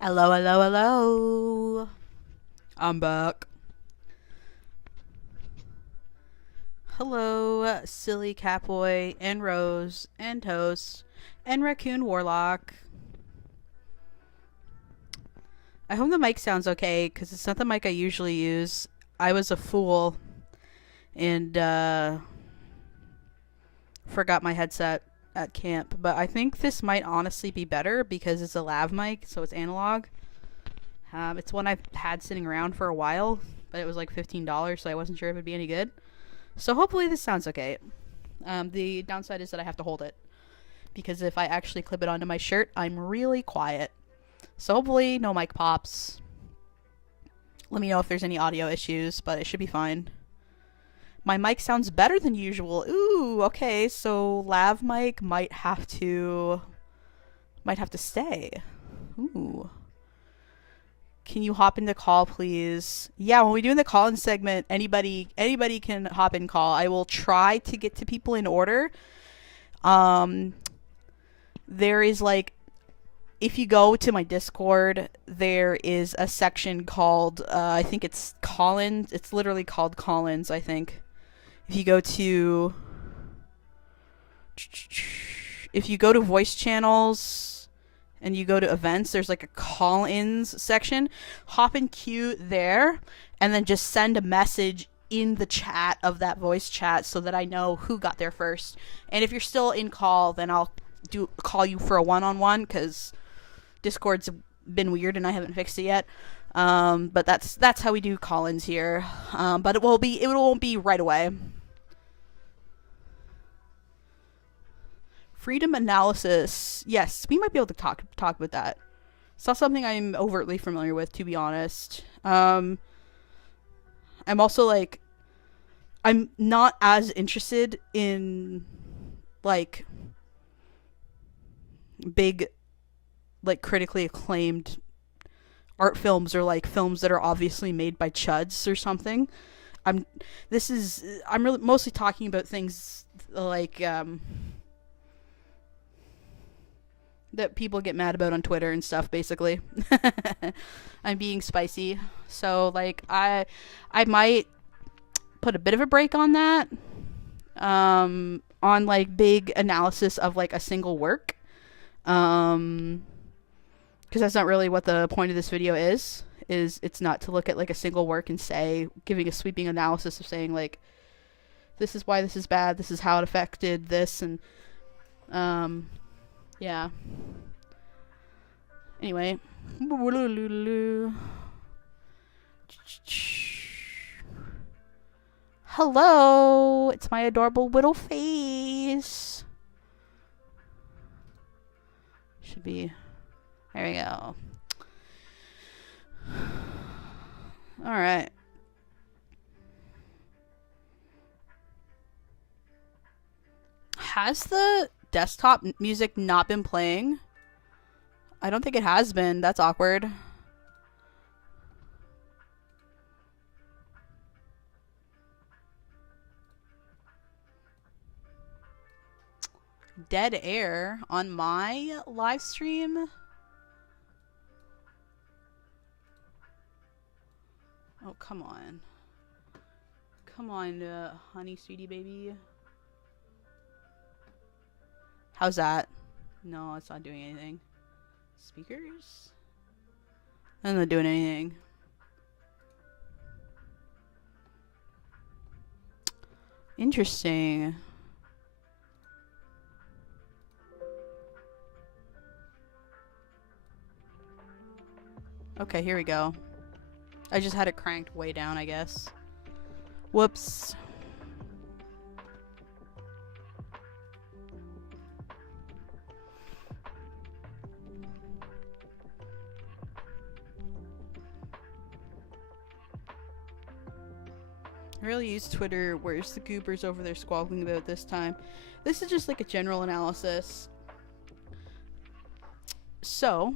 Hello, hello, hello. I'm back. Hello, silly catboy and Rose and Toast and Raccoon Warlock. I hope the mic sounds okay because it's not the mic I usually use. I was a fool and forgot my headset at camp, but I think this might honestly be better because it's a lav mic, so it's analog. It's one I've had sitting around for a while, but it was like $15, so I wasn't sure if it'd be any good. So hopefully this sounds okay. The downside is that I have to hold it because if I actually clip it onto my shirt, I'm really quiet. So hopefully no mic pops. Let me know if there's any audio issues, but it should be fine. My mic sounds better than usual. Ooh, okay. So lav mic might have to stay. Ooh. Can you hop in the call, please? Yeah, when we do the call-in segment, anybody can hop in call. I will try to get to people in order. There is like, if you go to my Discord, there is a section called I think it's call-ins. It's literally called call-ins, I think. If you go to voice channels and you go to events, there's like a call-ins section. Hop in queue there and then just send a message in the chat of that voice chat so that I know who got there first. And if you're still in call, then I'll call you for a one-on-one because Discord's been weird and I haven't fixed it yet. But that's how we do call-ins here. But it won't be right away. Freedom analysis. Yes, we might be able to talk about that. It's not something I'm overtly familiar with, to be honest. I'm also like, I'm not as interested in like big, like critically acclaimed art films or like films that are obviously made by chuds or something. I'm really mostly talking about things like that people get mad about on Twitter and stuff, basically. I'm being spicy. So like I might put a bit of a break on that. On like big analysis of like a single work. Because that's not really what the point of this video is. It's not to look at like a single work and say, giving a sweeping analysis of saying like, this is why this is bad, this is how it affected this, and yeah. Anyway. Hello! It's my adorable little face. Should be. There we go. Alright. Has the desktop music not been playing? I don't think it has been. That's awkward. Dead air on my live stream? Oh, come on. Come on, honey, sweetie baby. How's that? No, it's not doing anything. Speakers? I'm not doing anything. Interesting. Okay, here we go. I just had it cranked way down, I guess. Whoops. I really use Twitter. Where's the goobers over there squabbling about this time? This is just like a general analysis. So,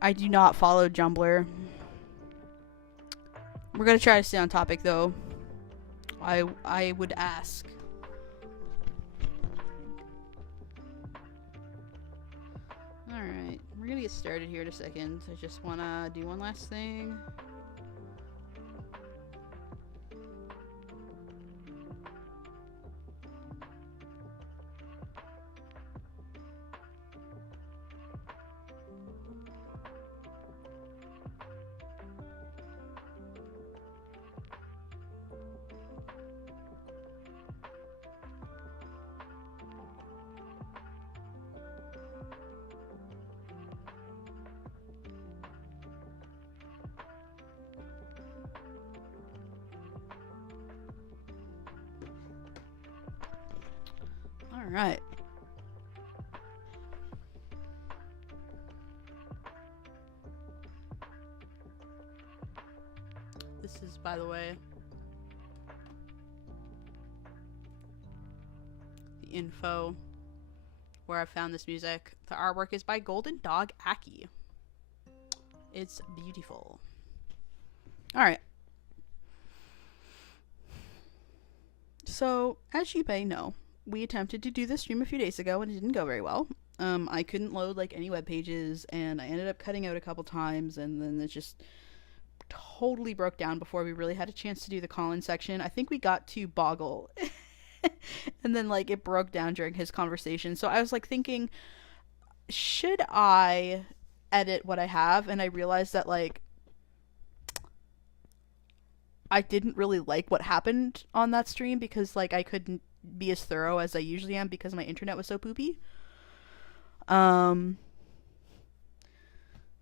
I do not follow Jumbler. We're gonna try to stay on topic though. I would ask. Alright. we're gonna get started here in a second. I just wanna do one last thing. All right. This is, by the way, the info where I found this music. The artwork is by Golden Dog Aki. It's beautiful. All right. So, as you may know, we attempted to do this stream a few days ago and it didn't go very well. I couldn't load like any web pages and I ended up cutting out a couple times and then it just totally broke down before we really had a chance to do the call-in section. I think we got to Boggle and then like it broke down during his conversation. So I was like thinking, should I edit what I have? And I realized that like I didn't really like what happened on that stream because like I couldn't be as thorough as I usually am because my internet was so poopy.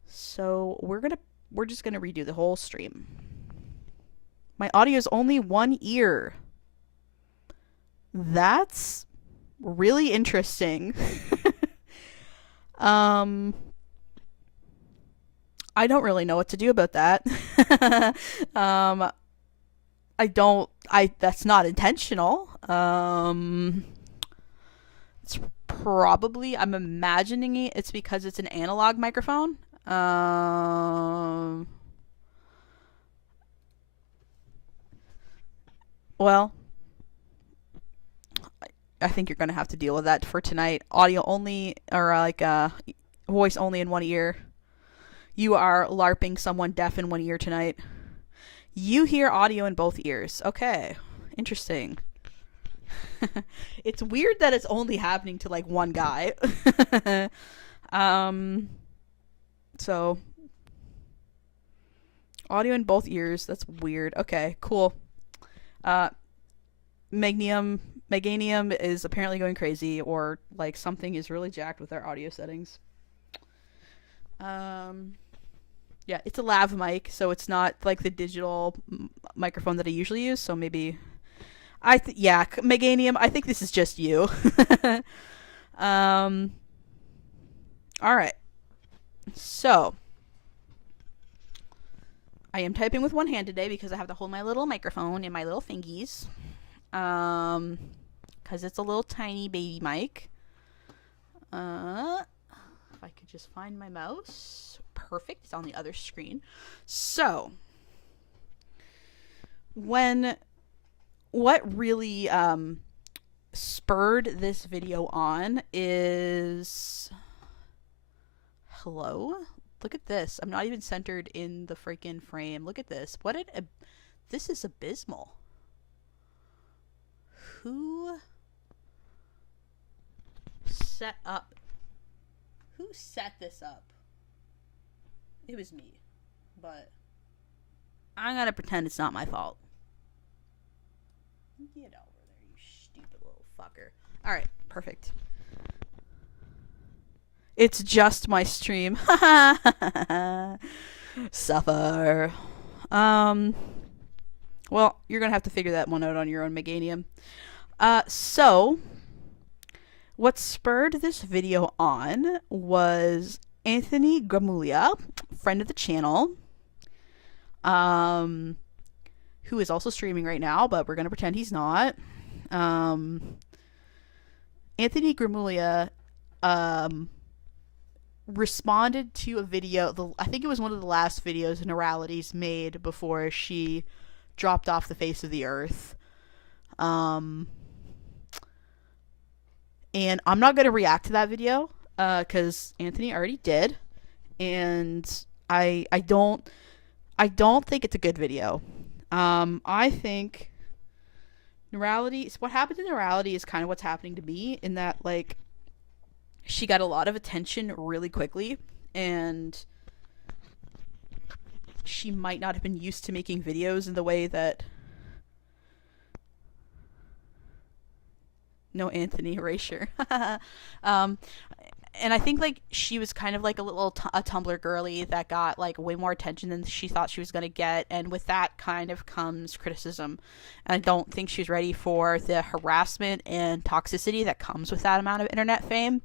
So we're just gonna redo the whole stream. My audio is only one ear. That's really interesting. I don't really know what to do about that. That's not intentional. It's probably, I'm imagining it's because it's an analog microphone. Well, I think you're gonna have to deal with that for tonight. Audio only, or like voice only in one ear. You are LARPing someone deaf in one ear tonight. You hear audio in both ears. Okay. Interesting. It's weird that it's only happening to like one guy. So audio in both ears. That's weird. Okay, cool. Meganium is apparently going crazy, or like something is really jacked with our audio settings. Yeah, it's a lav mic, so it's not like the digital microphone that I usually use, so maybe yeah, Meganium, I think this is just you. All right. So, I am typing with one hand today because I have to hold my little microphone in my little fingies. Because it's a little tiny baby mic. If I could just find my mouse. Perfect. It's on the other screen. So, what really spurred this video on is... Hello? Look at this. I'm not even centered in the freaking frame. Look at this. This is abysmal. Who set this up? It was me. But I'm gonna pretend it's not my fault. Get over there, you stupid little fucker. Alright, perfect. It's just my stream. Suffer. Well, you're gonna have to figure that one out on your own, Meganium. So, what spurred this video on was Anthony Gramuglia, friend of the channel, who is also streaming right now, but we're gonna pretend he's not. Anthony Gramuglia, responded to a video, I think it was one of the last videos Noralities made before she dropped off the face of the earth. And I'm not going to react to that video, because Anthony already did. and I don't think it's a good video. I think Noralities, what happened to Norality is kind of what's happening to me, in that, like, she got a lot of attention really quickly, and she might not have been used to making videos in the way that, no Anthony erasure. um, and I think, like, she was kind of like a little a Tumblr girly that got like way more attention than she thought she was going to get, and with that kind of comes criticism. And I don't think she's ready for the harassment and toxicity that comes with that amount of internet fame.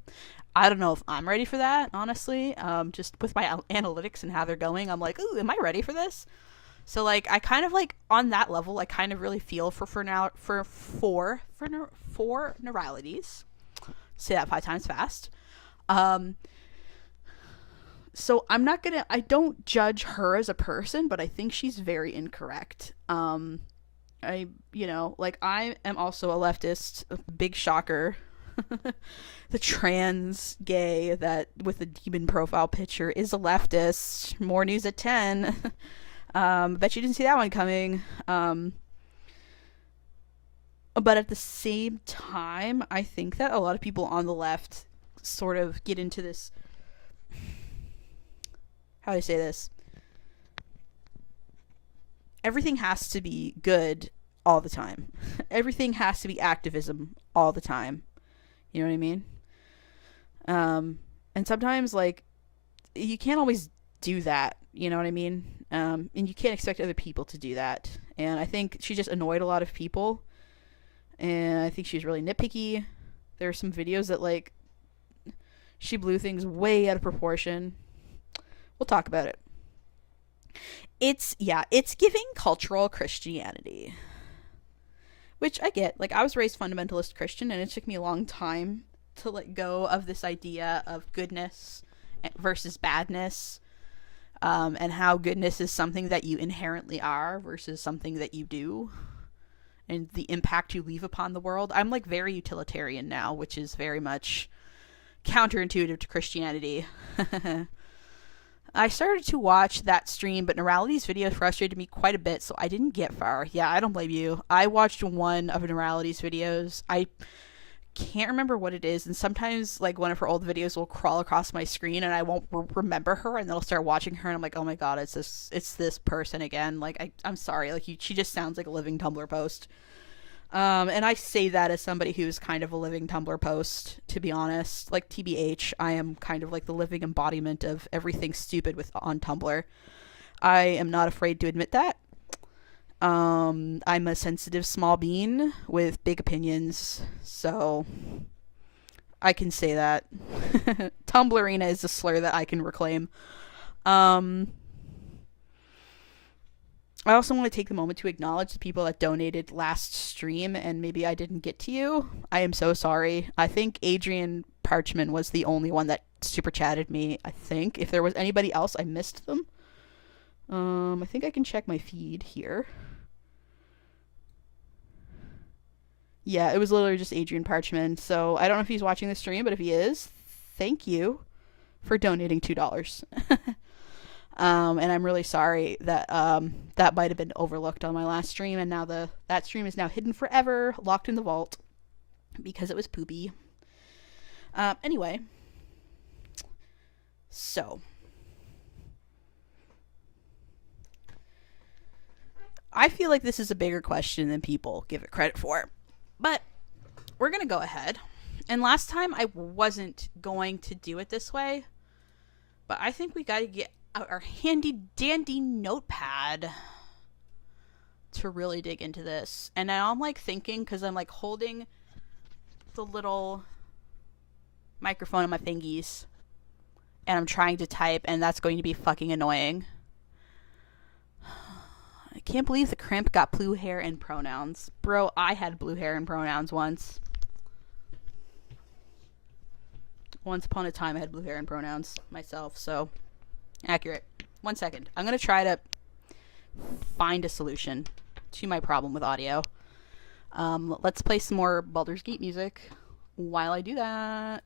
I don't know if I'm ready for that, honestly. Just with my analytics and how they're going, I'm like, ooh, am I ready for this? So, like, I kind of, like, on that level, I kind of really feel for Noralities. Say that 5 times fast. Um, so I don't judge her as a person, but I think she's very incorrect. Like, I am also a leftist, a big shocker. The trans gay that with the demon profile picture is a leftist. More news at 10. Bet you didn't see that one coming. But at the same time, I think that a lot of people on the left sort of get into this, how do I say this? Everything has to be good all the time. Everything has to be activism all the time. You know what I mean? And sometimes, like, you can't always do that. You know what I mean? And you can't expect other people to do that. And I think she just annoyed a lot of people. And I think she's really nitpicky. There are some videos that, like, she blew things way out of proportion. We'll talk about it. It's giving cultural Christianity. Which I get. Like, I was raised fundamentalist Christian, and it took me a long time to let go of this idea of goodness versus badness, and how goodness is something that you inherently are versus something that you do, and the impact you leave upon the world. I'm, like, very utilitarian now, which is very much counterintuitive to Christianity. I started to watch that stream, but Norality's video frustrated me quite a bit, so I didn't get far. Yeah, I don't blame you. I watched one of Norality's videos. I can't remember what it is, and sometimes, like, one of her old videos will crawl across my screen, and I won't remember her, and then I'll start watching her, and I'm like, oh my god, it's this person again. Like, I'm sorry, like, she just sounds like a living Tumblr post. And I say that as somebody who's kind of a living Tumblr post, to be honest. Like, TBH, I am kind of like the living embodiment of everything stupid on Tumblr. I am not afraid to admit that. I'm a sensitive small bean with big opinions, so I can say that. Tumblrina is a slur that I can reclaim. I also want to take the moment to acknowledge the people that donated last stream, and maybe I didn't get to you. I am so sorry. I think Adrian Parchman was the only one that super chatted me, I think. If there was anybody else, I missed them. I think I can check my feed here. Yeah, it was literally just Adrian Parchman. So I don't know if he's watching the stream, but if he is, thank you for donating $2. And I'm really sorry that that might have been overlooked on my last stream, and now that stream is now hidden forever, locked in the vault, because it was poopy. Anyway, so I feel like this is a bigger question than people give it credit for, but we're gonna go ahead. And last time I wasn't going to do it this way, but I think we gotta get out our handy dandy notepad to really dig into this. And now I'm, like, thinking, because I'm, like, holding the little microphone in my fingies, and I'm trying to type, and that's going to be fucking annoying. I can't believe the crimp got blue hair and pronouns. Bro, I had blue hair and pronouns once. Once upon a time I had blue hair and pronouns myself, so accurate. 1 second. I'm going to try to find a solution to my problem with audio. Let's play some more Baldur's Gate music while I do that.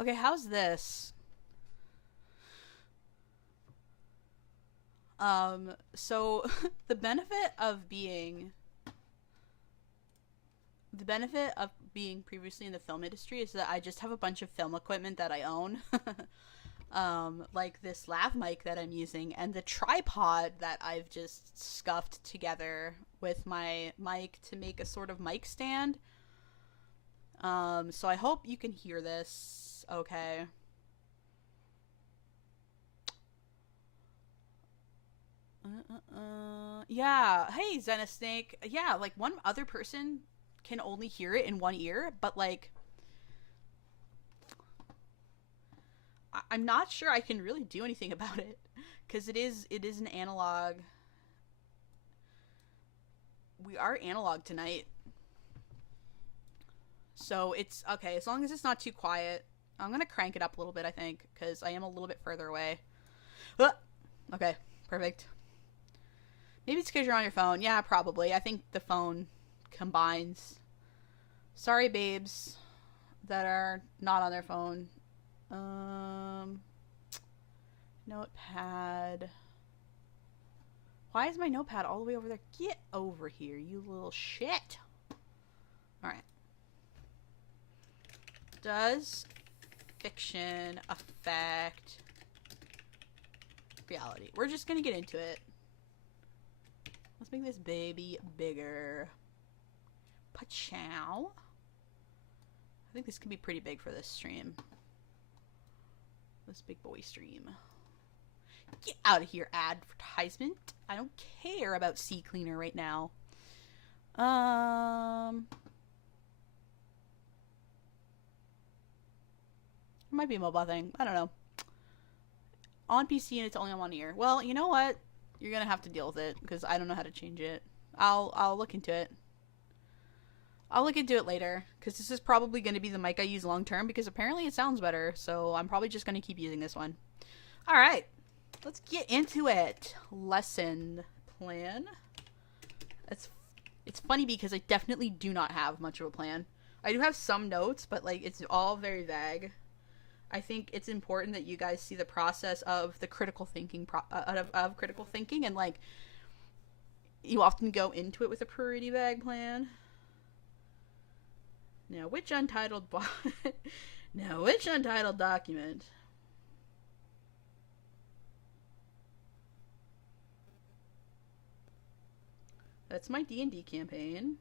Okay, how's this? So the benefit of being the benefit of being previously in the film industry is that I just have a bunch of film equipment that I own. Like this lav mic that I'm using and the tripod that I've just scuffed together with my mic to make a sort of mic stand. So I hope you can hear this okay. Yeah. Hey, Xenosnake. Yeah, like one other person can only hear it in one ear, but like I'm not sure I can really do anything about it because it is an analog. We are analog tonight, so it's okay as long as it's not too quiet. I'm gonna crank it up a little bit, I think, because I am a little bit further away. Ah! Okay, perfect. Maybe it's because you're on your phone. Yeah, probably. I think the phone combines. Sorry, babes that are not on their phone. Um, notepad. Why is my notepad all the way over there? Get over here, you little shit. Alright. Does fiction affect reality? We're just gonna get into it. Let's make this baby bigger. Pachow. I think this could be pretty big for this stream. This big boy stream. Get out of here, advertisement. I don't care about Sea Cleaner right now. It might be a mobile thing. I don't know. On PC and it's only on one ear. Well, you know what? You're gonna have to deal with it because I don't know how to change it. I'll look into it. I'll look into it later because this is probably going to be the mic I use long term because apparently it sounds better. So I'm probably just going to keep using this one. All right, let's get into it. Lesson plan. It's funny because I definitely do not have much of a plan. I do have some notes, but like it's all very vague. I think it's important that you guys see the process of the critical thinking of critical thinking, and like you often go into it with a pretty vague plan. Now, which untitled now, which untitled document? That's my D&D campaign.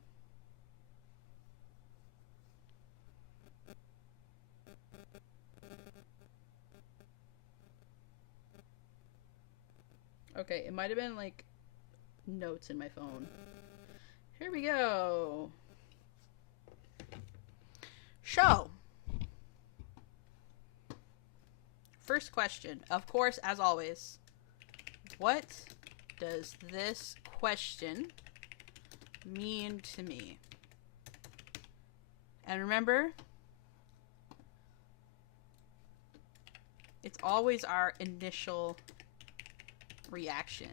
Okay, it might have been like notes in my phone. Here we go. Show. First question, of course, as always. What does this question mean to me? And remember, it's always our initial reaction.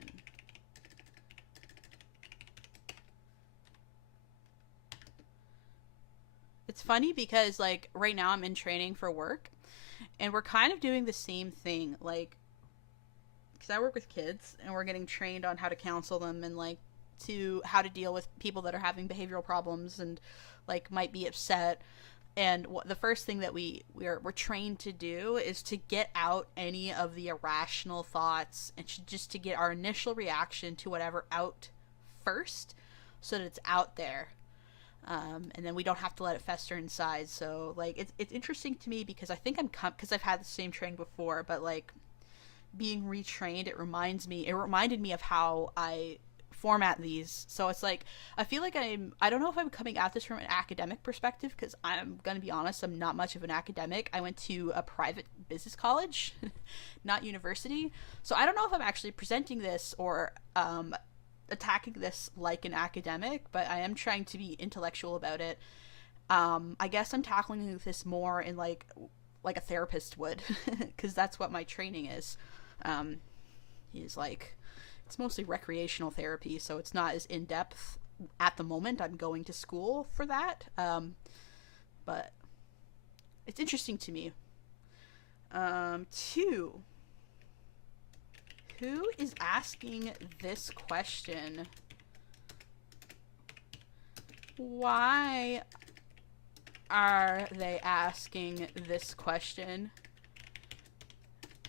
It's funny because like right now I'm in training for work and we're kind of doing the same thing, like because I work with kids and we're getting trained on how to counsel them and like to how to deal with people that are having behavioral problems and like might be upset. And the first thing that we're trained to do is to get out any of the irrational thoughts and just to get our initial reaction to whatever out first so that it's out there. And then we don't have to let it fester inside. So like it's interesting to me because I think because I've had the same training before, but like being retrained, it reminded me of how I format these. So it's like I feel like I don't know if I'm coming at this from an academic perspective because I'm gonna be honest, I'm not much of an academic. I went to a private business college, not university. So I don't know if I'm actually presenting this or attacking this like an academic, but I am trying to be intellectual about it. I guess I'm tackling this more in like a therapist would, because that's what my training is. Is like it's mostly recreational therapy, so it's not as in depth at the moment. I'm going to school for that, but it's interesting to me. Two. Who is asking this question? Why are they asking this question?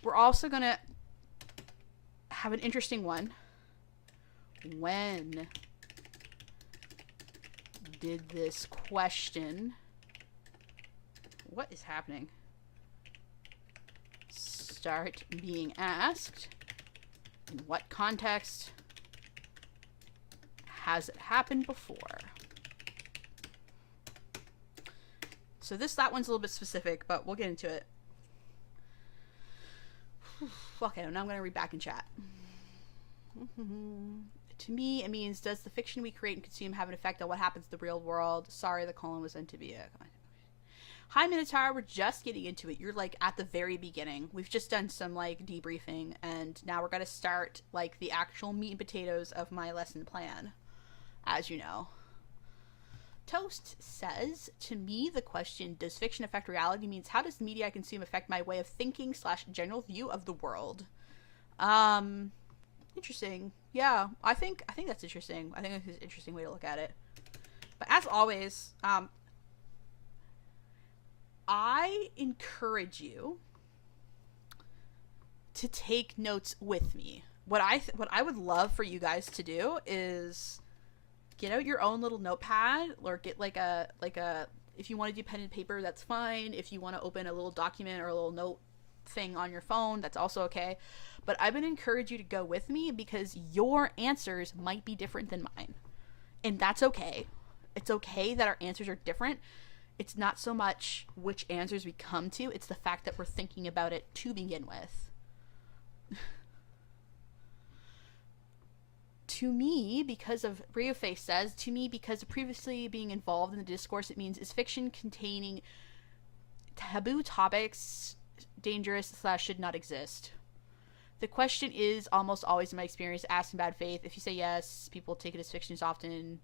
We're also gonna have an interesting one. When did this question... What is happening? Start being asked? In what context has it happened before? So that one's a little bit specific, but we'll get into it. Okay, now I'm going to read back in chat. To me, it means, does the fiction we create and consume have an effect on what happens in the real world? Sorry, the colon was meant to be a... Hi, Minotaur, we're just getting into it. You're, like, at the very beginning. We've just done some, like, debriefing, and now we're going to start, like, the actual meat and potatoes of my lesson plan, as you know. Toast says, to me, the question, does fiction affect reality, means how does the media I consume affect my way of thinking / general view of the world? Interesting. Yeah, I think that's interesting. I think that's an interesting way to look at it. But as always, I encourage you to take notes with me. What I would love for you guys to do is get out your own little notepad, or get like a if you want to do pen and paper, that's fine. If you want to open a little document or a little note thing on your phone, that's also okay. But I would encourage you to go with me, because your answers might be different than mine. And that's okay. It's okay that our answers are different. It's not so much which answers we come to, it's the fact that we're thinking about it to begin with. To me, because of Brioface says, to me, because of previously being involved in the discourse, it means is fiction containing taboo topics, dangerous / should not exist. The question is almost always, in my experience, asked in bad faith. If you say yes, people take it as fiction is often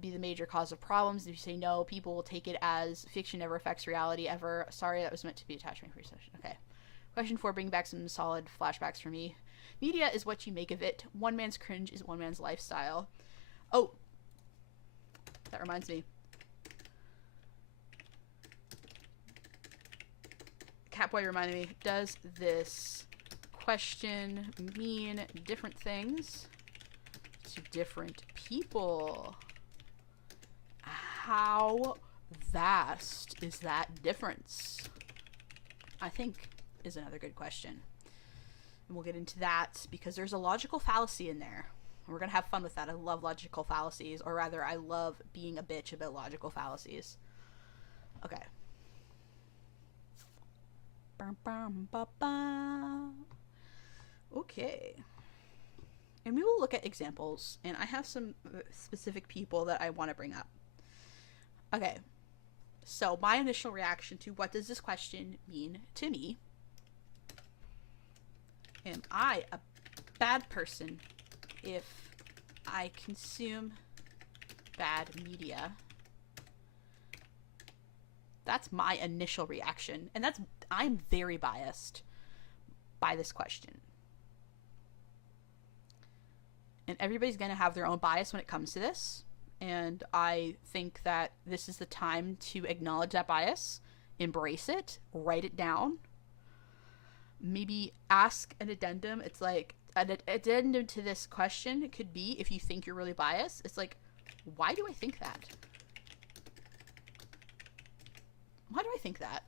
be the major cause of problems. If you say no, people will take it as fiction never affects reality ever. Sorry, that was meant to be attachment free session. Okay. Question 4, bring back some solid flashbacks for me. Media is what you make of it. One man's cringe is one man's lifestyle. Oh, that reminds me. Catboy reminded me, does this question mean different things to different people? How vast is that difference? I think is another good question. And we'll get into that, because there's a logical fallacy in there. And we're going to have fun with that. I love logical fallacies, or rather, I love being a bitch about logical fallacies. Okay. Okay. And we will look at examples, and I have some specific people that I want to bring up. Okay. So, my initial reaction to what does this question mean to me? Am I a bad person if I consume bad media? That's my initial reaction. And I'm very biased by this question. And everybody's going to have their own bias when it comes to this. And I think that this is the time to acknowledge that bias, embrace it, write it down. Maybe ask an addendum. It's like, an addendum to this question could be, if you think you're really biased, it's like, why do I think that? Why do I think that?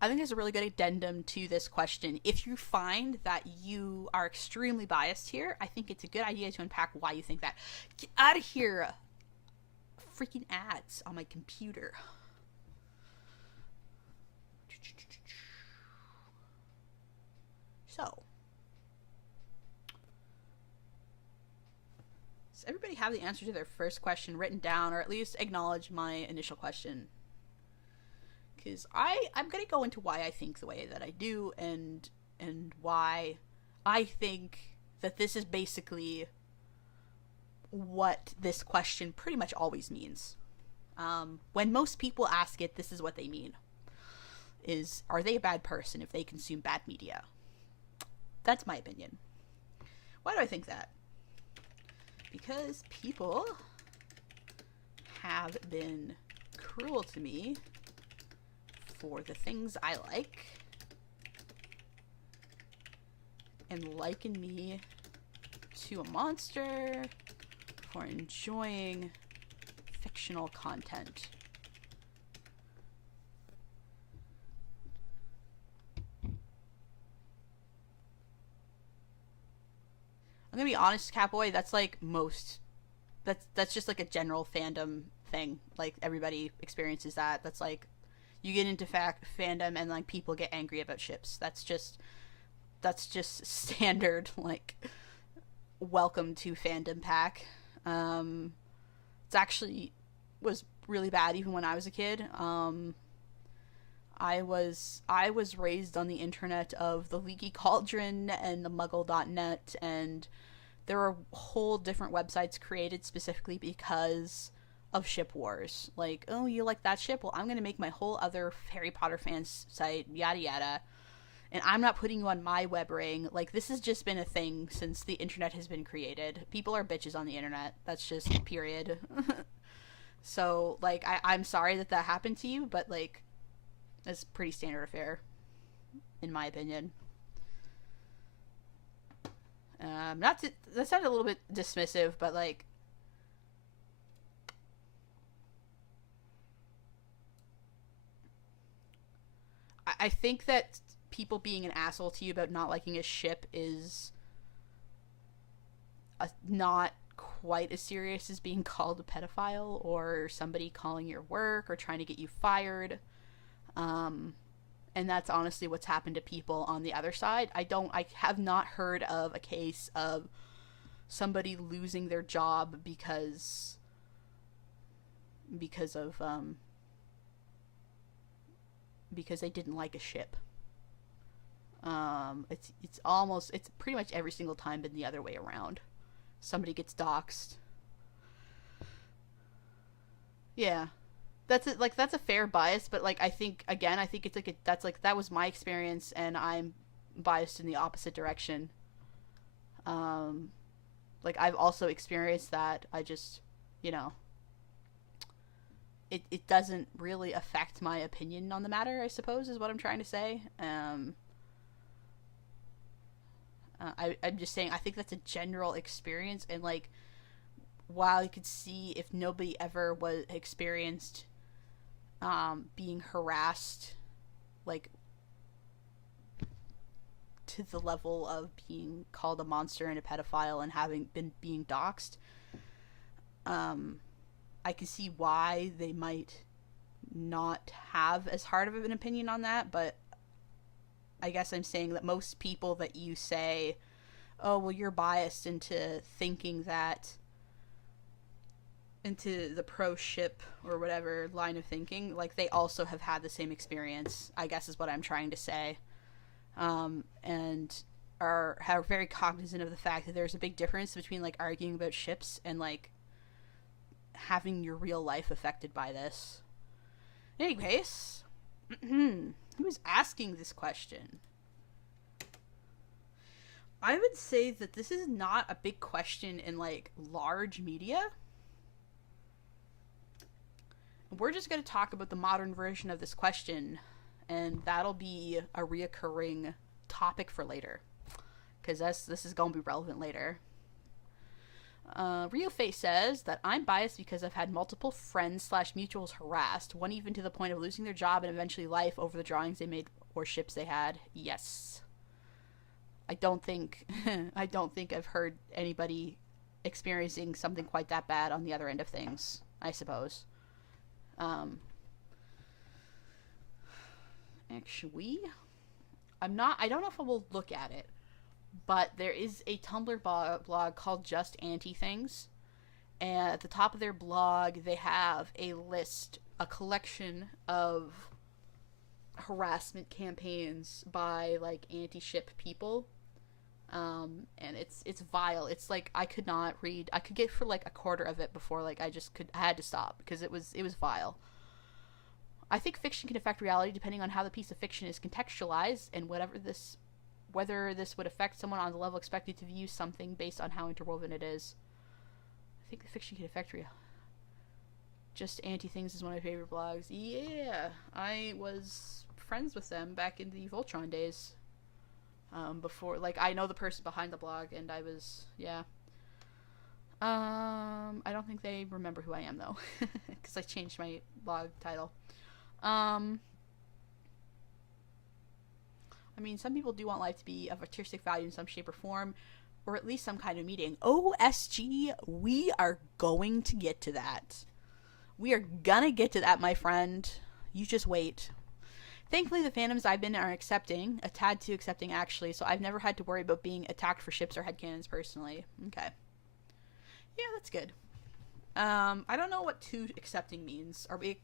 I think there's a really good addendum to this question. If you find that you are extremely biased here, I think it's a good idea to unpack why you think that. Get out of here! Freaking ads on my computer. So, does everybody have the answer to their first question written down, or at least acknowledge my initial question? Because I'm going to go into why I think the way that I do, and why I think that this is basically what this question pretty much always means. When most people ask it, this is what they mean. are they a bad person if they consume bad media? That's my opinion. Why do I think that? Because people have been cruel to me for the things I like and liken me to a monster for enjoying fictional content. I'm gonna be honest, Catboy, that's like most, that's just like a general fandom thing. Like, everybody experiences that. That's like, you get into fandom and like people get angry about ships. That's just standard, like, welcome to fandom pack. It's actually was really bad even when I was a kid. I was raised on the internet of the Leaky Cauldron and the Muggle.net, and there were whole different websites created specifically because of ship wars. Like, oh, you like that ship? Well, I'm going to make my whole other Harry Potter fans site, yada yada. And I'm not putting you on my web ring. Like, this has just been a thing since the internet has been created. People are bitches on the internet. That's just period. So, like, I'm sorry that happened to you, but, like, it's pretty standard affair, in my opinion. That sounded a little bit dismissive, but, like, I think that people being an asshole to you about not liking a ship is not quite as serious as being called a pedophile or somebody calling your work or trying to get you fired. And that's honestly what's happened to people on the other side. I have not heard of a case of somebody losing their job because they didn't like a ship. It's pretty much every single time been the other way around. Somebody gets doxxed. Yeah. That's it. Like, that's a fair bias, but like, I think it's like that was my experience, and I'm biased in the opposite direction. Like, I've also experienced that. I just, it doesn't really affect my opinion on the matter, I suppose, is what I'm trying to say. I'm just saying, I think that's a general experience, and like, while you could see if nobody ever was experienced being harassed, like, to the level of being called a monster and a pedophile and being doxxed, I can see why they might not have as hard of an opinion on that. But I guess I'm saying that most people that you say, oh, well, you're biased into thinking that, into the pro ship or whatever line of thinking, like, they also have had the same experience, I guess is what I'm trying to say. And are very cognizant of the fact that there's a big difference between, like, arguing about ships and, like, having your real life affected by this. Anyways, who's asking this question? I would say that this is not a big question in, like, large media. We're just going to talk about the modern version of this question, and that'll be a reoccurring topic for later, because this is going to be relevant later. RioFace says that I'm biased because I've had multiple friends / mutuals harassed, one even to the point of losing their job and eventually life over the drawings they made or ships they had. Yes. I don't think I've heard anybody experiencing something quite that bad on the other end of things, I suppose. Actually, I don't know if I will look at it, but there is a Tumblr blog called Just Anti-Things, and at the top of their blog, they have a collection of harassment campaigns by, like, anti-ship people, and it's vile. It's like, I could not read. I could get for like a quarter of it before, like, I had to stop because it was vile. I think fiction can affect reality depending on how the piece of fiction is contextualized and whether this would affect someone on the level expected to view something based on how interwoven it is. I think the fiction can affect reality. Just Anti Things is one of my favorite blogs. Yeah, I was friends with them back in the Voltron days. Before, like, I know the person behind the blog, and I was, yeah. I don't think they remember who I am, though, because I changed my blog title. I mean, some people do want life to be of artistic value in some shape or form, or at least some kind of meaning. OSG, we are going to get to that. We are gonna get to that, my friend. You just wait. Thankfully, the fandoms I've been in are accepting, a tad too accepting actually, so I've never had to worry about being attacked for ships or headcanons personally. Okay. Yeah, that's good. I don't know what too accepting means. Are we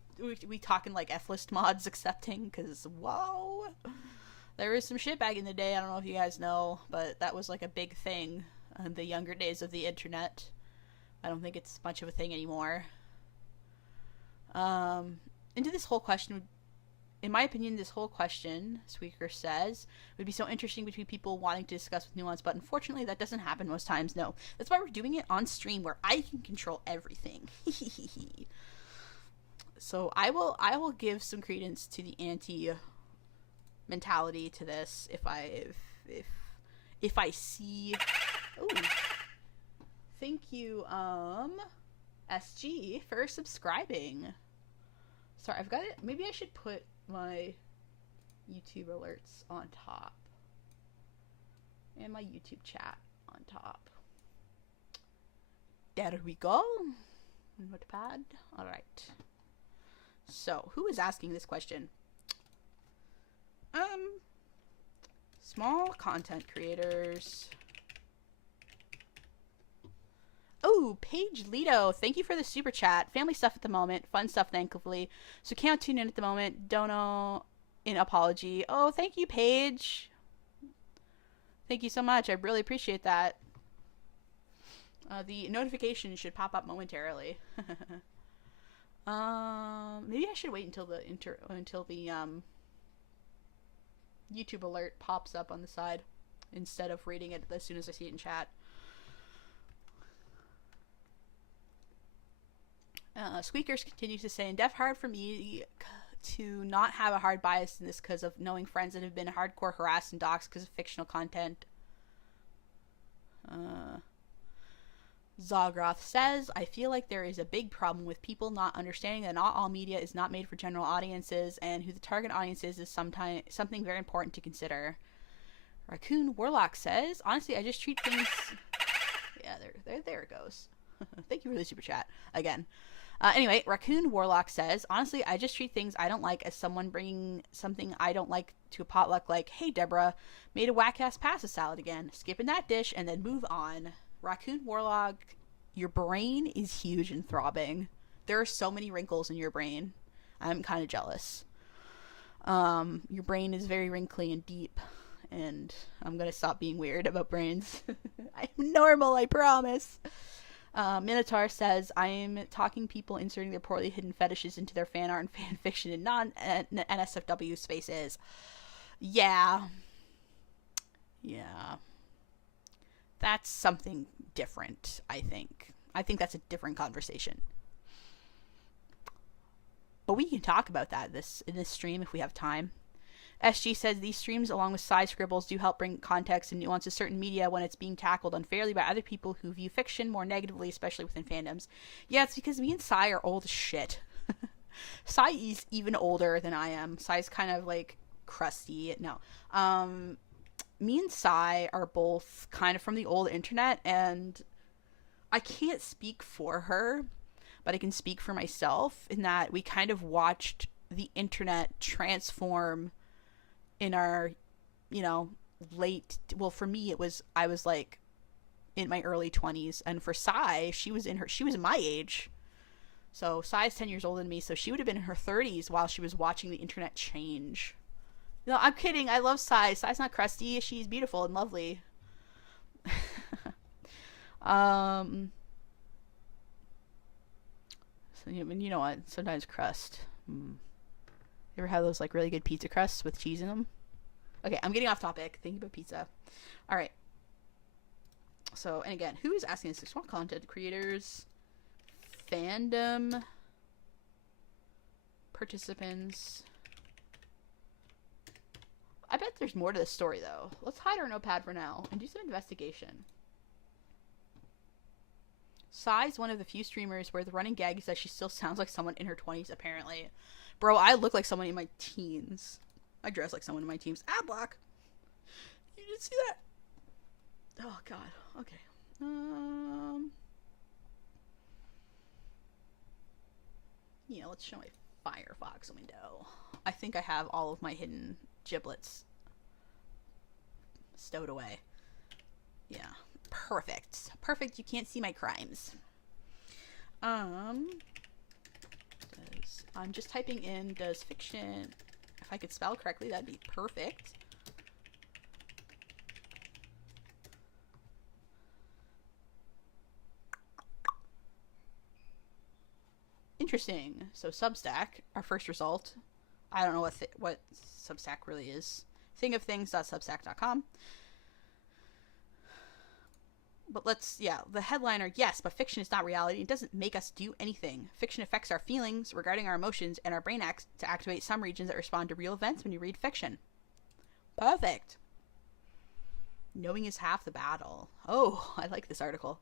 talking like F-list mods accepting? Because, whoa. There was some shit back in the day, I don't know if you guys know, but that was like a big thing in the younger days of the internet. I don't think it's much of a thing anymore. Into this whole question, in my opinion, this whole question, Squeaker says, would be so interesting between people wanting to discuss with nuance, but unfortunately that doesn't happen most times, no. That's why we're doing it on stream, where I can control everything. So I will give some credence to the anti-mentality to this if I see... Ooh. Thank you, SG, for subscribing. Sorry, I've got it. Maybe I should put my YouTube alerts on top. And my YouTube chat on top. There we go. Notepad. Alright. So, who is asking this question? Small content creators. Oh, Paige Lito, thank you for the super chat. Family stuff at the moment. Fun stuff, thankfully. So can't tune in at the moment. Don't know an apology. Oh, thank you, Paige. Thank you so much. I really appreciate that. The notification should pop up momentarily. Maybe I should wait until the YouTube alert pops up on the side instead of reading it as soon as I see it in chat. Squeakers continues to say, and def hard for me to not have a hard bias in this because of knowing friends that have been hardcore harassed and doxxed because of fictional content. Zogroth says, I feel like there is a big problem with people not understanding that not all media is not made for general audiences, and who the target audience is something very important to consider. Raccoon Warlock says, honestly, I just treat things... Yeah, there it goes. Thank you for the super chat again. Anyway, Raccoon Warlock says, honestly, I just treat things I don't like as someone bringing something I don't like to a potluck, like, hey, Deborah, made a whack-ass pasta salad again. Skipping that dish and then move on. Raccoon Warlock, your brain is huge and throbbing. There are so many wrinkles in your brain. I'm kind of jealous. Your brain is very wrinkly and deep, and I'm gonna stop being weird about brains. I'm normal, I promise. Minotaur says, I'm talking people inserting their poorly hidden fetishes into their fan art and fan fiction in non-NSFW spaces. Yeah. That's something different, I think. I think that's a different conversation. But we can talk about that in this stream if we have time. SG says these streams, along with side scribbles, do help bring context and nuance to certain media when it's being tackled unfairly by other people who view fiction more negatively, especially within fandoms. Yeah, it's because me and Sai are old as shit. Sai is even older than I am. Sai's kind of like crusty. No. Me and Sai are both kind of from the old internet, and I can't speak for her, but I can speak for myself in that we kind of watched the internet transform in our, for me I was like in my early 20s, and for Sai, she was my age. So Sai's 10 years older than me, so she would have been in her 30s while she was watching the internet change. No, I'm kidding. I love Sai. Sai's not crusty. She's beautiful and lovely. So you know what? Sometimes crust. You ever have those like really good pizza crusts with cheese in them? Okay, I'm getting off topic. Thinking about pizza. All right. So, and again, who is asking this? Small content creators, fandom participants. I bet there's more to this story, though. Let's hide our notepad for now and do some investigation. Sai's one of the few streamers where the running gag is that she still sounds like someone in her 20s, apparently. Bro, I look like someone in my teens. I dress like someone in my teens. Ad block! You didn't see that? Oh, God. Okay. Yeah, let's show my Firefox window. I think I have all of my hidden giblets stowed away. Yeah. Perfect. Perfect. You can't see my crimes. I'm just typing in, does fiction... If I could spell correctly, that'd be perfect. Interesting. So Substack, our first result. I don't know what Substack really is. Thingofthings.substack.com. But the headliner, yes, but fiction is not reality. It doesn't make us do anything. Fiction affects our feelings regarding our emotions, and our brain acts to activate some regions that respond to real events when you read fiction. Perfect. Knowing is half the battle. Oh, I like this article.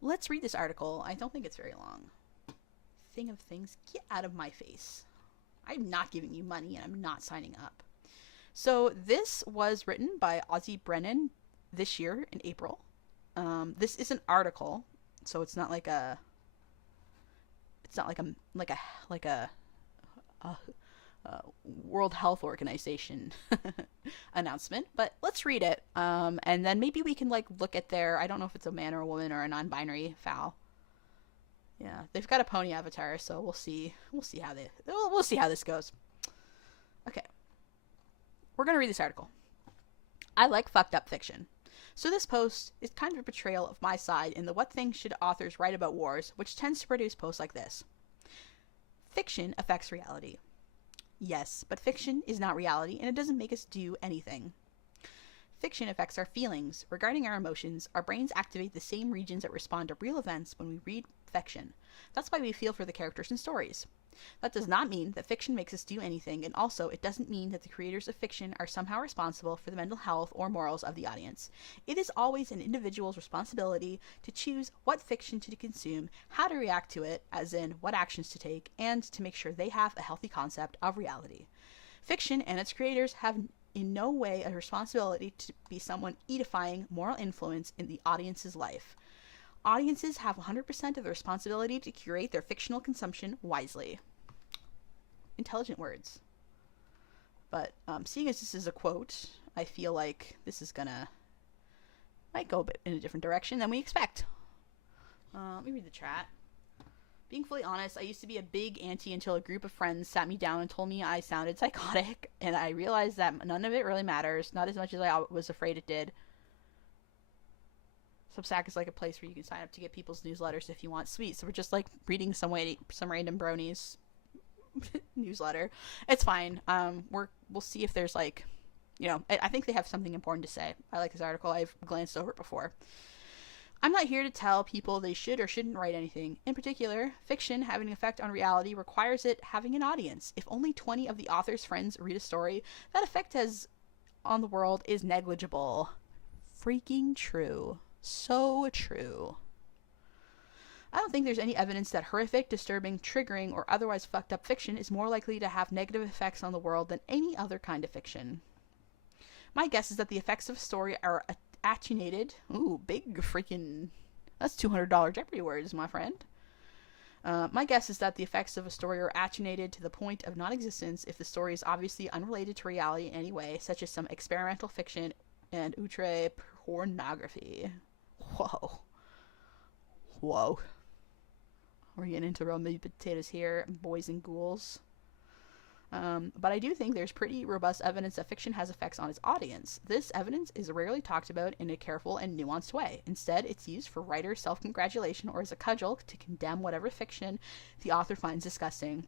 Let's read this article. I don't think it's very long. Thing of things, get out of my face. I'm not giving you money, and I'm not signing up. So this was written by Ozzy Brennan this year in April. This is an article, so it's not like a World Health Organization announcement, but let's read it. And then maybe we can like look at I don't know if it's a man or a woman or a non-binary fowl. Yeah, they've got a pony avatar, so we'll see how this goes. Okay. We're going to read this article. I like fucked up fiction. So this post is kind of a portrayal of my side in the what things should authors write about wars, which tends to produce posts like this. Fiction affects reality. Yes, but fiction is not reality, and it doesn't make us do anything. Fiction affects our feelings. Regarding our emotions, our brains activate the same regions that respond to real events when we read fiction. That's why we feel for the characters and stories. That does not mean that fiction makes us do anything, and also it doesn't mean that the creators of fiction are somehow responsible for the mental health or morals of the audience. It is always an individual's responsibility to choose what fiction to consume, how to react to it, as in what actions to take, and to make sure they have a healthy concept of reality. Fiction and its creators have in no way a responsibility to be someone edifying moral influence in the audience's life. Audiences have 100% of the responsibility to curate their fictional consumption wisely. Intelligent words. But seeing as this is a quote, I feel like this is might go a bit in a different direction than we expect. Let me read the chat. Being fully honest, I used to be a big anti until a group of friends sat me down and told me I sounded psychotic, and I realized that none of it really matters, not as much as I was afraid it did. Substack is like a place where you can sign up to get people's newsletters if you want. Sweet. So we're just like reading some random bronies newsletter. It's fine. We'll see if there's like, I think they have something important to say. I like this article. I've glanced over it before. I'm not here to tell people they should or shouldn't write anything. In particular, fiction having an effect on reality requires it having an audience. If only 20 of the author's friends read a story, that effect on the world is negligible. Freaking true. So true. I don't think there's any evidence that horrific, disturbing, triggering, or otherwise fucked up fiction is more likely to have negative effects on the world than any other kind of fiction. My guess is that the effects of a story are attenuated. Ooh, big freaking... That's $200 Jeopardy words, my friend. My guess is that the effects of a story are attenuated to the point of non-existence if the story is obviously unrelated to reality in any way, such as some experimental fiction and outre pornography. Whoa. We're getting into real meat potatoes here, boys and ghouls. But I do think there's pretty robust evidence that fiction has effects on its audience. This evidence is rarely talked about in a careful and nuanced way. Instead, it's used for writer self-congratulation or as a cudgel to condemn whatever fiction the author finds disgusting.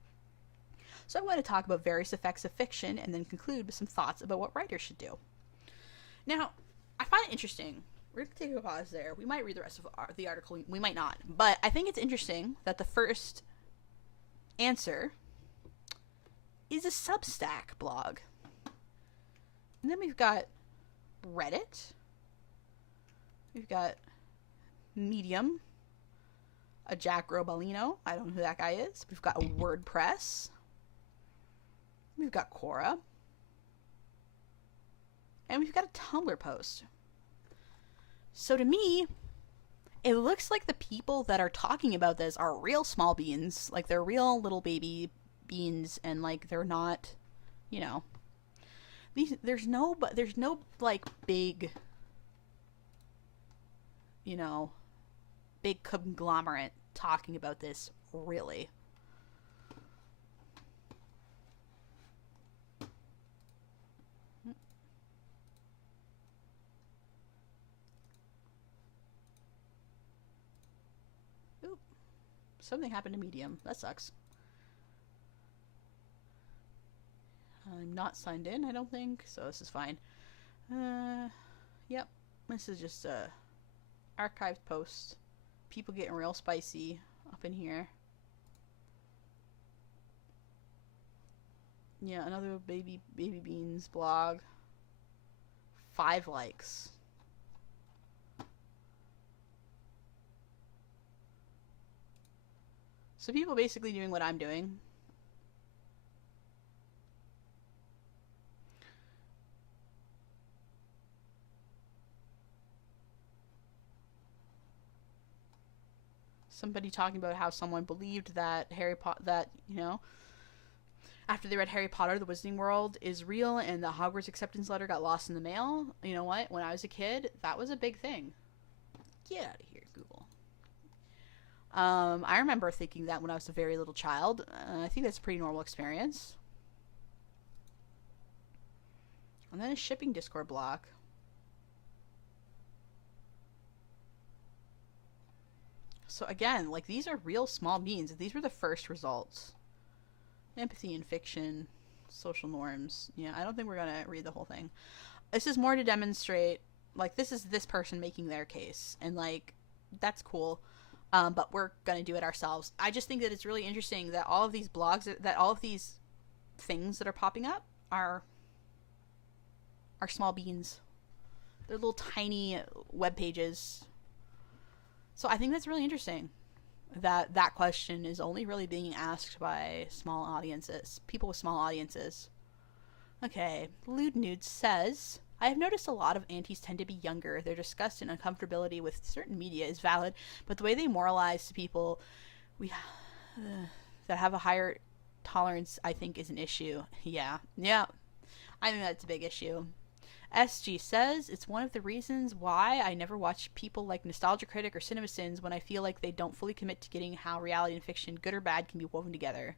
So I'm going to talk about various effects of fiction and then conclude with some thoughts about what writers should do. Now, I find it interesting. We're going to take a pause there. We might read the rest of the article. We might not. But I think it's interesting that the first answer is a Substack blog. And then we've got Reddit. We've got Medium. A Jack Robalino. I don't know who that guy is. We've got a WordPress. We've got Quora. And we've got a Tumblr post. So to me, it looks like the people that are talking about this are real small beans. Like, they're real little baby beans, and like, they're not, you know, there's no like big, you know, big conglomerate talking about this, really. Oop. Something happened to Medium. That sucks. I'm not signed in, I don't think, so this is fine. Yep. This is just a archived post. People getting real spicy up in here. Yeah, another baby beans blog. 5 likes. So people basically doing what I'm doing. Somebody talking about how someone believed that you know, after they read Harry Potter, the Wizarding World is real and the Hogwarts acceptance letter got lost in the mail. You know what? When I was a kid, that was a big thing. Get out of here, Google. I remember thinking that when I was a very little child. I think that's a pretty normal experience. And then a shipping Discord block. So again, like, these are real small beans. These were the first results. Empathy in fiction, social norms. Yeah, I don't think we're gonna read the whole thing. This is more to demonstrate, like, this is this person making their case, and like, that's cool. But we're gonna do it ourselves. I just think that it's really interesting that all of these blogs, that all of these things that are popping up are small beans. They're little tiny web pages. So I think that's really interesting that that question is only really being asked by small audiences, people with small audiences. Okay, Lewd Nude says, I have noticed a lot of aunties tend to be younger. Their disgust and uncomfortability with certain media is valid, but the way they moralize to people that have a higher tolerance, I think, is an issue. Yeah, I think that's a big issue. SG says, it's one of the reasons why I never watch people like Nostalgia Critic or CinemaSins when I feel like they don't fully commit to getting how reality and fiction, good or bad, can be woven together.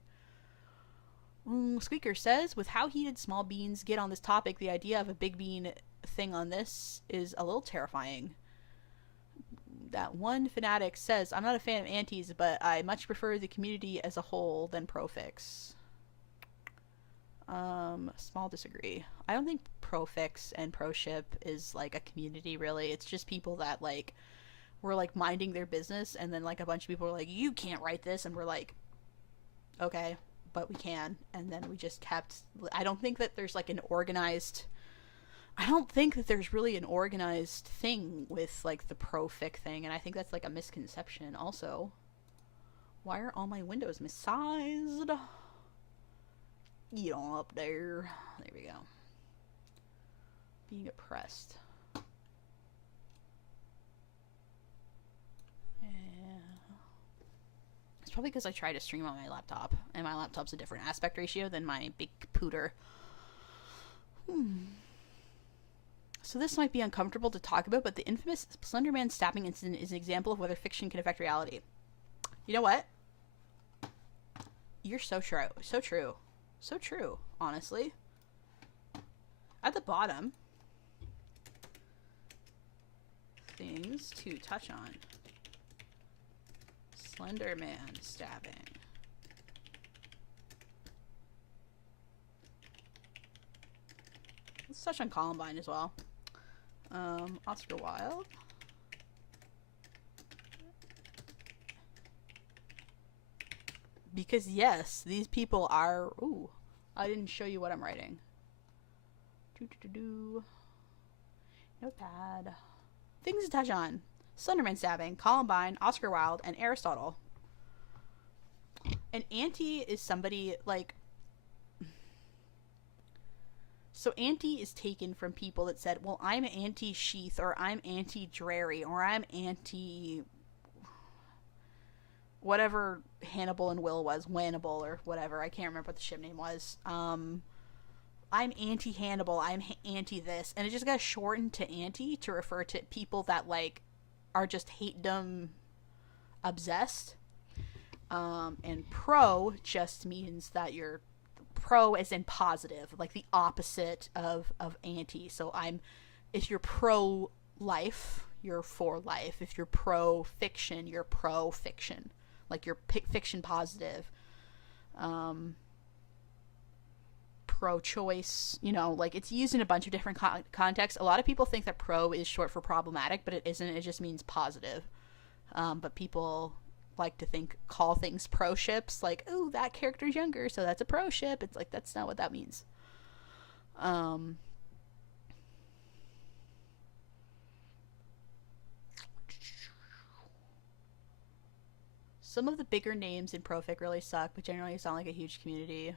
Squeaker says, with how heated small beans get on this topic, the idea of a big bean thing on this is a little terrifying. That one fanatic says, I'm not a fan of antis, but I much prefer the community as a whole than Profix. Small disagree. I don't think Profix and Proship is like a community, really. It's just people that like were like minding their business, and then like a bunch of people were like, you can't write this, and we're like, okay, but we can. And then we just kept, I don't think that there's like an organized, I don't think that there's really an organized thing with like the Profic thing, and I think that's like a misconception also. Why are all my windows missized? Get on up there. There we go. Being oppressed. Yeah. It's probably because I try to stream on my laptop, and my laptop's a different aspect ratio than my big pooter. So this might be uncomfortable to talk about, but the infamous Slenderman stabbing incident is an example of whether fiction can affect reality. You know what? You're so true. So true. So true, honestly. At the bottom, things to touch on. Slenderman stabbing. touch on Columbine as well. Oscar Wilde. Because yes, these people are... Ooh, I didn't show you what I'm writing. Notepad. Things to touch on. Slenderman stabbing, Columbine, Oscar Wilde, and Aristotle. An anti is somebody, like... So anti is taken from people that said, well, I'm anti-Sheath, or I'm anti-Drary, or I'm anti... whatever Hannibal and Will was, Wannibal, or whatever. I can't remember what the ship name was. I'm anti-Hannibal, I'm anti-this. And it just got shortened to anti to refer to people that, like, are just hate-dom obsessed. And pro just means that you're pro as in positive, like the opposite of anti. So if you're pro-life, you're for life. If you're pro-fiction, you're pro-fiction. Like you're fiction positive. Pro-choice, you know, like it's used in a bunch of different contexts. A lot of people think that pro is short for problematic, but it isn't. It just means positive. But people like to call things pro ships, like, oh, that character's younger, so that's a pro ship. It's like, that's not what that means. Some of the bigger names in profic really suck, but generally it's not like a huge community.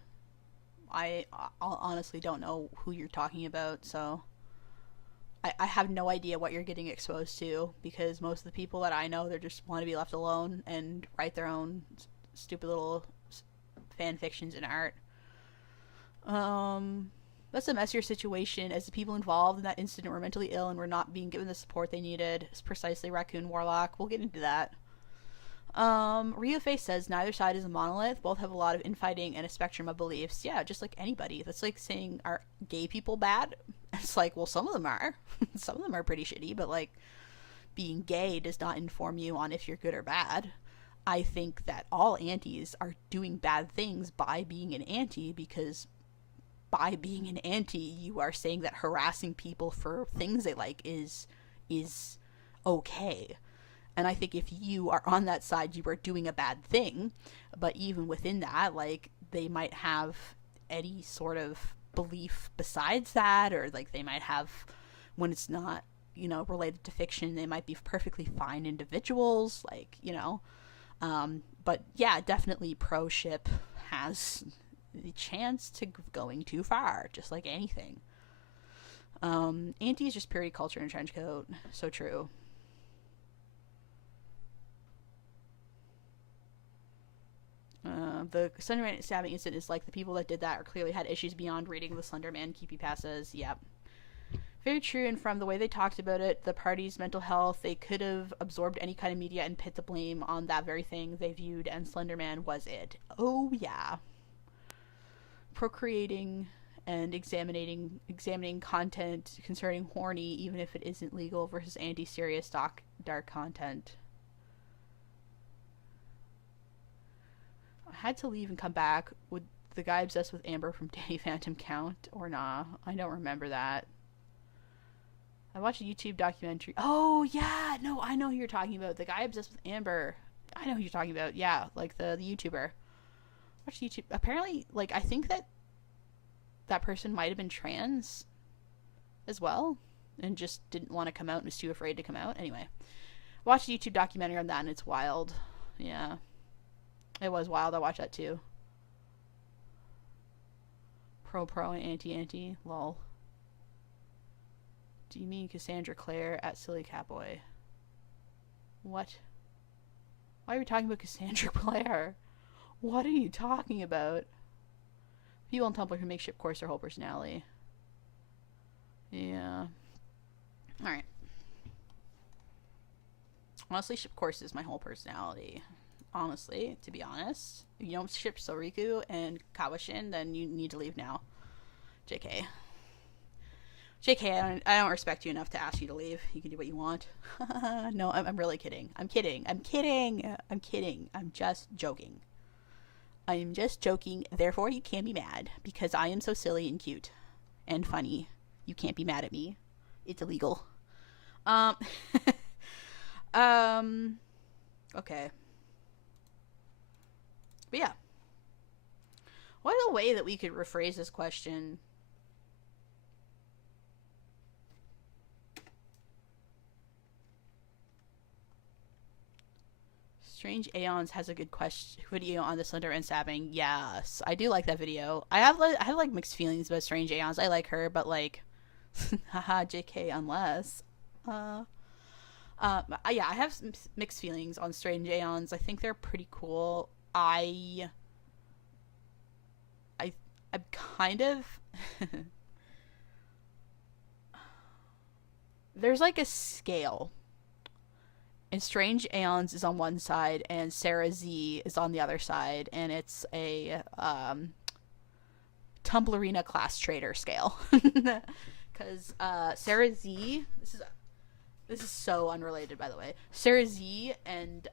I honestly don't know who you're talking about, so I have no idea what you're getting exposed to, because most of the people that I know, they just want to be left alone and write their own stupid little fan fictions and art. That's a messier situation, as the people involved in that incident were mentally ill and were not being given the support they needed. It's precisely Raccoon Warlock. We'll get into that. Rio Face says neither side is a monolith. Both have a lot of infighting and a spectrum of beliefs. Yeah, just like anybody. That's like saying, are gay people bad? It's like, well, some of them are. Some of them are pretty shitty, but like being gay does not inform you on if you're good or bad. I think that all antis are doing bad things by being an anti, because by being an anti, you are saying that harassing people for things they like is okay. And I think if you are on that side, you are doing a bad thing. But even within that, like, they might have any sort of belief besides that, or like they might have, when it's not, you know, related to fiction, they might be perfectly fine individuals, like, you know. But yeah, definitely pro ship has the chance to going too far, just like anything. Anti is just purity culture in a trench coat. So true. The Slenderman stabbing incident is like the people that did that are clearly had issues beyond reading the Slenderman creepypastas. Yep. Very true, and from the way they talked about it, the party's mental health, they could have absorbed any kind of media and put the blame on that very thing they viewed, and Slenderman was it. Oh, yeah. Procreating and examining content concerning horny, even if it isn't legal, versus anti-serious dark content. I had to leave and come back. Would the guy obsessed with Amber from Danny Phantom count or nah? I don't remember that. I watched a YouTube documentary. Oh yeah, no, I know who you're talking about. The guy obsessed with Amber. I know who you're talking about. Yeah, like the YouTuber. Watch YouTube. Apparently, like, I think that person might have been trans as well, and just didn't want to come out and was too afraid to come out. Anyway, watch a YouTube documentary on that, and it's wild. Yeah. It was wild. I watched that too. Pro and anti. Lol. Do you mean Cassandra Clare at Silly Catboy? What? Why are we talking about Cassandra Clare? What are you talking about? People on Tumblr who make ship course their whole personality. Yeah. Alright. Honestly, ship course is my whole personality. Honestly, to be honest. If you don't ship Soriku and Kawashin, then you need to leave now. JK. JK, I don't respect you enough to ask you to leave. You can do what you want. No, I'm really kidding. I'm kidding. I'm just joking. I am just joking. Therefore, you can't be mad, because I am so silly and cute and funny You can't be mad at me. It's illegal. Um, okay. But yeah. What a way that we could rephrase this question. Strange Aeons has a good question video on the Slenderman stabbing. Yes, I do like that video. I have like mixed feelings about Strange Aeons. I like her, but like, haha, JK. Unless, yeah, I have some mixed feelings on Strange Aeons. I think they're pretty cool. I'm kind of there's like a scale, and Strange Aeons is on one side and Sarah Z is on the other side, and it's a Tumblerina class trader scale. Because Sarah Z, this is so unrelated, by the way. Sarah Z and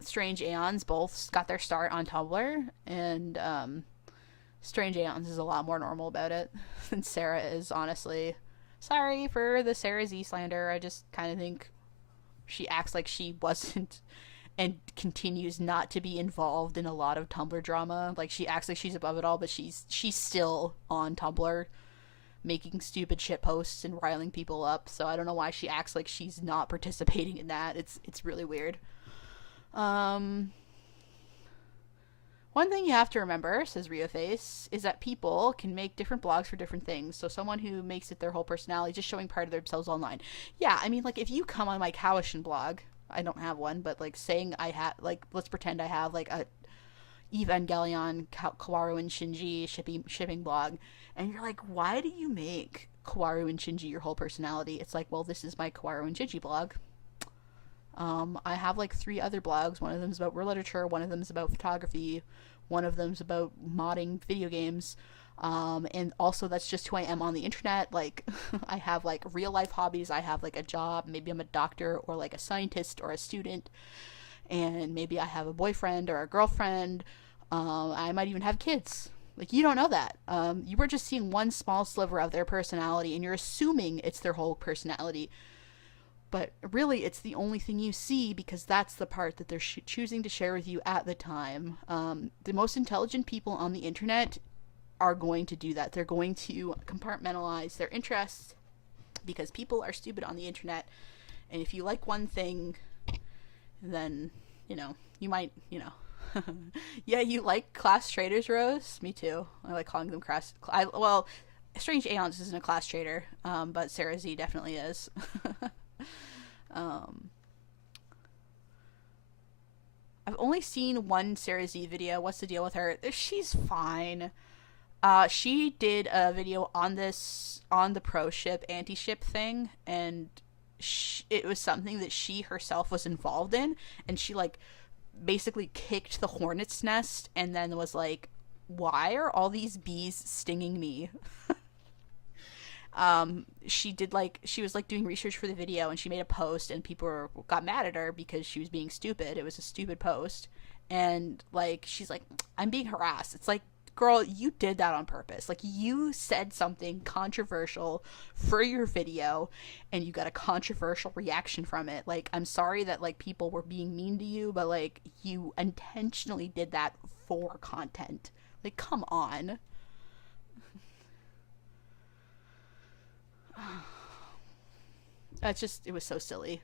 Strange Aeons both got their start on Tumblr, and Strange Aeons is a lot more normal about it than Sarah is, honestly. Sorry for the Sarah Z slander. I just kind of think she acts like she wasn't and continues not to be involved in a lot of Tumblr drama. Like, she acts like she's above it all, but she's still on Tumblr making stupid shit posts and riling people up. So I don't know why she acts like she's not participating in that. It's really weird. One thing you have to remember, says RioFace, is that people can make different blogs for different things. So someone who makes it their whole personality, just showing part of themselves online. Yeah, I mean, like, if you come on my Kawishin blog, I don't have one, but, like, saying I have, like, let's pretend I have, like, a Evangelion, Kaworu, and Shinji shipping blog, and you're like, why do you make Kaworu and Shinji your whole personality? It's like, well, this is my Kaworu and Shinji blog. I have like 3 other blogs. One of them is about world literature, one of them is about photography, one of them is about modding video games, and also that's just who I am on the internet. Like, I have like real life hobbies, I have like a job, maybe I'm a doctor or like a scientist or a student, and maybe I have a boyfriend or a girlfriend. I might even have kids. Like, you don't know that. You were just seeing one small sliver of their personality, and you're assuming it's their whole personality. But really, it's the only thing you see, because that's the part that they're choosing to share with you at the time. The most intelligent people on the internet are going to do that. They're going to compartmentalize their interests, because people are stupid on the internet. And if you like one thing, then, you might, yeah, you like class traders, Rose? Me too. I like calling them class. Well, Strange Aeons isn't a class trader, but Sarah Z definitely is. I've only seen one Sarah Z video. What's the deal with her? She's fine. She did a video on the pro ship, anti-ship thing, and it was something that she herself was involved in, and she, like, basically kicked the hornet's nest and then was like, why are all these bees stinging me? She was like doing research for the video, and she made a post, and people got mad at her because she was being stupid. It was a stupid post, and like, she's like, I'm being harassed. It's like, girl, you did that on purpose. Like, you said something controversial for your video, and you got a controversial reaction from it. Like, I'm sorry that, like, people were being mean to you, but, like, you intentionally did that for content. Like, come on. It was so silly.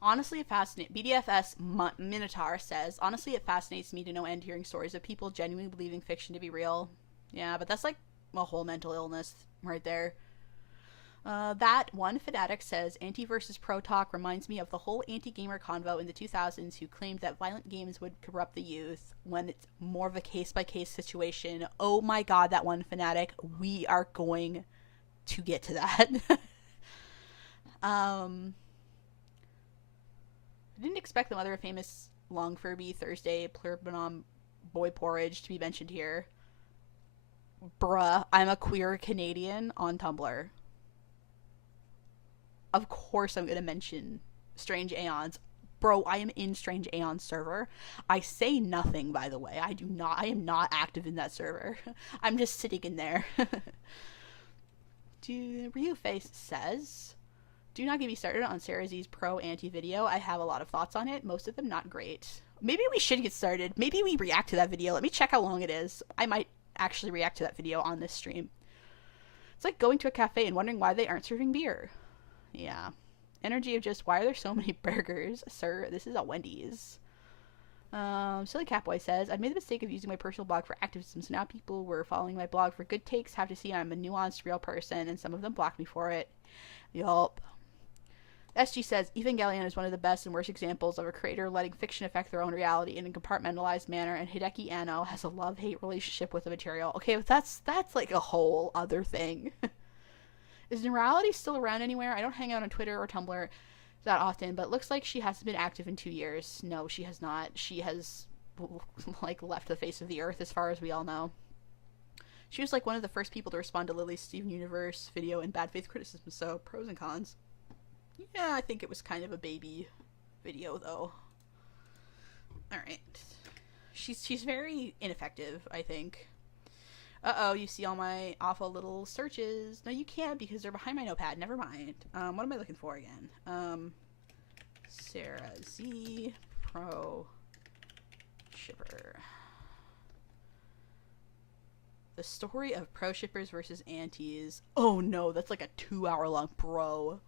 Honestly, it fascinates. BDFS Minotaur says, honestly, it fascinates me to no end hearing stories of people genuinely believing fiction to be real. Yeah, but that's like a whole mental illness right there. That one fanatic says, anti versus pro talk reminds me of the whole anti-gamer convo in the 2000s who claimed that violent games would corrupt the youth, when it's more of a case-by-case situation. Oh my god, that one fanatic. We are going to get to that. I didn't expect the mother of famous Long Furby Thursday Plurbanom Boy Porridge to be mentioned here. Bruh, I'm a queer Canadian on Tumblr. of course I'm gonna mention Strange Aeons. Bro, I am in Strange Aeons server. I say nothing, by the way. I am not active in that server. I'm just sitting in there. Ryu Face says, do not get me started on Sarah Z's pro-anti video. I have a lot of thoughts on it. Most of them not great. Maybe we should get started. Maybe we react to that video. Let me check how long it is. I might actually react to that video on this stream. It's like going to a cafe and wondering why they aren't serving beer. Yeah. Energy of just, why are there so many burgers? Sir, this is a Wendy's. Silly Catboy says, I've made the mistake of using my personal blog for activism, so now people were following my blog for good takes have to see I'm a nuanced, real person, and some of them blocked me for it. Yup. SG says, Evangelion is one of the best and worst examples of a creator letting fiction affect their own reality in a compartmentalized manner, and Hideki Anno has a love-hate relationship with the material. Okay, but that's like a whole other thing. Is Noralities still around anywhere? I don't hang out on Twitter or Tumblr that often, but it looks like she hasn't been active in 2 years. No, she has not. She has, like, left the face of the earth as far as we all know. She was, like, one of the first people to respond to Lily's Steven Universe video in bad faith criticism, so pros and cons. Yeah, I think it was kind of a baby video, though. Alright. She's very ineffective, I think. Uh-oh, you see all my awful little searches. No, you can't because they're behind my notepad. Never mind. What am I looking for again? Sarah Z Pro Shipper. The story of pro shippers versus antis. Oh no, that's like a 2-hour long bro.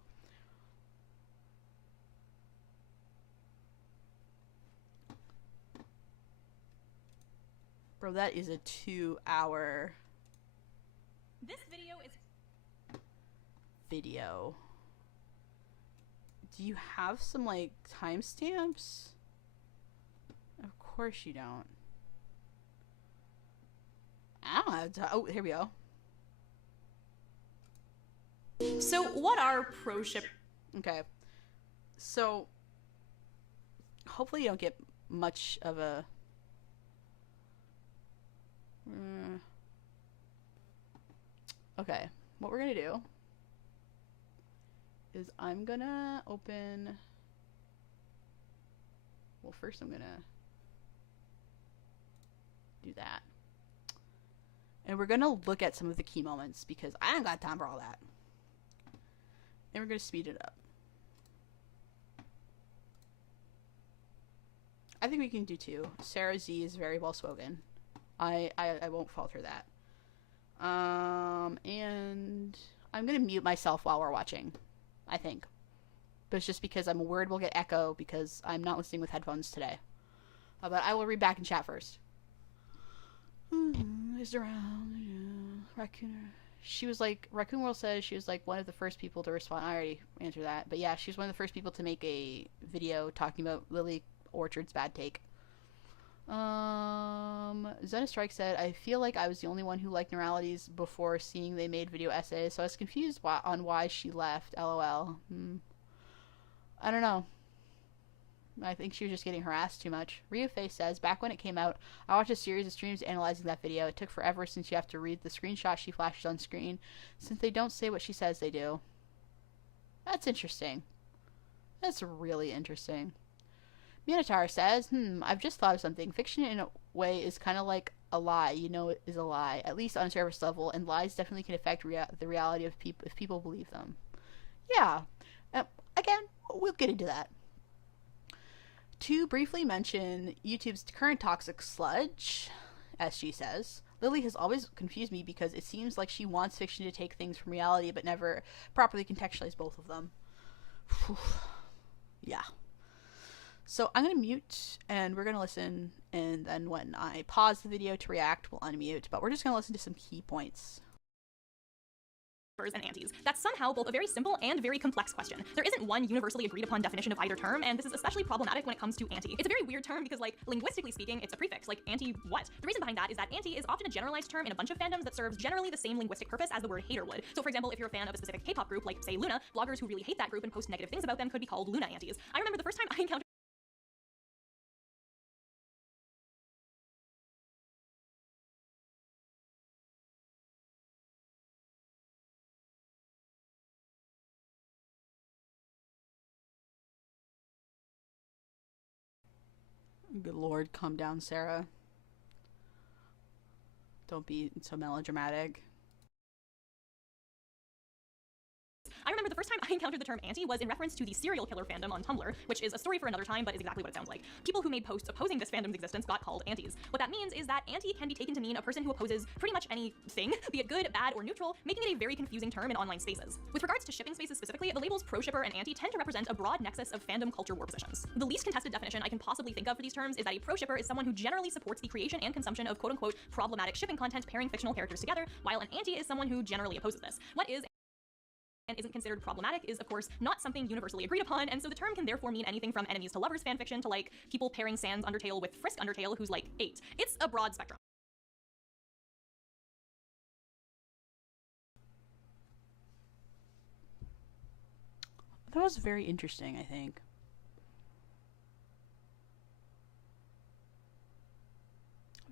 Bro, that is a 2-hour This video is video. Do you have some, like, timestamps? Of course you don't. I don't have to. Oh, here we go. So what are pro ship? Okay. So hopefully you don't get much of a okay, what we're gonna do is I'm gonna open, well, first I'm gonna do that, and we're gonna look at some of the key moments because I ain't got time for all that, and we're gonna speed it up. I think we can do 2. Sarah Z is very well spoken. I won't falter that. And I'm gonna mute myself while we're watching, I think. But it's just because I'm worried we'll get echo because I'm not listening with headphones today. But I will read back in chat first. Is around Raccoon. She was like, Raccoon World says she was like one of the first people to respond. I already answered that. But yeah, she was one of the first people to make a video talking about Lily Orchard's bad take. Zenastrike said, I feel like I was the only one who liked Noralities before seeing they made video essays, so I was confused on why she left. LOL. I don't know. I think she was just getting harassed too much. Ryuface says, back when it came out, I watched a series of streams analyzing that video. It took forever since you have to read the screenshot she flashes on screen, since they don't say what she says they do. That's interesting. That's really interesting. Minotaur says, I've just thought of something. Fiction in a way is kind of like a lie. You know it is a lie, at least on a surface level, and lies definitely can affect the reality of people if people believe them. Yeah. Again, we'll get into that. To briefly mention YouTube's current toxic sludge, SG says, Lily has always confused me because it seems like she wants fiction to take things from reality but never properly contextualize both of them. Yeah. So I'm going to mute, and we're going to listen, and then when I pause the video to react, we'll unmute, but we're just going to listen to some key points. And antis. That's somehow both a very simple and very complex question. There isn't one universally agreed upon definition of either term, and this is especially problematic when it comes to anti. It's a very weird term because, like, linguistically speaking, it's a prefix, like anti what? The reason behind that is that anti is often a generalized term in a bunch of fandoms that serves generally the same linguistic purpose as the word hater would. So for example, if you're a fan of a specific K-pop group, like say Luna, bloggers who really hate that group and post negative things about them could be called Luna antis. I remember the first time I encountered Good lord, calm down, Sarah. Don't be so melodramatic. I remember the first time I encountered the term anti was in reference to the serial killer fandom on Tumblr, which is a story for another time, but is exactly what it sounds like. People who made posts opposing this fandom's existence got called antis. What that means is that anti can be taken to mean a person who opposes pretty much anything, be it good, bad, or neutral, making it a very confusing term in online spaces. With regards to shipping spaces specifically, the labels pro-shipper and anti tend to represent a broad nexus of fandom culture war positions. The least contested definition I can possibly think of for these terms is that a pro-shipper is someone who generally supports the creation and consumption of quote-unquote problematic shipping content pairing fictional characters together, while an anti is someone who generally opposes this. What is and isn't considered problematic is, of course, not something universally agreed upon, and so the term can therefore mean anything from enemies to lovers fanfiction to, like, people pairing Sans Undertale with Frisk Undertale, who's, like, 8. It's a broad spectrum. That was very interesting, I think.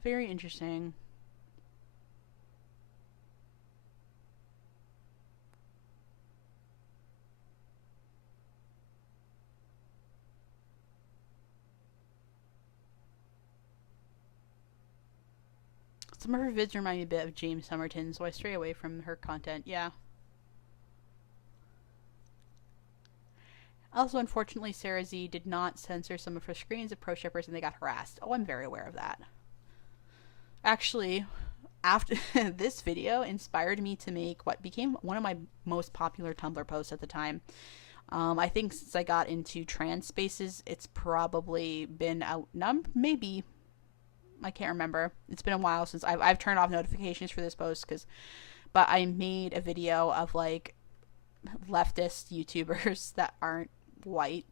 Very interesting. Some of her vids remind me a bit of James Somerton, so I stray away from her content. Yeah. Also, unfortunately, Sarah Z did not censor some of her screens of pro shippers and they got harassed. Oh, I'm very aware of that. Actually, after this video inspired me to make what became one of my most popular Tumblr posts at the time. I think since I got into trans spaces, it's probably been out. Maybe. I can't remember. It's been a while since I've turned off notifications for this post but I made a video of like leftist YouTubers that aren't white.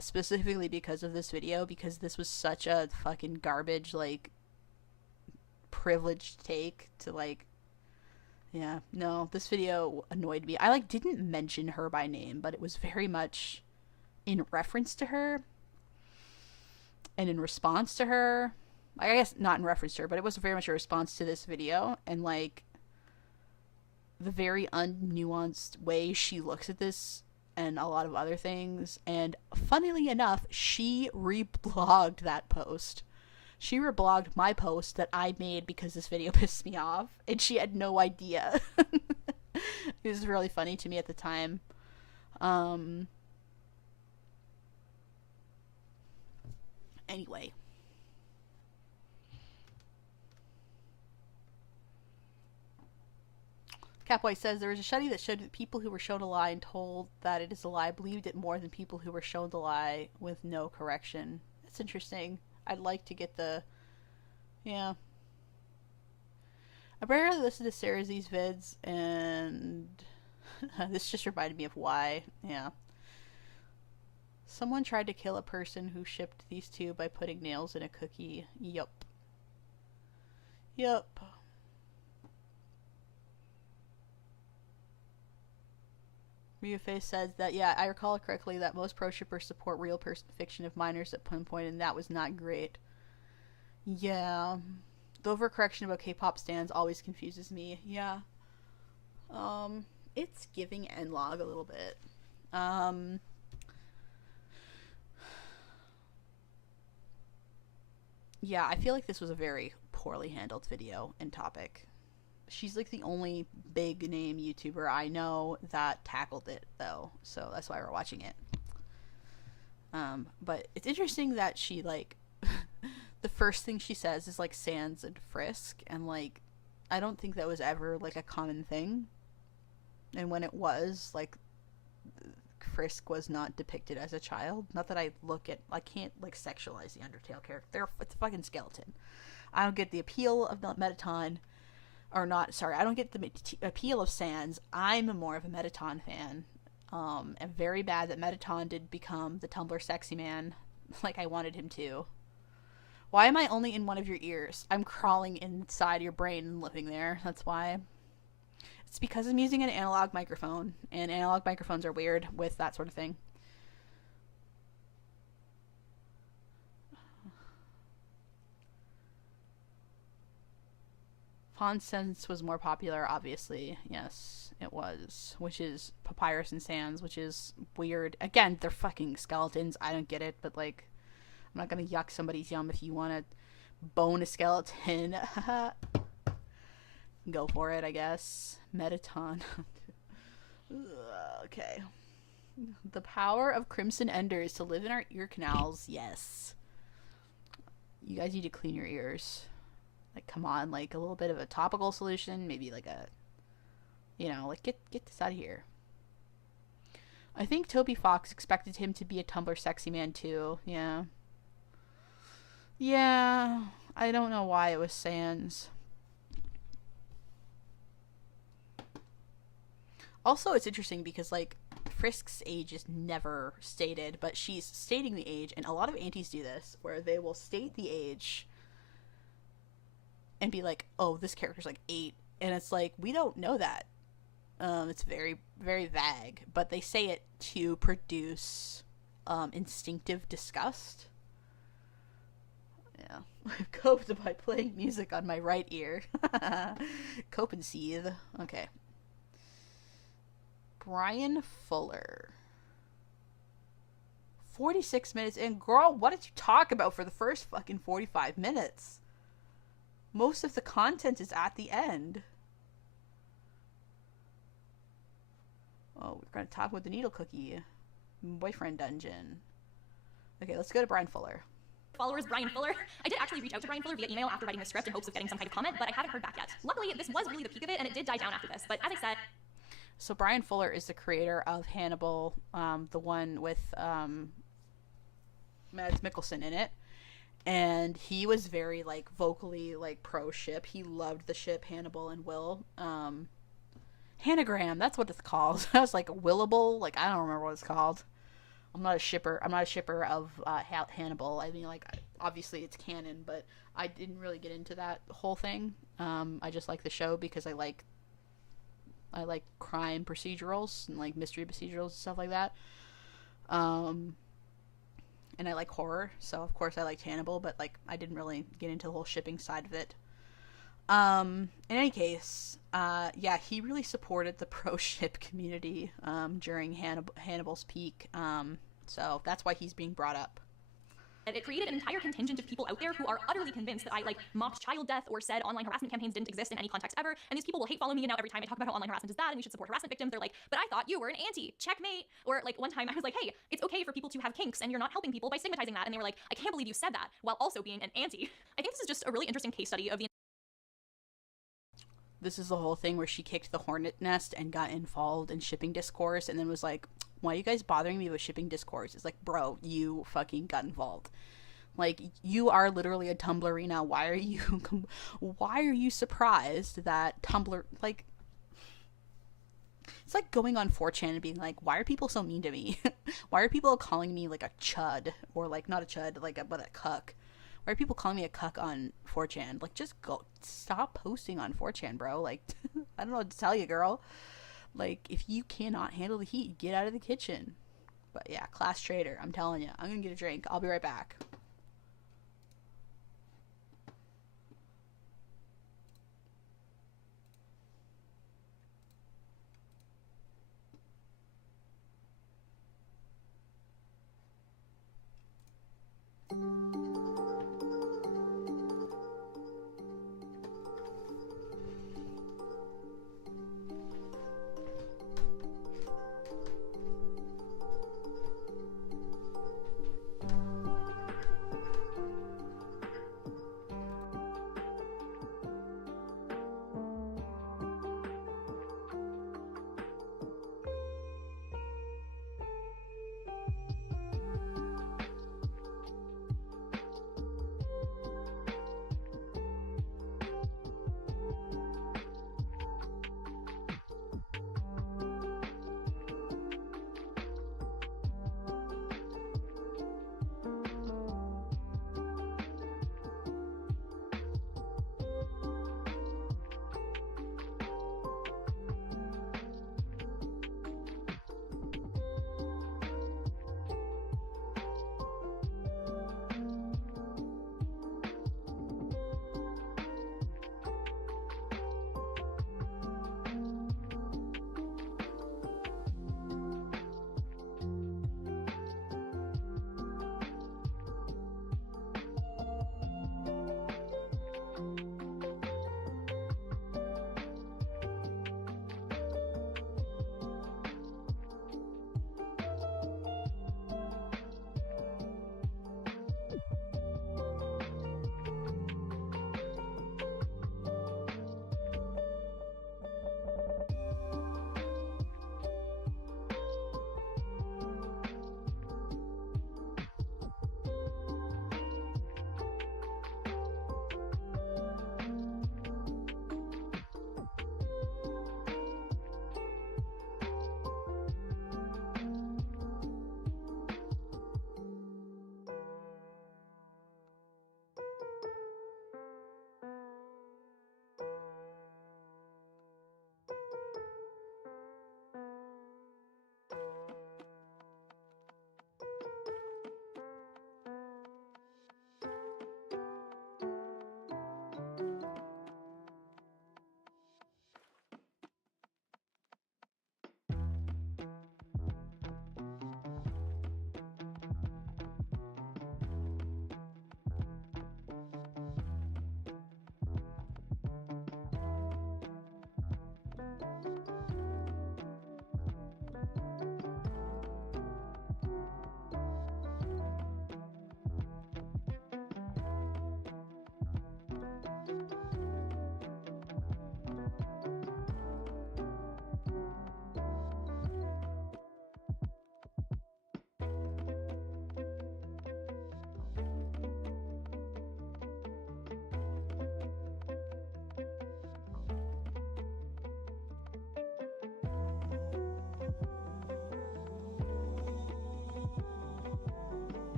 Specifically because of this video, because this was such a fucking garbage, like, privileged take to, like, yeah, no, this video annoyed me. I, like, didn't mention her by name, but it was very much in reference to her and in response to her. I guess not in reference to her, but it was very much a response to this video, and, like, the very unnuanced way she looks at this and a lot of other things. And funnily enough, she reblogged that post. She reblogged my post that I made because this video pissed me off, and she had no idea. It was really funny to me at the time. Anyway. Capwhite says there was a study that showed that people who were shown a lie and told that it is a lie believed it more than people who were shown the lie with no correction. That's interesting. I'd like to get the... Yeah. I rarely listen to Sarah Z's vids, and this just reminded me of why. Yeah. Someone tried to kill a person who shipped these two by putting nails in a cookie. Yup. Yup. Ryuface says that, yeah, I recall correctly that most pro shippers support real person fiction of minors at one point, and that was not great. Yeah. The overcorrection about K-pop stans always confuses me. Yeah. It's giving N-log a little bit. Yeah, I feel like this was a very poorly handled video and topic. She's like the only big name YouTuber I know that tackled it, though, so that's why we're watching it. But it's interesting that she, like, the first thing she says is, like, Sans and Frisk, and, like, I don't think that was ever, like, a common thing. And when it was, like, Frisk was not depicted as a child. Not that I can't, like, sexualize the Undertale character. It's a fucking skeleton. I don't get the appeal of Metaton. I don't get the appeal of Sans. I'm more of a Metaton fan. And very bad that Metaton did become the Tumblr sexy man like I wanted him to. Why am I only in one of your ears? I'm crawling inside your brain and living there. That's why. It's because I'm using an analog microphone, and analog microphones are weird with that sort of thing. Fawn Sense was more popular, obviously. Yes, it was. Which is Papyrus and Sans, which is weird. Again, they're fucking skeletons. I don't get it, but, like, I'm not gonna yuck somebody's yum. If you want to bone a skeleton, go for it, I guess. Metaton. Okay. The power of Crimson Enders to live in our ear canals. Yes. You guys need to clean your ears. Like, come on, like a little bit of a topical solution, maybe like a, you know, like get this out of here. I think Toby Fox expected him to be a Tumblr sexy man too. Yeah. Yeah. I don't know why it was Sans. Also, it's interesting because, like, Frisk's age is never stated, but she's stating the age, and a lot of aunties do this, where they will state the age and be like, oh, this character's like 8, and it's like, we don't know that. It's very, very vague, but they say it to produce instinctive disgust. Yeah. I've coped by playing music on my right ear. Cope and seethe. Okay. Brian Fuller. 46 minutes in. Girl, what did you talk about for the first fucking 45 minutes? Most of the content is at the end. Oh, we're going to talk with the needle cookie. Boyfriend dungeon. Okay, let's go to Brian Fuller. Followers Brian Fuller. I did actually reach out to Brian Fuller via email after writing the script in hopes of getting some kind of comment, but I haven't heard back yet. Luckily, this was really the peak of it, and it did die down after this. But as I said... So Brian Fuller is the creator of Hannibal, the one with Mads Mikkelsen in it. And he was very, like, vocally, like, pro-ship. He loved the ship Hannibal and Will. Hanagram, that's what it's called. I was like, Willable? Like, I don't remember what it's called. I'm not a shipper of Hannibal. I mean, like, obviously it's canon, but I didn't really get into that whole thing. I just like the show because I like crime procedurals and, like, mystery procedurals and stuff like that. And I like horror, so of course I liked Hannibal, but, like, I didn't really get into the whole shipping side of it. In any case, yeah, he really supported the pro-ship community during Hannibal's peak, so that's why he's being brought up. It created an entire contingent of people out there who are utterly convinced that I, like, mocked child death or said online harassment campaigns didn't exist in any context ever, and these people will hate follow me, and now every time I talk about how online harassment is bad and we should support harassment victims, they're like, but I thought you were an anti, checkmate. Or, like, one time I was like, hey, it's okay for people to have kinks, and you're not helping people by stigmatizing that, and they were like, I can't believe you said that, while also being an anti. I think this is just a really interesting case study of the... This is the whole thing where she kicked the hornet nest and got involved in shipping discourse, and then was like, why are you guys bothering me with shipping discourse? It's like, bro, you fucking got involved. Like, you are literally a Tumblrina. Why are you surprised that Tumblr, like, it's like going on 4chan and being like, why are people so mean to me? Why are people calling me, like, a chud? Or, like, not a chud, like, but a cuck. Why are people calling me a cuck on 4chan? Like, just stop posting on 4chan, bro. Like, I don't know what to tell you, girl. Like, if you cannot handle the heat, get out of the kitchen. But yeah, class traitor, I'm telling you. I'm gonna get a drink. I'll be right back.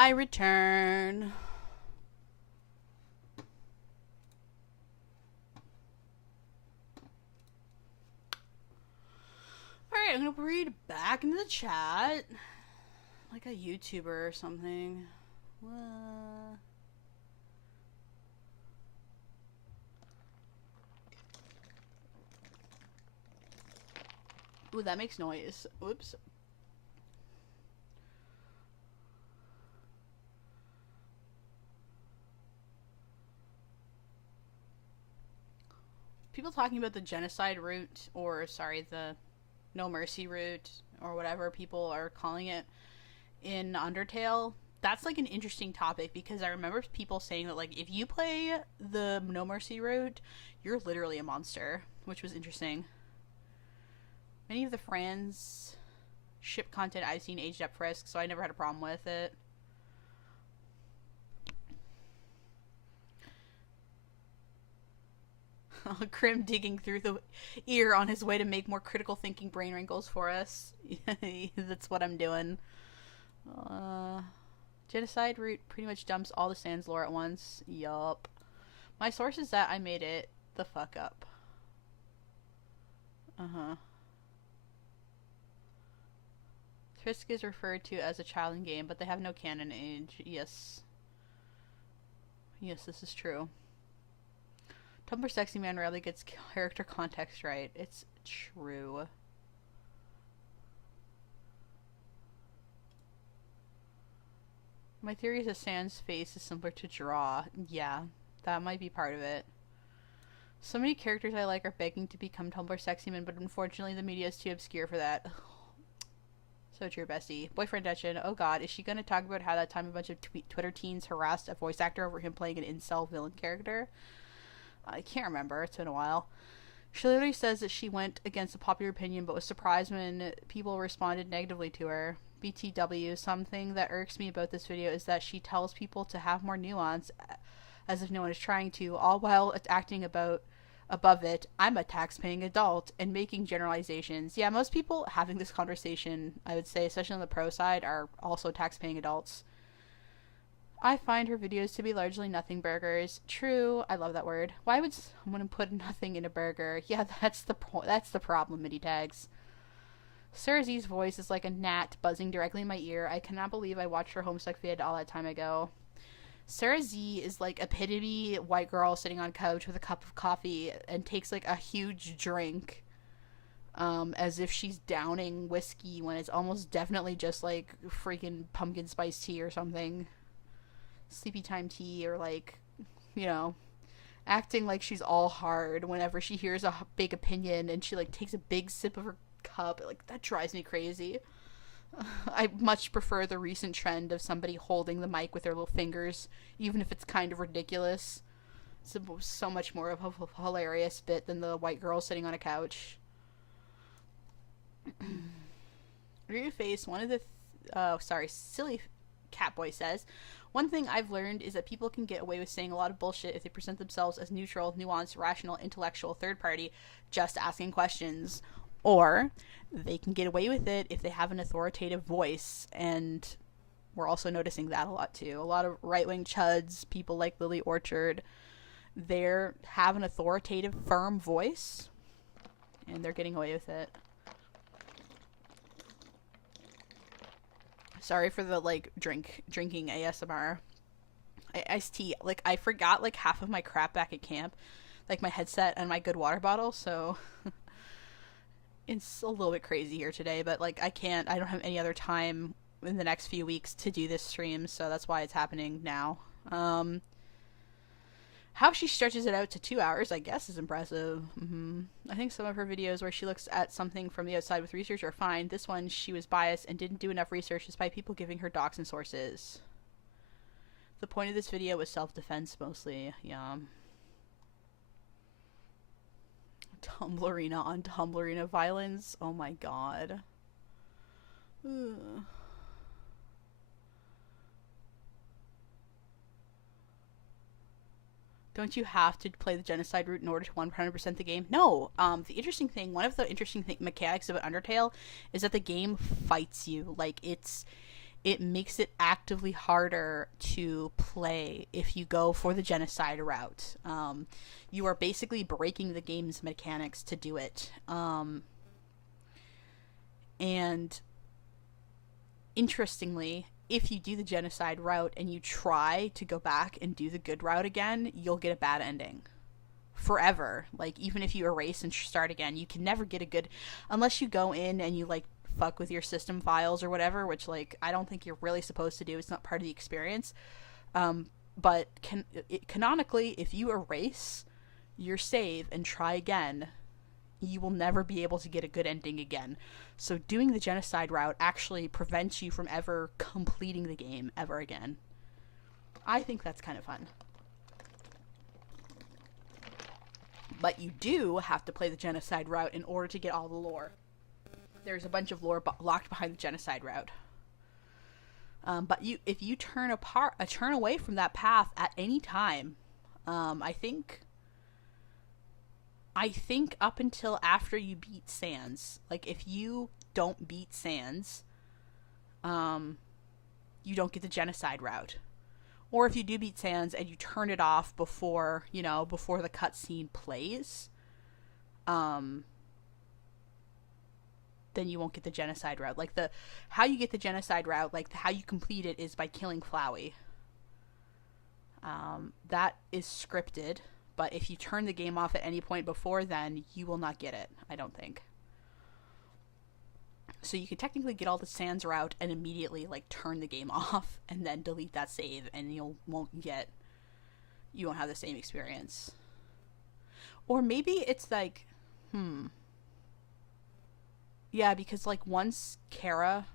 I return. Alright, I'm gonna read back into the chat. Like a YouTuber or something. Ooh, that makes noise. Oops. People talking about the genocide route, or sorry, the no mercy route, or whatever people are calling it in Undertale. That's like an interesting topic because I remember people saying that like if you play the no mercy route, you're literally a monster, which was interesting. Many of the friends ship content I've seen aged up Frisk, so I never had a problem with it. Crim digging through the ear on his way to make more critical thinking brain wrinkles for us. That's what I'm doing. Genocide route pretty much dumps all the Sans lore at once. Yup. My source is that I made it the fuck up. Frisk is referred to as a child in game, but they have no canon age. Yes. Yes, this is true. Tumblr Sexy Man rarely gets character context right. It's true. My theory is that Sans face is simpler to draw. Yeah, that might be part of it. So many characters I like are begging to become Tumblr Sexy Men, but unfortunately the media is too obscure for that. So true, bestie. Boyfriend Dutchin. Oh god, is she gonna talk about how that time a bunch of Twitter teens harassed a voice actor over him playing an incel villain character? I can't remember. It's been a while. She literally says that she went against the popular opinion but was surprised when people responded negatively to her. BTW, something that irks me about this video is that she tells people to have more nuance as if no one is trying to, all while acting above it. I'm a tax-paying adult and making generalizations. Yeah, most people having this conversation, I would say, especially on the pro side, are also tax-paying adults. I find her videos to be largely nothing burgers. True, I love that word. Why would someone put nothing in a burger? Yeah, that's the problem, MIDI tags. Sarah Z's voice is like a gnat buzzing directly in my ear. I cannot believe I watched her Homestuck vid all that time ago. Sarah Z is like epitome white girl sitting on couch with a cup of coffee and takes like a huge drink. As if she's downing whiskey when it's almost definitely just like freaking pumpkin spice tea or something. Sleepy time tea, or like, you know, acting like she's all hard whenever she hears a big opinion and she like takes a big sip of her cup. Like, that drives me crazy. I much prefer the recent trend of somebody holding the mic with their little fingers, even if it's kind of ridiculous. It's so much more of a hilarious bit than the white girl sitting on a couch. Rear face, one of the silly Catboy says, one thing I've learned is that people can get away with saying a lot of bullshit if they present themselves as neutral, nuanced, rational, intellectual, third party, just asking questions. Or they can get away with it if they have an authoritative voice, and we're also noticing that a lot too. A lot of right-wing chuds, people like Lily Orchard, they have an authoritative, firm voice, and they're getting away with it. Sorry for the, like, drinking ASMR. Iced tea. Like, I forgot, like, half of my crap back at camp. Like, my headset and my good water bottle, so... It's a little bit crazy here today, but, like, I don't have any other time in the next few weeks to do this stream, so that's why it's happening now. How she stretches it out to 2 hours, I guess, is impressive. I think some of her videos where she looks at something from the outside with research are fine. This one, she was biased and didn't do enough research despite people giving her docs and sources. The point of this video was self-defense, mostly. Yeah. Tumblrina on Tumblrina violence. Oh my god. Ugh. Don't you have to play the genocide route in order to 100% the game? No. One of the interesting mechanics about Undertale is that the game fights you. Like, it's it makes it actively harder to play if you go for the genocide route. You are basically breaking the game's mechanics to do it. And interestingly, if you do the genocide route and you try to go back and do the good route again, you'll get a bad ending. Forever. Like, even if you erase and start again, you can never get a good, unless you go in and you like fuck with your system files or whatever, which like I don't think you're really supposed to do. It's not part of the experience. But canonically, if you erase your save and try again, you will never be able to get a good ending again. So doing the genocide route actually prevents you from ever completing the game ever again. I think that's kind of fun. But you do have to play the genocide route in order to get all the lore. There's a bunch of lore locked behind the genocide route. But if you turn away from that path at any time, I think up until after you beat Sans, like if you don't beat Sans, you don't get the genocide route. Or if you do beat Sans and you turn it off before the cutscene plays, then you won't get the genocide route. Like how you get the genocide route, like how you complete it is by killing Flowey. That is scripted, but if you turn the game off at any point before then, you will not get it, I don't think. So you can technically get all the Sans route and immediately like turn the game off and then delete that save, and you won't have the same experience. Or maybe it's like, yeah, because like once Kara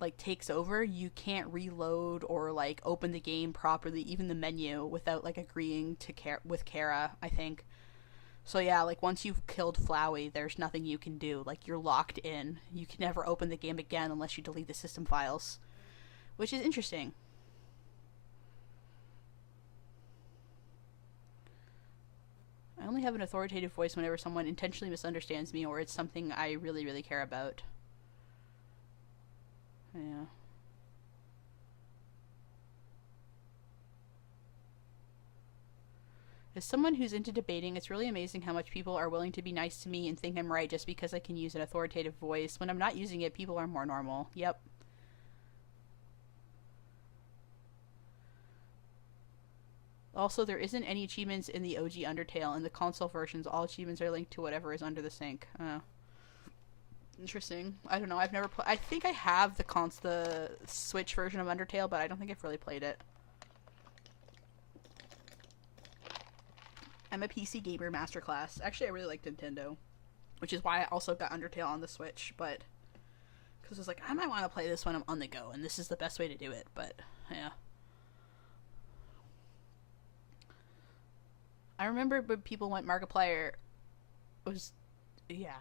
like takes over, you can't reload or like open the game properly, even the menu, without like agreeing with Kara, I think. So yeah, like once you've killed Flowey, there's nothing you can do. Like you're locked in. You can never open the game again unless you delete the system files, which is interesting. I only have an authoritative voice whenever someone intentionally misunderstands me or it's something I really, really care about. Yeah. As someone who's into debating, it's really amazing how much people are willing to be nice to me and think I'm right just because I can use an authoritative voice. When I'm not using it, people are more normal. Yep. Also, there isn't any achievements in the OG Undertale. In the console versions, all achievements are linked to whatever is under the sink. Interesting. I don't know. I've never played. I think I have the Switch version of Undertale, but I don't think I've really played it. I'm a PC gamer masterclass. Actually, I really like Nintendo, which is why I also got Undertale on the Switch, but because I was like, I might want to play this when I'm on the go, and this is the best way to do it, but yeah. I remember when people went Markiplier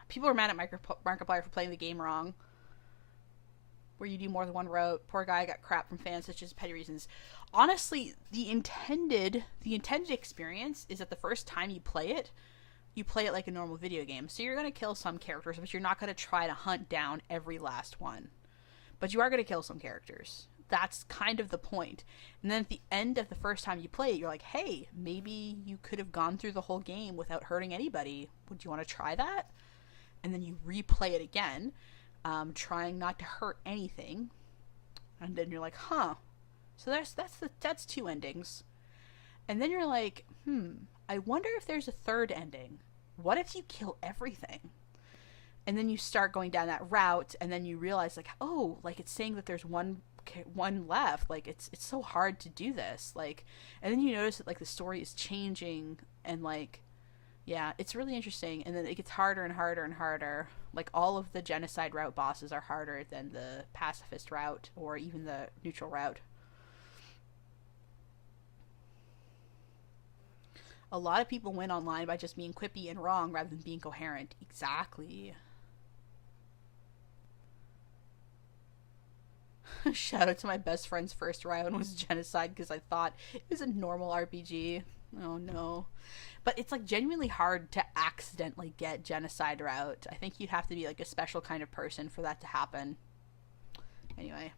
people were mad at Markiplier for playing the game wrong, where you do more than one route. Poor guy got crap from fans such as petty reasons. Honestly, the intended experience is that the first time you play it like a normal video game. So you're going to kill some characters, but you're not going to try to hunt down every last one. But you are going to kill some characters. That's kind of the point. And then at the end of the first time you play it, you're like, hey, maybe you could have gone through the whole game without hurting anybody. Would you want to try that? And then you replay it again, trying not to hurt anything. And then you're like, huh. So that's two endings. And then you're like, I wonder if there's a third ending. What if you kill everything? And then you start going down that route, and then you realize, like, oh, like it's saying that there's one left. Like it's so hard to do this. Like, and then you notice that like the story is changing, and like, yeah, it's really interesting. And then it gets harder and harder and harder. Like all of the genocide route bosses are harder than the pacifist route or even the neutral route. A lot of people win online by just being quippy and wrong rather than being coherent. Exactly. Shout out to my best friend's first round was genocide because I thought it was a normal RPG. Oh no. But it's like genuinely hard to accidentally get genocide route. I think you'd have to be like a special kind of person for that to happen. Anyway.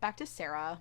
Back to Sarah.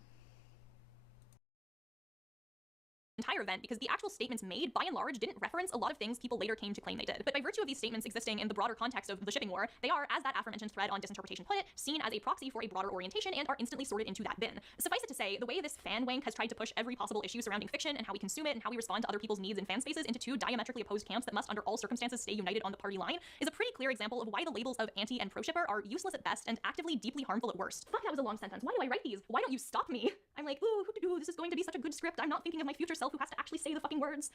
Entire event because the actual statements made, by and large, didn't reference a lot of things people later came to claim they did. But by virtue of these statements existing in the broader context of the shipping war, they are, as that aforementioned thread on disinterpretation put it, seen as a proxy for a broader orientation and are instantly sorted into that bin. Suffice it to say, the way this fan wank has tried to push every possible issue surrounding fiction and how we consume it and how we respond to other people's needs and fan spaces into two diametrically opposed camps that must under all circumstances stay united on the party line is a pretty clear example of why the labels of anti and pro shipper are useless at best and actively deeply harmful at worst. Fuck, that was a long sentence. Why do I write these? Why don't you stop me? I'm like, ooh, this is going to be such a good script. I'm not thinking of my future self who has to actually say the fucking words.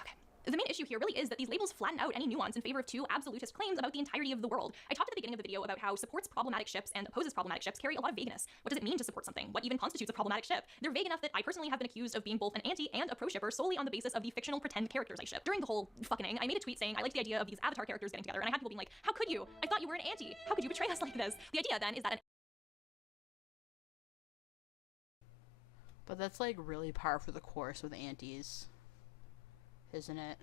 Okay. The main issue here really is that these labels flatten out any nuance in favor of two absolutist claims about the entirety of the world. I talked at the beginning of the video about how supports problematic ships and opposes problematic ships carry a lot of vagueness. What does it mean to support something? What even constitutes a problematic ship? They're vague enough that I personally have been accused of being both an anti and a pro shipper solely on the basis of the fictional pretend characters I ship. During the whole fucking, I made a tweet saying I liked the idea of these avatar characters getting together, and I had people being like, how could you? I thought you were an anti. How could you betray us like this? The idea then is that But that's like really par for the course with antis, isn't it?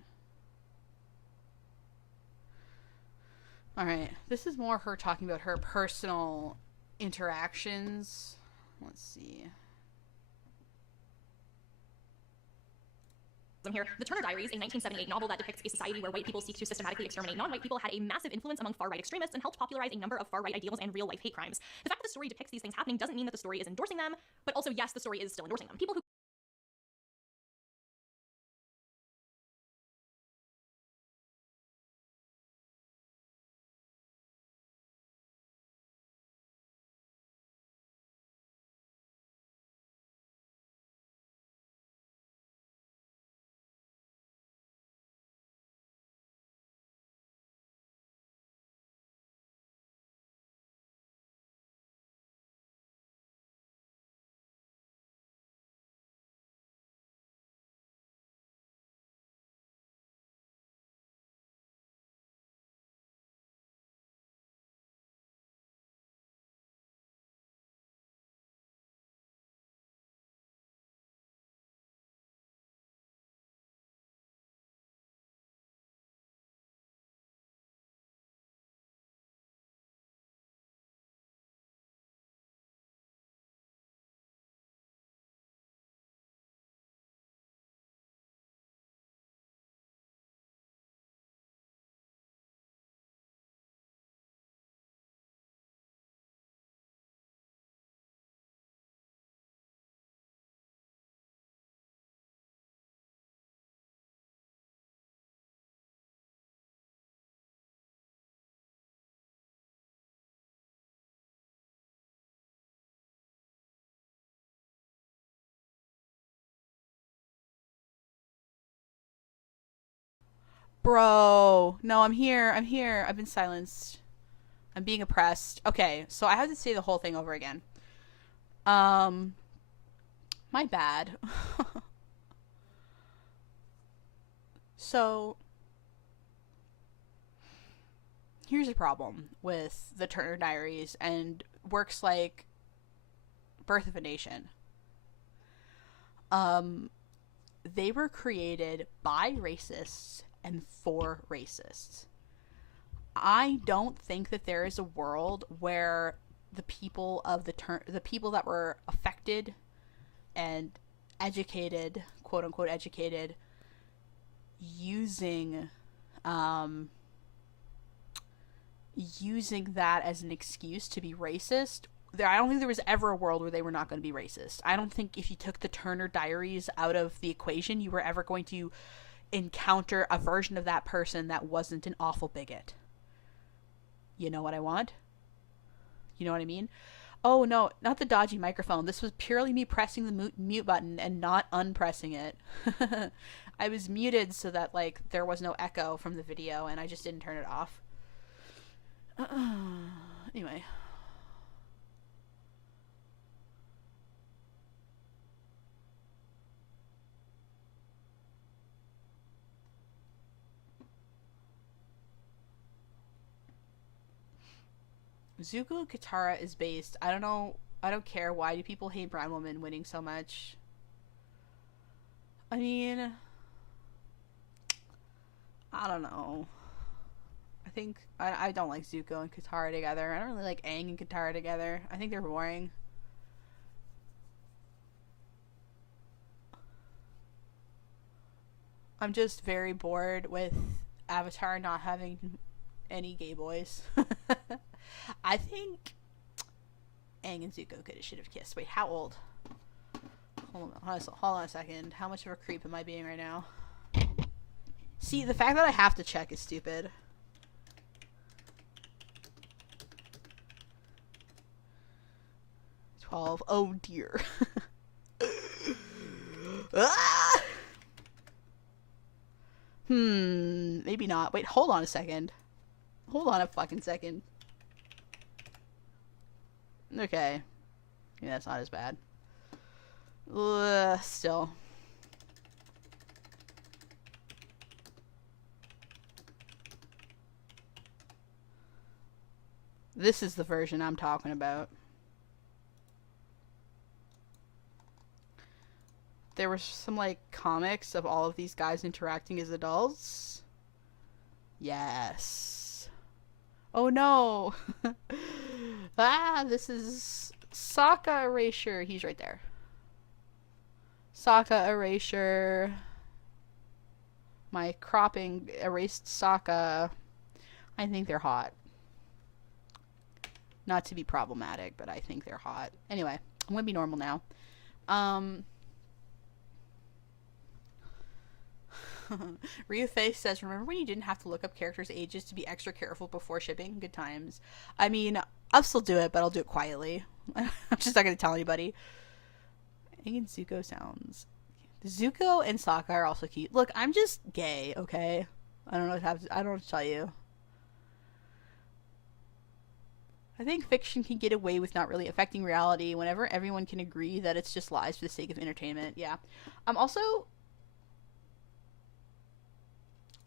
Alright, this is more her talking about her personal interactions. Let's see. Here. The Turner Diaries, a 1978 novel that depicts a society where white people seek to systematically exterminate non-white people, had a massive influence among far-right extremists and helped popularize a number of far-right ideals and real-life hate crimes. The fact that the story depicts these things happening doesn't mean that the story is endorsing them, but also, yes, the story is still endorsing them. People who Bro, no, I'm here. I've been silenced. I'm being oppressed. Okay, so I have to say the whole thing over again. My bad. So, here's a problem with the Turner Diaries and works like Birth of a Nation. They were created by racists and for racists. I don't think that there is a world where the people of the people that were affected and educated, quote unquote educated, using using that as an excuse to be racist. I don't think there was ever a world where they were not going to be racist. I don't think if you took the Turner Diaries out of the equation, you were ever going to encounter a version of that person that wasn't an awful bigot. You know what I want? You know what I mean? Oh no, not the dodgy microphone. This was purely me pressing the mute button and not unpressing it. I was muted so that like there was no echo from the video and I just didn't turn it off. Anyway. Zuko Katara is based. I don't know. I don't care. Why do people hate Brown Woman winning so much? I mean, I don't know. I think I don't like Zuko and Katara together. I don't really like Aang and Katara together. I think they're boring. I'm just very bored with Avatar not having any gay boys. I think Aang and Zuko should have kissed. Wait, how old? Hold on a second. How much of a creep am I being right now? See, the fact that I have to check is stupid. Oh dear. Ah! Maybe not. Wait, hold on a second. Hold on a fucking second. Okay. Yeah, that's not as bad. Still. This is the version I'm talking about. There were some, like, comics of all of these guys interacting as adults. Yes. Oh no! This is Sokka Erasure. He's right there. Sokka Erasure. My cropping erased Sokka. I think they're hot. Not to be problematic, but I think they're hot. Anyway, I'm gonna be normal now. Ryuface says, remember when you didn't have to look up characters' ages to be extra careful before shipping? Good times. I mean, I'll still do it, but I'll do it quietly. I'm just not going to tell anybody. Aang Zuko sounds... Zuko and Sokka are also cute. Look, I'm just gay, okay? I don't know what to tell you. I think fiction can get away with not really affecting reality whenever everyone can agree that it's just lies for the sake of entertainment. Yeah. Also...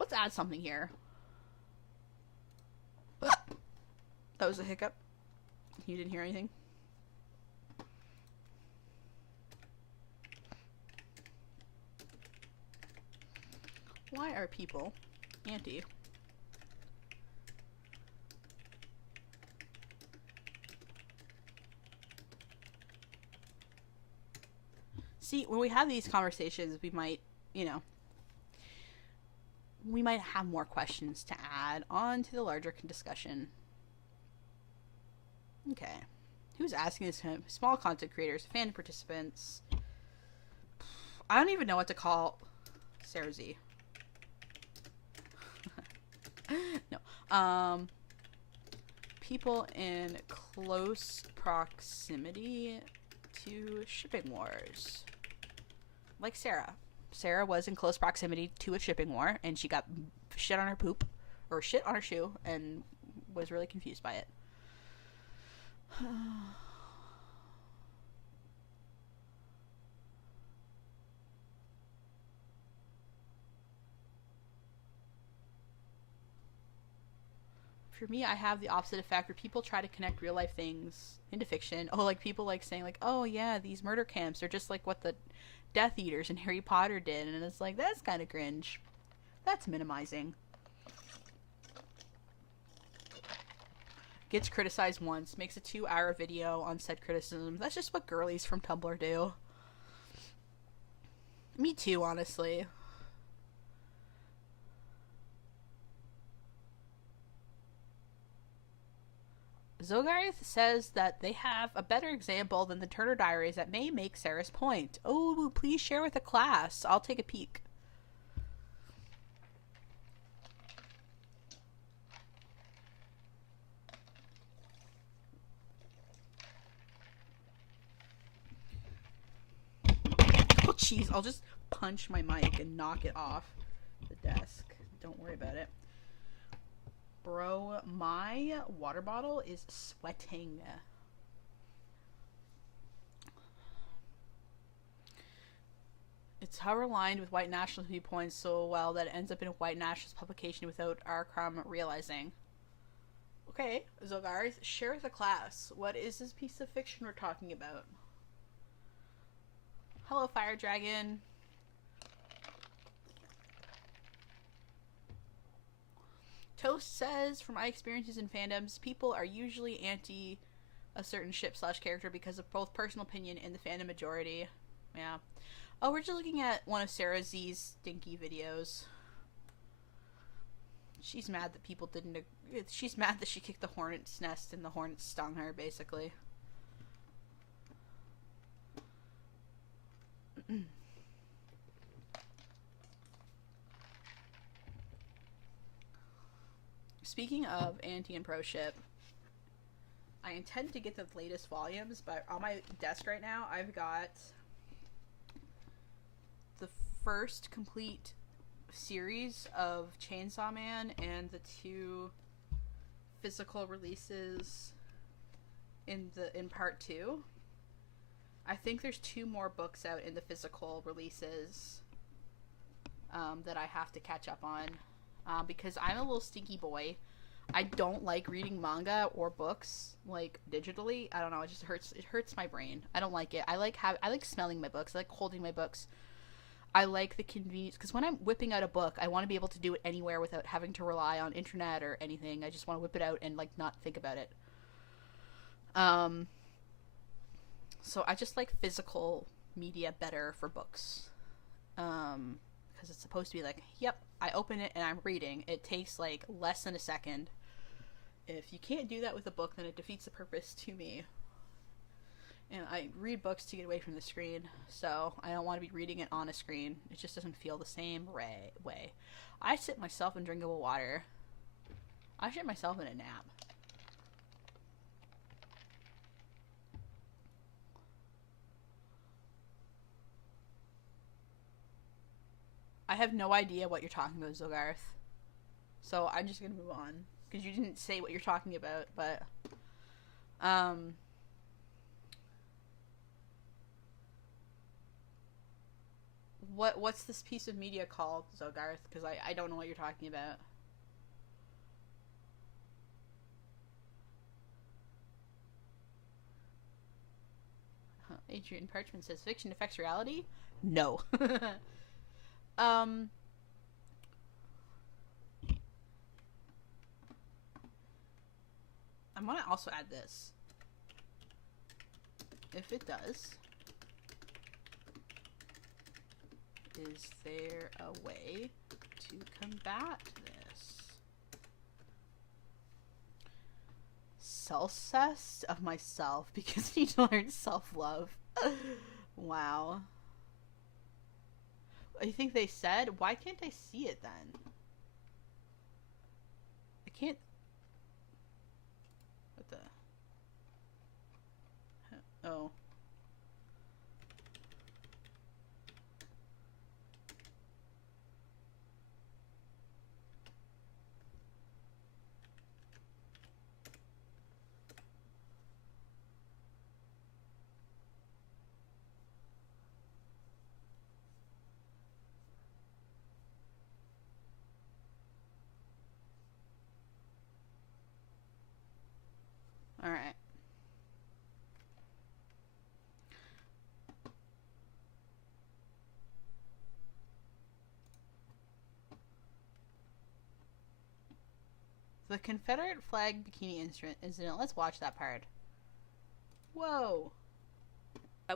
Let's add something here. That was a hiccup. You didn't hear anything? Why are people anti? See, when we have these conversations, we might, you know, we might have more questions to add on to the larger discussion. Okay. Who's asking this? Small content creators, fan participants. I don't even know what to call Sarah Z. No. People in close proximity to shipping wars. Like Sarah. Sarah was in close proximity to a shipping war, and she got shit on her poop, or shit on her shoe, and was really confused by it. For me, I have the opposite effect where people try to connect real life things into fiction. Oh, like people like saying like, oh yeah, these murder camps are just like what the Death Eaters and Harry Potter did, and it's like, that's kind of cringe. That's minimizing. Gets criticized once, makes a 2-hour video on said criticism. That's just what girlies from Tumblr do. Me too, honestly. Zogarth says that they have a better example than the Turner Diaries that may make Sarah's point. Oh, please share with the class. I'll take a peek. Oh, jeez. I'll just punch my mic and knock it off the desk. Don't worry about it. Bro, my water bottle is sweating. It's however aligned with white nationalist viewpoints so well that it ends up in a white nationalist publication without our crumb realizing. Okay, Zogar, share with the class. What is this piece of fiction we're talking about? Hello, Fire Dragon. Toast says, from my experiences in fandoms, people are usually anti a certain ship / character because of both personal opinion and the fandom majority. Yeah. Oh, we're just looking at one of Sarah Z's stinky videos. She's mad that people didn't... She's mad that she kicked the hornet's nest and the hornet stung her, basically. Speaking of anti and pro ship, I intend to get the latest volumes, but on my desk right now, I've got the first complete series of Chainsaw Man and the 2 physical releases in part 2. I think there's 2 more books out in the physical releases that I have to catch up on because I'm a little stinky boy. I don't like reading manga or books like digitally. I don't know, it just hurts. It hurts my brain. I don't like it. I like smelling my books. I like holding my books. I like the convenience because when I'm whipping out a book, I want to be able to do it anywhere without having to rely on internet or anything. I just want to whip it out and like not think about it. So I just like physical media better for books. Because it's supposed to be like, yep, I open it and I'm reading. It takes like less than a second. If you can't do that with a book, then it defeats the purpose to me. And I read books to get away from the screen, so I don't want to be reading it on a screen. It just doesn't feel the same way. I sit myself in drinkable water. I shit myself in a nap. I have no idea what you're talking about, Zogarth. So I'm just gonna move on. Because you didn't say what you're talking about, but... What's this piece of media called, Zogarth? Because I don't know what you're talking about. Adrian Parchment says, fiction affects reality? No. I'm gonna also add this. If it does, is there a way to combat this? Self-cessed of myself because I need to learn self-love. Wow. I think they said, why can't I see it then? I can't. What the? Oh. Alright. The Confederate flag bikini incident. Let's watch that part. Whoa.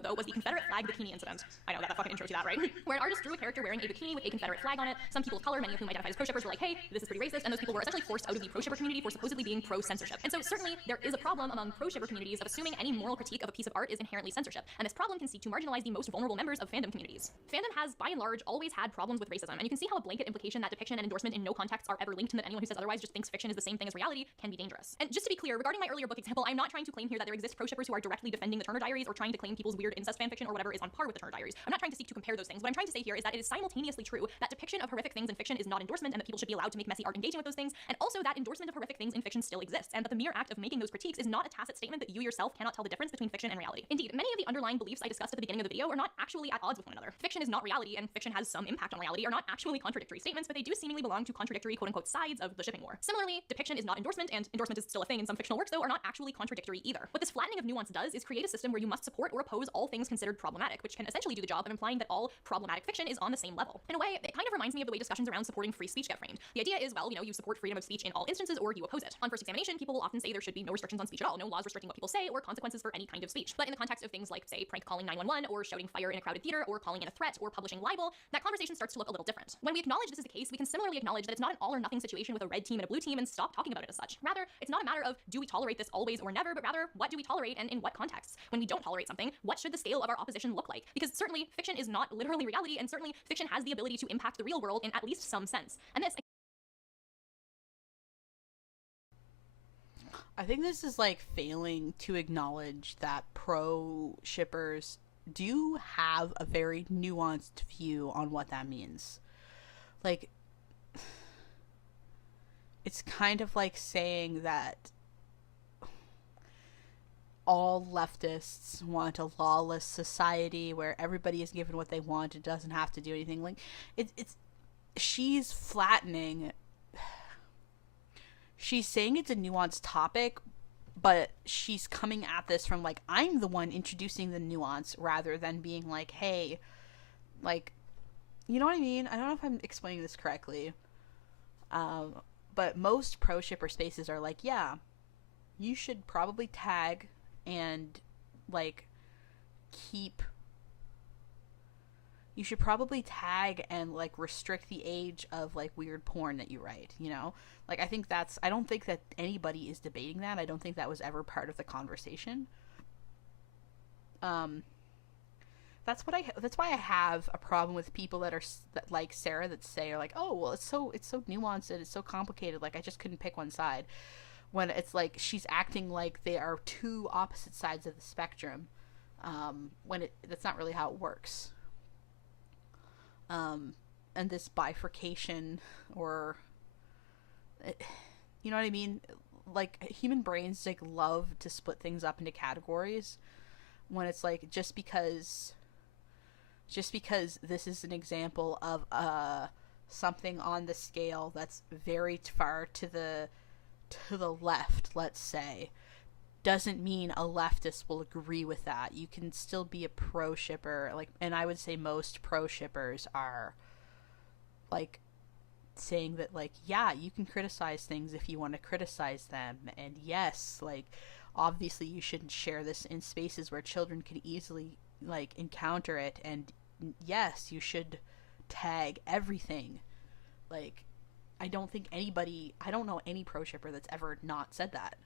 Though was the Confederate flag bikini incident. I know that fucking intro to that, right? Where an artist drew a character wearing a bikini with a Confederate flag on it. Some people of color, many of whom identify as pro-shippers, were like, hey, this is pretty racist, and those people were essentially forced out of the pro-shipper community for supposedly being pro-censorship. And so certainly there is a problem among pro-shipper communities of assuming any moral critique of a piece of art is inherently censorship, and this problem can seek to marginalize the most vulnerable members of fandom communities. Fandom has, by and large, always had problems with racism, and you can see how a blanket implication that depiction and endorsement in no context are ever linked, and that anyone who says otherwise just thinks fiction is the same thing as reality can be dangerous. And just to be clear, regarding my earlier book example, I'm not trying to claim here that there exist pro-shippers who are directly defending the Turner Diaries or trying to claim people's weird incest fanfiction or whatever is on par with the Turner Diaries. I'm not trying to seek to compare those things. What I'm trying to say here is that it is simultaneously true that depiction of horrific things in fiction is not endorsement and that people should be allowed to make messy art engaging with those things, and also that endorsement of horrific things in fiction still exists, and that the mere act of making those critiques is not a tacit statement that you yourself cannot tell the difference between fiction and reality. Indeed, many of the underlying beliefs I discussed at the beginning of the video are not actually at odds with one another. Fiction is not reality, and fiction has some impact on reality are not actually contradictory statements, but they do seemingly belong to contradictory quote-unquote sides of the shipping war. Similarly, depiction is not endorsement, and endorsement is still a thing in some fictional works, though, are not actually contradictory either. What this flattening of nuance does is create a system where you must support or oppose all things considered problematic, which can essentially do the job of implying that all problematic fiction is on the same level. In a way, it kind of reminds me of the way discussions around supporting free speech get framed. The idea is, well, you support freedom of speech in all instances or you oppose it. On first examination, people will often say there should be no restrictions on speech at all, no laws restricting what people say or consequences for any kind of speech. But in the context of things like, say, prank calling 911 or shouting fire in a crowded theater or calling in a threat or publishing libel, that conversation starts to look a little different. When we acknowledge this is the case, we can similarly acknowledge that it's not an all or nothing situation with a red team and a blue team and stop talking about it as such. Rather, it's not a matter of do we tolerate this always or never, but rather what do we tolerate and in what contexts? When we don't tolerate something, what should the scale of our opposition look like? Because certainly fiction is not literally reality, and certainly fiction has the ability to impact the real world in at least some sense. And this, I think this is like failing to acknowledge that pro shippers do have a very nuanced view on what that means. Like, it's kind of like saying that all leftists want a lawless society where everybody is given what they want and doesn't have to do anything. Like, it's she's flattening. She's saying it's a nuanced topic, but she's coming at this from like, I'm the one introducing the nuance rather than being like, hey, like, you know what I mean? I don't know if I'm explaining this correctly. But most pro shipper spaces are like, yeah, you should probably tag and like you should probably tag and like restrict the age of like weird porn that you write, like I don't think that anybody is debating that. I don't think that was ever part of the conversation. That's why I have a problem with people that like Sarah that say, like, oh well, it's so nuanced and it's so complicated, like I just couldn't pick one side, when it's like she's acting like they are two opposite sides of the spectrum, when that's not really how it works. And this bifurcation, or you know what I mean, like human brains like love to split things up into categories, when it's like just because this is an example of something on the scale that's very far to the left, let's say, doesn't mean a leftist will agree with that. You can still be a pro shipper, like, and I would say most pro shippers are like saying that, like, yeah, you can criticize things if you want to criticize them, and yes, like, obviously you shouldn't share this in spaces where children could easily like encounter it, and yes, you should tag everything. Like, I don't know any pro shipper that's ever not said that.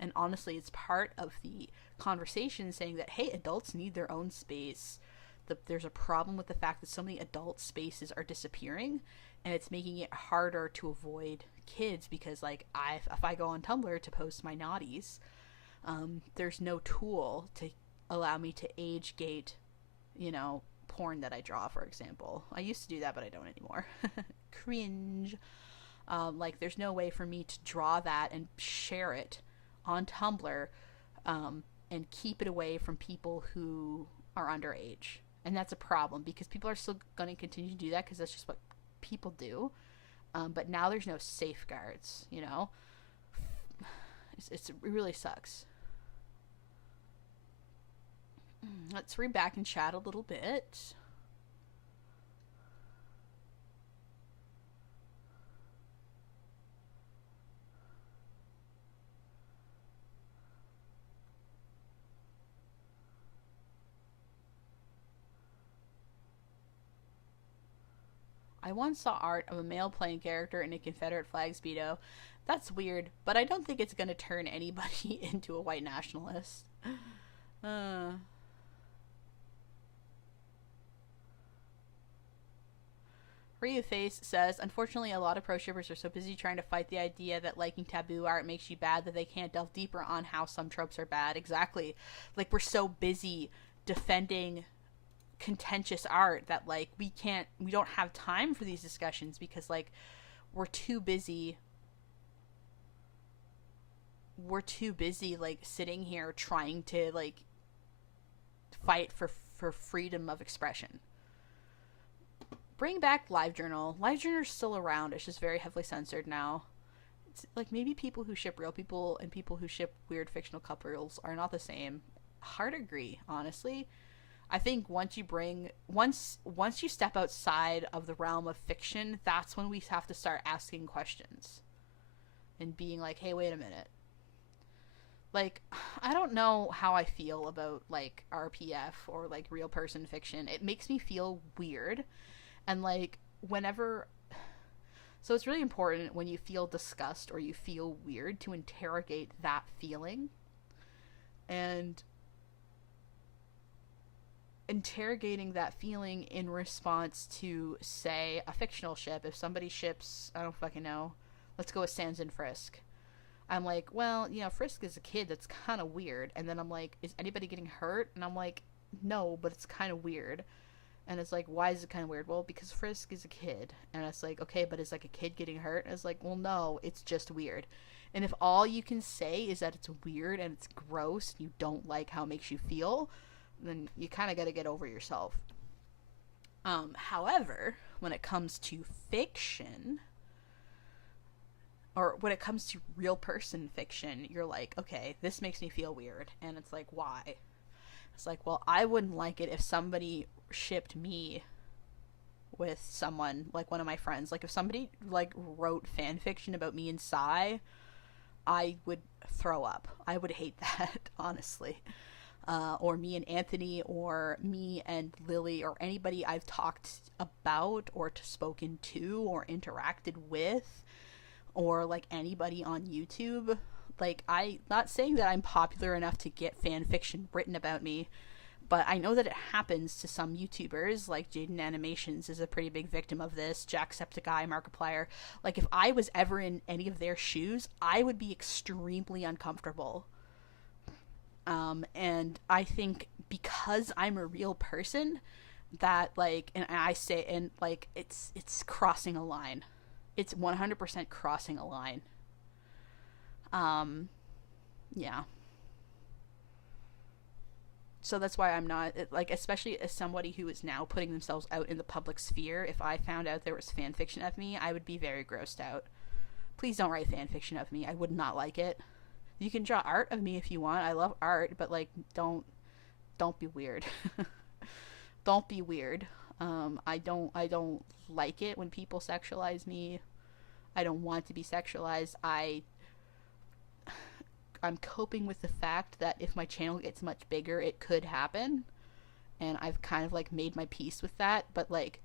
And honestly, it's part of the conversation saying that, hey, adults need their own space. There's a problem with the fact that so many adult spaces are disappearing, and it's making it harder to avoid kids, because like if I go on Tumblr to post my naughties, there's no tool to allow me to age gate, porn that I draw, for example. I used to do that, but I don't anymore. Cringe. Like, there's no way for me to draw that and share it on Tumblr, and keep it away from people who are underage. And that's a problem, because people are still going to continue to do that because that's just what people do. But now there's no safeguards, it really sucks. Let's read back and chat a little bit. I once saw art of a male playing character in a Confederate flag Speedo. That's weird, but I don't think it's going to turn anybody into a white nationalist. Ryu Face says, unfortunately, a lot of pro shippers are so busy trying to fight the idea that liking taboo art makes you bad that they can't delve deeper on how some tropes are bad. Exactly. Like, we're so busy defending contentious art that like we don't have time for these discussions, because like we're too busy like sitting here trying to like fight for freedom of expression. Bring back LiveJournal. LiveJournal's still around, it's just very heavily censored now. It's like maybe people who ship real people and people who ship weird fictional couples are not the same. hard agree, honestly. I think once you step outside of the realm of fiction, that's when we have to start asking questions and being like, hey, wait a minute. Like, I don't know how I feel about like RPF or like real person fiction. It makes me feel weird. And like whenever so it's really important when you feel disgust or you feel weird to interrogate that feeling, and interrogating that feeling in response to, say, a fictional ship. If somebody ships, I don't fucking know, let's go with Sans and Frisk. I'm like, well, Frisk is a kid. That's kind of weird. And then I'm like, is anybody getting hurt? And I'm like, no, but it's kind of weird. And it's like, why is it kind of weird? Well, because Frisk is a kid. And it's like, okay, but is like a kid getting hurt? And it's like, well, no, it's just weird. And if all you can say is that it's weird and it's gross and you don't like how it makes you feel, then you kind of got to get over yourself. However, when it comes to fiction, or when it comes to real person fiction, you're like, okay, this makes me feel weird. And it's like, why? It's like, well, I wouldn't like it if somebody shipped me with someone, like one of my friends. Like, if somebody, like, wrote fan fiction about me and Sai, I would throw up. I would hate that, honestly. Or me and Anthony, or me and Lily, or anybody I've talked about, or spoken to, or interacted with, or, like, anybody on YouTube. Like, I'm not saying that I'm popular enough to get fan fiction written about me, but I know that it happens to some YouTubers. Like, Jaden Animations is a pretty big victim of this, Jacksepticeye, Markiplier. Like, if I was ever in any of their shoes, I would be extremely uncomfortable. And I think because I'm a real person, that, like, and I say, and, like, it's crossing a line. It's 100% crossing a line. Yeah. So that's why I'm not, like, especially as somebody who is now putting themselves out in the public sphere, if I found out there was fan fiction of me, I would be very grossed out. Please don't write fan fiction of me. I would not like it. You can draw art of me if you want. I love art, but, like, don't be weird. Don't be weird. I don't like it when people sexualize me. I don't want to be sexualized. I'm coping with the fact that if my channel gets much bigger, it could happen. And I've kind of, like, made my peace with that. But, like,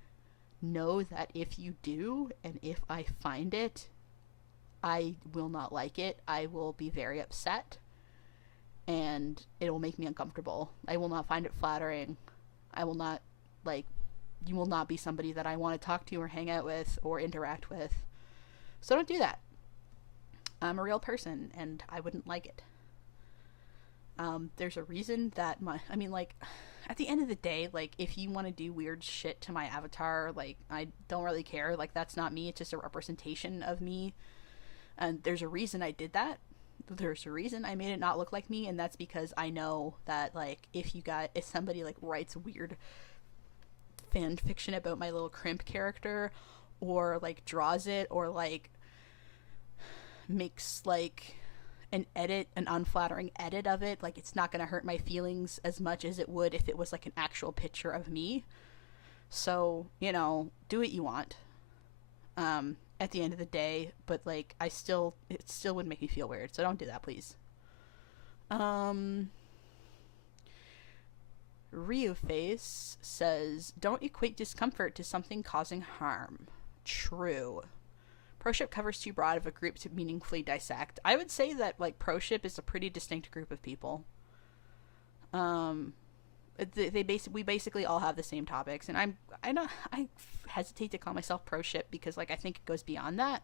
know that if you do, and if I find it, I will not like it. I will be very upset. And it will make me uncomfortable. I will not find it flattering. I will not, like, you will not be somebody that I want to talk to or hang out with or interact with. So don't do that. I'm a real person, and I wouldn't like it. There's a reason that like, at the end of the day, like, if you want to do weird shit to my avatar, like, I don't really care. Like, that's not me. It's just a representation of me. And there's a reason I did that. There's a reason I made it not look like me, and that's because I know that, like, if somebody, like, writes weird fan fiction about my little crimp character, or, like, draws it, or, like, makes, like, an unflattering edit of it, like, it's not gonna hurt my feelings as much as it would if it was, like, an actual picture of me. So, do what you want at the end of the day, but, like, it still would make me feel weird, so don't do that, please. Rioface says, don't equate discomfort to something causing harm. True. Pro-ship covers too broad of a group to meaningfully dissect. I would say that, like, pro-ship is a pretty distinct group of people. We basically all have the same topics, and I hesitate to call myself pro-ship because, like, I think it goes beyond that.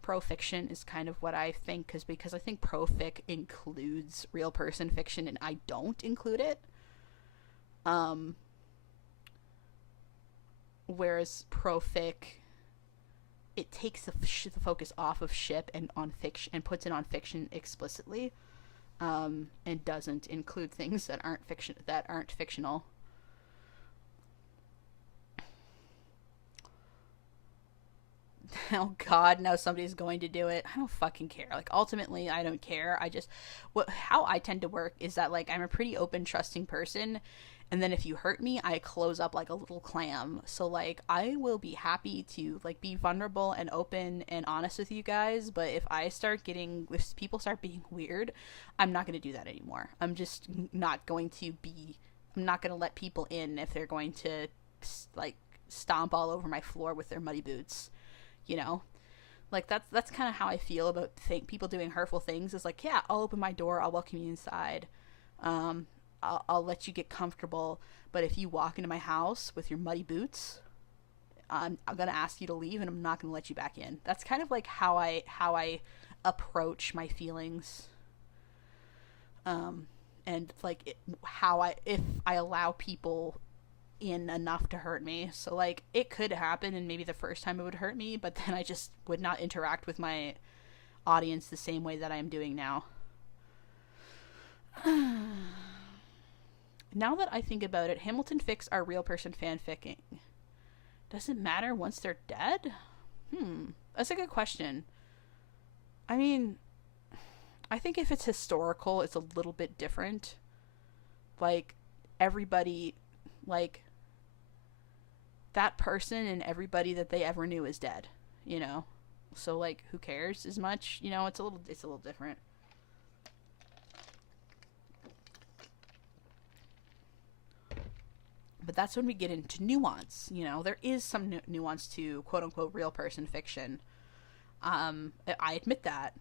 Pro-fiction is kind of what I think, because I think pro-fic includes real person fiction, and I don't include it. Whereas pro-fic, it takes the focus off of ship and on fiction, and puts it on fiction explicitly, and doesn't include things that aren't fictional. Oh God, now somebody's going to do it. I don't fucking care. Like, ultimately, I don't care. I just, how I tend to work is that, like, I'm a pretty open, trusting person, and then if you hurt me, I close up like a little clam. So, like, I will be happy to, like, be vulnerable and open and honest with you guys, but if people start being weird, I'm not going to do that anymore. I'm just not going to be, I'm not going to let people in if they're going to, like, stomp all over my floor with their muddy boots, you know? Like, that's kind of how I feel about people doing hurtful things. Is like, yeah, I'll open my door, I'll welcome you inside, um, I'll let you get comfortable, but if you walk into my house with your muddy boots, I'm gonna ask you to leave, and I'm not gonna let you back in. That's kind of like how I approach my feelings, and like if I allow people in enough to hurt me. So, like, it could happen, and maybe the first time it would hurt me, but then I just would not interact with my audience the same way that I am doing now. Now that I think about it, Hamilton fics are real person fanficking. Does it matter once they're dead? That's a good question. I mean, I think if it's historical, it's a little bit different. Like, everybody, like, that person and everybody that they ever knew is dead, you know? So, like, who cares as much? You know, it's a little different. But that's when we get into nuance, you know? There is some nuance to quote-unquote real person fiction. I admit that.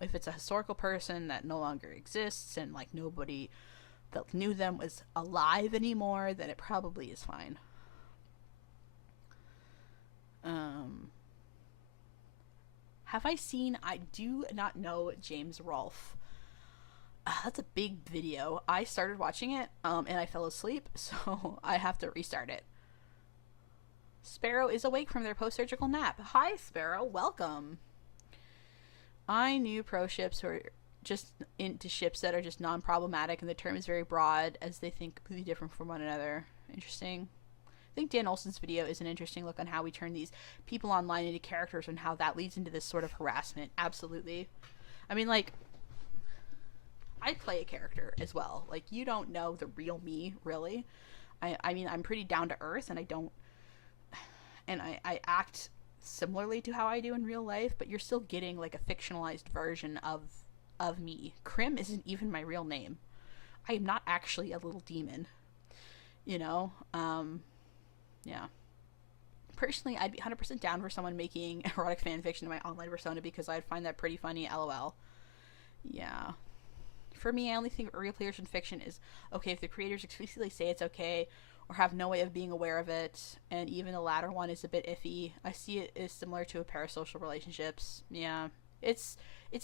If it's a historical person that no longer exists and, like, nobody that knew them was alive anymore, then it probably is fine. Have I seen I Do Not Know James Rolfe? That's a big video. I started watching it, and I fell asleep, so I have to restart it. Sparrow is awake from their post-surgical nap. Hi, Sparrow. Welcome. I knew pro ships were just into ships that are just non-problematic, and the term is very broad, as they think completely different from one another. Interesting. I think Dan Olson's video is an interesting look on how we turn these people online into characters and how that leads into this sort of harassment. Absolutely. I mean, like, I play a character as well. Like, you don't know the real me, really. I mean, I'm pretty down to earth, and I act similarly to how I do in real life, but you're still getting, like, a fictionalized version of me. Krim isn't even my real name. I am not actually a little demon. You know? Yeah. Personally, I'd be 100% down for someone making erotic fanfiction in my online persona, because I'd find that pretty funny, lol. Yeah. For me, I only think real person fiction is okay if the creators explicitly say it's okay, or have no way of being aware of it, and even the latter one is a bit iffy. I see it as similar to a parasocial relationships. Yeah. It's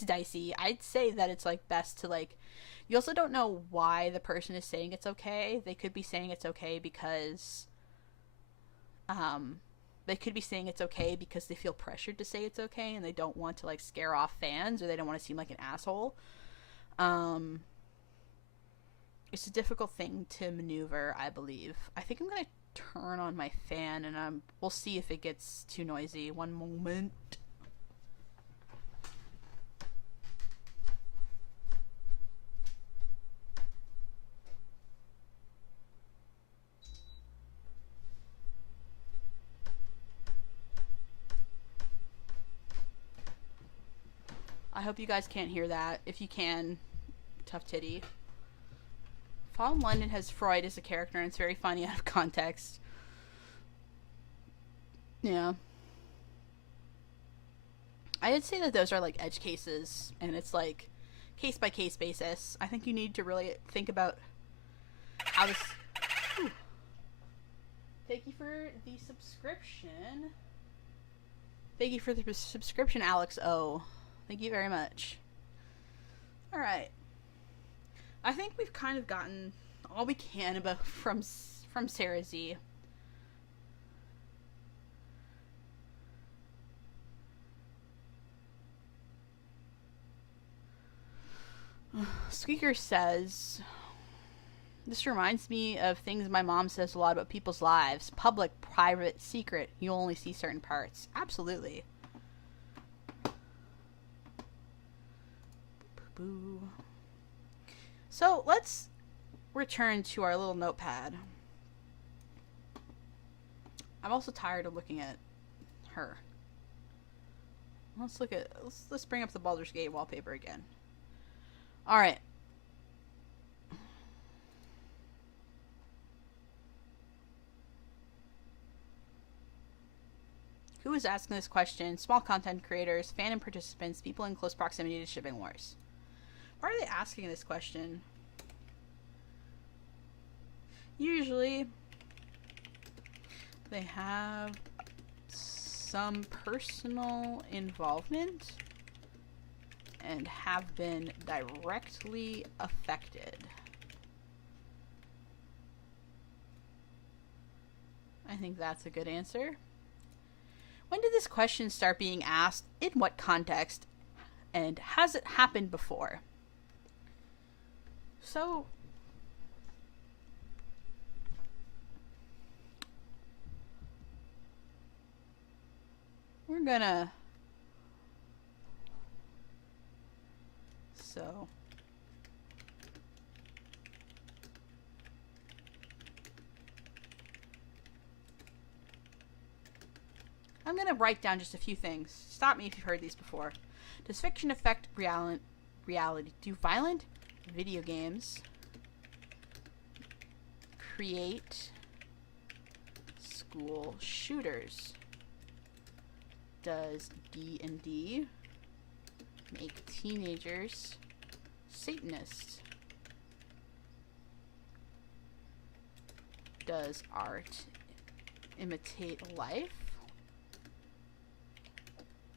dicey. I'd say that it's, like, best to, like, you also don't know why the person is saying it's okay. They could be saying it's okay because they feel pressured to say it's okay, and they don't want to, like, scare off fans, or they don't want to seem like an asshole. It's a difficult thing to maneuver, I believe. I think I'm gonna turn on my fan, and we'll see if it gets too noisy. One moment. I hope you guys can't hear that. If you can, tough titty. Fallen London has Freud as a character, and it's very funny out of context. Yeah. I'd say that those are, like, edge cases, and it's, like, case by case basis. I think you need to really think about how this. Ooh. Thank you for the subscription. Thank you for the subscription, Alex O. Thank you very much. Alright. I think we've kind of gotten all we can about from Sarah Z. Squeaker says, This reminds me of things my mom says a lot about people's lives. Public, private, secret. You only see certain parts. Absolutely. Boo. So let's return to our little notepad. I'm also tired of looking at her. Let's bring up the Baldur's Gate wallpaper again. All right. Who is asking this question? Small content creators, fandom participants, people in close proximity to shipping wars. Why are they asking this question? Usually, they have some personal involvement and have been directly affected. I think that's a good answer. When did this question start being asked? In what context? And has it happened before? So, we're gonna... So... I'm gonna write down just a few things. Stop me if you've heard these before. Does fiction affect reality? Do violent video games create school shooters? Does D&D make teenagers Satanists? Does art imitate life?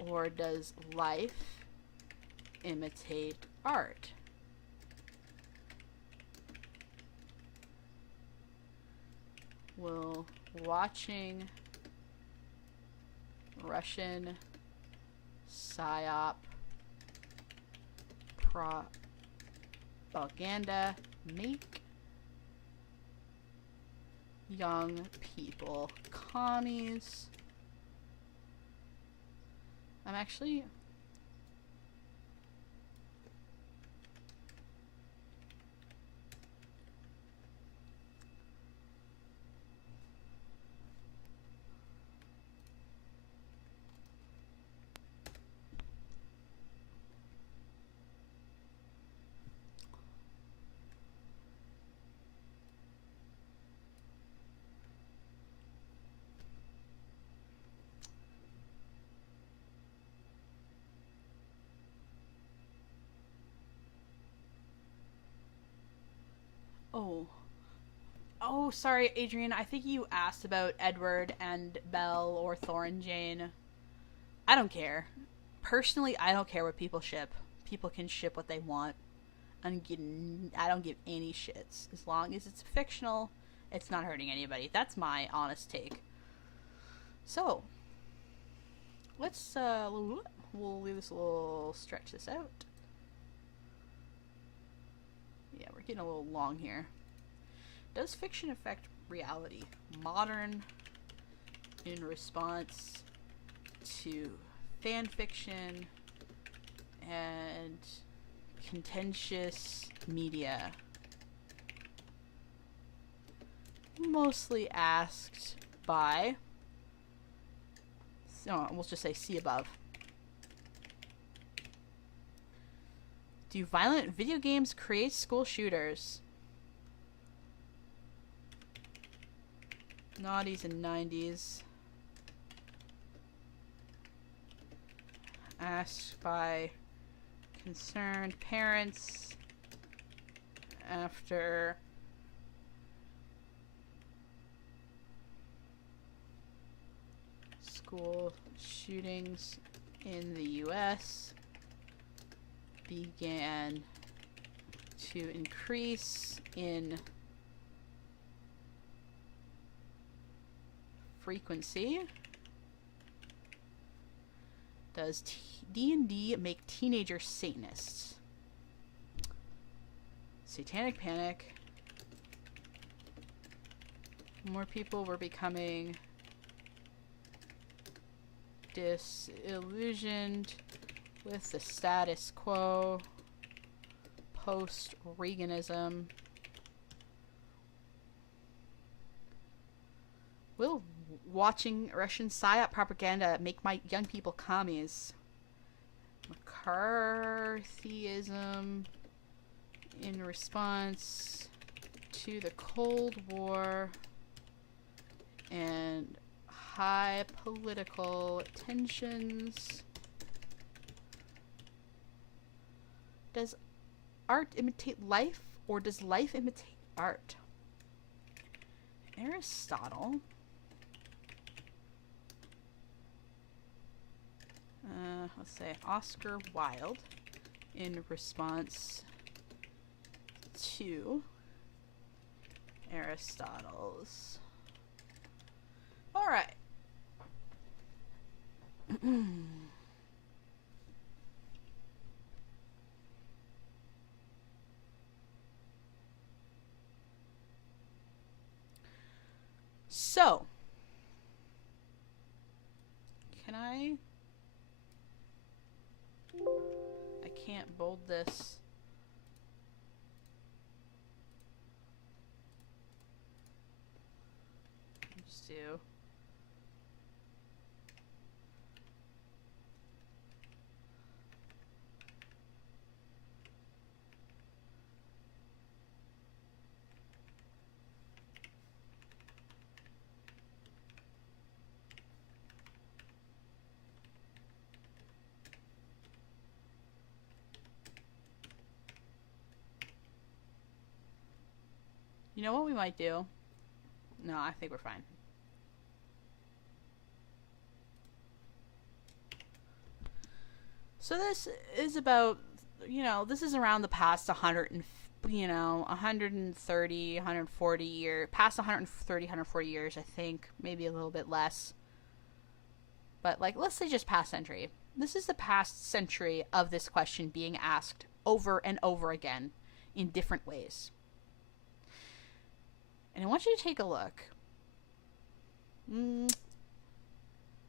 Or does life imitate art? Will watching Russian psyop propaganda make young people commies? I'm actually... Oh, sorry, Adrian. I think you asked about Edward and Belle or Thor and Jane. I don't care. Personally, I don't care what people ship. People can ship what they want. I don't give any shits. As long as it's fictional, it's not hurting anybody. That's my honest take. So, let's, we'll leave this a little, stretch this out. Yeah, we're getting a little long here. Does fiction affect reality? Modern in response to fan fiction and contentious media. Mostly asked by, we'll just say see above. Do violent video games create school shooters? Naughties and 90s. Asked by concerned parents after school shootings in the US began to increase in frequency. Does D&D make teenagers Satanists? Satanic Panic More people were becoming disillusioned with the status quo post-Reaganism. Will watching Russian PSYOP propaganda make my young people commies? McCarthyism in response to the Cold War and high political tensions. Does art imitate life, or does life imitate art? Aristotle. Let's say Oscar Wilde in response to Aristotle's. All right. So, can I can't bold this. Just do. You know what we might do? No, I think we're fine. So this is about, this is around the past 130, 140 years, past 130, 140 years, I think, maybe a little bit less. But let's say just past century. This is the past century of this question being asked over and over again in different ways. And I want you to take a look.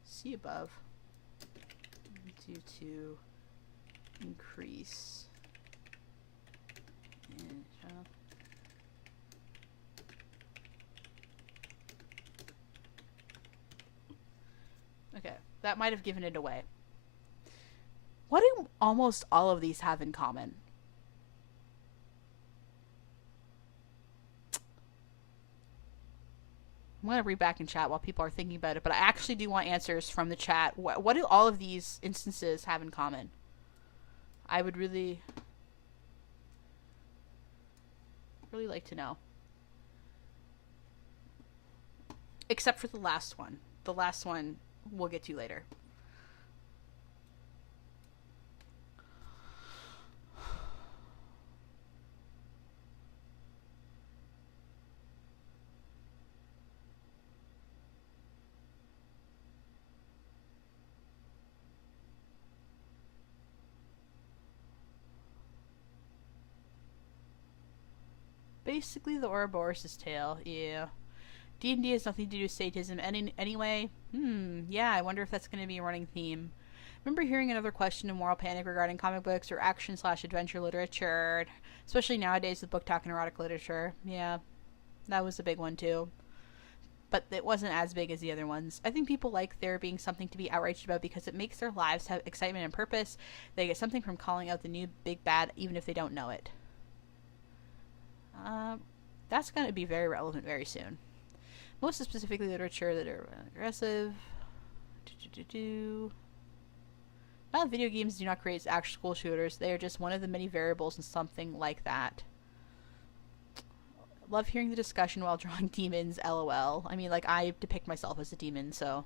See above. Due to increase in child. Okay, that might have given it away. What do almost all of these have in common? I'm going to read back in chat while people are thinking about it, but I actually do want answers from the chat. What do all of these instances have in common? I would really like to know. Except for the last one. The last one we'll get to later. Basically the Ouroboros' tale, yeah. D&D has nothing to do with sadism anyway. Yeah, I wonder if that's going to be a running theme. Remember hearing another question in Moral Panic regarding comic books or action/adventure literature, especially nowadays with book talk and erotic literature. Yeah, that was a big one too. But it wasn't as big as the other ones. I think people like there being something to be outraged about because it makes their lives have excitement and purpose. They get something from calling out the new big bad even if they don't know it. That's going to be very relevant very soon. Most specifically literature that are aggressive. While video games do not create actual school shooters, they are just one of the many variables in something like that. Love hearing the discussion while drawing demons, lol. I mean, I depict myself as a demon, so.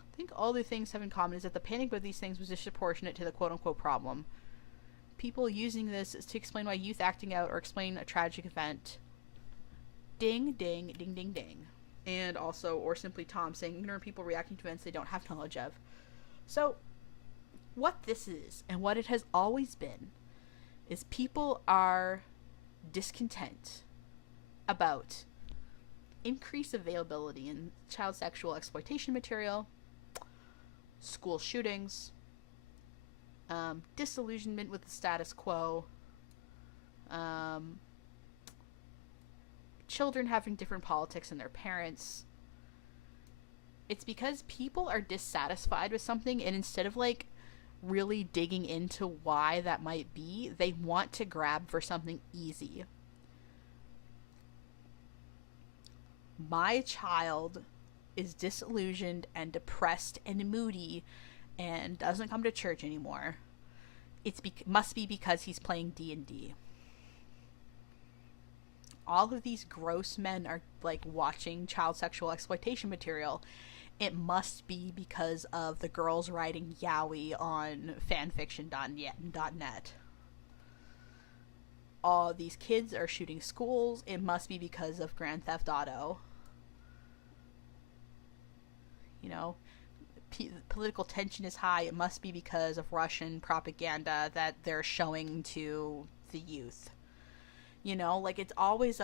I think all the things have in common is that the panic about these things was disproportionate to the quote-unquote problem. People using this is to explain why youth acting out or explain a tragic event. Ding, ding, ding, ding, ding. And also, or simply Tom saying ignorant people reacting to events they don't have knowledge of. So, what this is, and what it has always been, is people are discontent about increased availability in child sexual exploitation material, school shootings, disillusionment with the status quo, children having different politics than their parents. It's because people are dissatisfied with something, and instead of like really digging into why that might be, they want to grab for something easy. My child is disillusioned and depressed and moody and doesn't come to church anymore. Must be because he's playing D&D. All of these gross men are like watching child sexual exploitation material. It must be because of the girls writing yaoi on fanfiction.net. All these kids are shooting schools. It must be because of Grand Theft Auto. You know, political tension is high. It must be because of Russian propaganda that they're showing to the youth. You know, like, it's always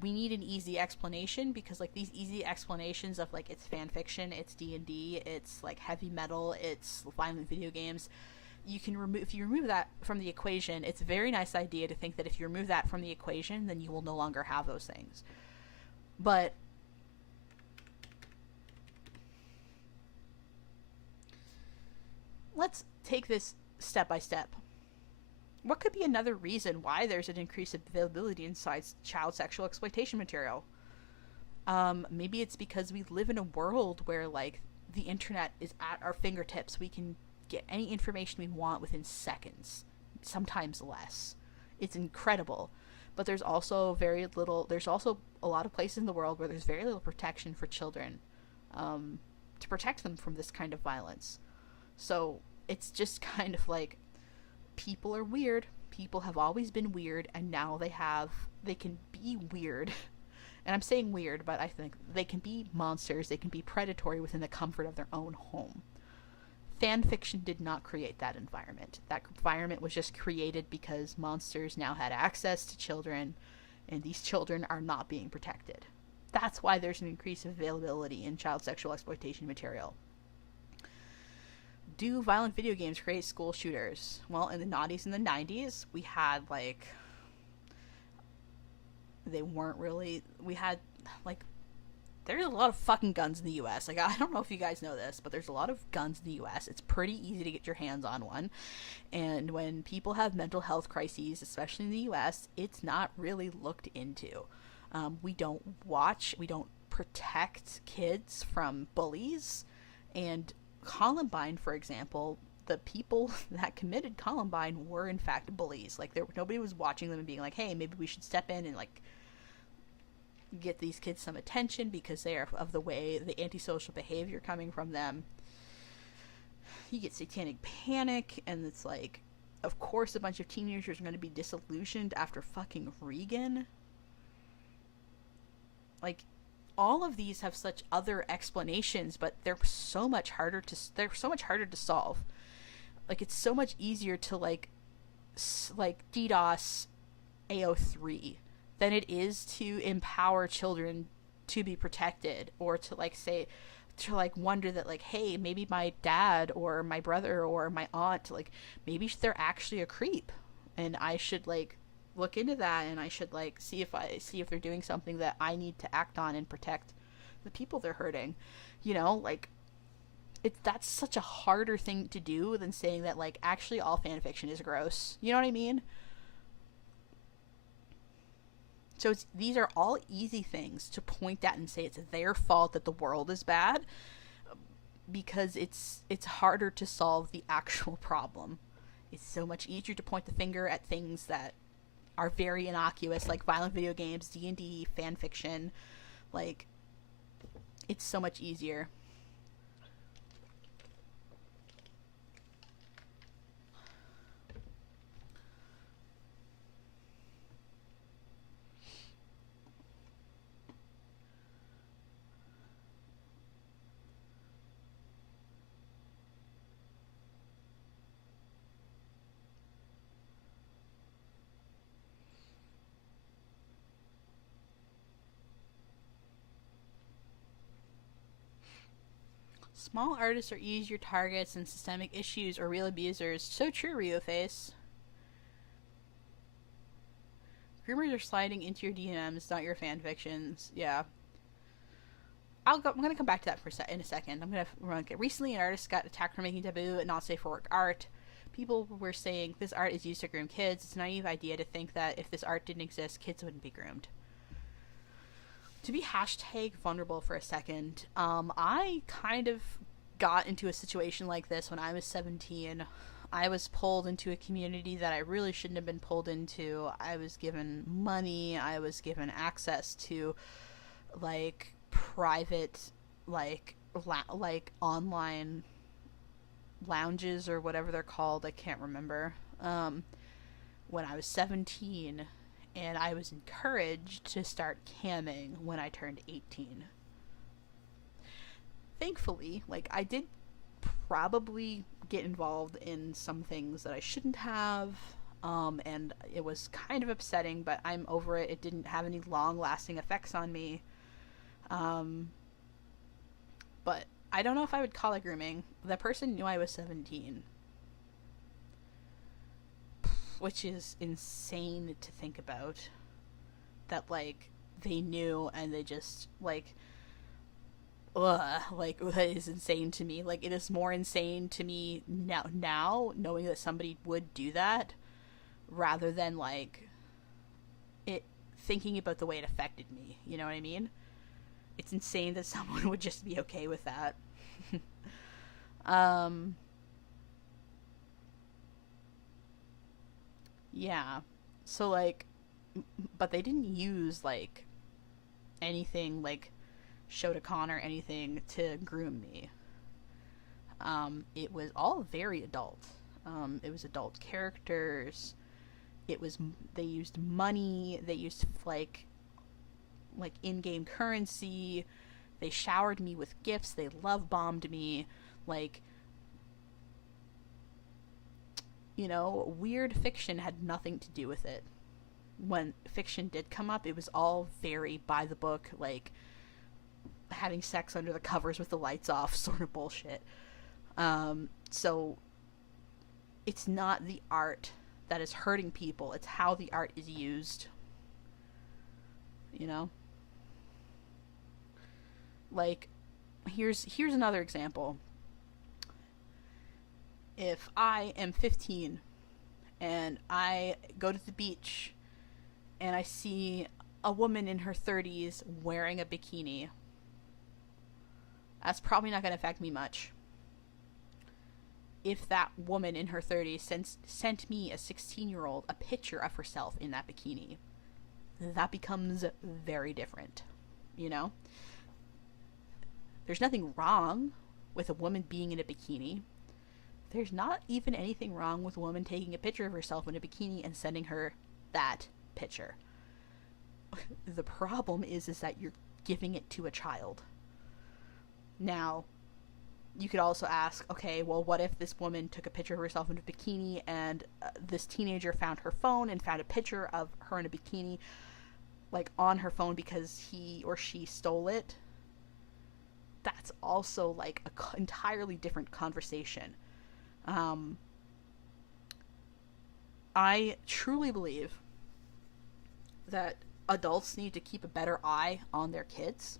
we need an easy explanation, because like these easy explanations of like it's fan fiction, it's D&D, it's like heavy metal, it's violent video games, if you remove that from the equation, it's a very nice idea to think that if you remove that from the equation, then you will no longer have those things. But let's take this step by step. What could be another reason why there's an increased availability inside child sexual exploitation material? Maybe it's because we live in a world where like the internet is at our fingertips. We can get any information we want within seconds, sometimes less. It's incredible. But there's also a lot of places in the world where there's very little protection for children, to protect them from this kind of violence. So it's just kind of like, people are weird. People have always been weird, and now they can be weird. And I'm saying weird, but I think they can be monsters. They can be predatory within the comfort of their own home. Fan fiction did not create that environment. That environment was just created because monsters now had access to children, and these children are not being protected. That's why there's an increased availability in child sexual exploitation material. Do violent video games create school shooters? Well, in the noughties and the 90s, we had there's a lot of fucking guns in the US. Like, I don't know if you guys know this, but there's a lot of guns in the US. It's pretty easy to get your hands on one. And when people have mental health crises, especially in the US, it's not really looked into. We don't protect kids from bullies. And Columbine, for example, the people that committed Columbine were in fact bullies. Like, nobody was watching them and being like, hey, maybe we should step in and like get these kids some attention because they are of the way the antisocial behavior coming from them. You get satanic panic, and it's like, of course a bunch of teenagers are going to be disillusioned after fucking Reagan. Like, all of these have such other explanations, but they're so much harder to solve. Like, it's so much easier to like DDoS AO3 than it is to empower children to be protected, or to wonder that like, hey, maybe my dad or my brother or my aunt, like, maybe they're actually a creep, and I should like look into that, and I should like see if they're doing something that I need to act on and protect the people they're hurting. You know, like, that's such a harder thing to do than saying that like, actually all fan fiction is gross. You know what I mean? So these are all easy things to point at and say it's their fault that the world is bad, because it's harder to solve the actual problem. It's so much easier to point the finger at things that are very innocuous, like violent video games, D&D, fan fiction. Like, it's so much easier. Small artists are easier targets than systemic issues or real abusers. So true, Rioface. Groomers are sliding into your DMs, not your fan fictions. Yeah. I'm gonna come back to that in a second. I'm gonna run. Recently, an artist got attacked for making taboo and not safe for work art. People were saying this art is used to groom kids. It's a naive idea to think that if this art didn't exist, kids wouldn't be groomed. To be hashtag vulnerable for a second, I kind of got into a situation like this when I was 17. I was pulled into a community that I really shouldn't have been pulled into. I was given money. I was given access to, like, private, like online lounges or whatever they're called. I can't remember. When I was 17, and I was encouraged to start camming when I turned 18. Thankfully, like, I did probably get involved in some things that I shouldn't have, and it was kind of upsetting, but I'm over it. It didn't have any long-lasting effects on me. But I don't know if I would call it grooming. The person knew I was 17. Which is insane to think about. That, like, they knew and they just, like, that is insane to me. Like, it is more insane to me now knowing that somebody would do that, rather than, like, it thinking about the way it affected me. You know what I mean? It's insane that someone would just be okay with that. Yeah. So, like, but they didn't use, like, anything, like, Shotokan or anything to groom me. It was all very adult. It was adult characters. They used money. They used, like in-game currency. They showered me with gifts. They love-bombed me. Like, you know, weird fiction had nothing to do with it. When fiction did come up, it was all very by the book, like, having sex under the covers with the lights off sort of bullshit. So it's not the art that is hurting people, it's how the art is used. You know? Like, here's another example. If I am 15 and I go to the beach and I see a woman in her 30s wearing a bikini, that's probably not going to affect me much. If that woman in her 30s sent me, a 16-year-old, a picture of herself in that bikini, that becomes very different, you know? There's nothing wrong with a woman being in a bikini. There's not even anything wrong with a woman taking a picture of herself in a bikini and sending her that picture. The problem is that you're giving it to a child. Now, you could also ask, okay, well, what if this woman took a picture of herself in a bikini and this teenager found her phone and found a picture of her in a bikini, like, on her phone because he or she stole it? That's also, like, a entirely different conversation. I truly believe that adults need to keep a better eye on their kids,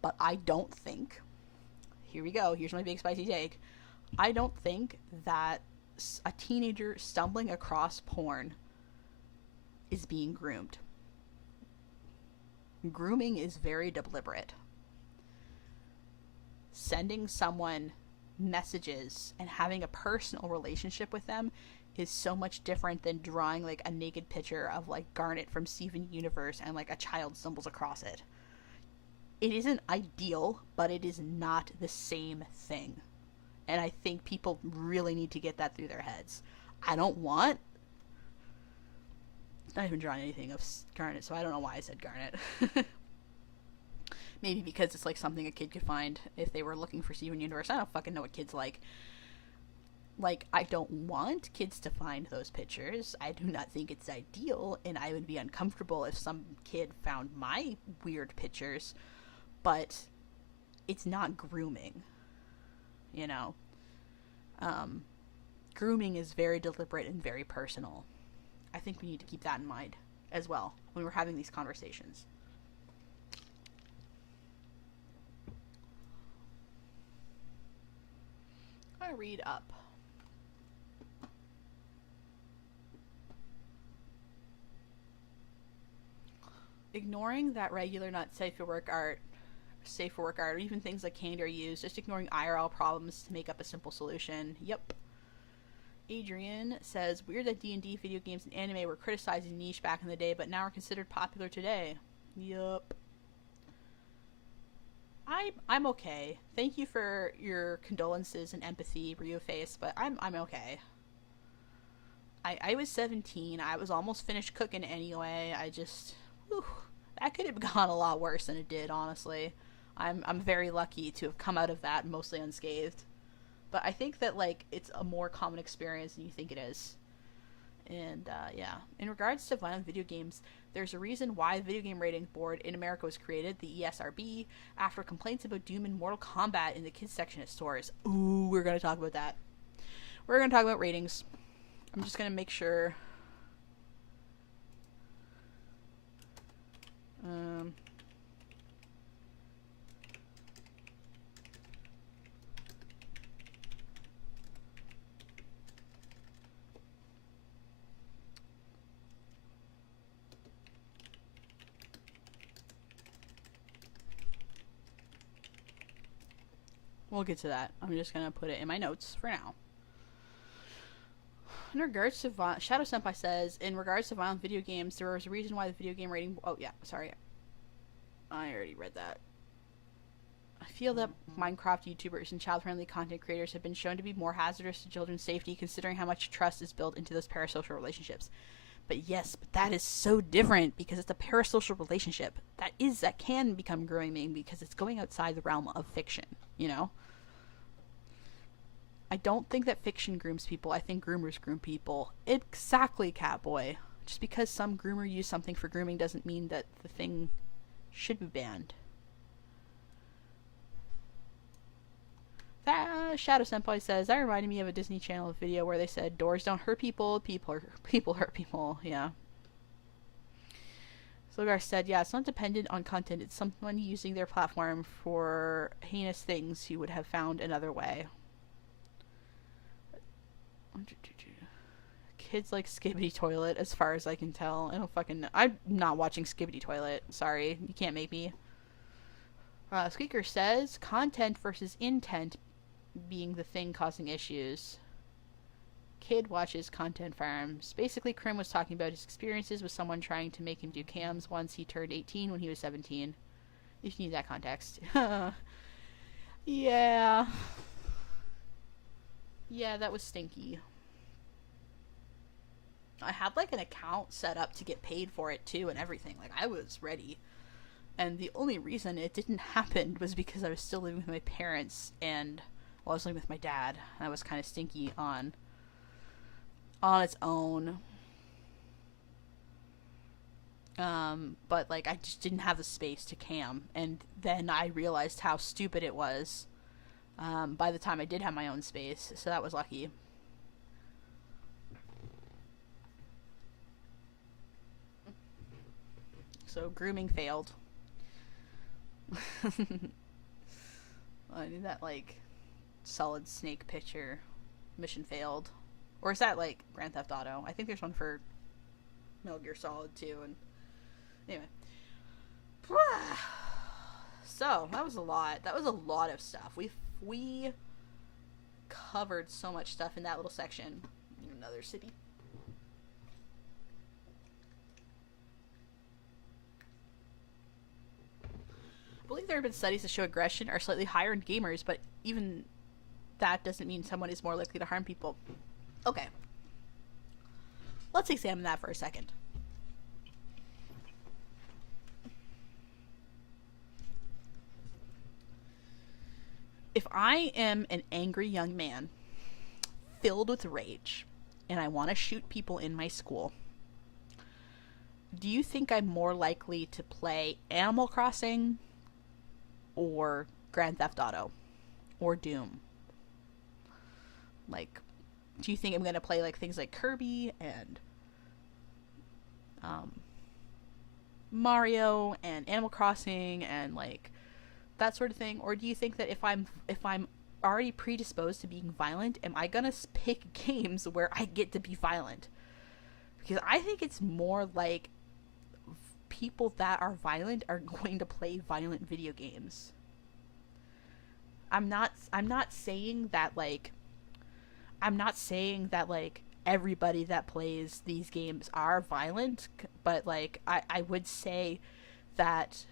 but I don't think, here we go, here's my big spicy take, I don't think that a teenager stumbling across porn is being groomed. Grooming is very deliberate. Sending someone messages and having a personal relationship with them is so much different than drawing, like, a naked picture of, like, Garnet from Steven Universe and, like, a child stumbles across it. It isn't ideal, but it is not the same thing. And I think people really need to get that through their heads. I don't want... not even drawing anything of Garnet, so I don't know why I said Garnet. Maybe because it's, like, something a kid could find if they were looking for Steven Universe. I don't fucking know what kids like. Like, I don't want kids to find those pictures. I do not think it's ideal, and I would be uncomfortable if some kid found my weird pictures. But it's not grooming, you know. Grooming is very deliberate and very personal. I think we need to keep that in mind as well when we're having these conversations. I read up. Ignoring that regular, not safe for work art, or even things like candy are used, just ignoring IRL problems to make up a simple solution. Yep. Adrian says, weird that D&D, video games, and anime were criticized as niche back in the day, but now are considered popular today. Yup. I'm okay. Thank you for your condolences and empathy, Rioface, but I'm okay. I was 17. I was almost finished cooking anyway. I just... Whew, that could have gone a lot worse than it did, honestly. I'm very lucky to have come out of that mostly unscathed. But I think that, like, it's a more common experience than you think it is. And, yeah. In regards to violent video games, there's a reason why the Video Game Rating Board in America was created, the ESRB, after complaints about Doom and Mortal Kombat in the kids section at stores. Ooh, we're going to talk about that. We're going to talk about ratings. I'm just going to make sure... We'll get to that. I'm just going to put it in my notes for now. In regards to Shadow Senpai says, in regards to violent video games, there was a reason why the video game rating... Oh, yeah. Sorry. I already read that. I feel that Minecraft YouTubers and child-friendly content creators have been shown to be more hazardous to children's safety, considering how much trust is built into those parasocial relationships. But yes, but that is so different because it's a parasocial relationship. That can become grooming because it's going outside the realm of fiction, you know? I don't think that fiction grooms people. I think groomers groom people. Exactly, Catboy. Just because some groomer used something for grooming doesn't mean that the thing should be banned. Shadow Senpai says, that reminded me of a Disney Channel video where they said, doors don't hurt people, people hurt people. Yeah. Slogar said, yeah, it's not dependent on content. It's someone using their platform for heinous things who would have found another way. Kids like Skibbity Toilet, as far as I can tell. I don't fucking know. I'm not watching Skibbity Toilet. Sorry. You can't make me. Squeaker says, content versus intent being the thing causing issues. Kid watches content farms. Basically, Krim was talking about his experiences with someone trying to make him do cams once he turned 18 when he was 17. If you need that context. Yeah. Yeah, that was stinky. I had, like, an account set up to get paid for it, too, and everything. Like, I was ready. And the only reason it didn't happen was because I was still living with my parents, and, well, I was living with my dad. And that was kind of stinky on its own. But, like, I just didn't have the space to cam. And then I realized how stupid it was, by the time I did have my own space. So that was lucky. So grooming failed. I need that, like, Solid Snake picture. Mission failed. Or is that, like, Grand Theft Auto? I think there's one for Metal Gear Solid, too. And anyway. So, that was a lot. That was a lot of stuff. We covered so much stuff in that little section. Another sippy. I believe there have been studies that show aggression are slightly higher in gamers, but even that doesn't mean someone is more likely to harm people. Okay. Let's examine that for a second. If I am an angry young man, filled with rage, and I want to shoot people in my school, do you think I'm more likely to play Animal Crossing or Grand Theft Auto or Doom? Like, do you think I'm going to play like things like Kirby and Mario and Animal Crossing and like that sort of thing? Or do you think that if I'm already predisposed to being violent, am I going to pick games where I get to be violent? Because I think it's more like people that are violent are going to play violent video games. I'm not saying that like everybody that plays these games are violent, but like I would say that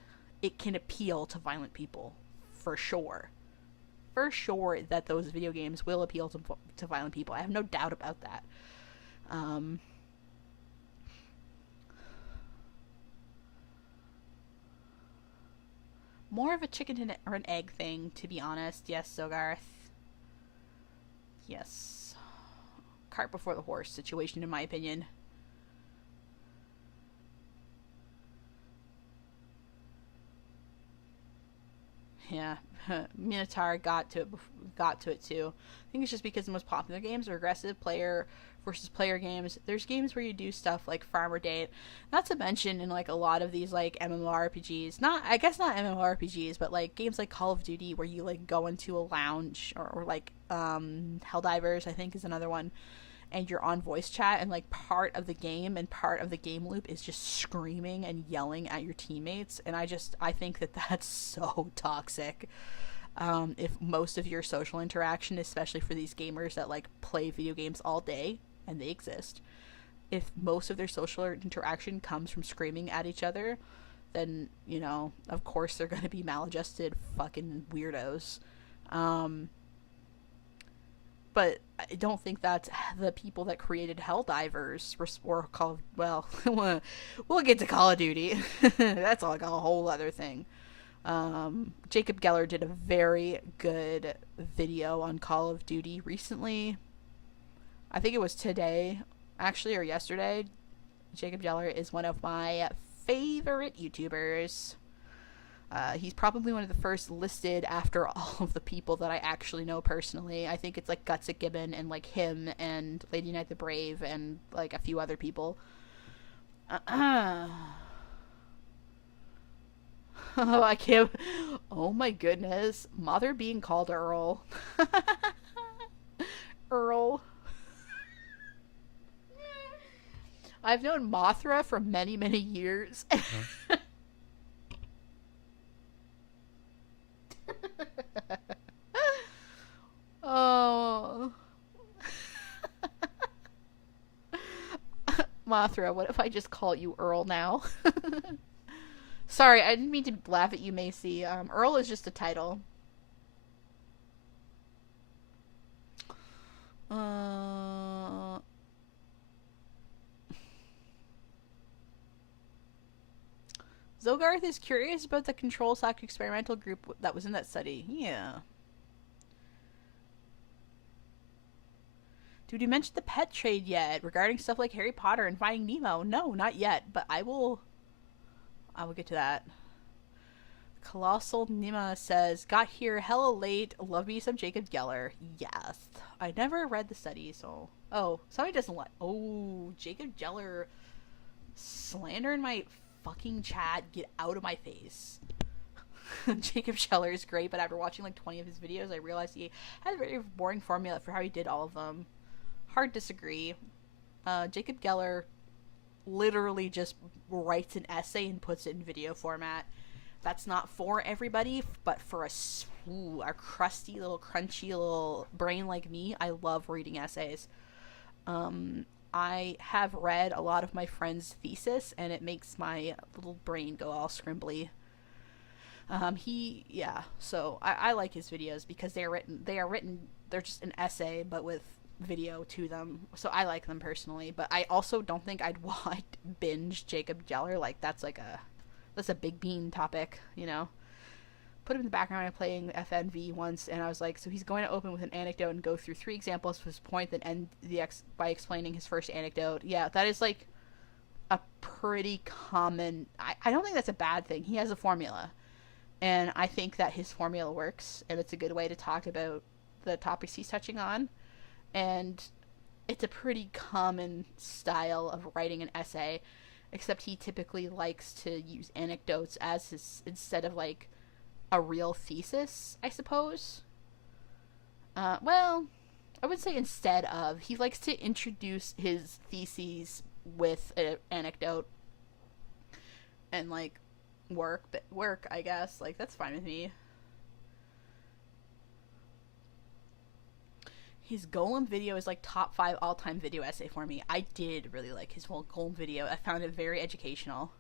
it can appeal to violent people for sure. For sure that those video games will appeal to violent people. I have no doubt about that. More of a chicken or an egg thing, to be honest. Yes, Zogarth. Yes. Cart before the horse situation, in my opinion. Yeah, Minotaur got to it too. I think it's just because the most popular games are aggressive player versus player games. There's games where you do stuff like farm or date. Not to mention in like a lot of these like MMORPGs. Not MMORPGs, but like games like Call of Duty where you like go into a lounge or like Helldivers, I think is another one. And you're on voice chat, and like part of the game and part of the game loop is just screaming and yelling at your teammates, and I think that that's so toxic. If most of your social interaction, especially for these gamers that like play video games all day, and they exist, if most of their social interaction comes from screaming at each other, then, you know, of course they're going to be maladjusted fucking weirdos. But I don't think that's the people that created Helldivers or Call of... Well, we'll get to Call of Duty. That's like a whole other thing. Jacob Geller did a very good video on Call of Duty recently. I think it was today, actually, or yesterday. Jacob Geller is one of my favorite YouTubers. He's probably one of the first listed after all of the people that I actually know personally. I think it's like Guts at Gibbon and like him and Lady Knight the Brave and like a few other people. Oh, I can't. Oh my goodness. Mother being called Earl. Earl. I've known Mathra for many, many years. Oh. Mathra, what if I just call you Earl now? Sorry, I didn't mean to laugh at you, Macy. Earl is just a title. Zogarth is curious about the control/experimental group that was in that study. Yeah. Did you mention the pet trade yet regarding stuff like Harry Potter and Finding Nemo? No, not yet, but I will get to that. Colossal Nima says, got here hella late, love me some Jacob Geller. Yes. I never read the study, so... Oh, somebody doesn't like... Oh, Jacob Geller slander in my fucking chat. Get out of my face. Jacob Geller is great, but after watching like 20 of his videos, I realized he had a very boring formula for how he did all of them. Hard disagree. Jacob Geller literally just writes an essay and puts it in video format. That's not for everybody, but for a crusty little, crunchy little brain like me, I love reading essays. I have read a lot of my friends' thesis, and it makes my little brain go all scrimbly. So I like his videos because they're just an essay, but with video to them, so I like them personally. But I also don't think I'd binge Jacob Geller. Like that's a big bean topic, you know. Put him in the background. I'm playing FNV once, and I was like, so he's going to open with an anecdote and go through 3 examples of his point, then end by explaining his first anecdote. Yeah, that is like a pretty common. I don't think that's a bad thing. He has a formula. And I think that his formula works, and it's a good way to talk about the topics he's touching on. And it's a pretty common style of writing an essay, except he typically likes to use anecdotes as his, instead of like a real thesis, I suppose. Well, I would say instead of. He likes to introduce his theses with an anecdote and like work, I guess. Like, that's fine with me. His Golem video is like top 5 all-time video essay for me. I did really like his whole Golem video. I found it very educational.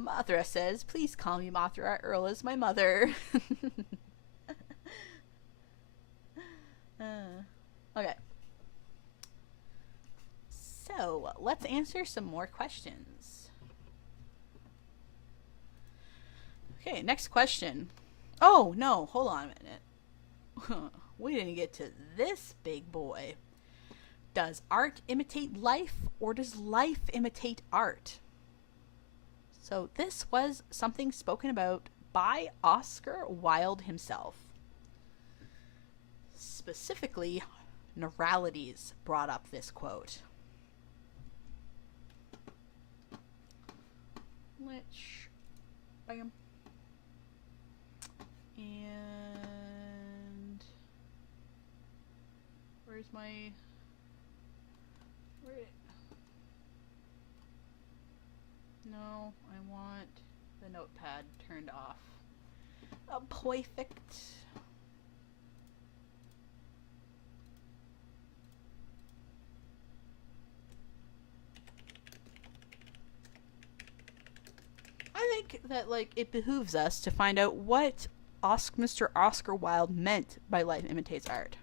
Mathra says, please call me Mathra. Earl is my mother. Okay. So, let's answer some more questions. Okay, next question. Oh, no, hold on a minute. We didn't get to this big boy. Does art imitate life, or does life imitate art? So this was something spoken about by Oscar Wilde himself. Specifically, Noralities brought up this quote. Which, bam. And where's my, no, I want the notepad turned off. Oh, perfect. I think that, like, it behooves us to find out what Mr. Oscar Wilde meant by life imitates art.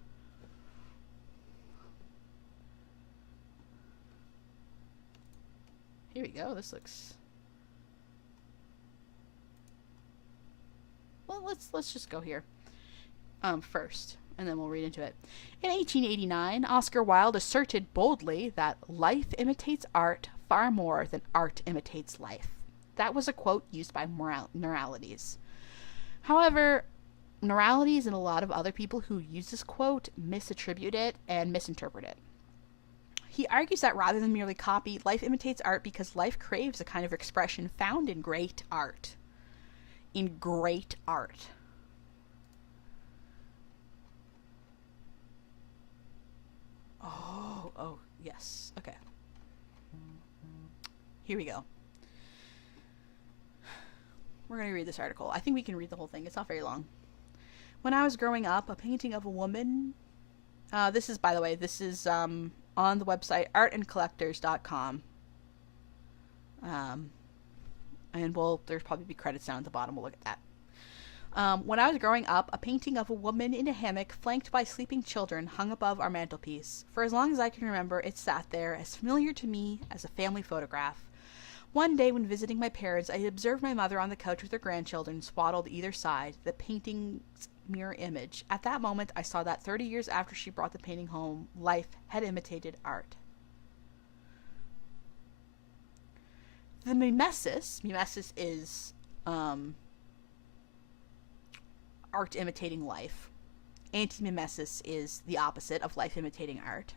Here we go. This looks... Well, let's just go here first, and then we'll read into it. In 1889, Oscar Wilde asserted boldly that life imitates art far more than art imitates life. That was a quote used by Noralities. However, Noralities and a lot of other people who use this quote misattribute it and misinterpret it. He argues that rather than merely copy, life imitates art because life craves a kind of expression found in great art. In great art. Oh, yes. Okay. Here we go. We're going to read this article. I think we can read the whole thing. It's not very long. When I was growing up, a painting of a woman... this is, by the way, this is on the website artandcollectors.com. And there's probably be credits down at the bottom. We'll look at that. When I was growing up, a painting of a woman in a hammock flanked by sleeping children hung above our mantelpiece. For as long as I can remember, it sat there, as familiar to me as a family photograph. One day when visiting my parents, I observed my mother on the couch with her grandchildren swaddled either side, the painting's mirror image. At that moment, I saw that 30 years after she brought the painting home, life had imitated art. The mimesis is art imitating life. Anti-mimesis is the opposite of life imitating art.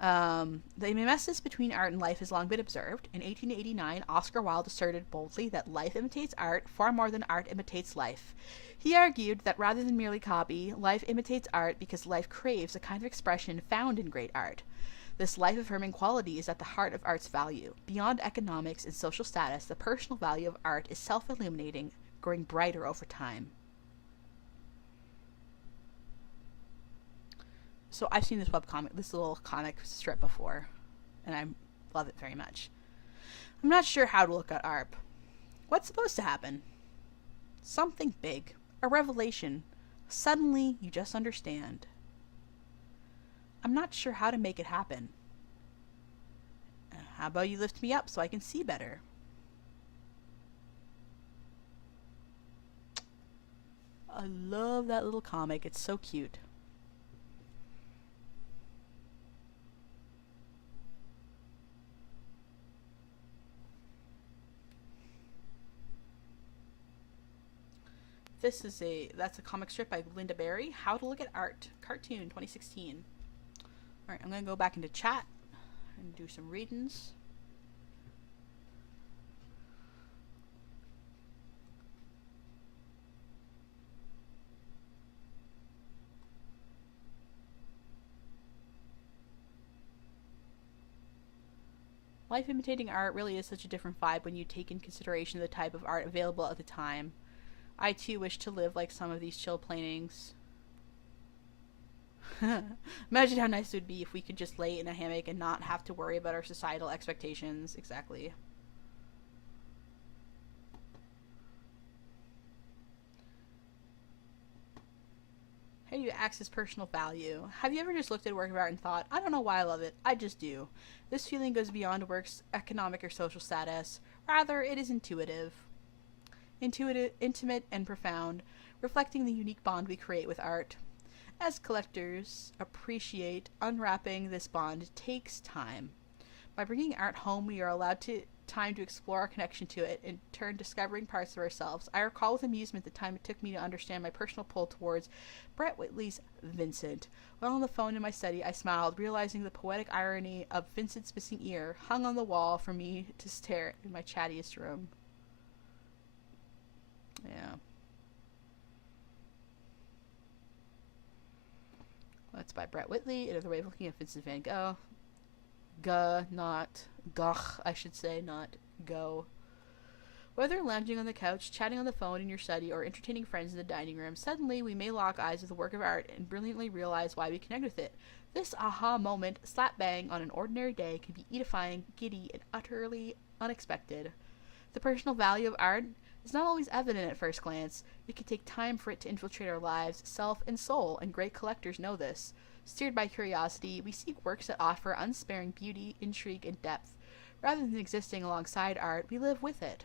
The mimesis between art and life has long been observed. In 1889, Oscar Wilde asserted boldly that life imitates art far more than art imitates life. He argued that rather than merely copy, life imitates art because life craves a kind of expression found in great art. This life-affirming quality is at the heart of art's value. Beyond economics and social status, the personal value of art is self-illuminating, growing brighter over time. So I've seen this little comic strip before, and I love it very much. I'm not sure how to look at art. What's supposed to happen? Something big. A revelation. Suddenly, you just understand. I'm not sure how to make it happen. How about you lift me up so I can see better? I love that little comic. It's so cute. That's a comic strip by Linda Berry. How to Look at Art. Cartoon, 2016. Alright, I'm gonna go back into chat and do some readings. Life imitating art really is such a different vibe when you take in consideration the type of art available at the time. I too wish to live like some of these chill paintings. Imagine how nice it would be if we could just lay in a hammock and not have to worry about our societal expectations. Exactly. How do you access personal value? Have you ever just looked at a work of art and thought, I don't know why I love it, I just do. This feeling goes beyond a work's economic or social status. Rather, it is intuitive, intimate, and profound, reflecting the unique bond we create with art. As collectors appreciate, unwrapping this bond takes time. By bringing art home, we are allowed time to explore our connection to it, in turn discovering parts of ourselves. I recall with amusement the time it took me to understand my personal pull towards Brett Whitley's Vincent. While on the phone in my study, I smiled, realizing the poetic irony of Vincent's missing ear hung on the wall for me to stare at in my chattiest room. Yeah. That's by Brett Whitley. Another way of looking at Vincent van Gogh. Not Gogh, I should say, not go. Whether lounging on the couch, chatting on the phone in your study, or entertaining friends in the dining room, suddenly we may lock eyes with a work of art and brilliantly realize why we connect with it. This aha moment, slap bang on an ordinary day, can be edifying, giddy, and utterly unexpected. The personal value of art is not always evident at first glance. It can take time for it to infiltrate our lives, self, and soul, and great collectors know this. Steered by curiosity, we seek works that offer unsparing beauty, intrigue, and depth. Rather than existing alongside art, we live with it.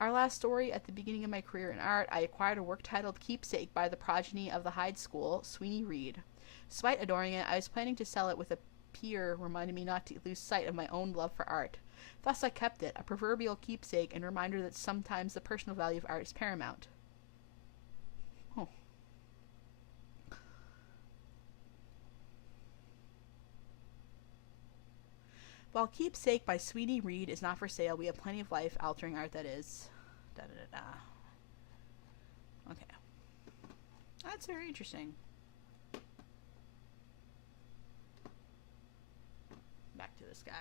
Our last story, at the beginning of my career in art, I acquired a work titled Keepsake by the progeny of the Hyde School, Sweeney Reed. Despite adoring it, I was planning to sell it with a peer reminding me not to lose sight of my own love for art. Thus I kept it, a proverbial keepsake and reminder that sometimes the personal value of art is paramount. Oh. While Keepsake by Sweeney Reed is not for sale, we have plenty of life-altering art that is. Da-da-da-da. Okay. That's very interesting. Back to this guy.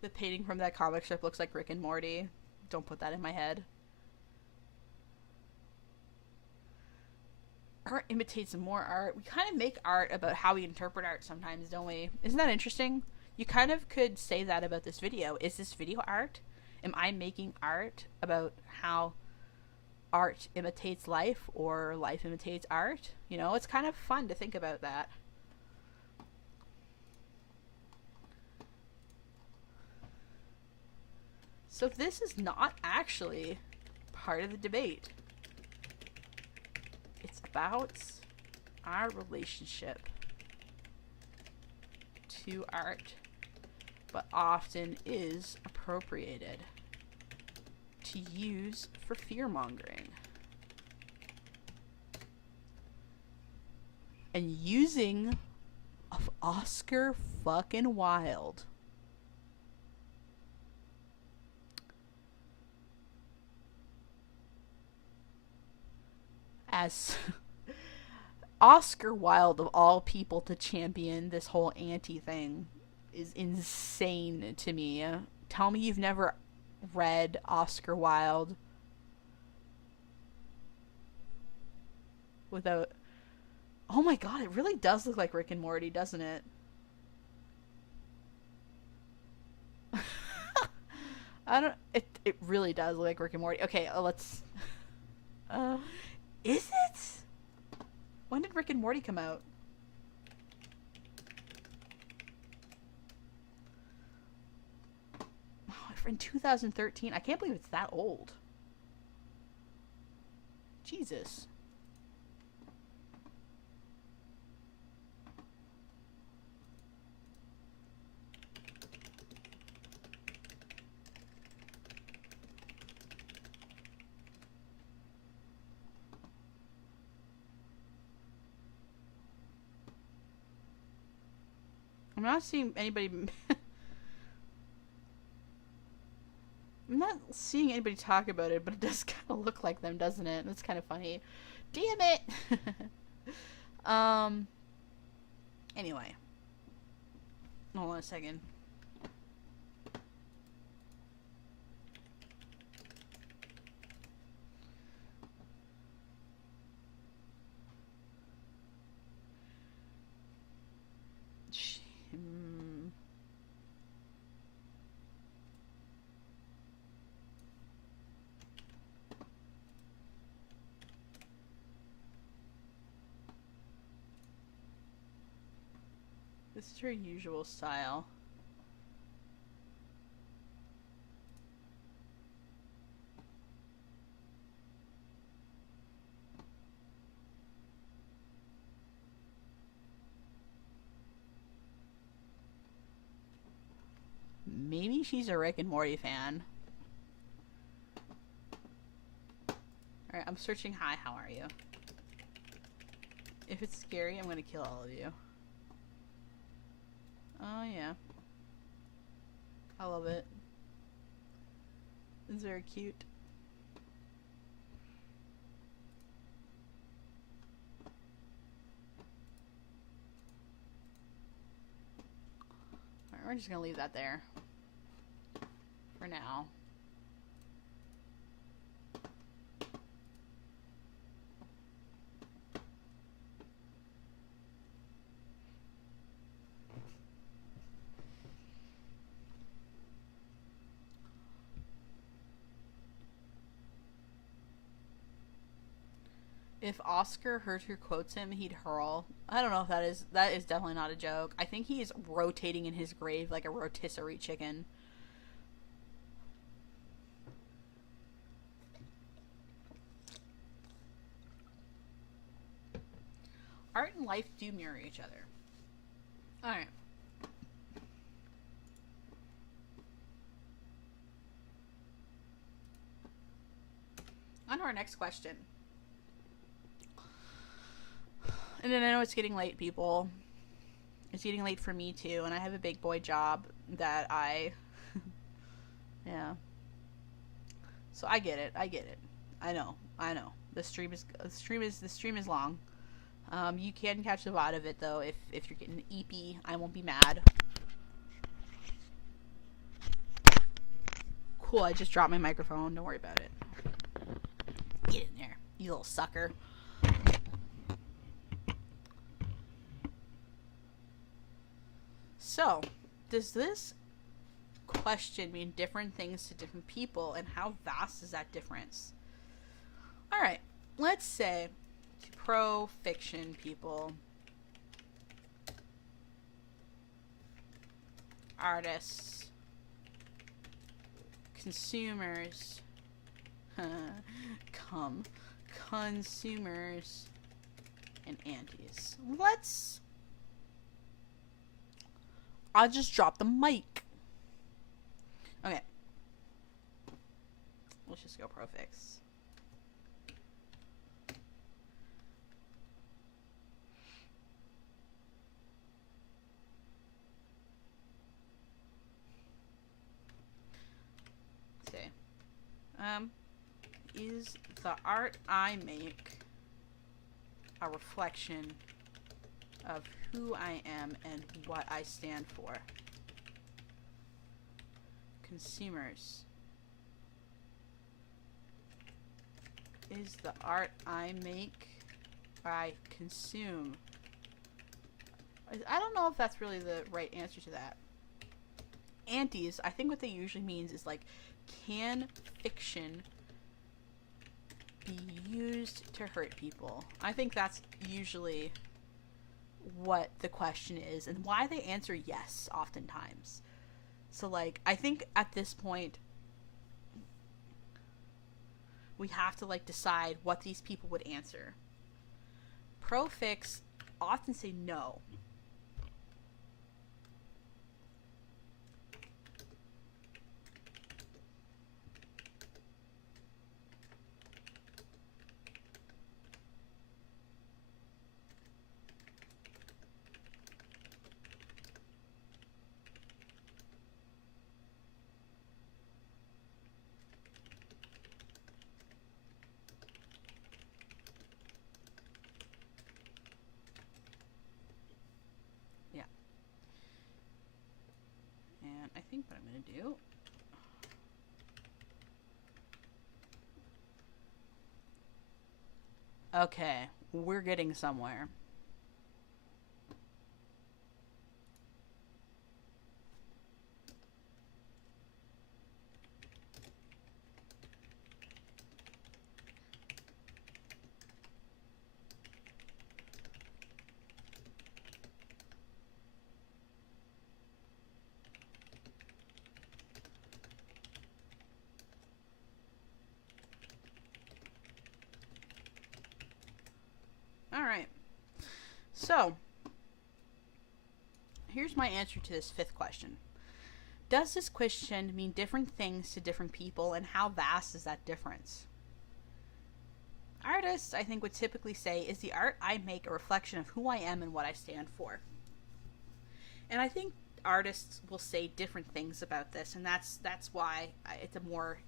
The painting from that comic strip looks like Rick and Morty. Don't put that in my head. Art imitates more art. We kind of make art about how we interpret art sometimes, don't we? Isn't that interesting? You kind of could say that about this video. Is this video art? Am I making art about how art imitates life or life imitates art? You know, it's kind of fun to think about that. So this is not actually part of the debate. It's about our relationship to art, but often is appropriated to use for fear-mongering. And using of Oscar fucking Wilde as Oscar Wilde, of all people, to champion this whole anti thing is insane to me. Tell me you've never read Oscar Wilde without... Oh my god, it really does look like Rick and Morty, doesn't it? It really does look like Rick and Morty. Okay, let's... Is it? When did Rick and Morty come out? Oh, in 2013. I can't believe it's that old. Jesus. not seeing anybody. I'm not seeing anybody talk about it, but it does kind of look like them, doesn't it? That's kind of funny. Damn it! Anyway. Hold on a second. This is her usual style. Maybe she's a Rick and Morty fan. Alright, I'm searching hi, how are you? If it's scary, I'm gonna kill all of you. Oh yeah. I love it. It's very cute. Alright, we're just gonna leave that there. For now. If Oscar heard who quotes him, he'd hurl. I don't know if that is definitely not a joke. I think he is rotating in his grave like a rotisserie chicken. Art and life do mirror each other. Alright. On to our next question. And then I know it's getting late, people. It's getting late for me, too. And I have a big boy job that I... yeah. So I get it. I get it. I know. The stream is long. You can catch the VOD of it, though, if you're getting eepy. I won't be mad. Cool, I just dropped my microphone. Don't worry about it. Get in there, you little sucker. So, does this question mean different things to different people, and how vast is that difference? Alright, let's say to pro-fiction people, artists, consumers, consumers, and antis. I'll just drop the mic. Okay. Let's just go profix. Okay. Is the art I make a reflection of who I am and what I stand for? Consumers. Is the art I make, I consume? I don't know if that's really the right answer to that. Antis, I think what they usually means is like, can fiction be used to hurt people? I think that's usually what the question is, and why they answer yes oftentimes. So like, I think at this point we have to like decide what these people would answer. Profix often say no. And I think what I'm going to do... Okay, we're getting somewhere. Alright. So, here's my answer to this fifth question. Does this question mean different things to different people, and how vast is that difference? Artists, I think, would typically say, is the art I make a reflection of who I am and what I stand for? And I think artists will say different things about this, and that's why it's a more,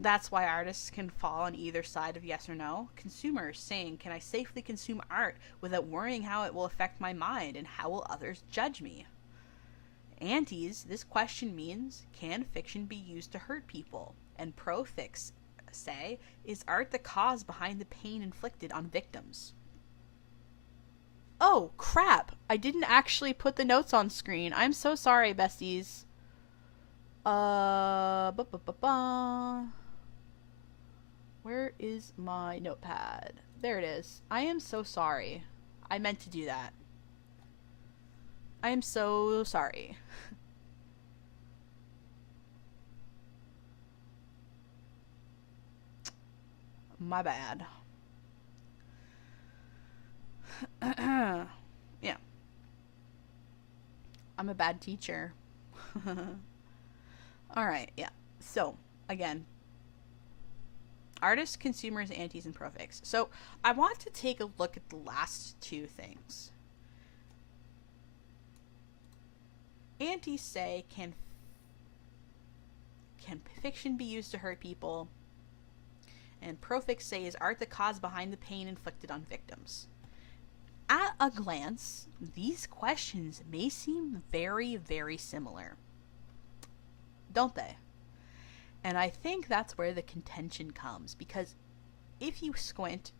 that's why artists can fall on either side of yes or no. Consumers saying, can I safely consume art without worrying how it will affect my mind, and how will others judge me? Antis, this question means, can fiction be used to hurt people? And pro-fix say, is art the cause behind the pain inflicted on victims? Oh, crap! I didn't actually put the notes on screen. I'm so sorry, besties. Where is my notepad? There it is. I am so sorry. I meant to do that. I am so sorry. My bad. Yeah. I'm a bad teacher. Alright, yeah. So, again, artists, consumers, antis, and profix. So, I want to take a look at the last two things. Antis say, can fiction be used to hurt people? And profix say, is art the cause behind the pain inflicted on victims? At a glance, these questions may seem very, very similar. Don't they? And I think that's where the contention comes, because if you squint,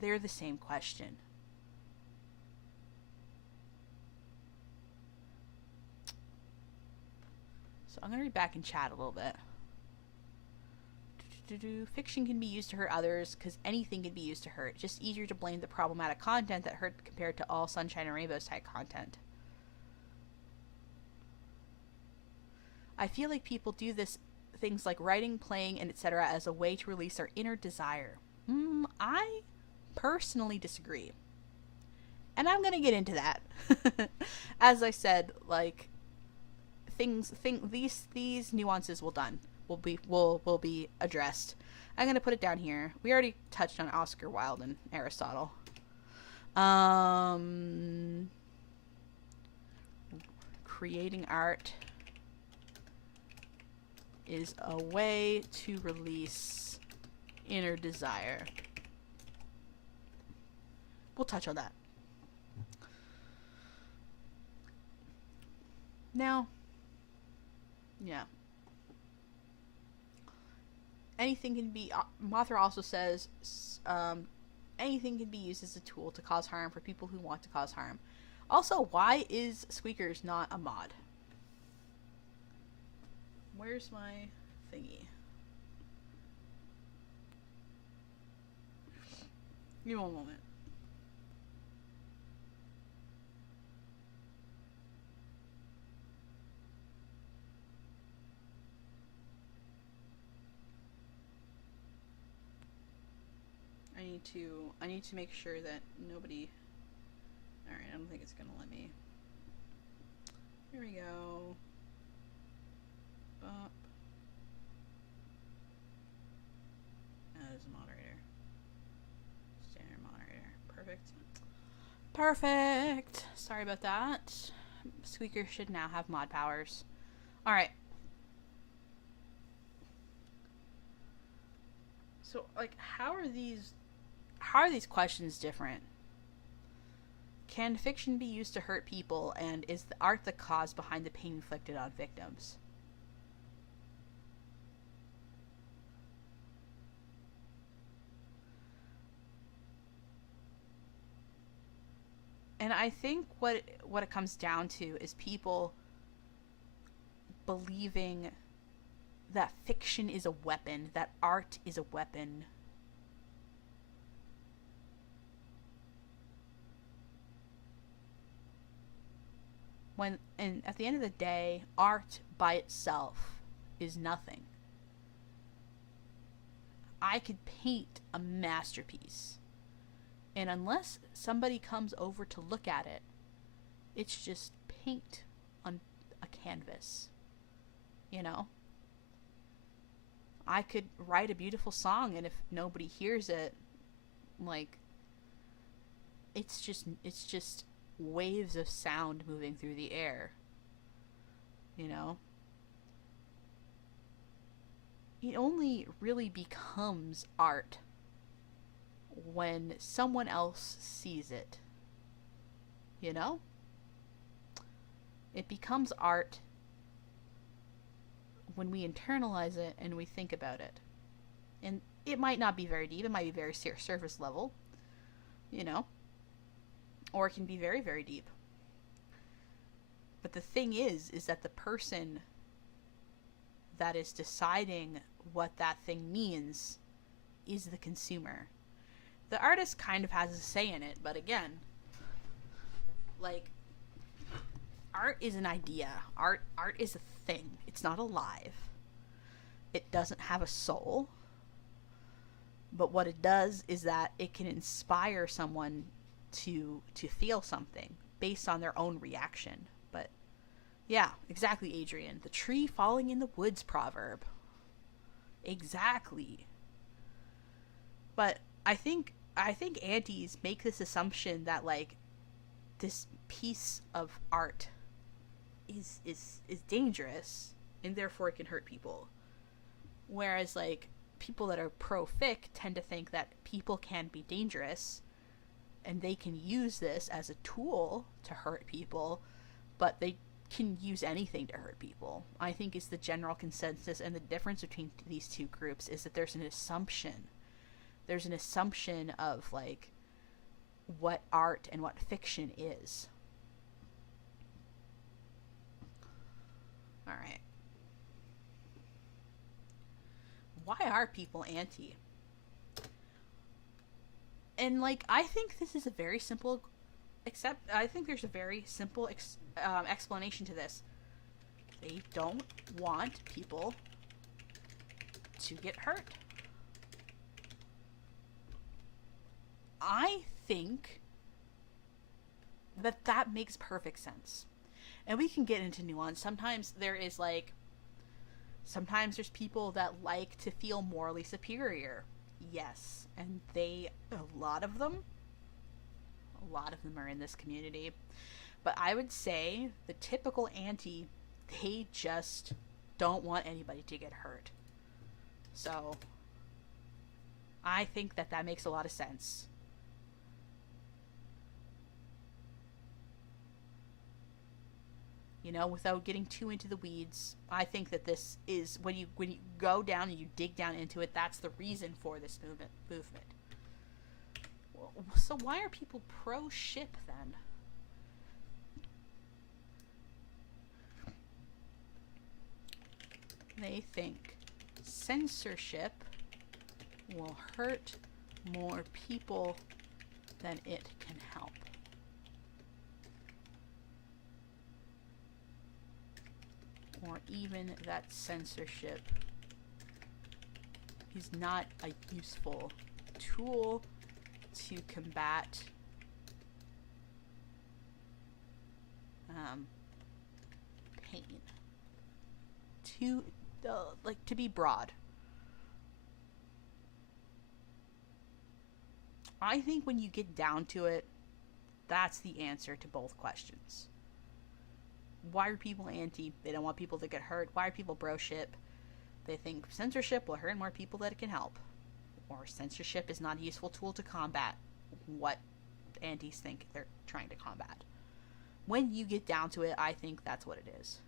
they're the same question. So I'm going to read back in chat a little bit. Fiction can be used to hurt others because anything can be used to hurt. Just easier to blame the problematic content that hurt compared to all sunshine and rainbows type content. I feel like people do this things like writing, playing, and etc. as a way to release their inner desire. I personally disagree. And I'm going to get into that. As I said, like, these nuances will be addressed. I'm going to put it down here. We already touched on Oscar Wilde and Aristotle. Creating art is a way to release inner desire. We'll touch on that. Now, yeah. Anything can be... Mathra also says, anything can be used as a tool to cause harm for people who want to cause harm. Also, why is Squeakers not a mod? Where's my thingy? Give me one moment. I need to make sure that nobody... Alright, I don't think it's gonna let me. Here we go. Up. As moderator. Standard moderator. Perfect. Perfect! Sorry about that. Squeaker should now have mod powers. Alright. So, like, how are these questions different? Can fiction be used to hurt people, and is the art the cause behind the pain inflicted on victims? And I think what it comes down to is people believing that fiction is a weapon, that art is a weapon. And at the end of the day, art by itself is nothing. I could paint a masterpiece, and unless somebody comes over to look at it, it's just paint on a canvas. You know? I could write a beautiful song, and if nobody hears it, like, it's just waves of sound moving through the air. You know? It only really becomes art when someone else sees it. You know? It becomes art when we internalize it and we think about it. And it might not be very deep, it might be very surface level, you know? Or it can be very, very deep. But the thing is that the person that is deciding what that thing means is the consumer. The artist kind of has a say in it, but again, like, art is an idea. Art is a thing. It's not alive. It doesn't have a soul. But what it does is that it can inspire someone to feel something based on their own reaction. But yeah, exactly, Adrian. The tree falling in the woods proverb. Exactly. But I think antis make this assumption that, like, this piece of art is dangerous and therefore it can hurt people. Whereas, like, people that are pro-fic tend to think that people can be dangerous and they can use this as a tool to hurt people, but they can use anything to hurt people. I think is the general consensus, and the difference between these two groups is that there's an assumption. There's an assumption of, like, what art and what fiction is. Alright. Why are people anti? And, like, I think this is a very simple, I think there's a very simple explanation to this. They don't want people to get hurt. I think that makes perfect sense. And we can get into nuance. Sometimes there's people that like to feel morally superior. Yes. And a lot of them are in this community. But I would say the typical anti, they just don't want anybody to get hurt. So I think that makes a lot of sense. You know, without getting too into the weeds, I think that this is, when you go down and you dig down into it, that's the reason for this movement. So why are people pro-ship then? They think censorship will hurt more people than it can help. Or even that censorship is not a useful tool to combat pain. To be broad. I think when you get down to it, that's the answer to both questions. Why are people anti? They don't want people to get hurt. Why are people bro-ship? They think censorship will hurt more people than it can help. Or censorship is not a useful tool to combat what antis think they're trying to combat. When you get down to it, I think that's what it is.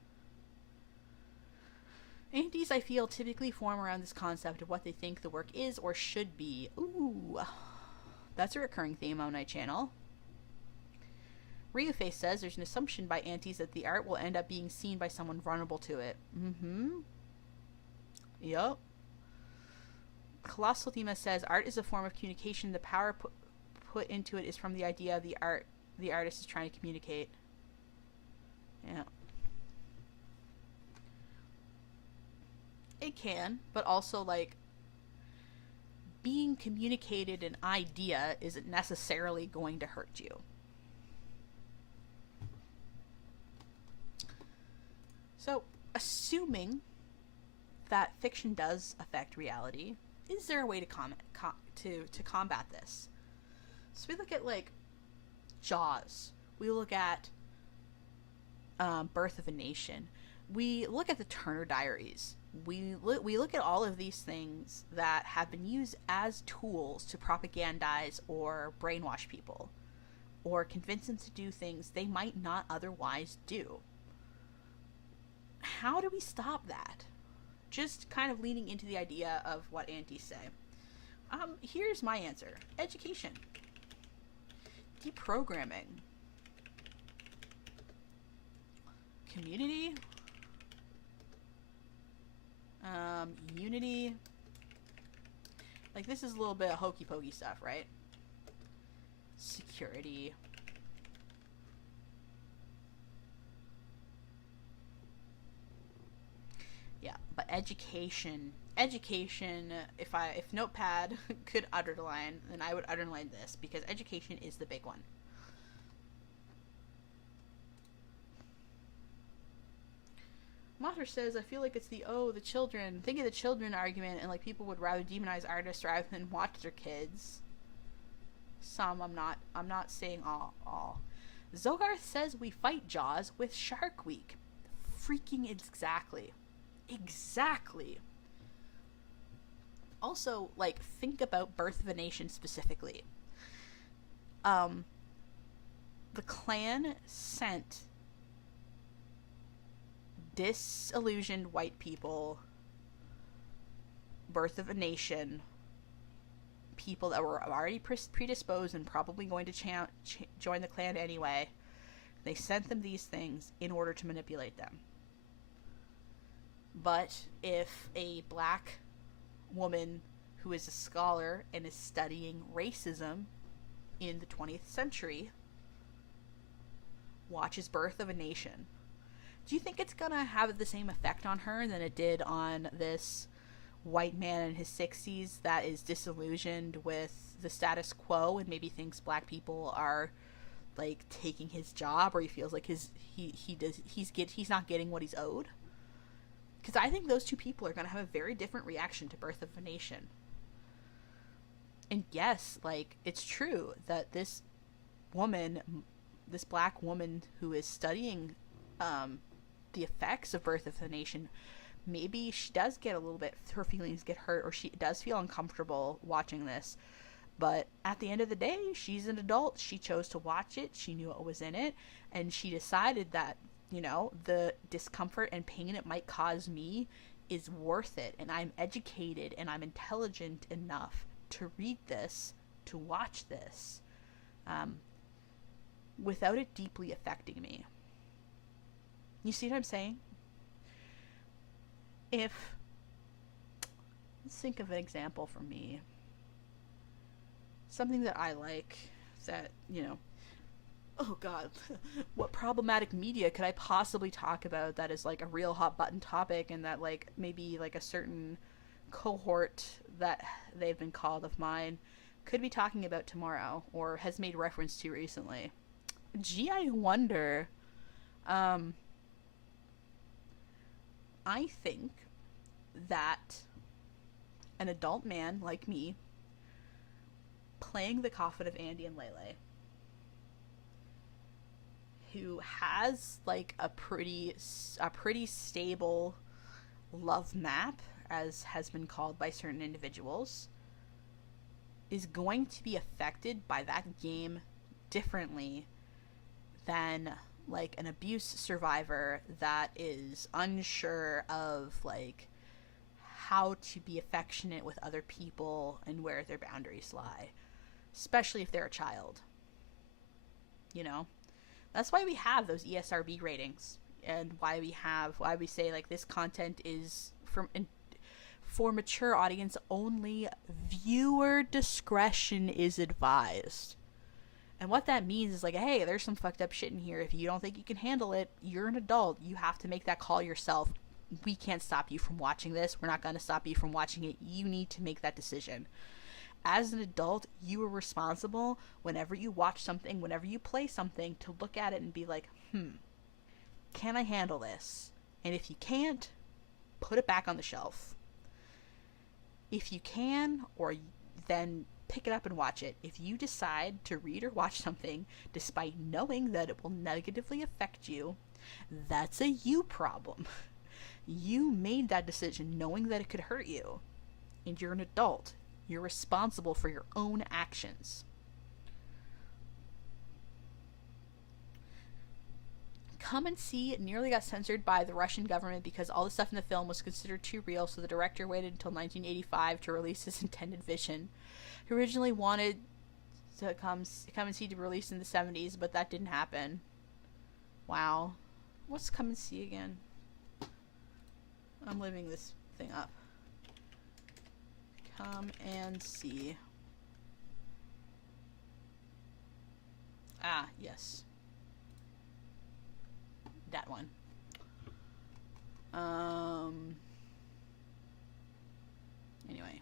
Antis, I feel, typically form around this concept of what they think the work is or should be. Ooh, that's a recurring theme on my channel. Rioface says there's an assumption by antis that the art will end up being seen by someone vulnerable to it. Yup. Colossal Thema says art is a form of communication. The power put into it is from the idea of the artist is trying to communicate. Yeah. It can, but also, like, being communicated an idea isn't necessarily going to hurt you. So, assuming that fiction does affect reality, is there a way to combat this? So we look at, like, Jaws. We look at Birth of a Nation. We look at the Turner Diaries. We look at all of these things that have been used as tools to propagandize or brainwash people, or convince them to do things they might not otherwise do. How do we stop that? Just kind of leaning into the idea of what antis say. Here's my answer. Education. Deprogramming. Community. Unity. Like, this is a little bit of hokey pokey stuff, right? Security. Yeah, but education, if Notepad could underline, then I would underline this, because education is the big one. Mathra says, I feel like it's the children. Think of the children argument, and like people would rather demonize artists rather than watch their kids. Some, I'm not saying all. Zogarth says we fight Jaws with Shark Week. Freaking exactly. Exactly. Also, like, think about Birth of a Nation specifically. The Klan sent disillusioned white people, Birth of a Nation, people that were already predisposed and probably going to join the Klan anyway. They sent them these things in order to manipulate them. But if a black woman who is a scholar and is studying racism in the 20th century watches Birth of a Nation, do you think it's gonna have the same effect on her than it did on this white man in his 60s that is disillusioned with the status quo and maybe thinks black people are, like, taking his job, or he feels like he's not getting what he's owed? Because I think those two people are going to have a very different reaction to Birth of a Nation. And yes, like, it's true that this black woman who is studying the effects of Birth of a Nation, maybe she does get a little bit, her feelings get hurt, or she does feel uncomfortable watching this. But at the end of the day, she's an adult. She chose to watch it. She knew what was in it. And she decided that, you know, the discomfort and pain it might cause me is worth it. And I'm educated and I'm intelligent enough to read this, to watch this, without it deeply affecting me. You see what I'm saying? Let's think of an example for me. Something that I like, that, you know, oh god, what problematic media could I possibly talk about that is like a real hot button topic, and that, like, maybe like a certain cohort that they've been called of mine could be talking about tomorrow, or has made reference to recently. Gee, I wonder. I think that an adult man like me playing the coffin of Andy and Lele, who has like a pretty stable love map, as has been called by certain individuals, is going to be affected by that game differently than like an abuse survivor that is unsure of like how to be affectionate with other people and where their boundaries lie, especially if they're a child. You know, that's why we have those ESRB ratings, and why we say like this content is for mature audience only. Viewer discretion is advised. And what that means is like, hey, there's some fucked up shit in here. If you don't think you can handle it, you're an adult. You have to make that call yourself. We can't stop you from watching this. We're not going to stop you from watching it. You need to make that decision. As an adult, you are responsible whenever you watch something, whenever you play something, to look at it and be like, can I handle this? And if you can't, put it back on the shelf. If you can, then pick it up and watch it. If you decide to read or watch something despite knowing that it will negatively affect you, that's a you problem. You made that decision knowing that it could hurt you. And you're an adult. You're responsible for your own actions. Come and See nearly got censored by the Russian government because all the stuff in the film was considered too real, so the director waited until 1985 to release his intended vision. He originally wanted to Come and See to release in the 70s, but that didn't happen. Wow. What's Come and See again? I'm living this thing up. Come and See. Ah, yes. That one. Anyway.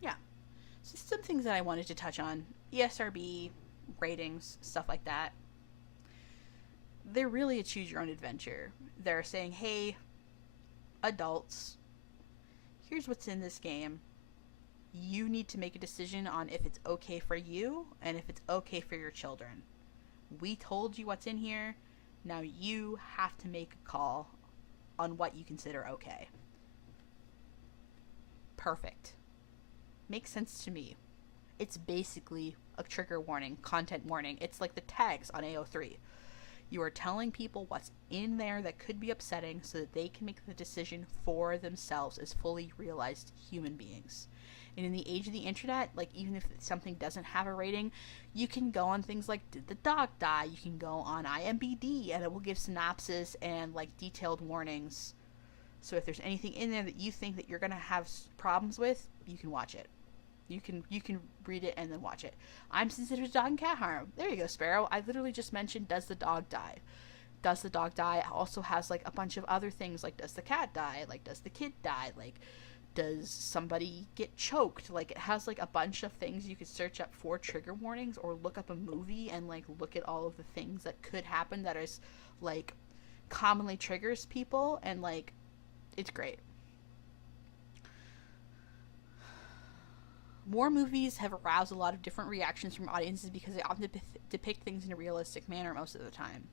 Yeah. So some things that I wanted to touch on. ESRB, ratings, stuff like that. They're really a choose your own adventure. They're saying, hey, adults, here's what's in this game. You need to make a decision on if it's okay for you and if it's okay for your children. We told you what's in here. Now you have to make a call on what you consider okay. Perfect. Makes sense to me. It's basically a trigger warning, content warning. It's like the tags on AO3. You are telling people what's in there that could be upsetting so that they can make the decision for themselves as fully realized human beings. And in the age of the internet, like, even if something doesn't have a rating, you can go on things like, did the dog die? You can go on IMDb and it will give synopsis and like detailed warnings. So if there's anything in there that you think that you're going to have problems with, you can watch it. You can read it and then watch it. I'm sensitive to dog and cat harm. There you go, Sparrow. I literally just mentioned, does the dog die? Does the dog die? It also has like a bunch of other things, like, does the cat die? Like, does the kid die? Like, does somebody get choked? Like, it has like a bunch of things you could search up for trigger warnings, or look up a movie and like look at all of the things that could happen that is like commonly triggers people, and like, it's great. More movies have aroused a lot of different reactions from audiences because they often depict things in a realistic manner most of the time.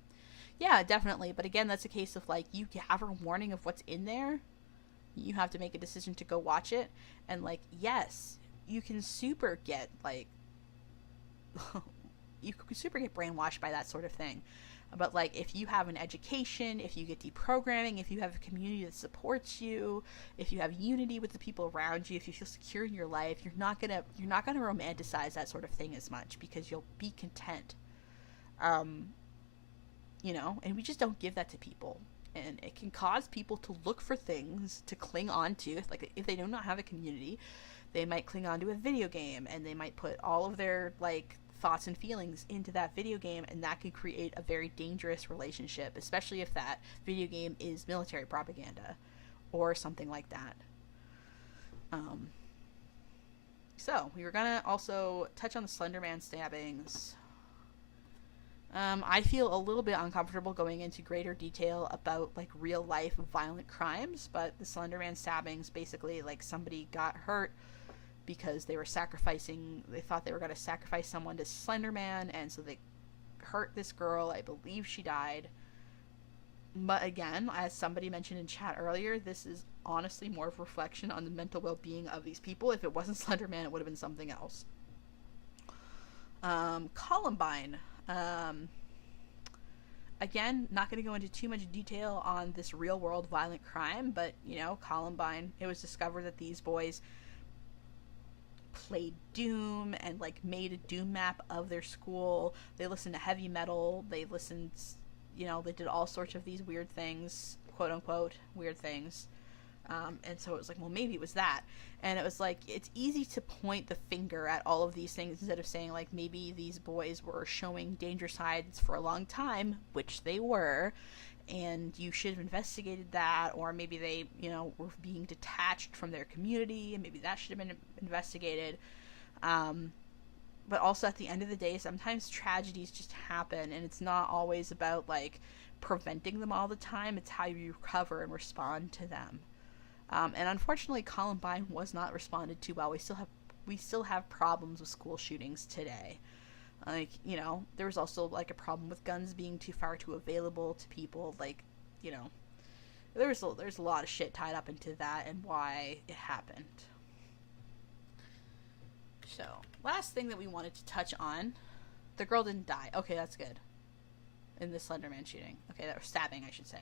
Yeah, definitely. But again, that's a case of like, you have a warning of what's in there. You have to make a decision to go watch it. And like, yes, you can super get like, you can super get brainwashed by that sort of thing. But like, if you have an education, if you get deprogramming, if you have a community that supports you, if you have unity with the people around you, if you feel secure in your life, you're not gonna romanticize that sort of thing as much, because you'll be content. You know, and we just don't give that to people, and it can cause people to look for things to cling on to. Like, if they do not have a community, they might cling on to a video game, and they might put all of their like thoughts and feelings into that video game, and that could create a very dangerous relationship, especially if that video game is military propaganda or something like that. So we were gonna also touch on the Slenderman stabbings. I feel a little bit uncomfortable going into greater detail about like real life violent crimes, but the Slenderman stabbings, basically like somebody got hurt because they thought they were going to sacrifice someone to Slenderman, and so they hurt this girl. I believe she died. But again, as somebody mentioned in chat earlier, this is honestly more of a reflection on the mental well-being of these people. If it wasn't Slenderman, it would have been something else. Columbine. Again, not going to go into too much detail on this real-world violent crime, but, you know, Columbine, it was discovered that these boys played Doom and, like, made a Doom map of their school. They listened to heavy metal. They listened, you know, they did all sorts of these weird things, quote-unquote, weird things. And so it was like, well, maybe it was that. And it was like, it's easy to point the finger at all of these things instead of saying, like, maybe these boys were showing danger sides for a long time, which they were, and you should have investigated that, or maybe they, you know, were being detached from their community, and maybe that should have been investigated. But also at the end of the day, sometimes tragedies just happen, and it's not always about, like, preventing them all the time. It's how you recover and respond to them. And unfortunately, Columbine was not responded to well. We still have problems with school shootings today. Like, you know, there was also, like, a problem with guns being too available to people. Like, you know, there's a lot of shit tied up into that and why it happened. So, last thing that we wanted to touch on, the girl didn't die. Okay, that's good. In the Slenderman shooting. Okay, that was stabbing, I should say.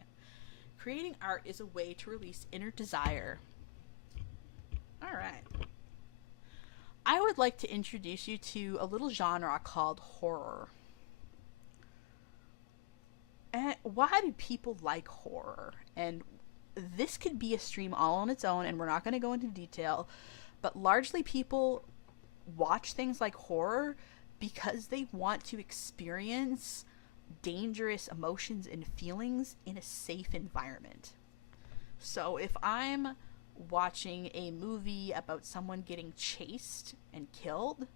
Creating art is a way to release inner desire. Alright. I would like to introduce you to a little genre called horror. And why do people like horror? And this could be a stream all on its own, and we're not going to go into detail, but largely people watch things like horror because they want to experience dangerous emotions and feelings in a safe environment. So if I'm watching a movie about someone getting chased and killed,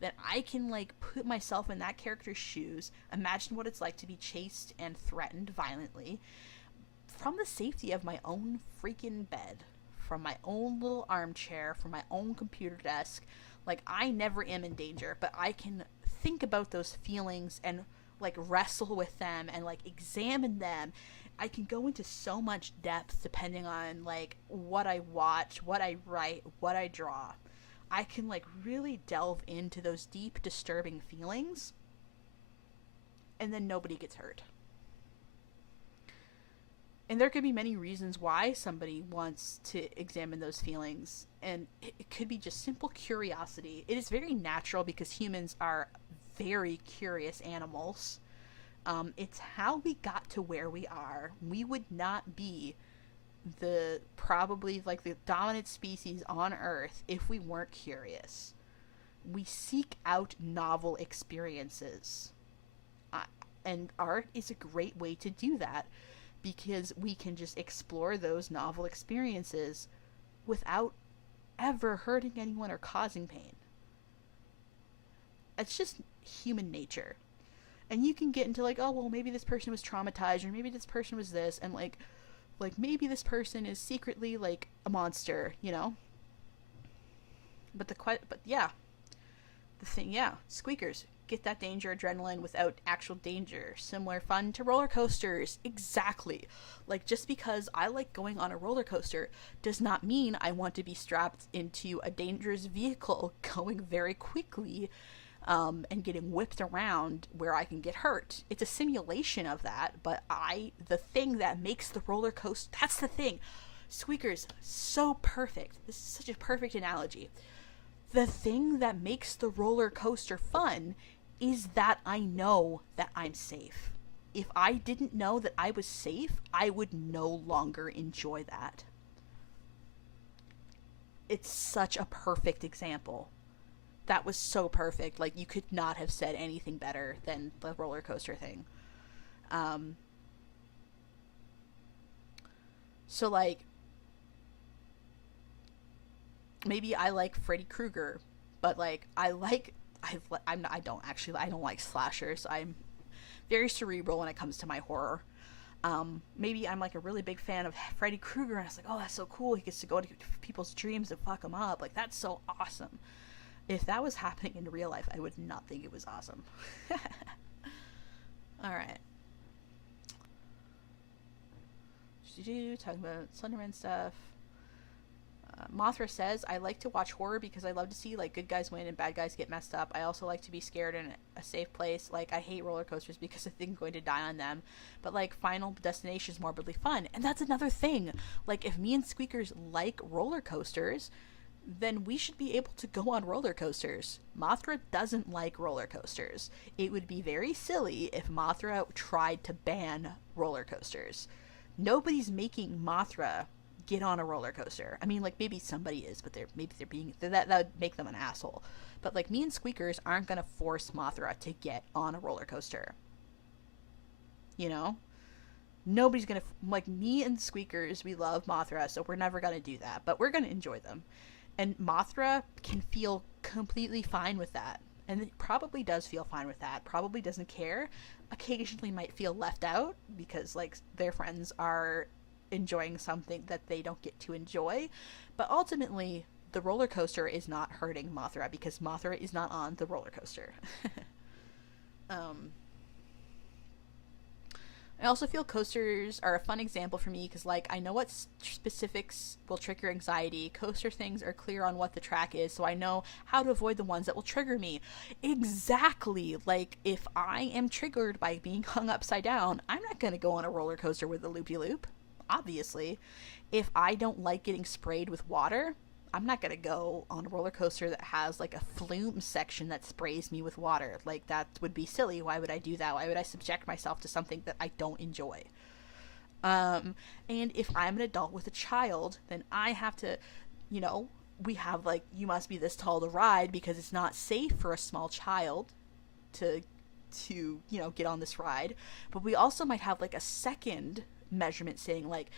then I can, like, put myself in that character's shoes, imagine what it's like to be chased and threatened violently from the safety of my own freaking bed, from my own little armchair, from my own computer desk. Like, I never am in danger, but I can think about those feelings and, like, wrestle with them and, like, examine them. I can go into so much depth depending on, like, what I watch, what I write, what I draw. I can, like, really delve into those deep, disturbing feelings, and then nobody gets hurt. And there could be many reasons why somebody wants to examine those feelings, and it could be just simple curiosity. It is very natural because humans are very curious animals. It's how we got to where we are. We would not be probably the dominant species on Earth if we weren't curious. We seek out novel experiences. And art is a great way to do that because we can just explore those novel experiences without ever hurting anyone or causing pain. It's just human nature. And you can get into, like, oh, well, maybe this person was traumatized, or maybe this person was this, and, like maybe this person is secretly, like, a monster, you know? But squeakers. Get that danger adrenaline without actual danger. Similar fun to roller coasters. Exactly. Like, just because I like going on a roller coaster does not mean I want to be strapped into a dangerous vehicle going very quickly, and getting whipped around where I can get hurt. It's a simulation of that, but the thing that makes the roller coaster, that's the thing. Squeakers, so perfect. This is such a perfect analogy. The thing that makes the roller coaster fun is that I know that I'm safe. If I didn't know that I was safe, I would no longer enjoy that. It's such a perfect example. That was so perfect. Like, you could not have said anything better than the roller coaster thing. So, like, maybe I like Freddy Krueger, but, like, I don't like slashers. I'm very cerebral when it comes to my horror. Maybe I'm, like, a really big fan of Freddy Krueger, and it's like, oh, that's so cool. He gets to go into people's dreams and fuck them up. Like, that's so awesome. If that was happening in real life, I would not think it was awesome. Alright. Talking about Slenderman stuff. Mothra says, I like to watch horror because I love to see, like, good guys win and bad guys get messed up. I also like to be scared in a safe place. Like, I hate roller coasters because I think I'm going to die on them. But, like, Final Destination is morbidly fun. And that's another thing. Like, if me and Squeakers like roller coasters, then we should be able to go on roller coasters. Mothra doesn't like roller coasters. It would be very silly if Mothra tried to ban roller coasters. Nobody's making Mothra get on a roller coaster. I mean, like, maybe somebody is, but they're being that would make them an asshole. But, like, me and Squeakers aren't gonna force Mothra to get on a roller coaster. You know, nobody's gonna, like, me and Squeakers, we love Mothra, so we're never gonna do that, but we're gonna enjoy them. And Mothra can feel completely fine with that, and it probably does feel fine with that. Probably doesn't care. Occasionally might feel left out because, like, their friends are enjoying something that they don't get to enjoy, but ultimately the roller coaster is not hurting Mothra because Mothra is not on the roller coaster. I also feel coasters are a fun example for me because, like, I know what specifics will trigger anxiety. Coaster things are clear on what the track is, so I know how to avoid the ones that will trigger me. Exactly. Like, if I am triggered by being hung upside down, I'm not going to go on a roller coaster with a loopy-loop. Obviously. If I don't like getting sprayed with water, I'm not gonna go on a roller coaster that has, like, a flume section that sprays me with water. Like, that would be silly. Why would I do that? Why would I subject myself to something that I don't enjoy? And if I'm an adult with a child, then I have to, you know, we have, like, you must be this tall to ride because it's not safe for a small child to you know, get on this ride. But we also might have, like, a second measurement saying, like,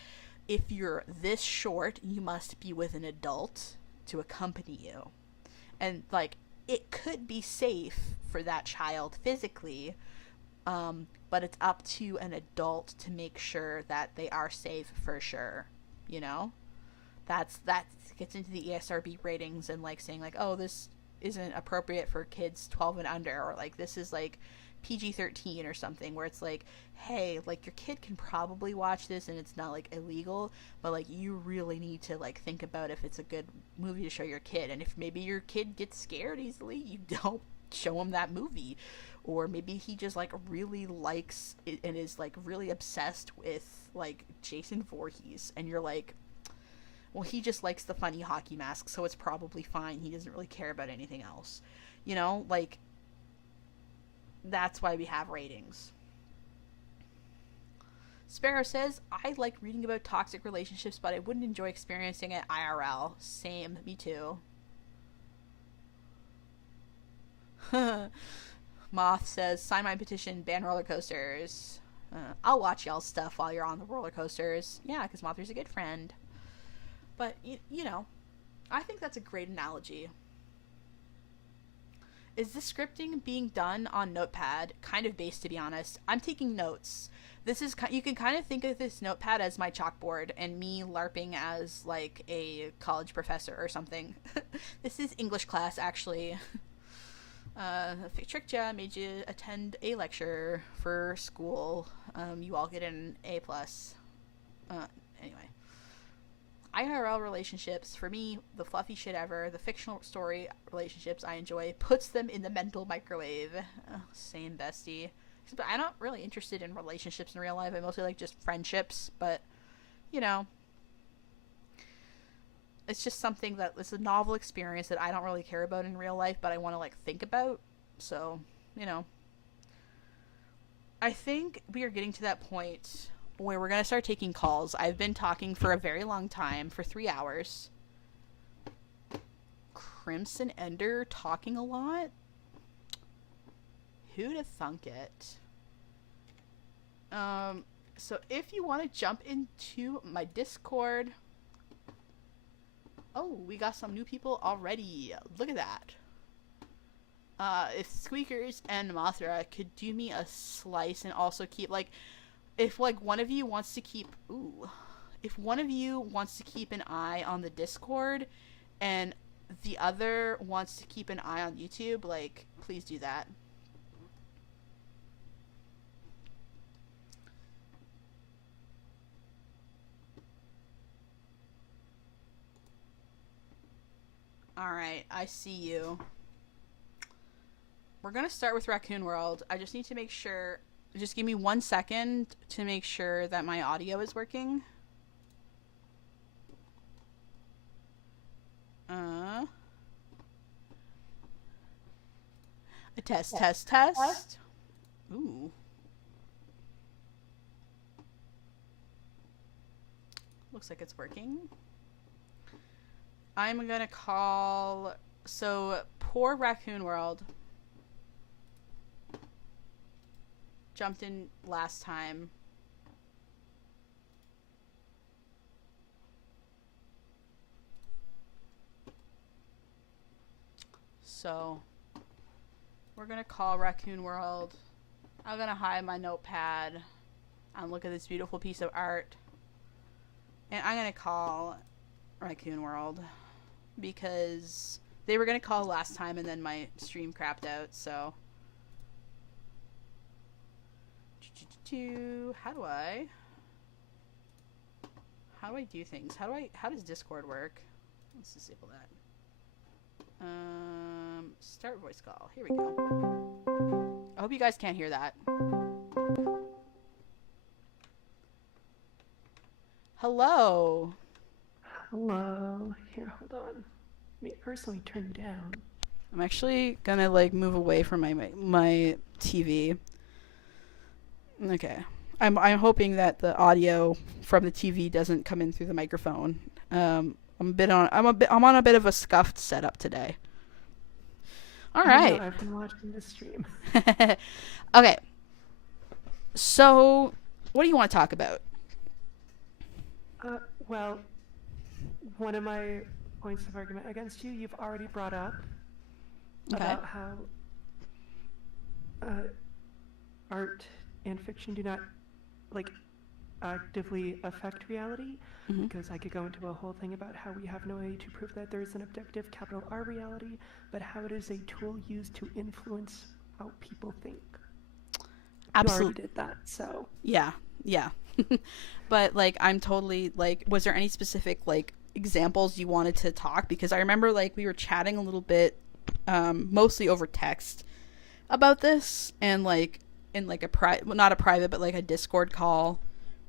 if you're this short, you must be with an adult to accompany you. And, like, it could be safe for that child physically, but it's up to an adult to make sure that they are safe for sure, you know? That gets into the ESRB ratings and, like, saying, like, oh, this isn't appropriate for kids 12 and under, or, like, this is, like, PG-13 or something, where it's like, hey, like, your kid can probably watch this and it's not, like, illegal, but, like, you really need to, like, think about if it's a good movie to show your kid. And if maybe your kid gets scared easily, you don't show him that movie. Or maybe he just, like, really likes it and is, like, really obsessed with, like, Jason Voorhees, and you're like, well, he just likes the funny hockey mask, so it's probably fine. He doesn't really care about anything else. You know, like, that's why we have ratings. Sparrow says, I like reading about toxic relationships, but I wouldn't enjoy experiencing it IRL. Same, me too. Moth says, sign my petition, ban roller coasters. I'll watch y'all's stuff while you're on the roller coasters. Yeah, because Mothra's a good friend. But, you know, I think that's a great analogy. Is this scripting being done on Notepad? Kind of based, to be honest. I'm taking notes. This is, you can kind of think of this Notepad as my chalkboard and me LARPing as, like, a college professor or something. This is English class, actually. Tricked ya, made you attend a lecture for school. You all get an A+. Anyway. IRL relationships, for me, the fluffy shit ever. The fictional story relationships I enjoy puts them in the mental microwave. Same, bestie. But I'm not really interested in relationships in real life. I mostly like just friendships, but, you know, it's just something that it's a novel experience that I don't really care about in real life, but I want to, like, think about. So, you know, I think we are getting to that point where we're going to start taking calls. I've been talking for a very long time, for 3 hours. Crimson Ender talking a lot? Who'da thunk it? So if you want to jump into my Discord... Oh, we got some new people already. Look at that. If Squeakers and Mathra could do me a slice and also keep, like... If, like, one of you wants to keep... Ooh. If one of you wants to keep an eye on the Discord and the other wants to keep an eye on YouTube, like, please do that. Alright, I see you. We're gonna start with Raccoon World. I just need to make sure... Just give me 1 second to make sure that my audio is working. A test. Ooh. Looks like it's working. I'm gonna call... So, poor Raccoon World jumped in last time. So, we're gonna call Raccoon World. I'm gonna hide my notepad and look at this beautiful piece of art. And I'm gonna call Raccoon World because they were gonna call last time and then my stream crapped out, so. How do I do things? How does Discord work? Let's disable that. Start voice call. Here we go. I hope you guys can't hear that. Hello. Hello. Here, hold on. First, let me turn you down. I'm actually gonna like move away from my TV. Okay. I'm hoping that the audio from the TV doesn't come in through the microphone. I'm on a bit of a scuffed setup today. All right. I've been watching the stream. Okay. So, what do you want to talk about? Well, one of my points of argument against you've already brought up about how art and fiction do not like actively affect reality, because I could go into a whole thing about how we have no way to prove that there is an objective capital R reality, but how it is a tool used to influence how people think. Absolutely. You already did that, so. Yeah. But like, I'm totally like, was there any specific like examples you wanted to talk? Because I remember like we were chatting a little bit, mostly over text about this, and like in like not a private, but like a Discord call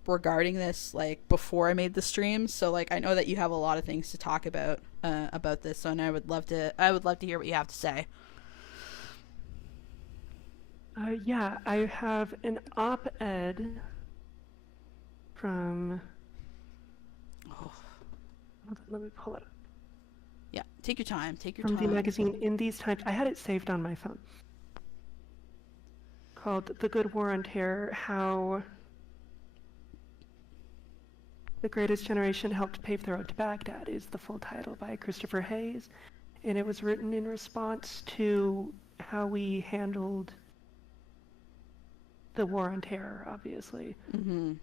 regarding this, like before I made the stream. So like, I know that you have a lot of things to talk about this, so, and I would love to hear what you have to say. Yeah, I have an op-ed from... Let me pull it up. Yeah, take your time. From the magazine In These Times. I had it saved on my phone. Called The Good War on Terror, How the Greatest Generation Helped Pave the Road to Baghdad is the full title, by Christopher Hayes. And it was written in response to how we handled the war on terror, obviously. And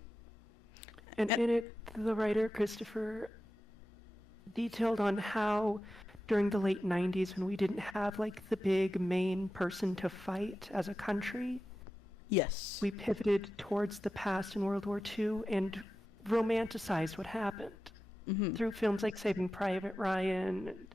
in it, the writer, Christopher, detailed on how during the late 90s, when we didn't have like the big main person to fight as a country, yes, we pivoted towards the past in World War II and romanticized what happened through films like Saving Private Ryan and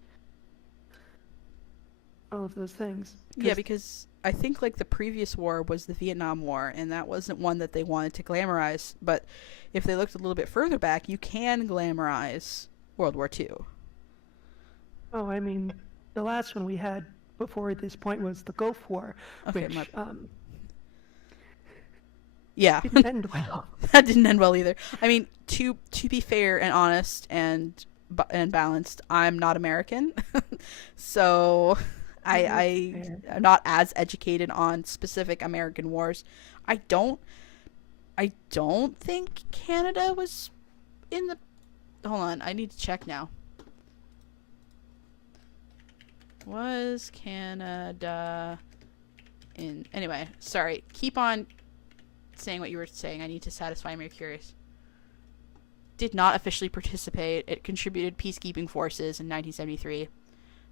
all of those things. Yeah, because I think like the previous war was the Vietnam War, and that wasn't one that they wanted to glamorize. But if they looked a little bit further back, you can glamorize World War II. Oh, I mean, the last one we had before this point was the Gulf War, which yeah, didn't end well. That didn't end well either. I mean, to be fair and honest and balanced, I'm not American, so I'm not as educated on specific American wars. I don't think Canada was in the... Hold on, I need to check now. Was Canada in... Anyway, sorry. Keep on saying what you were saying. I need to satisfy my curious. Did not officially participate. It contributed peacekeeping forces in 1973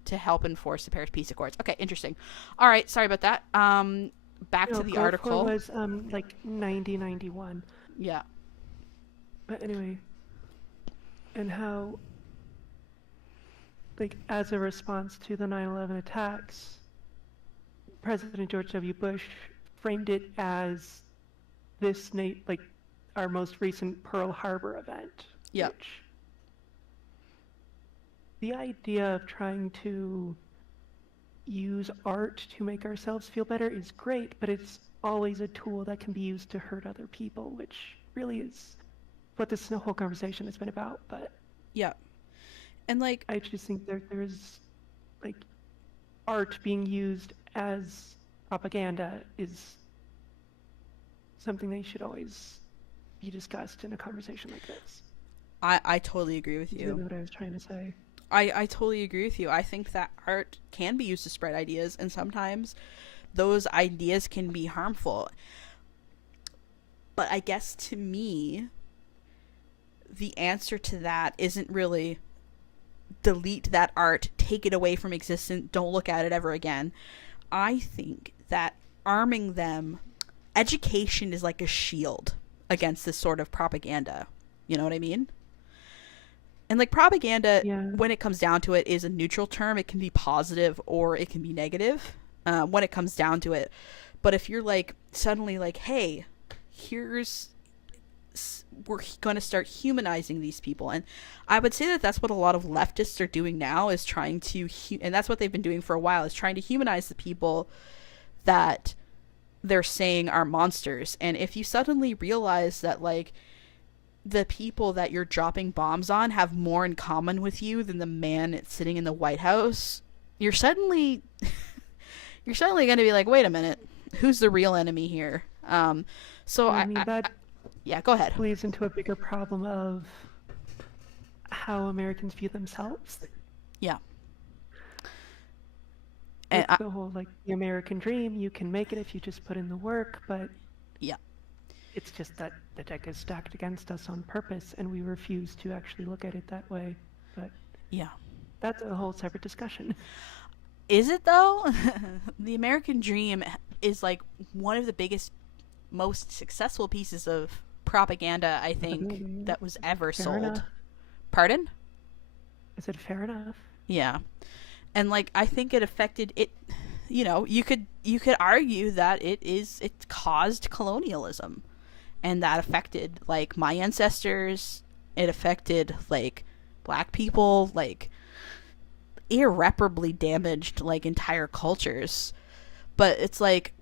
to help enforce the Paris Peace Accords. Okay, interesting. All right, sorry about that. Back to the Gulf article. War was like 91. Yeah. But anyway, and how like, as a response to the 9/11 attacks, President George W. Bush framed it as like our most recent Pearl Harbor event. Yeah. Which, the idea of trying to use art to make ourselves feel better is great, but it's always a tool that can be used to hurt other people, which really is what this whole conversation has been about. But yeah, and like I just think there's like art being used as propaganda is something that should always be discussed in a conversation like this. I totally agree with That's you. really what I was trying to say. I totally agree with you. I think that art can be used to spread ideas, and sometimes those ideas can be harmful. But I guess to me, the answer to that isn't really delete that art, take it away from existence, don't look at it ever again. I think that arming them, education is like a shield against this sort of propaganda. You know what I mean? And like propaganda, when it comes down to it, is a neutral term. It can be positive or it can be negative when it comes down to it. But if you're like suddenly like, hey, we're going to start humanizing these people. And I would say that that's what a lot of leftists are doing now, is trying to, and that's what they've been doing for a while, is trying to humanize the people that they're saying are monsters. And if you suddenly realize that like the people that you're dropping bombs on have more in common with you than the man sitting in the White House, you're suddenly going to be like, wait a minute, who's the real enemy here? So I mean, that yeah, go ahead. Leads into a bigger problem of how Americans view themselves. Yeah. And the whole like the American dream, you can make it if you just put in the work, but yeah, it's just that the deck is stacked against us on purpose, and we refuse to actually look at it that way. But yeah, that's a whole separate discussion. Is it though? The American dream is like one of the biggest, most successful pieces of propaganda I think that was ever Fair sold. enough. Pardon? I said fair enough. Yeah. And like I think it affected it, you know, you could argue that it caused colonialism, and that affected like my ancestors, it affected like black people, like irreparably damaged like entire cultures. But it's like,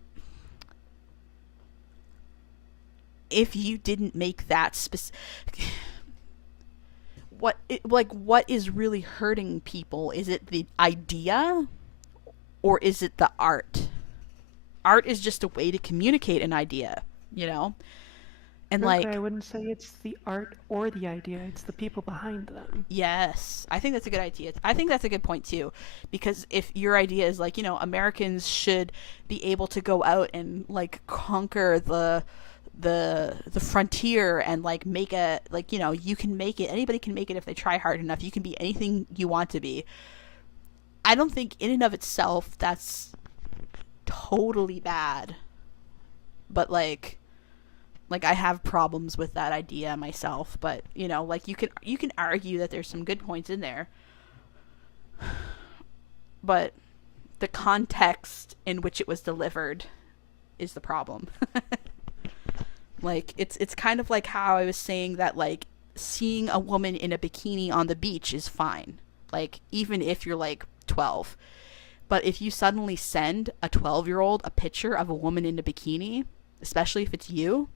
if you didn't make that what is really hurting people? Is it the idea, or is it the art? Art is just a way to communicate an idea, you know? And Frankly, like, I wouldn't say it's the art or the idea, it's the people behind them. yes, I think that's a good idea. I think that's a good point too, because if your idea is like, you know, Americans should be able to go out and like conquer the frontier and like make a, like, you know, you can make it, anybody can make it if they try hard enough, you can be anything you want to be. I don't think in and of itself that's totally bad, but like I have problems with that idea myself. But you know, like you can argue that there's some good points in there, but the context in which it was delivered is the problem. Like it's kind of like how I was saying that like seeing a woman in a bikini on the beach is fine, like even if you're like 12. But if you suddenly send a 12-year-old a picture of a woman in a bikini, especially if it's you,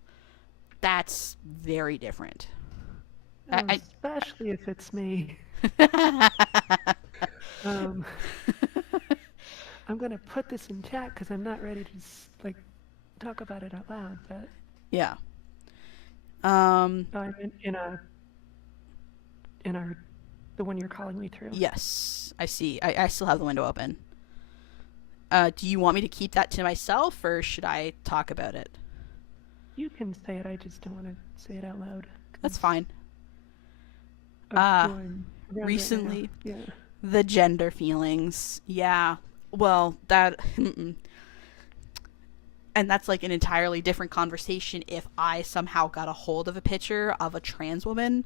that's very different. Especially if it's me. I'm gonna put this in chat because I'm not ready to like talk about it out loud. But yeah. I'm in the one you're calling me through. Yes, I see. I still have the window open. Do you want me to keep that to myself, or should I talk about it? You can say it. I just don't want to say it out loud. That's fine. Recently, right, the gender feelings. Yeah. Well, that... And that's like an entirely different conversation if I somehow got a hold of a picture of a trans woman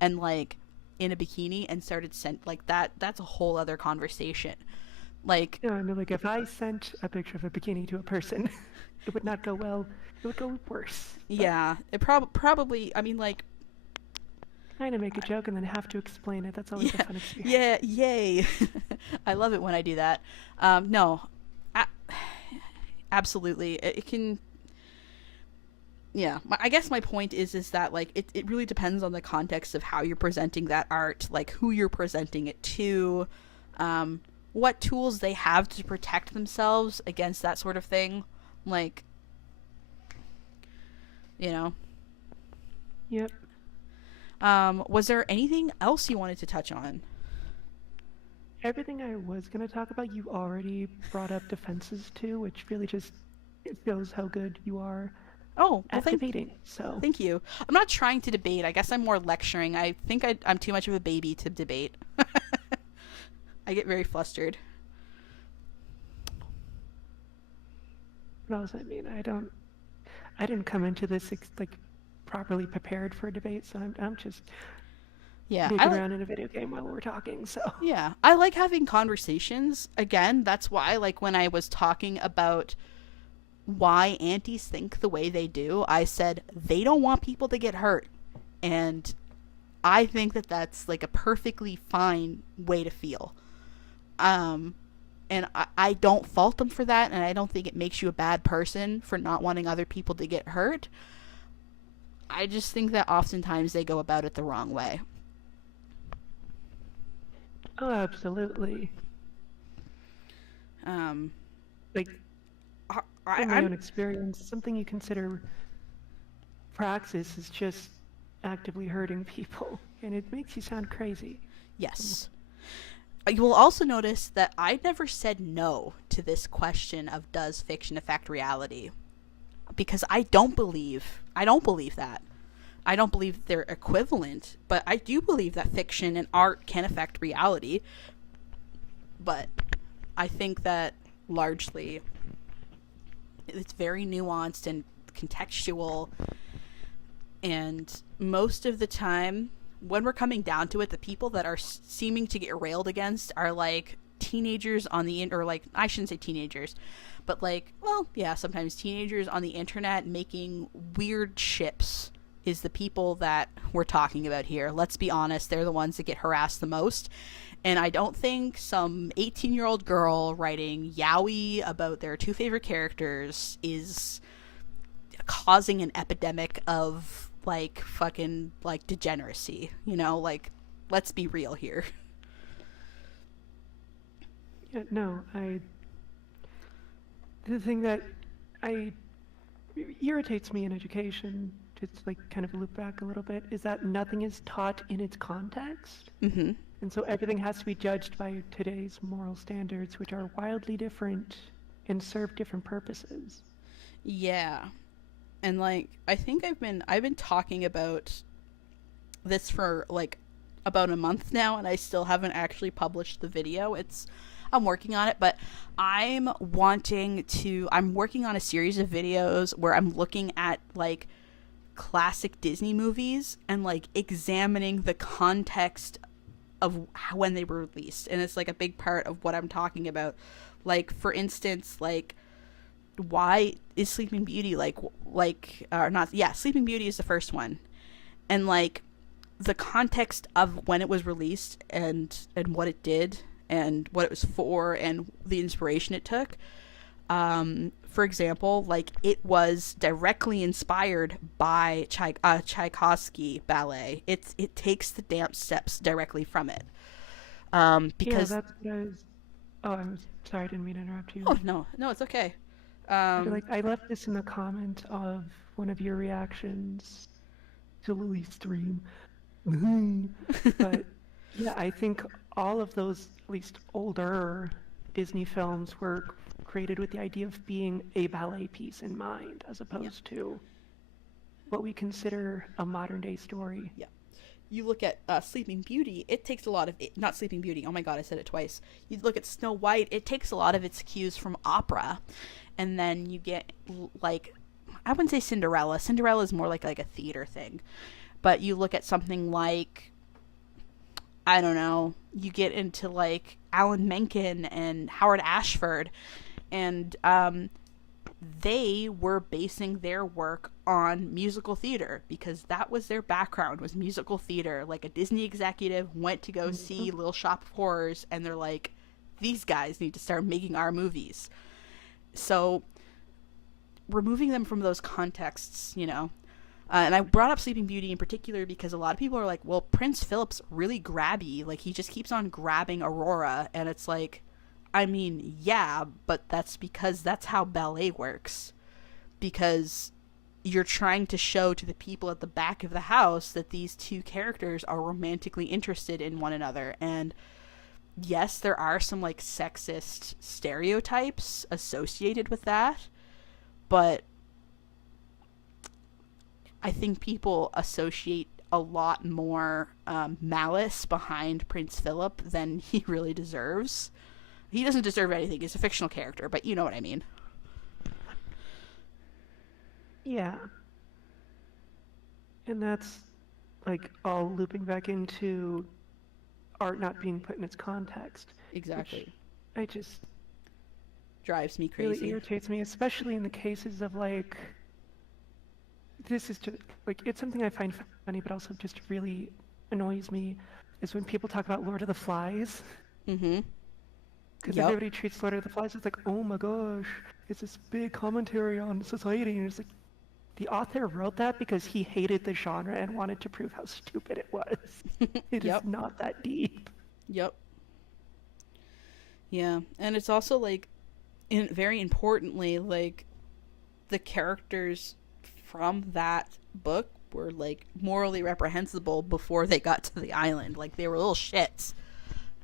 and like in a bikini and started like that's a whole other conversation. Like, Yeah, I mean, like if I sent a picture of a bikini to a person, it would not go well. It would go worse. yeah, it probably, I mean, like, Kind of make a joke and then have to explain it. That's always a fun experience. yeah, yay. I love it when I do that. No, a- absolutely. It can, yeah. I guess my point is that, like, it really depends on the context of how you're presenting that art, like who you're presenting it to, what tools they have to protect themselves against that sort of thing. Like, you know. Yep. Was there anything else you wanted to touch on? Everything I was going to talk about, you already brought up defenses to, which really just it shows how good you are Oh, well, at debating. So thank you. I'm not trying to debate. I guess I'm more lecturing. I think I'm too much of a baby to debate. I get very flustered. what else? I mean, I didn't come into this like properly prepared for a debate, so I'm just digging around in a video game while we're talking. So yeah, I like having conversations. Again, that's why, like, when I was talking about why aunties think the way they do, I said they don't want people to get hurt, and I think that that's like a perfectly fine way to feel. And I don't fault them for that, and I don't think it makes you a bad person for not wanting other people to get hurt. I just think that oftentimes they go about it the wrong way. oh, absolutely. Like from my own experience, something you consider praxis is just actively hurting people, and it makes you sound crazy. Yes. You will also notice that I never said no to this question of does fiction affect reality? Because I don't believe that. I don't believe they're equivalent, but I do believe that fiction and art can affect reality. But I think that largely it's very nuanced and contextual, and most of the time when we're coming down to it, the people that are seeming to get railed against are like teenagers on the or like, I shouldn't say teenagers, but like, well, yeah, sometimes teenagers on the internet making weird ships is the people that we're talking about here. Let's be honest, they're the ones that get harassed the most. And I don't think some 18-year-old girl writing yaoi about their two favorite characters is causing an epidemic of like fucking like degeneracy, you know? Like, let's be real here. Yeah, no, the thing that irritates me in education, just like kind of loop back a little bit, is that nothing is taught in its context. Mm-hmm. And so everything has to be judged by today's moral standards, which are wildly different and serve different purposes. Yeah. And like, I think I've been talking about this for like about a month now, and I still haven't actually published the video. I'm working on it, but I'm working on a series of videos where I'm looking at like classic Disney movies and like examining the context of when they were released. And it's like a big part of what I'm talking about. Like, for instance, like, why is Sleeping Beauty Sleeping Beauty is the first one, and like the context of when it was released and what it did and what it was for and the inspiration it took. For example, like, it was directly inspired by Tchaikovsky ballet. It takes the dance steps directly from it. Because yeah, that's what I was. Oh, I'm sorry, I didn't mean to interrupt you. Oh no, it's okay. I left this in the comment of one of your reactions to Lily's stream. But yeah, I think all of those, at least older Disney films, were created with the idea of being a ballet piece in mind, as opposed to what we consider a modern day story. Yeah. You look at Sleeping Beauty, it takes a lot of it, not Sleeping Beauty, oh my god, I said it twice. You look at Snow White, it takes a lot of its cues from opera. And then you get, like, I wouldn't say Cinderella. Cinderella is more like a theater thing. But you look at something like, I don't know, you get into like Alan Menken and Howard Ashford, and they were basing their work on musical theater because that was their background, was musical theater. Like a Disney executive went to go see Little Shop of Horrors, and they're like, these guys need to start making our movies. So removing them from those contexts, you know. And I brought up Sleeping Beauty in particular because a lot of people are like, well, Prince Philip's really grabby. Like, he just keeps on grabbing Aurora. And it's like, I mean, yeah, but that's because that's how ballet works. Because you're trying to show to the people at the back of the house that these two characters are romantically interested in one another. And yes, there are some, like, sexist stereotypes associated with that. But I think people associate a lot more malice behind Prince Philip than he really deserves. He doesn't deserve anything. He's a fictional character, but you know what I mean. Yeah. And that's, like, all looping back into art not being put in its context. Exactly. I just... drives me crazy. Really irritates me, especially in the cases of, like... This is just, like, it's something I find funny, but also just really annoys me, is when people talk about Lord of the Flies. Mm-hmm. Because everybody treats Lord of the Flies as like, oh my gosh, it's this big commentary on society, and it's like, the author wrote that because he hated the genre and wanted to prove how stupid it was. It is not that deep. Yep. Yeah, and it's also, like, very importantly, like, the characters from that book were, like, morally reprehensible before they got to the island. Like, they were little shits.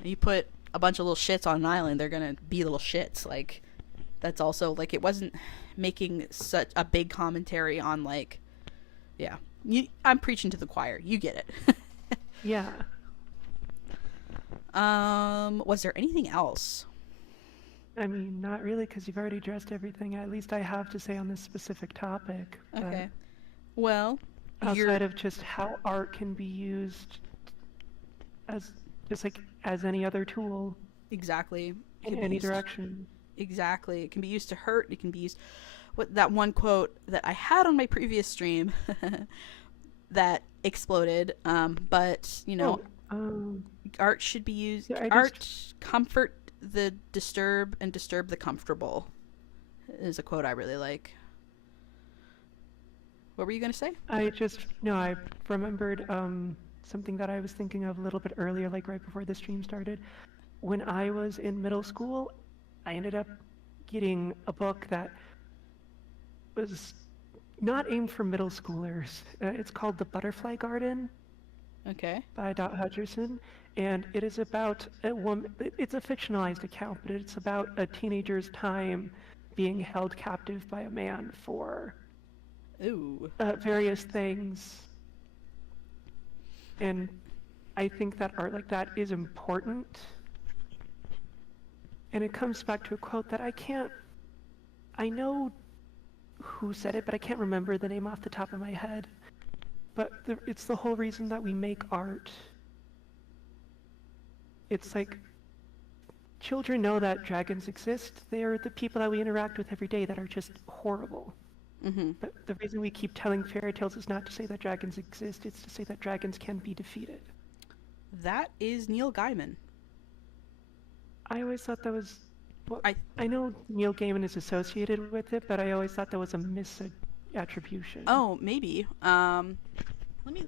You put a bunch of little shits on an island, they're gonna be little shits. Like, that's also, like, it wasn't making such a big commentary on, like, yeah. I'm preaching to the choir. You get it. Yeah. Was there anything else? I mean, not really, because you've already addressed everything at least I have to say on this specific topic. Okay. Well, outside of just how art can be used as just like as any other tool. Exactly. In any direction. Exactly. It can be used to hurt. It can be used. What that one quote that I had on my previous stream that exploded. But you know, art should be used. Comfort the disturb and disturb the comfortable is a quote I really like. What were you going to say? I remembered something that I was thinking of a little bit earlier, like right before the stream started. When I was in middle school, I ended up getting a book that was not aimed for middle schoolers. It's called The Butterfly Garden. Okay. By Dot Hutcherson. And it is about a woman, it's a fictionalized account, but it's about a teenager's time being held captive by a man for various things. And I think that art like that is important. And it comes back to a quote that I know who said it, but I can't remember the name off the top of my head. But it's the whole reason that we make art. It's like, children know that dragons exist. They are the people that we interact with every day that are just horrible. Mm-hmm. But the reason we keep telling fairy tales is not to say that dragons exist, it's to say that dragons can be defeated. That is Neil Gaiman. I always thought that was... Well, I know Neil Gaiman is associated with it, but I always thought that was a misattribution. Oh, maybe. Let me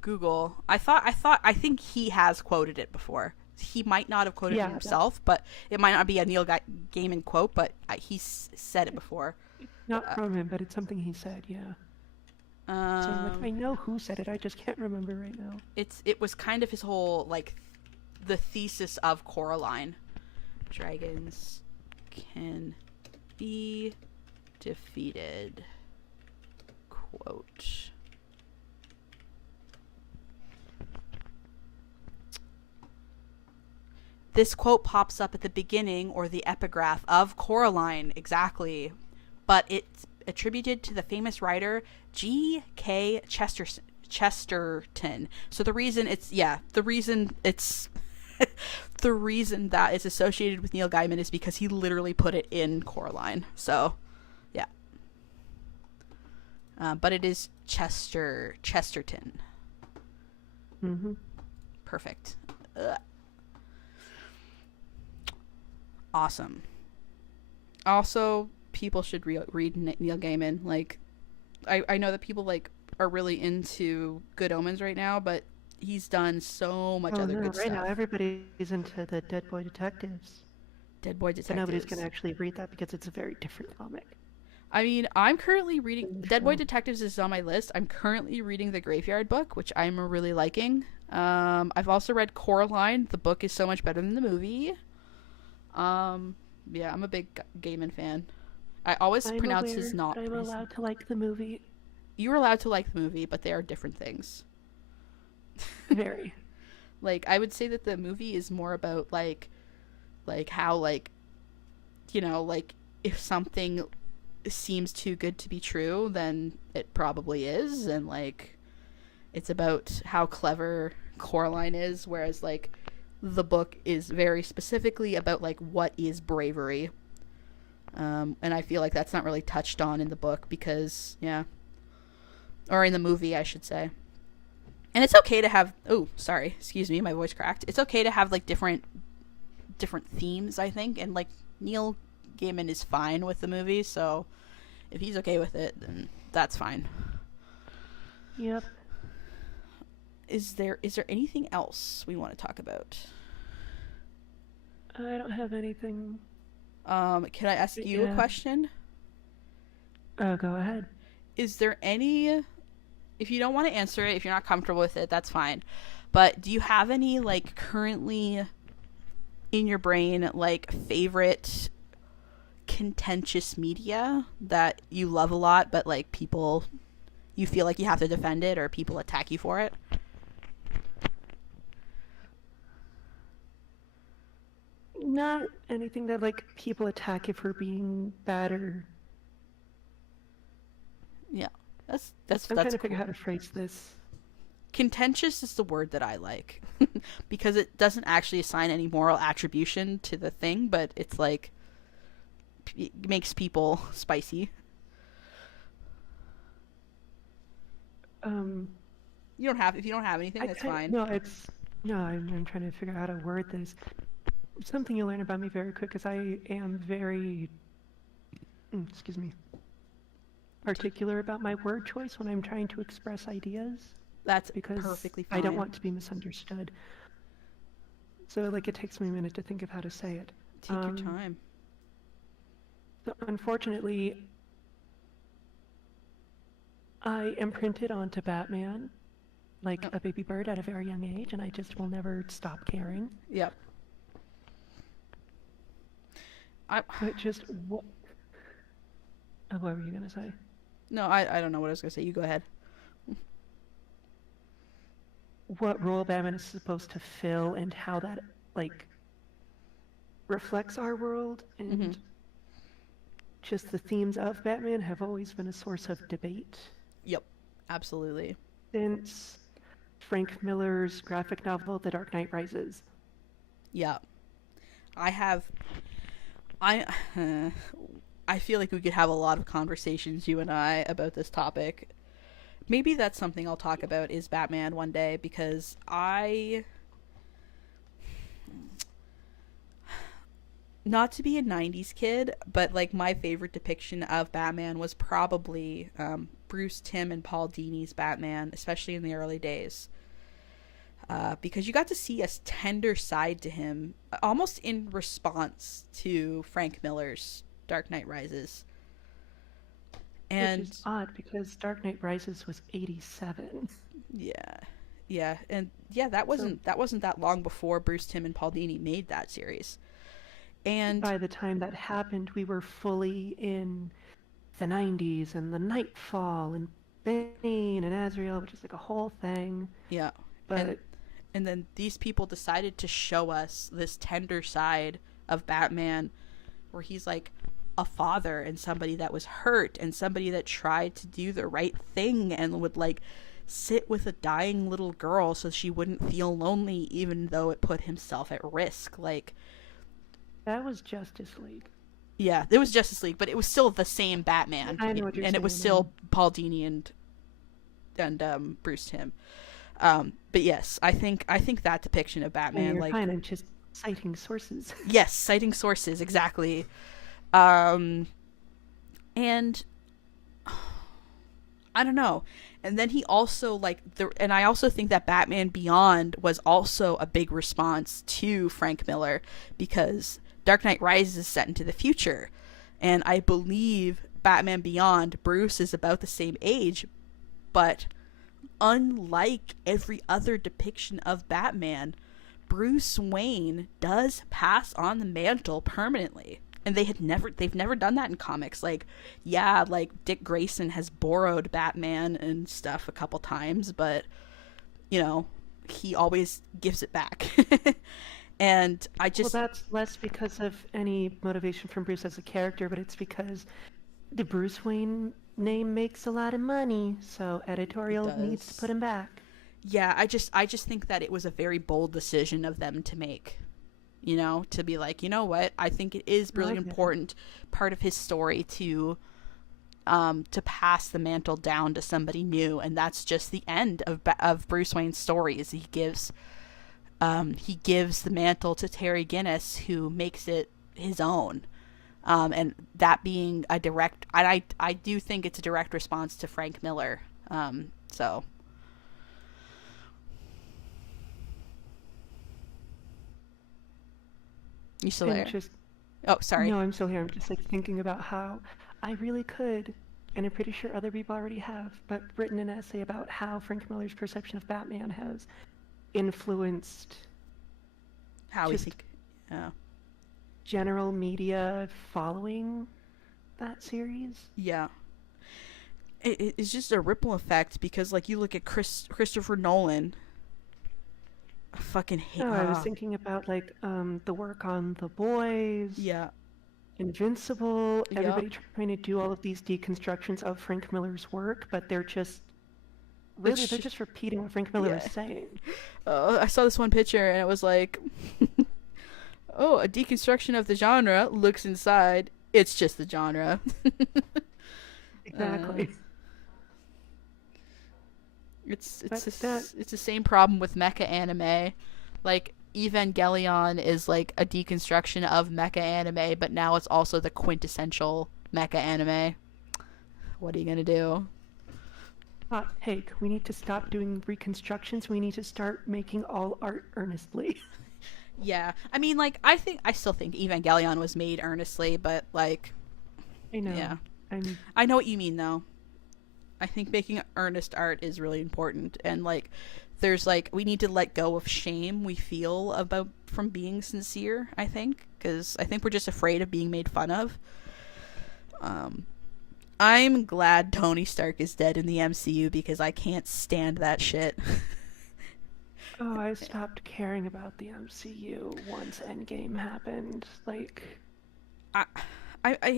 Google. I think he has quoted it before. He might not have quoted it himself, but it might not be a Neil Gaiman quote, but he's said it before. Not from him, but it's something he said, yeah. So I'm like, I know who said it, I just can't remember right now. It was kind of his whole, like, the thesis of Coraline. Dragons can be defeated. Quote. This quote pops up at the beginning or the epigraph of Coraline, exactly. But it's attributed to the famous writer G.K. Chesterton. So the reason it's the reason that it's associated with Neil Gaiman is because he literally put it in Coraline. So yeah, but it is Chesterton. Mm-hmm. Perfect. Ugh. Awesome. Also, people should read Neil Gaiman. Like, I know that people like are really into Good Omens right now, but he's done so much other good right stuff. now everybody's into the Dead Boy Detectives. Dead Boy Detectives. But nobody's gonna actually read that because it's a very different comic. I mean, I'm currently reading Dead Boy Detectives is on my list. I'm currently reading the Graveyard book, which I'm really liking. I've also read Coraline. The book is so much better than the movie. Yeah, I'm a big Gaiman fan. I always pronounce his not. I'm allowed to like the movie. You're allowed to like the movie, but they are different things. Very. Like, I would say that the movie is more about like how, like, you know, like, if something seems too good to be true, then it probably is, and like it's about how clever Coraline is, whereas like the book is very specifically about like what is bravery, and I feel like that's not really touched on in the book because or in the movie I should say. And it's okay to have excuse me, my voice cracked. It's okay to have like different themes, I think, and like Neil Gaiman is fine with the movie, so if he's okay with it, then that's fine. Yep. Is there anything else we want to talk about? I don't have anything. Can I ask you a question? Oh, go ahead. Is there any, if you don't want to answer it, if you're not comfortable with it, that's fine. But do you have any like currently in your brain like favorite contentious media that you love a lot, but like people, you feel like you have to defend it or people attack you for it? Not anything that like people attack it for being bad or. Yeah, that's I'm trying to figure out how to phrase this. Contentious is the word that I like because it doesn't actually assign any moral attribution to the thing, but it's like it makes people spicy. You don't have, if you don't have anything, that's fine. I'm trying to figure out how to word this. Something you learn about me very quick is I am very particular about my word choice when I'm trying to express ideas. That's because perfectly fine. I don't want to be misunderstood. So like it takes me a minute to think of how to say it. Take your time. So unfortunately, I imprinted onto Batman like a baby bird at a very young age, and I just will never stop caring. Yep. But just what? Oh, what were you gonna say? No, I don't know what I was gonna say. You go ahead. What role Batman is supposed to fill and how that like reflects our world, and just the themes of Batman have always been a source of debate. Yep, absolutely. Since Frank Miller's graphic novel, The Dark Knight Rises. Yeah. I feel like we could have a lot of conversations, you and I, about this topic. Maybe that's something I'll talk about, is Batman one day, because not to be a 90s kid, but like my favorite depiction of Batman was probably Bruce Timm and Paul Dini's Batman, especially in the early days. Because you got to see a tender side to him, almost in response to Frank Miller's Dark Knight Rises. And which is odd, because Dark Knight Rises was 87. Yeah, and that wasn't that long before Bruce Timm and Paul Dini made that series. And by the time that happened, we were fully in the 90s and the Nightfall and Bane and Azrael, which is like a whole thing. Yeah, but and then these people decided to show us this tender side of Batman, where he's like a father and somebody that was hurt and somebody that tried to do the right thing and would like sit with a dying little girl so she wouldn't feel lonely, even though it put himself at risk. Like, That was Justice League. yeah, it was Justice League, but it was still the same Batman. I know what you're and saying. it was still Paul Dini and Bruce Timm. But yes, I think that depiction of Batman, You're like, fine. I'm just citing sources. yes, citing sources, exactly. And I don't know. And then he also, like, and I also think that Batman Beyond was also a big response to Frank Miller, because Dark Knight Rises is set into the future. And I believe Batman Beyond, Bruce is about the same age, but unlike every other depiction of Batman, Bruce Wayne does pass on the mantle permanently. And they've never done that in comics. Like, yeah, like Dick Grayson has borrowed Batman and stuff a couple times, but you know, he always gives it back. And I just, Well, that's less because of any motivation from Bruce as a character, but it's because the Bruce Wayne name makes a lot of money, so editorial needs to put him back. Yeah, I just think that it was a very bold decision of them to make. You know, to be like, you know what, I think it is really important part of his story to pass the mantle down to somebody new, and that's just the end of Bruce Wayne's story. Is he gives the mantle to Terry Guinness, who makes it his own, and that being a direct, I do think it's a direct response to Frank Miller. So. You still there? Oh, sorry. No, I'm still here. I'm just like thinking about how I really could, and I'm pretty sure other people already have, but written an essay about how Frank Miller's perception of Batman has influenced how we think, general media following that series. Yeah. It's just a ripple effect, because like you look at Christopher Nolan. I fucking hate. I was thinking about like the work on The Boys. Yeah. Invincible. Everybody trying to do all of these deconstructions of Frank Miller's work, but they're just they're just repeating what Frank Miller is saying. I saw this one picture and it was like, oh, a deconstruction of the genre. Looks inside. It's just the genre. Exactly. It's the same problem with mecha anime. Like, Evangelion is like a deconstruction of mecha anime, but now it's also the quintessential mecha anime. What are you gonna do? Hot take. We need to stop doing reconstructions. We need to start making all art earnestly. Yeah. I mean, like, I still think Evangelion was made earnestly, but like, I know. Yeah. I know what you mean, though. I think making earnest art is really important, and like, there's like, we need to let go of shame we feel about from being sincere. I think, because I think we're just afraid of being made fun of. I'm glad Tony Stark is dead in the MCU, because I can't stand that shit. Oh, I stopped caring about the MCU once Endgame happened. Like,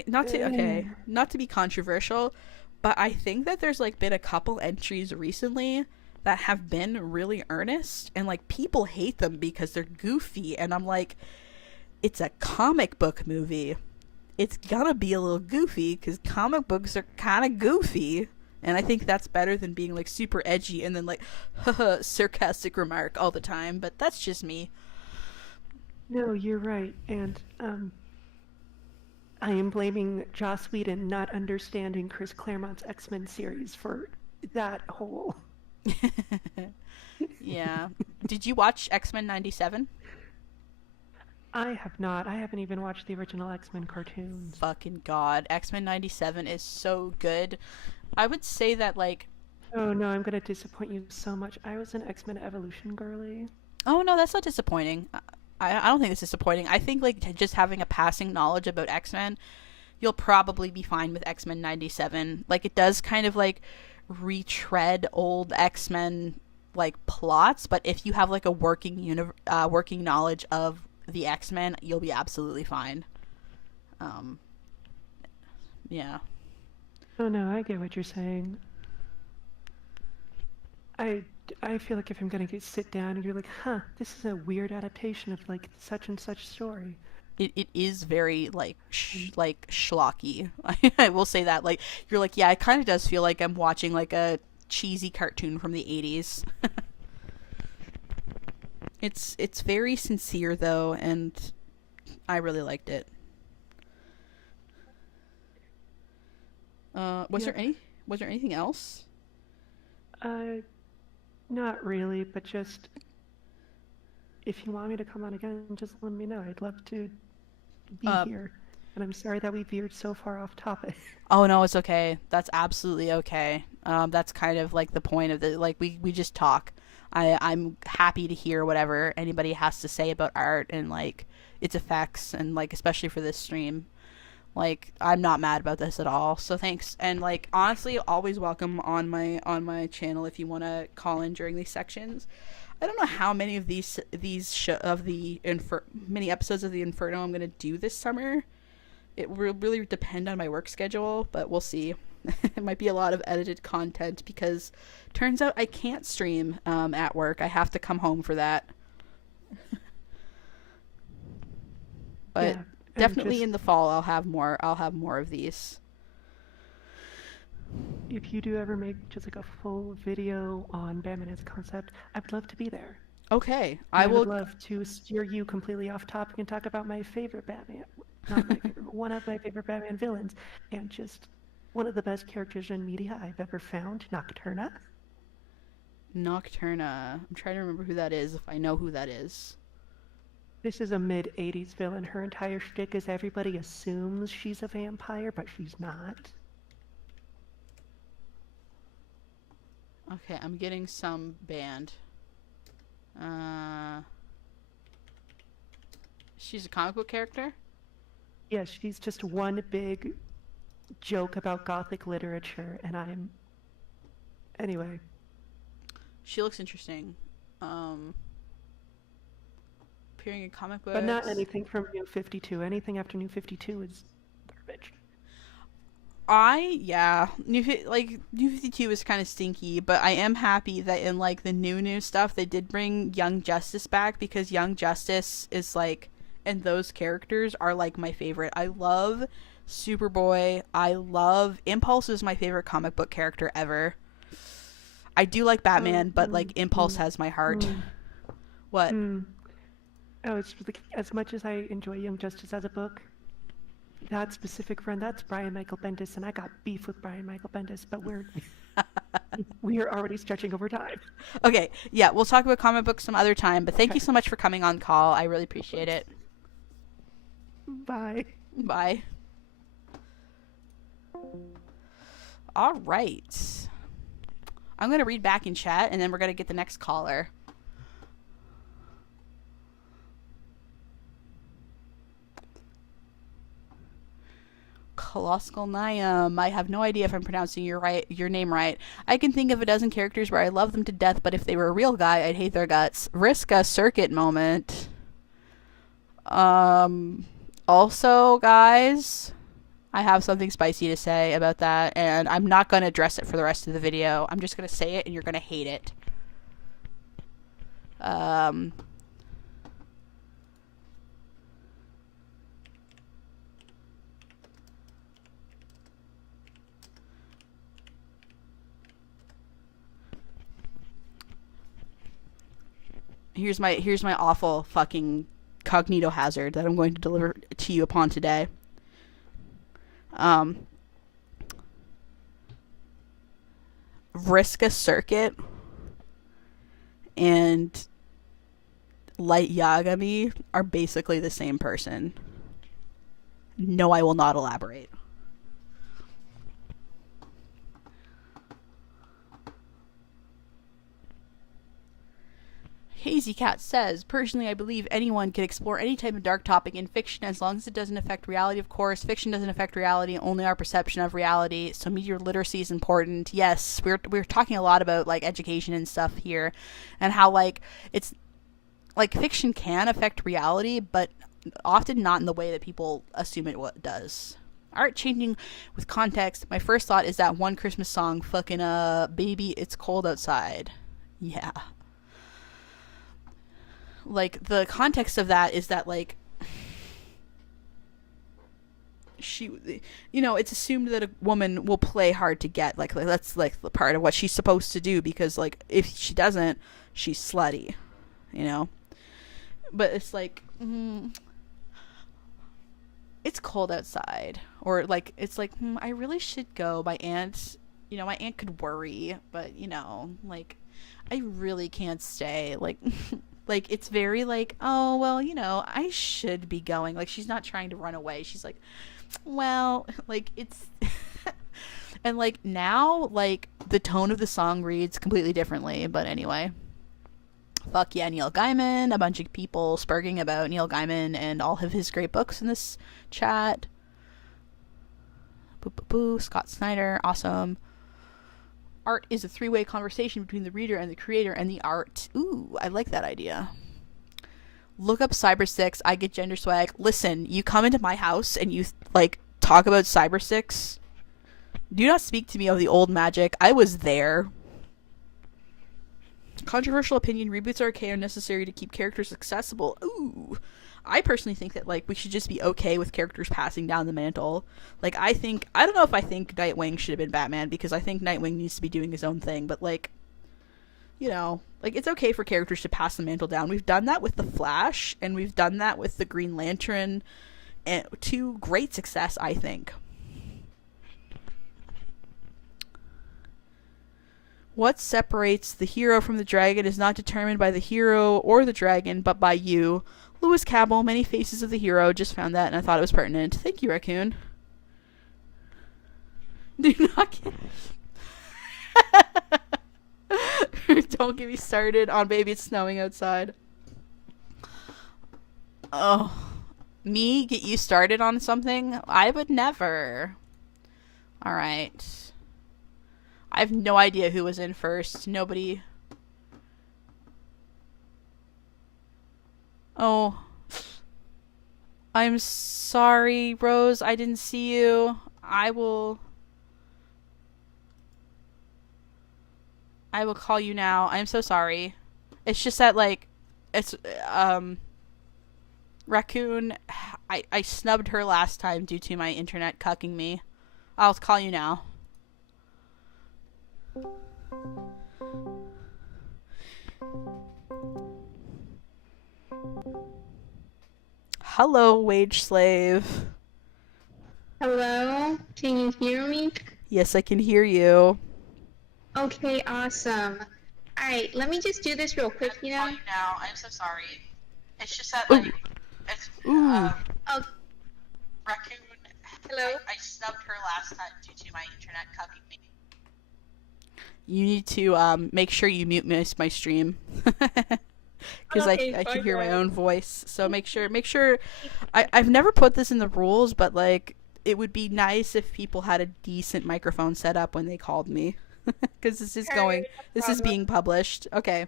not to be controversial, but I think that there's like been a couple entries recently that have been really earnest, and like people hate them because they're goofy, and I'm like, it's a comic book movie. It's gonna be a little goofy because comic books are kind of goofy, and I think that's better than being like super edgy and then like haha sarcastic remark all the time. But that's just me. No, you're right, and I am blaming Joss Whedon not understanding Chris Claremont's X-Men series for that whole. Yeah. Did you watch X-Men 97? I have not. I haven't even watched the original X-Men cartoons. Fucking God. X-Men 97 is so good. I would say that, like... Oh, no, I'm going to disappoint you so much. I was an X-Men Evolution girly. Oh, no, that's not disappointing. I don't think it's disappointing. I think, like, just having a passing knowledge about X-Men, you'll probably be fine with X-Men 97. Like, it does kind of, like, retread old X-Men, like, plots, but if you have, like, a working knowledge of the X-Men, you'll be absolutely fine. Yeah. Oh, no, I get what you're saying. I feel like if I'm gonna sit down and you're like, huh, this is a weird adaptation of like such and such story. It is very like Mm. like schlocky. I will say that. Like you're like, yeah, it kind of does feel like I'm watching like a cheesy cartoon from the 80s. It's very sincere though, and I really liked it. Was there Yep. anything else? Uh, Not really, but just if you want me to come on again, just let me know. I'd love to be Uh, here. And I'm sorry that we veered so far off topic. oh no, it's okay. That's absolutely okay. That's kind of like the point of the like we just talk. I'm happy to hear whatever anybody has to say about art and like its effects and like especially for this stream. Like I'm not mad about this at all. So thanks. And like honestly, always welcome on my channel if you want to call in during these sections. I don't know how many of many episodes of the Inferno I'm gonna do this summer. It will really depend on my work schedule, but we'll see. It might be a lot of edited content because turns out I can't stream at work. I have to come home for that. But Yeah, and definitely just in the fall I'll have more of these. if you do ever make just like a full video on Batman as a concept, I would love to be there. Okay, And I I would will. love to steer you completely off topic and talk about my favorite Batman. Not my favorite, but one of my favorite Batman villains, and just one of the best characters in media I've ever found, Nocturna. Nocturna. I'm trying to remember who that is if I know who that is. This is a mid 80s villain. Her entire shtick is everybody assumes she's a vampire, but she's not. Okay, I'm getting some band. Uh she's a comic book character? Yes, she's just one big joke about Gothic literature, and I'm. Anyway, She looks interesting. Um appearing in comic books. but not anything from New 52. Anything after New 52 is garbage. New 52 is kind of stinky, but I am happy that in like the new stuff they did bring Young Justice back because Young Justice is like and those characters are like my favorite. I love Superboy. I love Impulse is my favorite comic book character ever. I do like Batman, but like Impulse has my heart. What? Oh, it's like, as much as I enjoy Young Justice as a book, that specific friend, that's Brian Michael Bendis, and I got beef with Brian Michael Bendis, but we're already stretching over time. Okay, yeah, we'll talk about comic books some other time, but thank you so much for coming on call. I really appreciate it. Bye. Bye. All right. I'm going to read back in chat, and then we're going to get the next caller. Colossal Niam. I have no idea if I'm pronouncing your name right. I can think of a dozen characters where I love them to death, but if they were a real guy, I'd hate their guts. Risk a circuit moment. Also, guys, I have something spicy to say about that, and I'm not going to address it for the rest of the video. I'm just going to say it, and you're going to hate it. Here's my awful fucking cognito hazard that I'm going to deliver to you upon today. Risk a circuit and Light Yagami are basically the same person. No, I will not elaborate. Hazy Cat says, personally, I believe anyone can explore any type of dark topic in fiction as long as it doesn't affect reality, of course. Fiction doesn't affect reality, only our perception of reality. So media literacy is important. Yes, we're talking a lot about, like, education and stuff here. And how, like, it's, like, fiction can affect reality, but often not in the way that people assume it does. Art changing with context. My first thought is that one Christmas song, fucking, Baby, It's Cold Outside. Yeah. Like, the context of that is that, like, she, it's assumed that a woman will play hard to get. Like that's like the part of what she's supposed to do, because like if she doesn't, she's slutty, you know. But it's like, it's cold outside, or like it's like, I really should go. My aunt, my aunt could worry, but like, I really can't stay. Like, like it's very like, oh well, I should be going. Like, she's not trying to run away. She's like, well, like it's and like now, like the tone of the song reads completely differently. But anyway, fuck yeah, Neil Gaiman. A bunch of people spurging about Neil Gaiman and all of his great books in this chat. Boo boo boo. Scott Snyder, awesome. Art is a three-way conversation between the reader and the creator and the art. Ooh, I like that idea. Look up Cyber 6. I get gender swag. Listen, you come into my house and you like talk about Cyber 6. Do not speak to me of the old magic. I was there. Controversial opinion: reboots are okay and necessary to keep characters accessible. Ooh. I personally think that like we should just be okay with characters passing down the mantle. Like, I don't know if I think Nightwing should have been Batman, because I think Nightwing needs to be doing his own thing, but like, like it's okay for characters to pass the mantle down. We've done that with the Flash, and we've done that with the Green Lantern, and to great success, I think. What separates the hero from the dragon is not determined by the hero or the dragon, but by you. Lewis Cabell, Many Faces of the Hero. Just found that and I thought it was pertinent. Thank you, Raccoon. Do not get... Don't get me started on Baby It's Snowing Outside. Oh. Me get you started on something? I would never. Alright. I have no idea who was in first. Nobody... Oh. I'm sorry, Rose. I didn't see you. I will call you now. I'm so sorry. It's just that, like, it's, Raccoon, I snubbed her last time due to my internet cucking me. I'll call you now. Hello, wage slave. Hello, can you hear me? Yes, I can hear you. Okay, awesome. Alright, let me just do this real quick, I'll call you now. I'm so sorry. It's just that, like, it's, Oh, Raccoon, hello? I snubbed her last time due to my internet cucking me. You need to, make sure you mute my stream. Because Okay, I can hear my fine. own voice. So make sure. I've never put this in the rules, but like it would be nice if people had a decent microphone set up when they called me, because this is being published. Okay.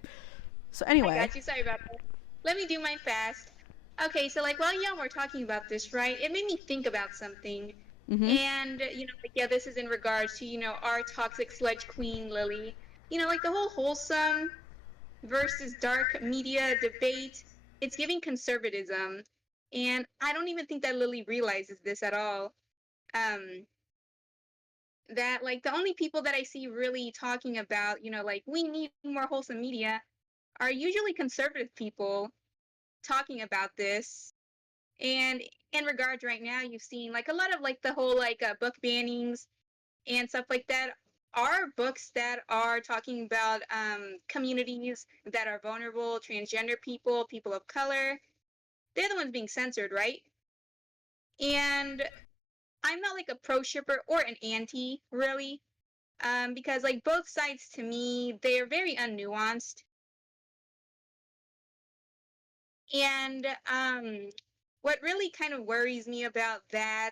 So anyway. I got you, sorry about that. Let me do mine fast. Okay, so like while y'all were talking about this, right, it made me think about something. And, like, yeah, this is in regards to, our toxic sludge queen, Lily. Like the whole wholesome versus dark media debate, it's giving conservatism. And I don't even think that Lily realizes this at all. That, like, the only people that I see really talking about, like, we need more wholesome media are usually conservative people talking about this. And in regards right now, you've seen, like, a lot of, like, the whole, like, book bannings and stuff like that are books that are talking about communities that are vulnerable, transgender people, people of color. They're the ones being censored, right? And I'm not like a pro shipper or an anti, really, because like both sides to me, they're very unnuanced. And what really kind of worries me about that,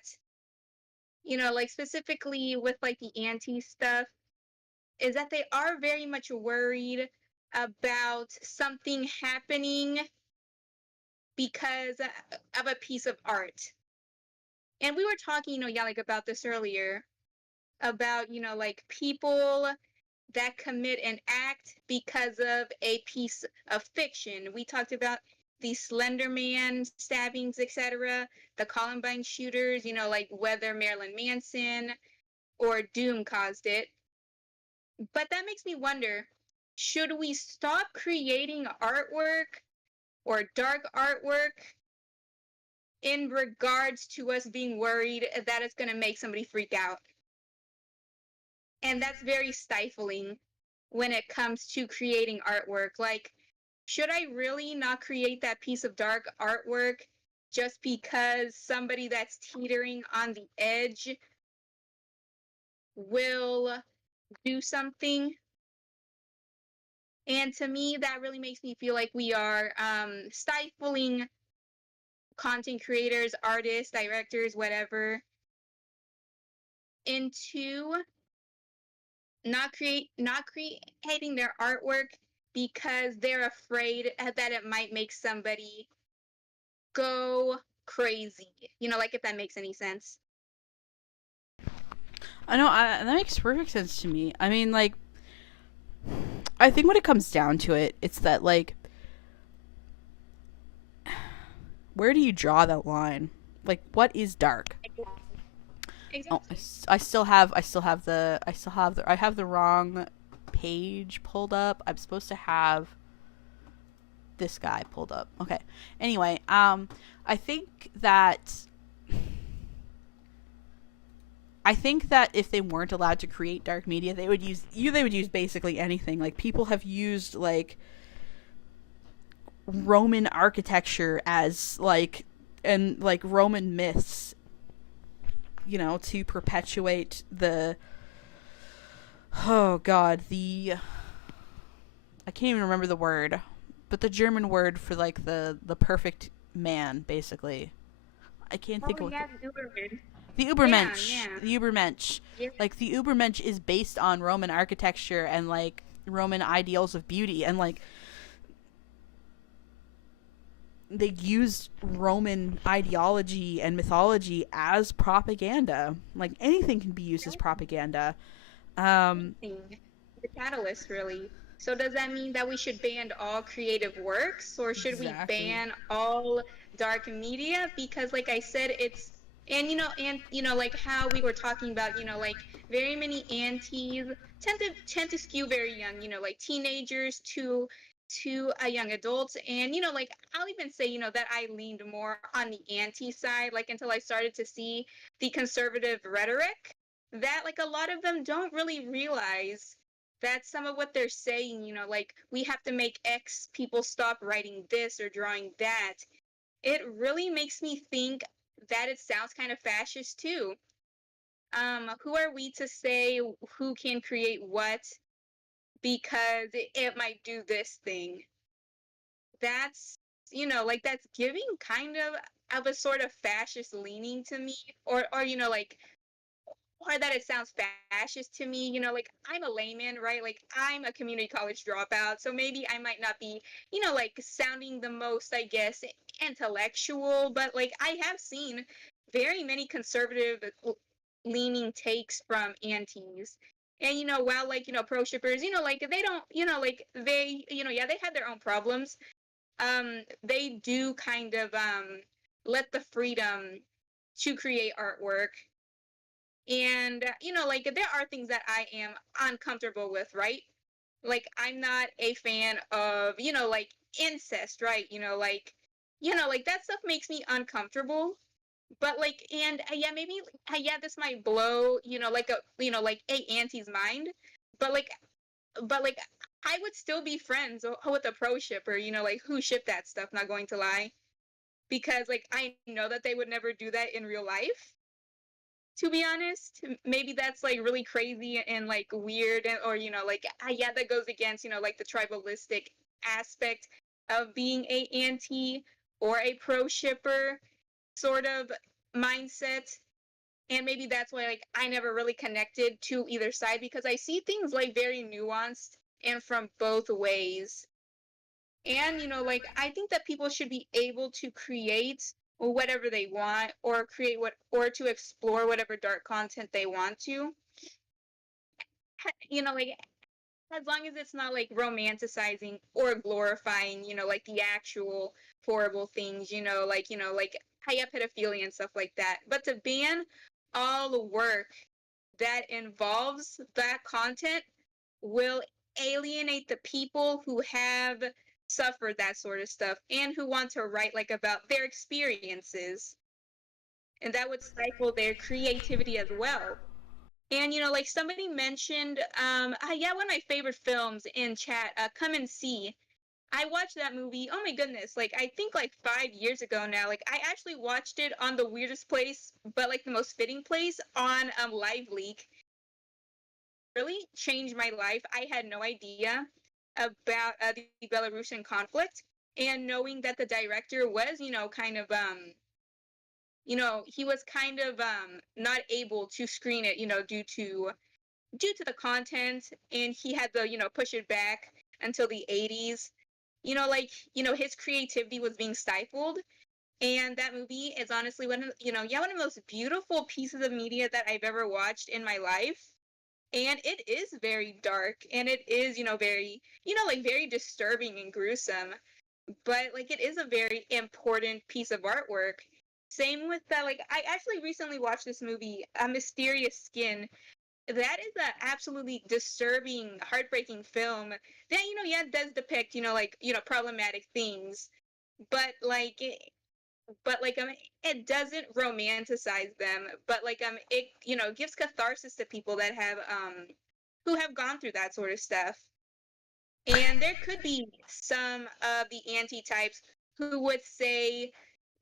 like specifically with like the anti stuff, is that they are very much worried about something happening because of a piece of art. And we were talking, yeah, like about this earlier, about, like people that commit an act because of a piece of fiction. We talked about the Slenderman stabbings, etc., the Columbine shooters, like whether Marilyn Manson or Doom caused it. But that makes me wonder, should we stop creating artwork or dark artwork in regards to us being worried that it's going to make somebody freak out? And that's very stifling when it comes to creating artwork. Like, should I really not create that piece of dark artwork just because somebody that's teetering on the edge will do something? And to me, that really makes me feel like we are stifling content creators, artists, directors, whatever, into not creating their artwork because they're afraid that it might make somebody go crazy. Like, if that makes any sense. I know, that makes perfect sense to me. I mean, like, I think when it comes down to it, it's that, like, where do you draw that line? Like, what is dark? Exactly. Oh, I have the wrong page pulled up. I'm supposed to have this guy pulled up. Okay. Anyway, I think that if they weren't allowed to create dark media, they would use basically anything. Like, people have used, like, Roman architecture as, like, and, like, Roman myths, to perpetuate the, oh god, I can't even remember the word, but the German word for, like, the perfect man, basically. I can't think of what the Übermensch. Yeah. The Übermensch. Yeah. Like, the Übermensch is based on Roman architecture and, like, Roman ideals of beauty, and, like, they used Roman ideology and mythology as propaganda. Like, anything can be used as propaganda. The catalyst, really. So does that mean that we should ban all creative works, or should Exactly. we ban all dark media? Because, like I said, it's like how we were talking about, like, very many aunties tend to skew very young, like teenagers to young adults. And like, I'll even say that I leaned more on the anti side, like, until I started to see the conservative rhetoric, that, like, a lot of them don't really realize that some of what they're saying, like, we have to make X people stop writing this or drawing that, it really makes me think that it sounds kind of fascist too. Who are we to say who can create what because it might do this thing? That's, like, that's giving kind of a sort of fascist leaning to me, or like, or that it sounds fascist to me. Like, I'm a layman, right? Like, I'm a community college dropout, so maybe I might not be, like, sounding the most, I guess, intellectual, but, like, I have seen very many conservative leaning takes from antis. And, while, like, pro shippers, like, they don't, like, they, yeah, they had their own problems. They do kind of let the freedom to create artwork. And, like, there are things that I am uncomfortable with, right? Like, I'm not a fan of, like, incest, right? Like, that stuff makes me uncomfortable. But, like, and yeah, maybe, yeah, this might blow, like like a auntie's mind. But, like, I would still be friends with a pro shipper, like, who shipped that stuff, not going to lie. Because, like, I know that they would never do that in real life, to be honest. Maybe that's, like, really crazy and, like, weird, or like, yeah, that goes against, like, the tribalistic aspect of being a anti or a pro shipper sort of mindset. And maybe that's why, like, I never really connected to either side, because I see things, like, very nuanced and from both ways. And, like, I think that people should be able to create whatever they want, or or to explore whatever dark content they want to. Like, as long as it's not like romanticizing or glorifying, like the actual horrible things, like high pedophilia and stuff like that. But to ban all the work that involves that content will alienate the people who have suffered that sort of stuff and who want to write like about their experiences. And that would stifle their creativity as well. And like somebody mentioned, yeah, one of my favorite films in chat, Come and See. I watched that movie. Oh my goodness! Like I think like 5 years ago now. Like I actually watched it on the weirdest place, but like the most fitting place on Live Leak. Really changed my life. I had no idea about the Belarusian conflict, and knowing that the director was, kind of he was kind of not able to screen it, due to the content, and he had to, push it back until the 80s. His creativity was being stifled. And that movie is honestly one of, one of the most beautiful pieces of media that I've ever watched in my life. And it is very dark, and it is, very, very disturbing and gruesome. But like it is a very important piece of artwork. Same with that, like I actually recently watched this movie, A Mysterious Skin. That is a absolutely disturbing, heartbreaking film that, yeah, does depict, problematic things, but like it doesn't romanticize them, but it, gives catharsis to people that have who have gone through that sort of stuff. And there could be some of the anti-types who would say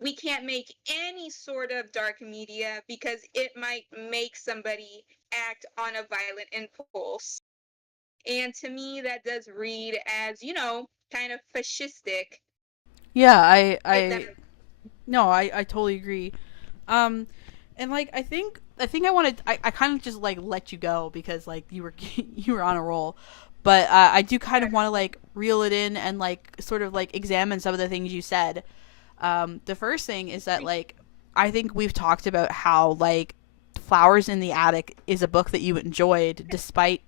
we can't make any sort of dark media because it might make somebody act on a violent impulse. And to me, that does read as, kind of fascistic. Yeah, If that no, I totally agree. Um, and like I think I wanted I kind of just like let you go because like you were you were on a roll, but I do kind of want to like reel it in and like sort of like examine some of the things you said. The first thing is that like I think we've talked about how like Flowers in the Attic is a book that you enjoyed despite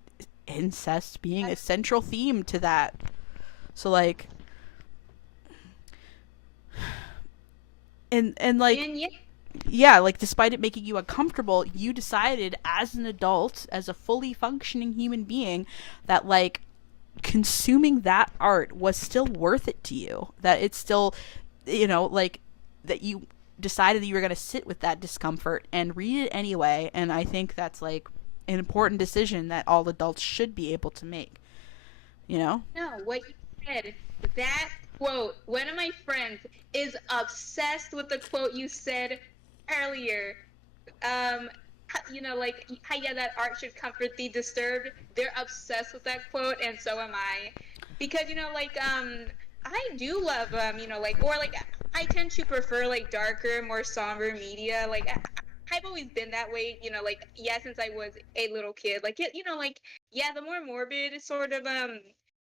incest being a central theme to that. So like and like and yeah, yeah, like despite it making you uncomfortable, you decided as an adult, as a fully functioning human being, that like consuming that art was still worth it to you. That it's still, like that you decided that you were going to sit with that discomfort and read it anyway. And I think that's like an important decision that all adults should be able to make, you know? no, what you said, that quote, one of my friends is obsessed with the quote you said earlier. Um, like, yeah, that art should comfort the disturbed. They're obsessed with that quote, and so am I. Because, I do love, or like, I tend to prefer, like, darker, more somber media. Like, I've always been that way, like, yeah, since I was a little kid. Like, like, yeah, the more morbid sort of,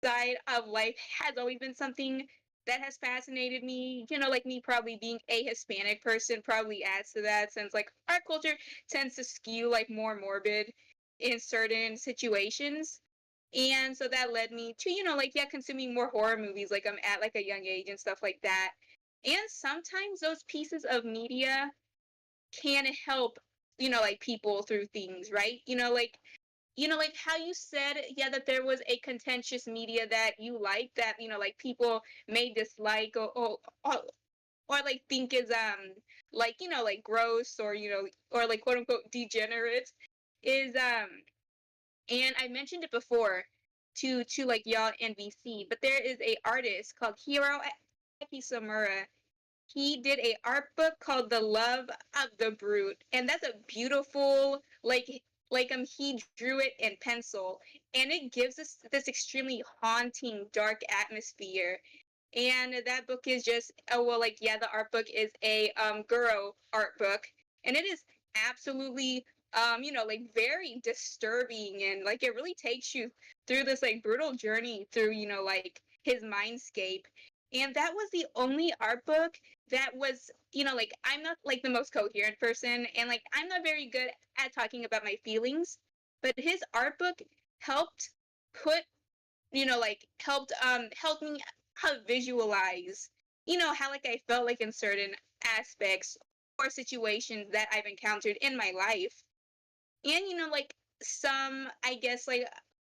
side of life has always been something that has fascinated me. Like me probably being a Hispanic person probably adds to that, since like our culture tends to skew like more morbid in certain situations. And so that led me to, like, yeah, consuming more horror movies like I'm at like a young age and stuff like that. And sometimes those pieces of media can help, like people through things, right? Like how you said, yeah, that there was a contentious media that you like that, like people may dislike or like think is like like gross or or like quote unquote degenerate is and I mentioned it before to like y'all NVC, but there is a artist called Hiro Akisamura. He did a art book called The Love of the Brute, and that's a beautiful he drew it in pencil, and it gives us this extremely haunting dark atmosphere. And that book is just, oh well, like, yeah, the art book is a Guro art book, and it is absolutely like very disturbing, and like it really takes you through this like brutal journey through like his mindscape. And that was the only art book that was, like, I'm not like the most coherent person, and like I'm not very good at talking about my feelings, but his art book helped put, like helped me visualize, how like I felt like in certain aspects or situations that I've encountered in my life. And like some, I guess, like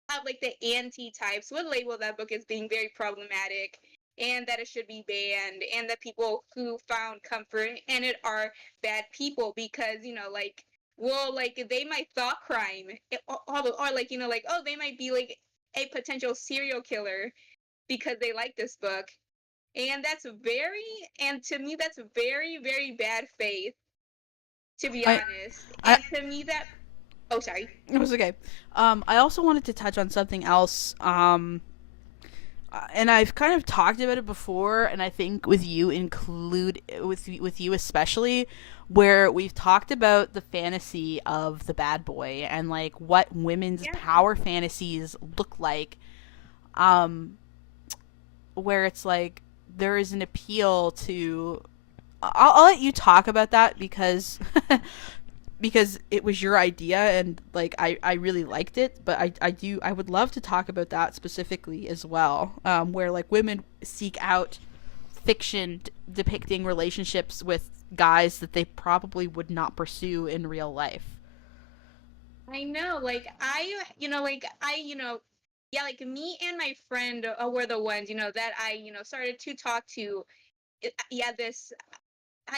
of like the anti types would label that book as being very problematic and that it should be banned, and that people who found comfort in it are bad people because like, well, like they might thought crime, or like like, oh, they might be like a potential serial killer because they like this book. And to me that's very, very bad faith, to be I honest. I And to me that, oh, sorry. It was okay. I also wanted to touch on something else. And I've kind of talked about it before, and I think with you with you especially, where we've talked about the fantasy of the bad boy and like what women's Yeah. power fantasies look like. Um, where it's like there is an appeal to. I'll let you talk about that because because it was your idea and like I really liked it, but I would love to talk about that specifically as well, where like women seek out fiction depicting relationships with guys that they probably would not pursue in real life. I know, like yeah, like me and my friend were the ones, that I, started to talk to, yeah, this,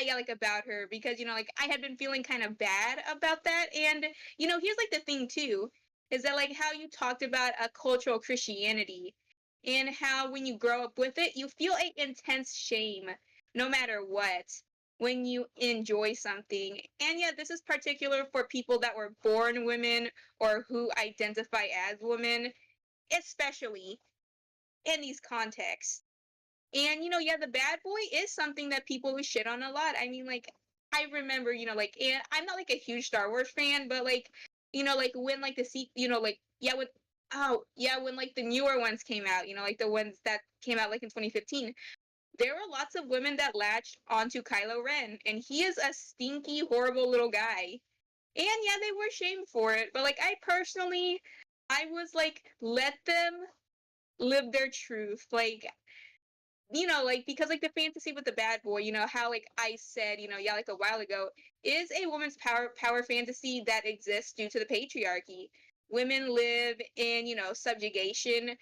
yeah, like about her because, like I had been feeling kind of bad about that. And, here's like the thing too, is that like how you talked about a cultural Christianity and how when you grow up with it, you feel a intense shame no matter what when you enjoy something. And yeah, this is particular for people that were born women or who identify as women, especially in these contexts. And yeah, the bad boy is something that people who shit on a lot. I mean, like I remember, like, and I'm not like a huge Star Wars fan, but like, like when like like, yeah, when, oh yeah, when like the newer ones came out, like the ones that came out like in 2015, there were lots of women that latched onto Kylo Ren, and he is a stinky, horrible little guy. And yeah, they were shamed for it, but like I personally, I was like, let them live their truth. Like, like because like the fantasy with the bad boy, how like I said, yeah, like a while ago, is a woman's power fantasy that exists due to the patriarchy. Women live in, subjugation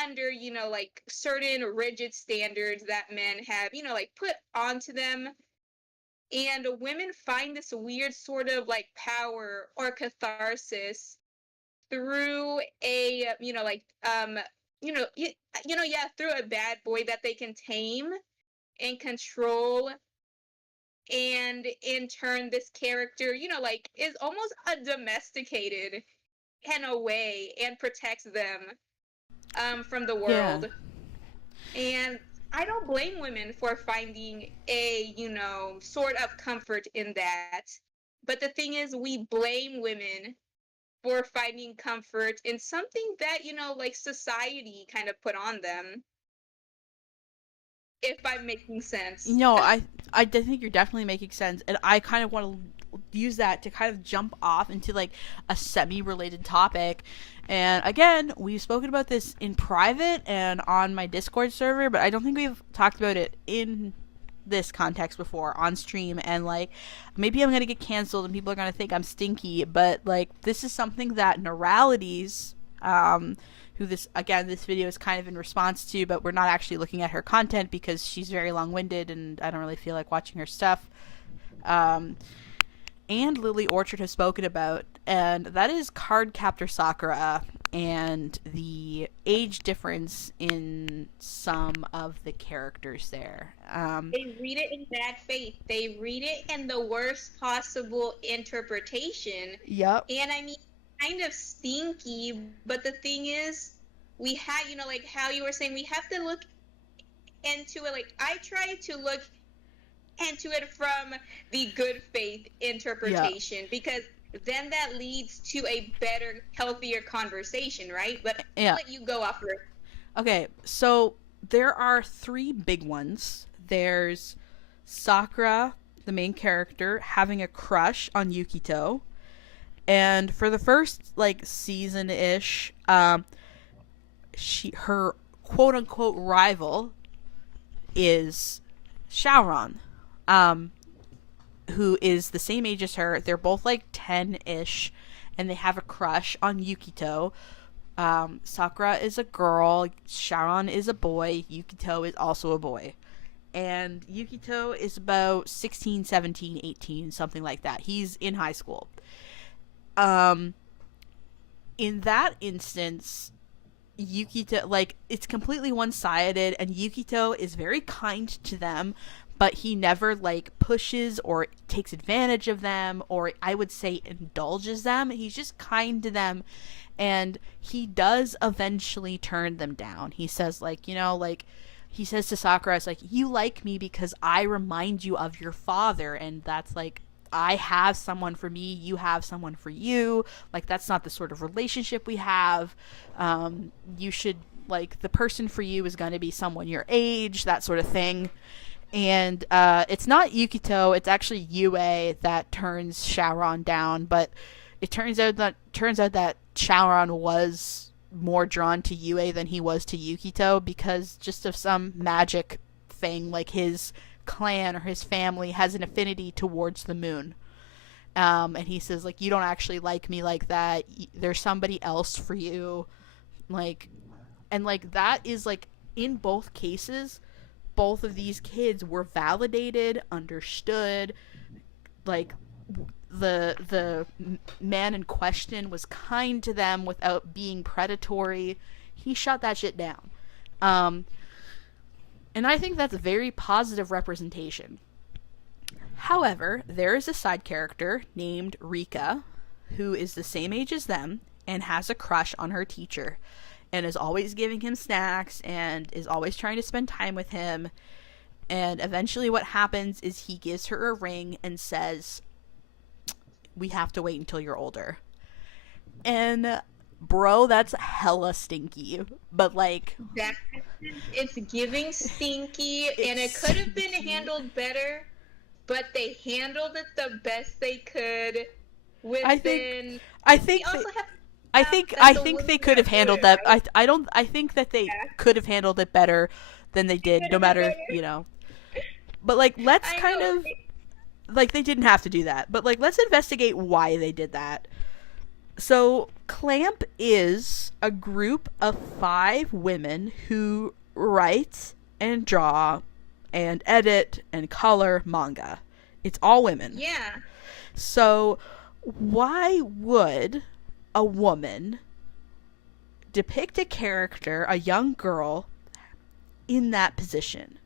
under, like certain rigid standards that men have, like put onto them. And women find this weird sort of like power or catharsis through a, like yeah, through a bad boy that they can tame and control. And in turn this character, like is almost a domesticated in a way and protects them from the Yeah. world. And I don't blame women for finding a, sort of comfort in that. But the thing is, we blame women for finding comfort in something that, like society kind of put on them. If I'm making sense. No, I think you're definitely making sense, and I kind of want to use that to kind of jump off into like a semi-related topic. And again, we've spoken about this in private and on my Discord server, but I don't think we've talked about it in this context before on stream. And like maybe I'm gonna get canceled and people are gonna think I'm stinky, but like this is something that Noralities, who this video is kind of in response to, but we're not actually looking at her content because she's very long-winded and I don't really feel like watching her stuff, and Lily Orchard have spoken about, and that is Card Captor Sakura and the age difference in some of the characters there. They read it in bad faith. They read it in the worst possible interpretation. Yep. And I mean, kind of stinky, but the thing is, we had, like how you were saying, we have to look into it. Like, I try to look into it from the good faith interpretation, because then that leads to a better, healthier conversation, right? But I'll let you go off first. Okay, so there are three big ones. There's Sakura, the main character, having a crush on Yukito. And for the first like season-ish, her quote-unquote rival is Shaoran, who is the same age as her. They're both like 10-ish, and they have a crush on Yukito. Sakura is a girl, Shaoran is a boy, Yukito is also a boy. And Yukito is about 16, 17, 18, something like that. He's in high school. In that instance, Yukito, like, it's completely one-sided, and Yukito is very kind to them, but he never, like, pushes or takes advantage of them, or I would say indulges them. He's just kind to them, and he does eventually turn them down. He says, like, you know, like, he says to Sakura, it's like, you like me because I remind you of your father, and that's, like, I have someone for me, you have someone for you. Like, that's not the sort of relationship we have. You should, like, the person for you is going to be someone your age, that sort of thing. And it's not Yukito, it's actually Yue that turns Shaoran down, but it turns out that Shaoran was more drawn to Yue than he was to Yukito because just of some magic thing, like his clan or his family has an affinity towards the moon. And he says, like, you don't actually like me like that. There's somebody else for you. Like, and like that is like in both cases, both of these kids were validated, understood. Like the man in question was kind to them without being predatory. He shut that shit down. And I think that's a very positive representation. However, there is a side character named Rika who is the same age as them and has a crush on her teacher and is always giving him snacks and is always trying to spend time with him. And eventually what happens is he gives her a ring and says, we have to wait until you're older. And bro, that's hella stinky. But like, it's giving stinky, and it could have been handled better, but they handled it the best they could. I think they could have handled that. Right? I think that they could have handled it better than they did, no matter, you know. But like, let's kind of, like, they didn't have to do that, but like, let's investigate why they did that. So Clamp is a group of 5 women who write and draw and edit and color manga. It's all women. Yeah. So why would a woman depict a character, a young girl, in that position?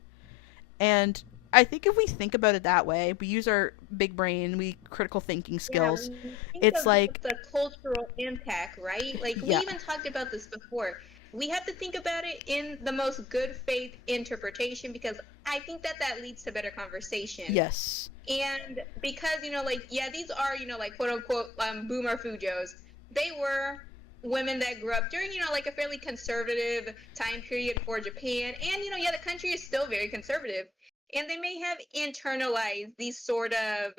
And I think if we think about it that way, we use our big brain, we critical thinking skills. It's like the cultural impact, right? Like we even talked about this before. We have to think about it in the most good faith interpretation because I think that leads to better conversation. Yes. And because, you know, like, yeah, these are, you know, like, quote unquote, boomer fujos. They were women that grew up during, you know, like a fairly conservative time period for Japan. And, you know, yeah, the country is still very conservative. And they may have internalized these sort of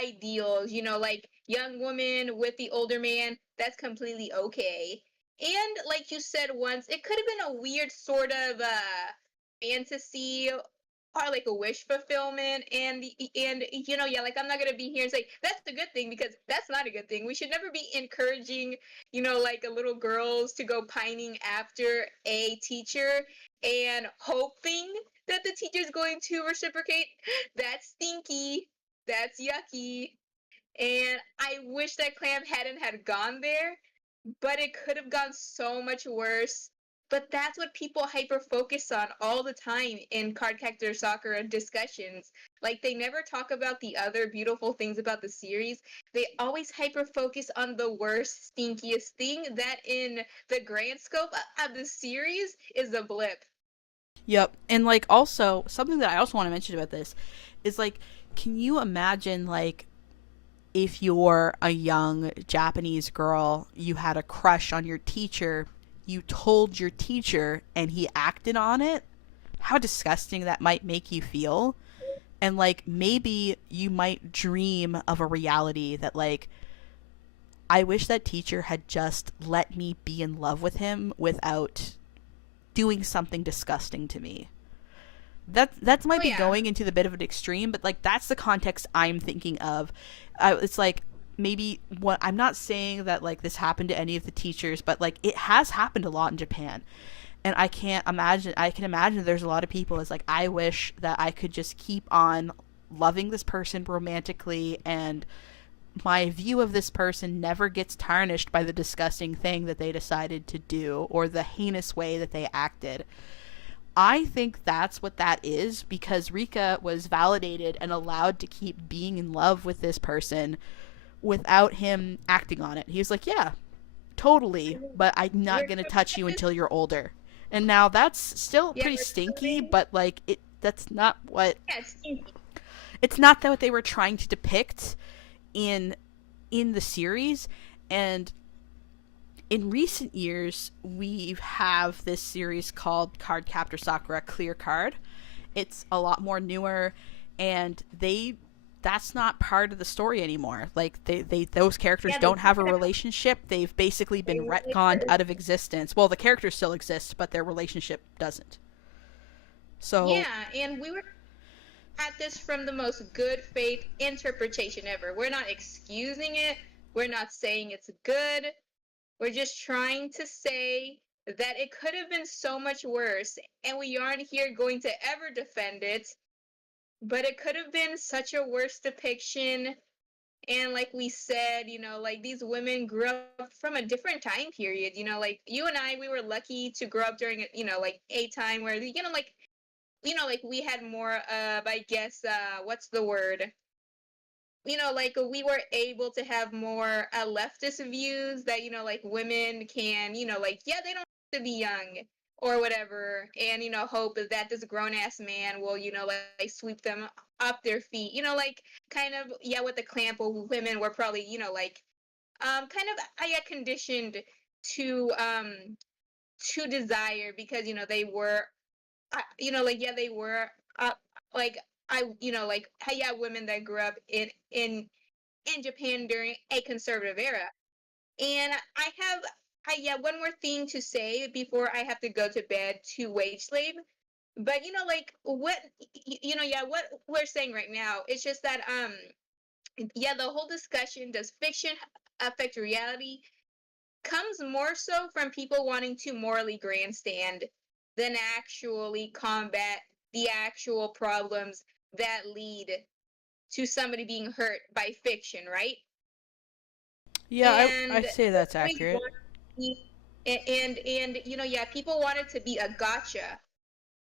ideals, you know, like young woman with the older man, that's completely okay. And like you said once, it could have been a weird sort of fantasy or like a wish fulfillment, and you know, yeah, like I'm not gonna be here and say that's a good thing because that's not a good thing. We should never be encouraging, you know, like a little girls to go pining after a teacher and hoping that the teacher's going to reciprocate. That's stinky. That's yucky. And I wish that Clamp had gone there, but it could have gone so much worse. But that's what people hyper focus on all the time in Cardcaptor Sakura discussions. Like, they never talk about the other beautiful things about the series. They always hyper focus on the worst, stinkiest thing that in the grand scope of the series is a blip. Yep. And like, also something that I also want to mention about this is like, can you imagine, like, if you're a young Japanese girl, you had a crush on your teacher, you told your teacher and he acted on it? How disgusting that might make you feel. And like, maybe you might dream of a reality that, like, I wish that teacher had just let me be in love with him without doing something disgusting to me. That might Oh be yeah. going into the bit of an extreme, but like that's the context I'm thinking of. It's like maybe what I'm not saying that like this happened to any of the teachers, but like it has happened a lot in Japan. And I can imagine there's a lot of people is like, I wish that I could just keep on loving this person romantically, and my view of this person never gets tarnished by the disgusting thing that they decided to do or the heinous way that they acted. I think that's what that is, because Rika was validated and allowed to keep being in love with this person without him acting on it. He was like, yeah, totally, but I'm not going to touch you until you're older. And now that's still Yeah, pretty we're stinky, starting. but like that's not what Yeah, it's stinky. it's not that what they were trying to depict in the series. And in recent years, we have this series called Card Captor Sakura Clear Card. It's a lot more newer, and that's not part of the story anymore. Like they those characters Yeah, don't they have took a it out. relationship. They've basically They been really retconned did. out of existence. Well, the characters still exist, but their relationship doesn't. So Yeah, and we were at this from the most good faith interpretation ever. We're not excusing it. We're not saying it's good. We're just trying to say that it could have been so much worse, and we aren't here going to ever defend it, but it could have been such a worse depiction. And like we said, like these women grew up from a different time period. Like you and I, we were lucky to grow up during, like a time where, like we had more of, I guess, what's the word? Like we were able to have more leftist views that, like women can, like, yeah, they don't have to be young or whatever, and, hope that this grown ass man will, like sweep them up their feet, like kind of, yeah, with the clamp of women were probably, like, kind of, I got conditioned to desire because, they were like, yeah, they were like like, yeah, women that grew up in Japan during a conservative era. And yeah, one more thing to say before I have to go to bed to wage slave. But like what yeah, what we're saying right now, it's just that yeah, the whole discussion, does fiction affect reality, comes more so from people wanting to morally grandstand than actually combat the actual problems that lead to somebody being hurt by fiction, right? yeah, I And say that's we accurate. want and yeah, people want it to be a gotcha.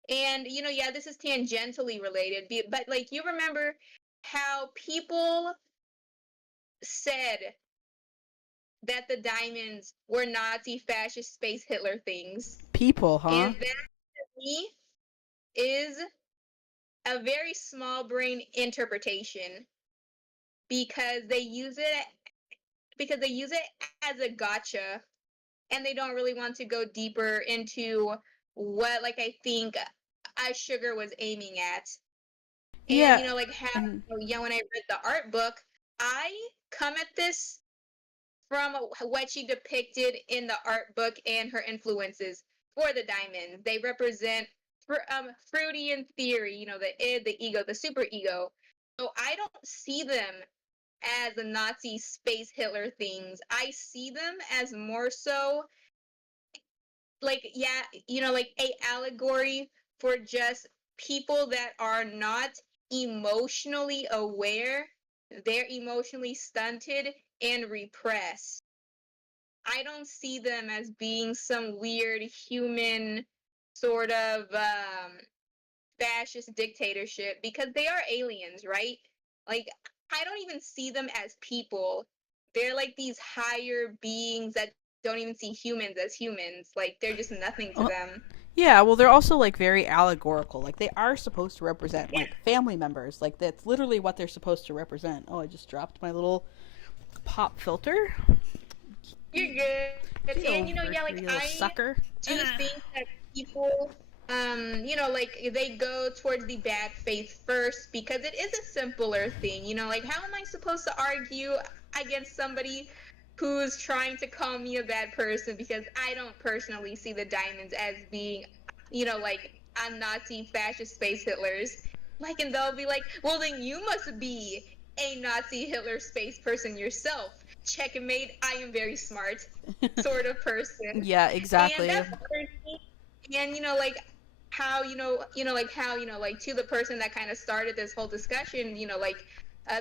And yeah, this is tangentially related, but like you remember how people said that the diamonds were Nazi fascist space Hitler things. People, huh? And that to me is a very small brain interpretation because they use it as a gotcha, and they don't really want to go deeper into what, like, I think Sugar was aiming at. And Yeah, like how, and yeah, when I read the art book, I come at this from what she depicted in the art book and her influences for the diamonds. They represent fruity in theory, the id, the ego, the super ego. So I don't see them as the Nazi space Hitler things. I see them as more so like, yeah, like a allegory for just people that are not emotionally aware. They're emotionally stunted and repressed. I don't see them as being some weird human sort of fascist dictatorship, because they are aliens, right? Like, I don't even see them as people. They're like these higher beings that don't even see humans as humans. Like, they're just nothing to uh, them. yeah, well, they're also like very allegorical. Like they are supposed to represent Yeah, like family members. Like that's literally what they're supposed to represent. Oh, I just dropped my little pop filter. you're good. Get And over yeah, here, like you little I sucker. do think that people like they go towards the bad faith first because it is a simpler thing. Like, how am I supposed to argue against somebody who's trying to call me a bad person because I don't personally see the diamonds as being, like a Nazi fascist space Hitlers. Like, and they'll be like, well, then you must be a Nazi Hitler space person yourself. Checkmate, I am very smart sort of person. Yeah, exactly. And that's and like how like to the person that kind of started this whole discussion,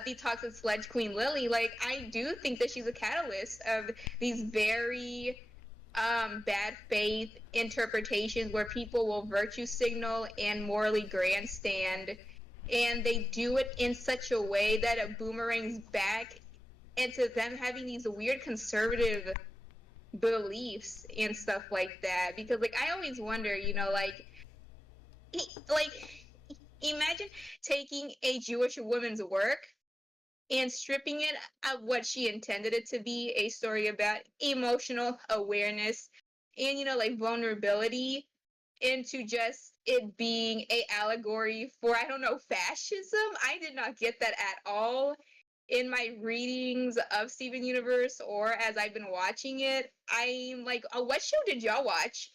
the toxic sledge queen Lily, like I do think that she's a catalyst of these very bad faith interpretations where people will virtue signal and morally grandstand, and they do it in such a way that it boomerangs back into them having these weird conservative beliefs and stuff like that. Because like I always wonder, like imagine taking a Jewish woman's work and stripping it of what she intended it to be, a story about emotional awareness and like vulnerability, into just it being a allegory for, I don't know, fascism. I did not get that at all in my readings of Steven Universe or as I've been watching it. I'm like, oh, what show did y'all watch?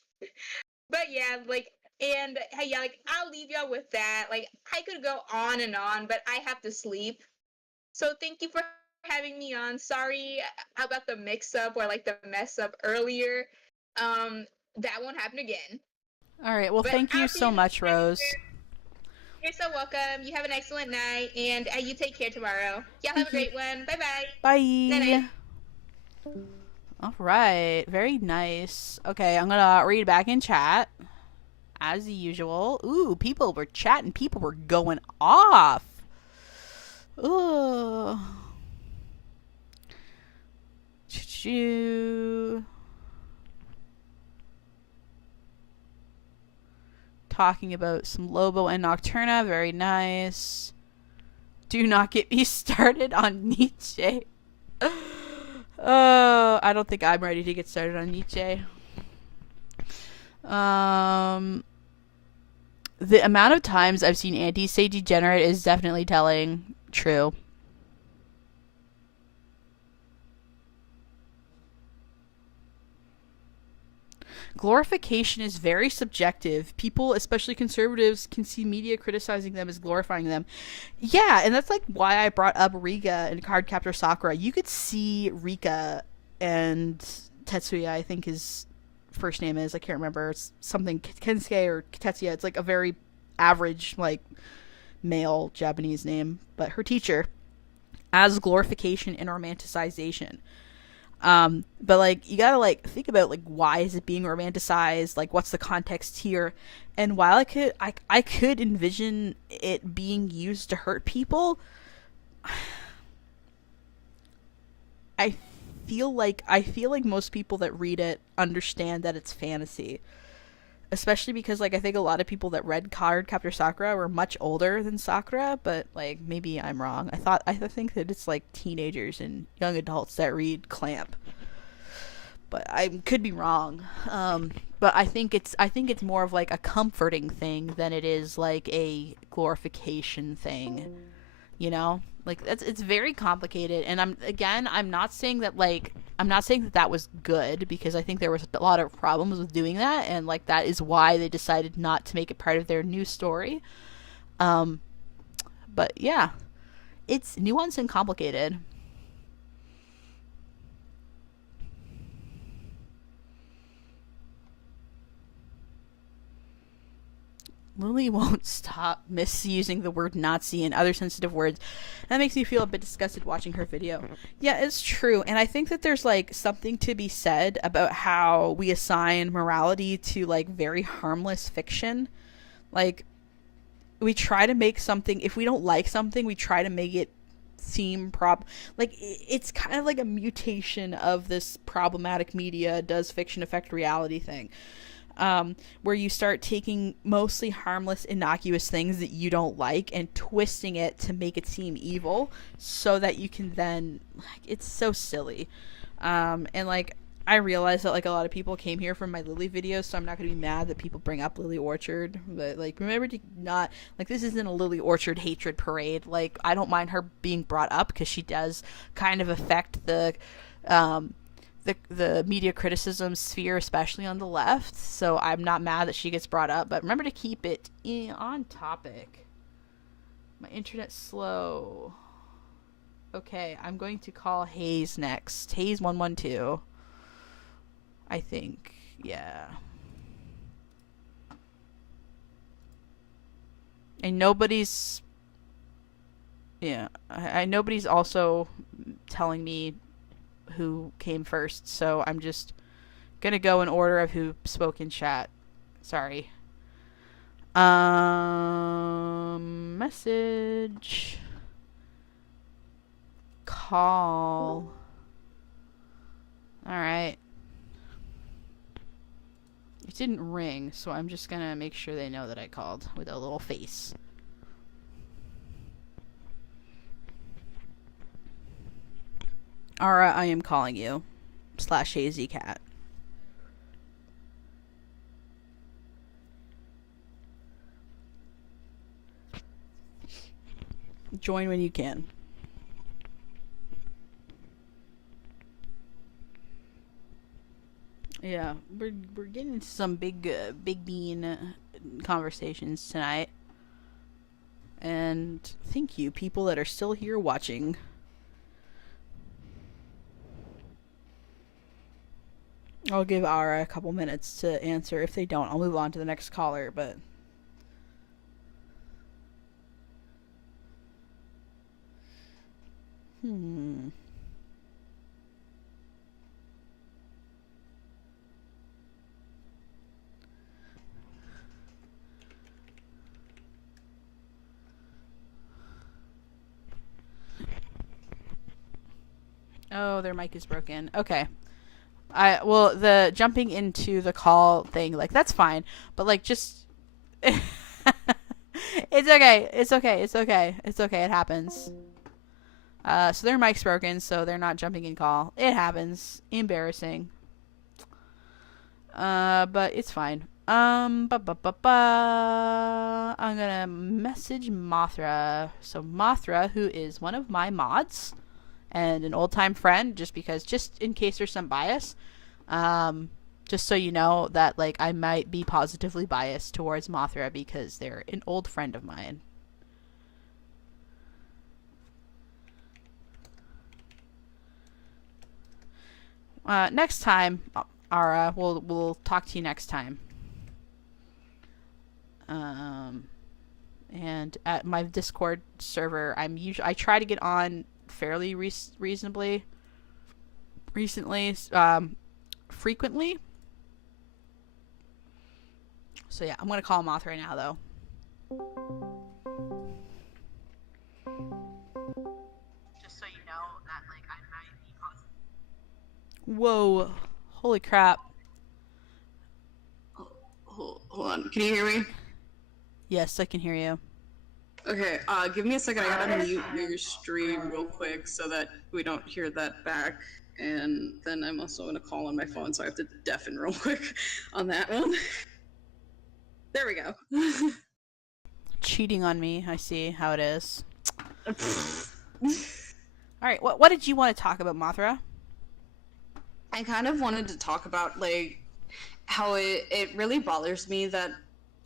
But yeah, like, and hey, yeah, like I'll leave y'all with that. Like I could go on and on, but I have to sleep. So thank you for having me on. Sorry about the mix-up or like the mess-up earlier. That won't happen again. All right. Well, But thank you I'll see so you much, later. Rose. You're so welcome. You have an excellent night, and you take care tomorrow. Y'all have a great one. Bye-bye. Bye. Night-night. All right. Very nice. Okay, I'm gonna read back in chat as usual. Ooh, people were chatting. People were going off. Ooh. Choo. Talking about some Lobo and Nocturna. Very nice. Do not get me started on Nietzsche. I don't think I'm ready to get started on Nietzsche. The amount of times I've seen Auntie say degenerate is definitely telling. True. Glorification is very subjective. People, especially conservatives, can see media criticizing them as glorifying them. Yeah, and that's like why I brought up Rika and Cardcaptor Sakura. You could see Rika and Tetsuya, I think his first name is. I can't remember. It's something Kensuke or Tetsuya. It's like a very average, like, male Japanese name. But her teacher, as glorification and romanticization. But like you gotta like think about like why is it being romanticized, like what's the context here. And while I could envision it being used to hurt people, I feel like most people that read it understand that it's fantasy, especially because like I think a lot of people that read Cardcaptor Sakura were much older than Sakura, but like maybe I'm wrong. I think that it's like teenagers and young adults that read Clamp, but I could be wrong. But I think it's more of like a comforting thing than it is like a glorification thing, you know. Like it's very complicated, and I'm not saying that that was good, because I think there was a lot of problems with doing that, and like that is why they decided not to make it part of their new story. But yeah, it's nuanced and complicated. Lily won't stop misusing the word Nazi and other sensitive words. That makes me feel a bit disgusted watching her video. Yeah, it's true. And I think that there's like something to be said about how we assign morality to like very harmless fiction. Like we try to make something, if we don't like something, we try to make it seem like it's kind of like a mutation of this problematic media does fiction affect reality thing. Where you start taking mostly harmless, innocuous things that you don't like and twisting it to make it seem evil, so that you can then, like, it's so silly. And like I realize that like a lot of people came here from my Lily videos, so I'm not gonna be mad that people bring up Lily Orchard, but like remember to not, like, this isn't a Lily Orchard hatred parade. Like I don't mind her being brought up because she does kind of affect the the media criticism sphere, especially on the left. So I'm not mad that she gets brought up, but remember to keep it on topic. My internet's slow. Okay, I'm going to call Hayes next. Hayes 112. I think. Yeah. And nobody's... Yeah. Nobody's also telling me who came first, so I'm just gonna go in order of who spoke in chat. Sorry. Message. Call. Alright. It didn't ring, so I'm just gonna make sure they know that I called with a little face. Ara, I am calling you. / Hazy Cat. Join when you can. Yeah, we're getting into some big bean conversations tonight. And thank you, people that are still here watching. I'll give Ara a couple minutes to answer. If they don't, I'll move on to the next caller, but... Oh, their mic is broken. Okay. Well, the jumping into the call thing, like, that's fine. But, like, just... It's okay. It's okay. It's okay. It's okay. It happens. So their mic's broken, so they're not jumping in call. It happens. Embarrassing. But it's fine. I'm gonna message Mathra. So Mathra, who is one of my mods and an old-time friend, just in case there's some bias, just so you know that, like, I might be positively biased towards Mathra because they're an old friend of mine. Next time, Ara, we'll talk to you next time. And at my Discord server, I try to get on fairly reasonably recently, frequently. So yeah, I'm gonna call Mathra right now, though. Just so you know that, like, I might be positive. Whoa! Holy crap! Hold on. Can you hear me? Yes, I can hear you. Okay, give me a second. I gotta mute your stream real quick so that we don't hear that back. And then I'm also gonna call on my phone, so I have to deafen real quick on that one. There we go. Cheating on me. I see how it is. Alright, what did you want to talk about, Mathra? I kind of wanted to talk about, like, how it really bothers me that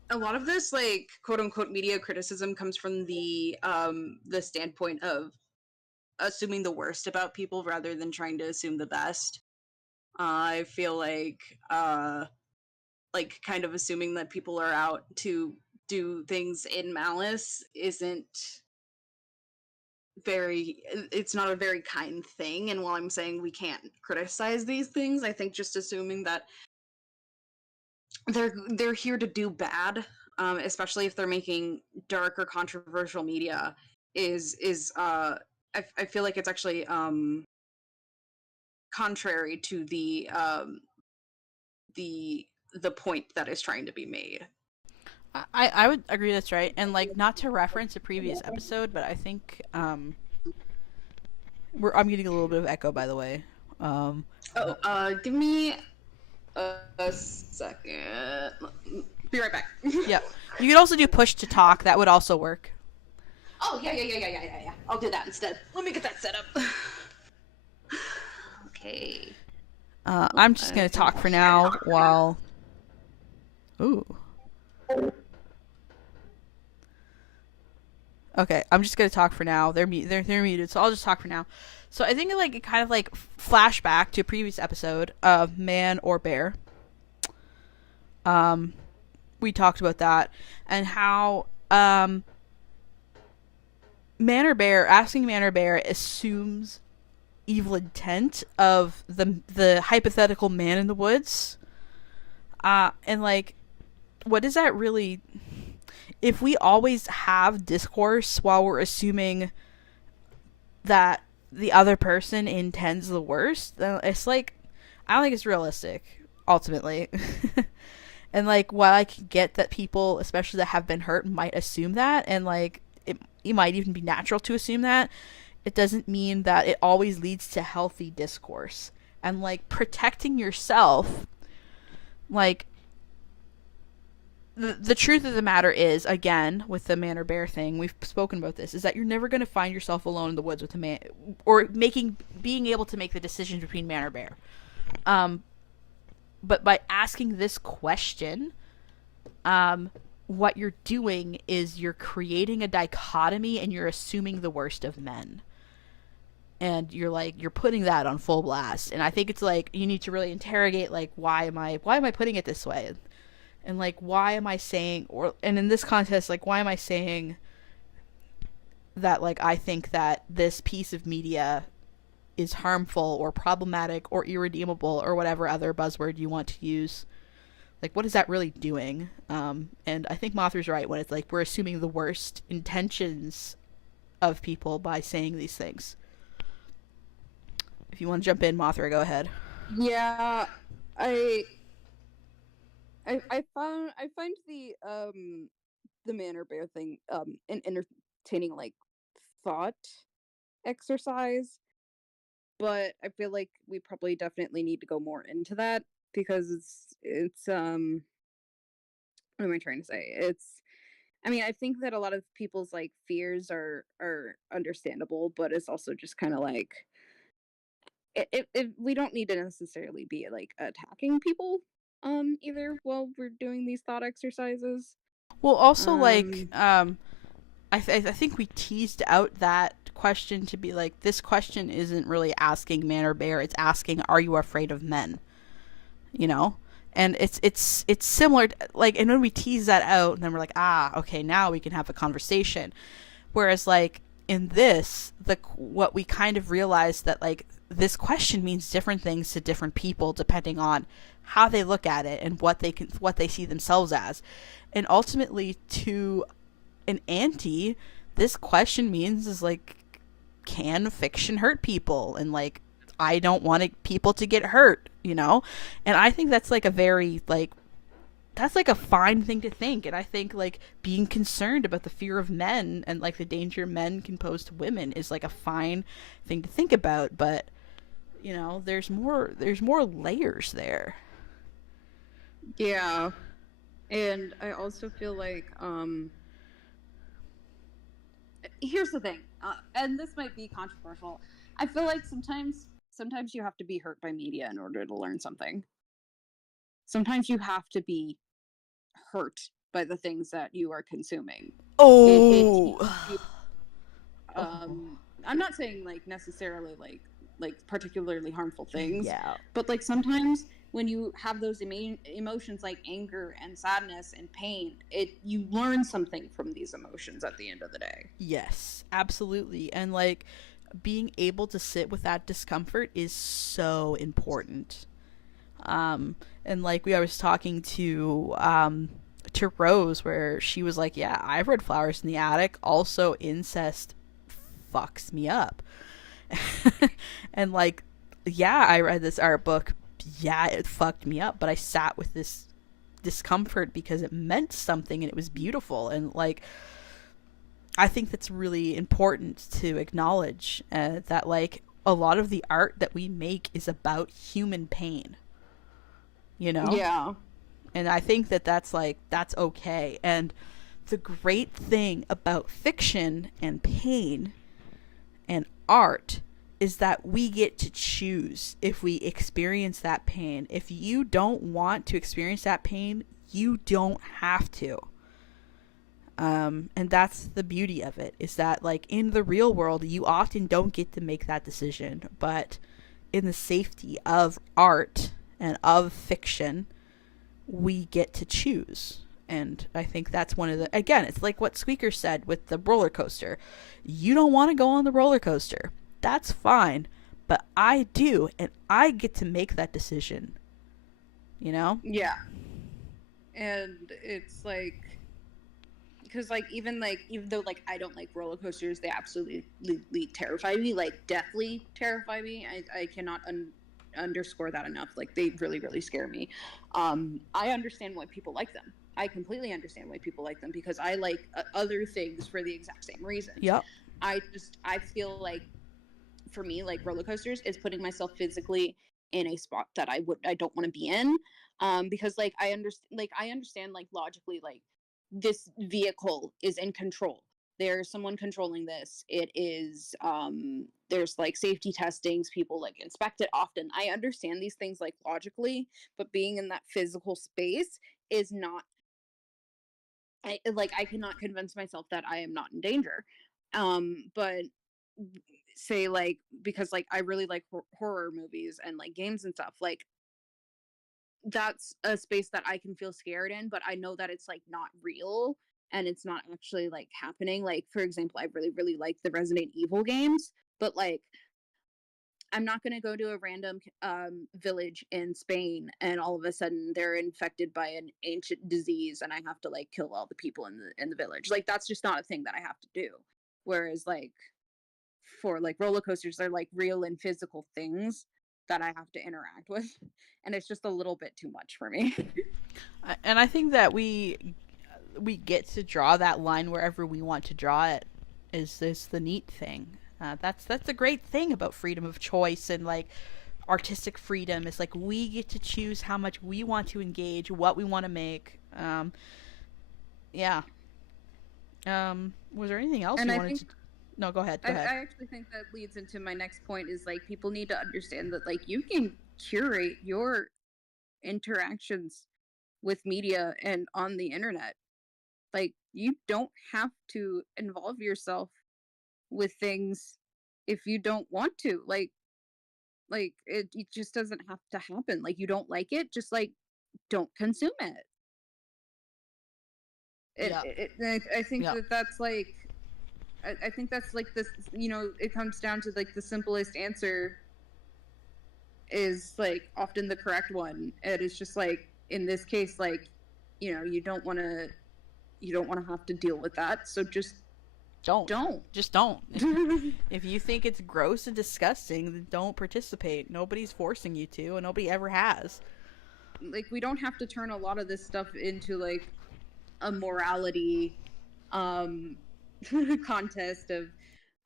a lot of this, like, quote-unquote media criticism comes from the standpoint of assuming the worst about people rather than trying to assume the best. I feel like kind of assuming that people are out to do things in malice it's not a very kind thing. And while I'm saying we can't criticize these things, I think just assuming that they're here to do bad, especially if they're making dark or controversial media, I feel like it's actually contrary to the point that is trying to be made. I would agree that's right. And, like, not to reference a previous episode, but I think I'm getting a little bit of echo, by the way. Give me a second. Be right back. Yep. You could also do push to talk. That would also work. Oh, yeah. I'll do that instead. Let me get that set up. Okay. I'm just gonna talk for now while. Ooh. Okay, I'm just gonna talk for now. They're muted, so I'll just talk for now. So I think it kind of like flashback to a previous episode of Man or Bear. We talked about that and how Man or Bear, asking Man or Bear assumes evil intent of the hypothetical man in the woods. And like, what does that really? If we always have discourse while we're assuming that the other person intends the worst, then it's like, I don't think it's realistic, ultimately. And like, while I can get that people, especially that have been hurt, might assume that, and like, it might even be natural to assume that, it doesn't mean that it always leads to healthy discourse. And like, protecting yourself, like, the truth of the matter is, again, with the man or bear thing, we've spoken about this, is that you're never going to find yourself alone in the woods with a man, or being able to make the decision between man or bear. But by asking this question, what you're doing is you're creating a dichotomy and you're assuming the worst of men. And you're putting that on full blast. And I think it's like, you need to really interrogate, like, why am I putting it this way? And like, why am I saying, and in this context, like, why am I saying that, like, I think that this piece of media is harmful or problematic or irredeemable or whatever other buzzword you want to use? Like, what is that really doing? And I think Mathra's right when it's like, we're assuming the worst intentions of people by saying these things. If you want to jump in, Mathra, go ahead. Yeah, I find the man or bear thing an entertaining, like, thought exercise, but I feel like we probably definitely need to go more into that, because it's what am I trying to say? I mean, I think that a lot of people's, like, fears are understandable, but it's also just kind of like, we don't need to necessarily be, like, attacking people either while we're doing these thought exercises. Well, also, like, I think we teased out that question to be like, this question isn't really asking man or bear, it's asking, are you afraid of men? You know? And it's similar to, like, and when we tease that out, and then we're like, okay, now we can have a conversation. Whereas, like, in this, what we kind of realized that, like, this question means different things to different people depending on how they look at it and what they see themselves as. And ultimately, to an auntie, this question means is like, can fiction hurt people? And like, I don't want people to get hurt, you know? And I think that's like a very, like, that's like a fine thing to think. And I think, like, being concerned about the fear of men and like the danger men can pose to women is like a fine thing to think about. But, you know, there's more layers there. Yeah. And I also feel like, here's the thing, and this might be controversial. I feel like sometimes you have to be hurt by media in order to learn something. Sometimes you have to be hurt by the things that you are consuming. Oh. I'm not saying, like, necessarily like particularly harmful things. Yeah. But, like, sometimes when you have those emotions like anger and sadness and pain, you learn something from these emotions at the end of the day. Yes, absolutely. And like, being able to sit with that discomfort is so important. And like, I was talking to Rose, where she was like, yeah, I've read Flowers in the Attic. Also, incest fucks me up. And like, yeah, I read this art book. Yeah, it fucked me up, but I sat with this discomfort because it meant something and it was beautiful. And like, I think that's really important to acknowledge, that like, a lot of the art that we make is about human pain, you know? Yeah. And I think that's okay. And the great thing about fiction and pain and art is that we get to choose if we experience that pain. If you don't want to experience that pain, you don't have to. And that's the beauty of it, is that, like, in the real world, you often don't get to make that decision. But in the safety of art and of fiction, we get to choose. And I think that's one of the, again, it's like what Squeaker said with the roller coaster. You don't want to go on the roller coaster. That's fine. But I do, and I get to make that decision. You know? Yeah. And it's like, because like even though like I don't like roller coasters, they absolutely terrify me, like deathly terrify me. I cannot underscore that enough. Like, they really scare me. I understand why people like them. I completely understand why people like them, because I like other things for the exact same reason. Yep. I feel like, for me, like, roller coasters is putting myself physically in a spot that I don't want to be in, because like I understand like logically, like, this vehicle is in control. There's someone controlling this. It is there's like safety testings, people like inspect it often. I understand these things like logically, but being in that physical space is not, I cannot convince myself that I am not in danger. But say, like, because like I really like horror movies and like games and stuff, like that's a space that I can feel scared in, but I know that it's like not real and it's not actually like happening. Like, for example, I really like the Resident Evil games, but like I'm not going to go to a random village in Spain and all of a sudden they're infected by an ancient disease and I have to like kill all the people in the village. Like, that's just not a thing that I have to do. Whereas like for like roller coasters, they're like real and physical things that I have to interact with, and it's just a little bit too much for me. And I think that we get to draw that line wherever we want to draw it. Is this the neat thing? That's a great thing about freedom of choice and like artistic freedom. Is like we get to choose how much we want to engage, what we want to make. Yeah. Was there anything else you wanted to? No, go ahead. I actually think that leads into my next point, is like people need to understand that like you can curate your interactions with media and on the internet. Like, you don't have to involve yourself with things if you don't want to. Like it just doesn't have to happen. Like, you don't like it, just like don't consume it. I think that's like, I think that's like this, you know, it comes down to like the simplest answer is like often the correct one. And it's just like, in this case, like, you know, you don't want to have to deal with that. So just don't. Just don't. If you think it's gross and disgusting, then don't participate. Nobody's forcing you to, and nobody ever has. Like, we don't have to turn a lot of this stuff into like a morality contest of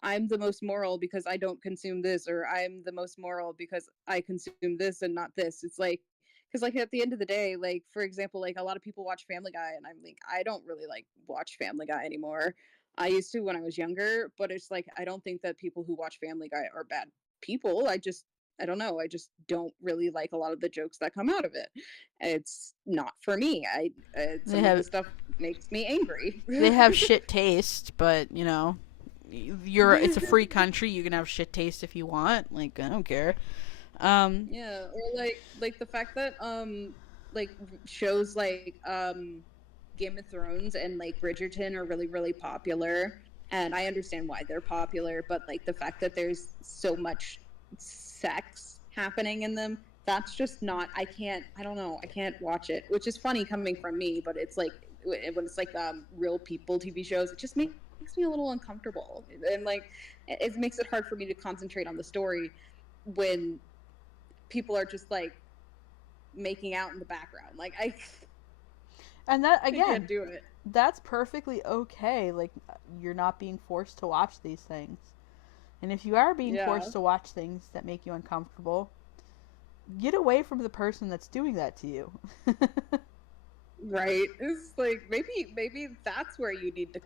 I'm the most moral because I don't consume this, or I'm the most moral because I consume this and not this. It's like, because like at the end of the day, like, for example, like a lot of people watch Family Guy and I'm like, I don't really like watch Family Guy anymore. I used to when I was younger, but it's like I don't think that people who watch Family Guy are bad people. I don't know. I just don't really like a lot of the jokes that come out of it. It's not for me. Some of the stuff makes me angry. They have shit taste, but you know, it's a free country. You can have shit taste if you want. Like, I don't care. Yeah, or like the fact that like shows like Game of Thrones and like Bridgerton are really popular, and I understand why they're popular, but like the fact that there's so much sex happening in them, that's just not, I can't watch it, which is funny coming from me, but it's like when it's like real people TV shows, it just makes me a little uncomfortable, and like it makes it hard for me to concentrate on the story when people are just like making out in the background. Like and that again, I can't do it. That's perfectly okay. Like, you're not being forced to watch these things. And if you are being forced to watch things that make you uncomfortable, get away from the person that's doing that to you. Right. It's like maybe that's where you need to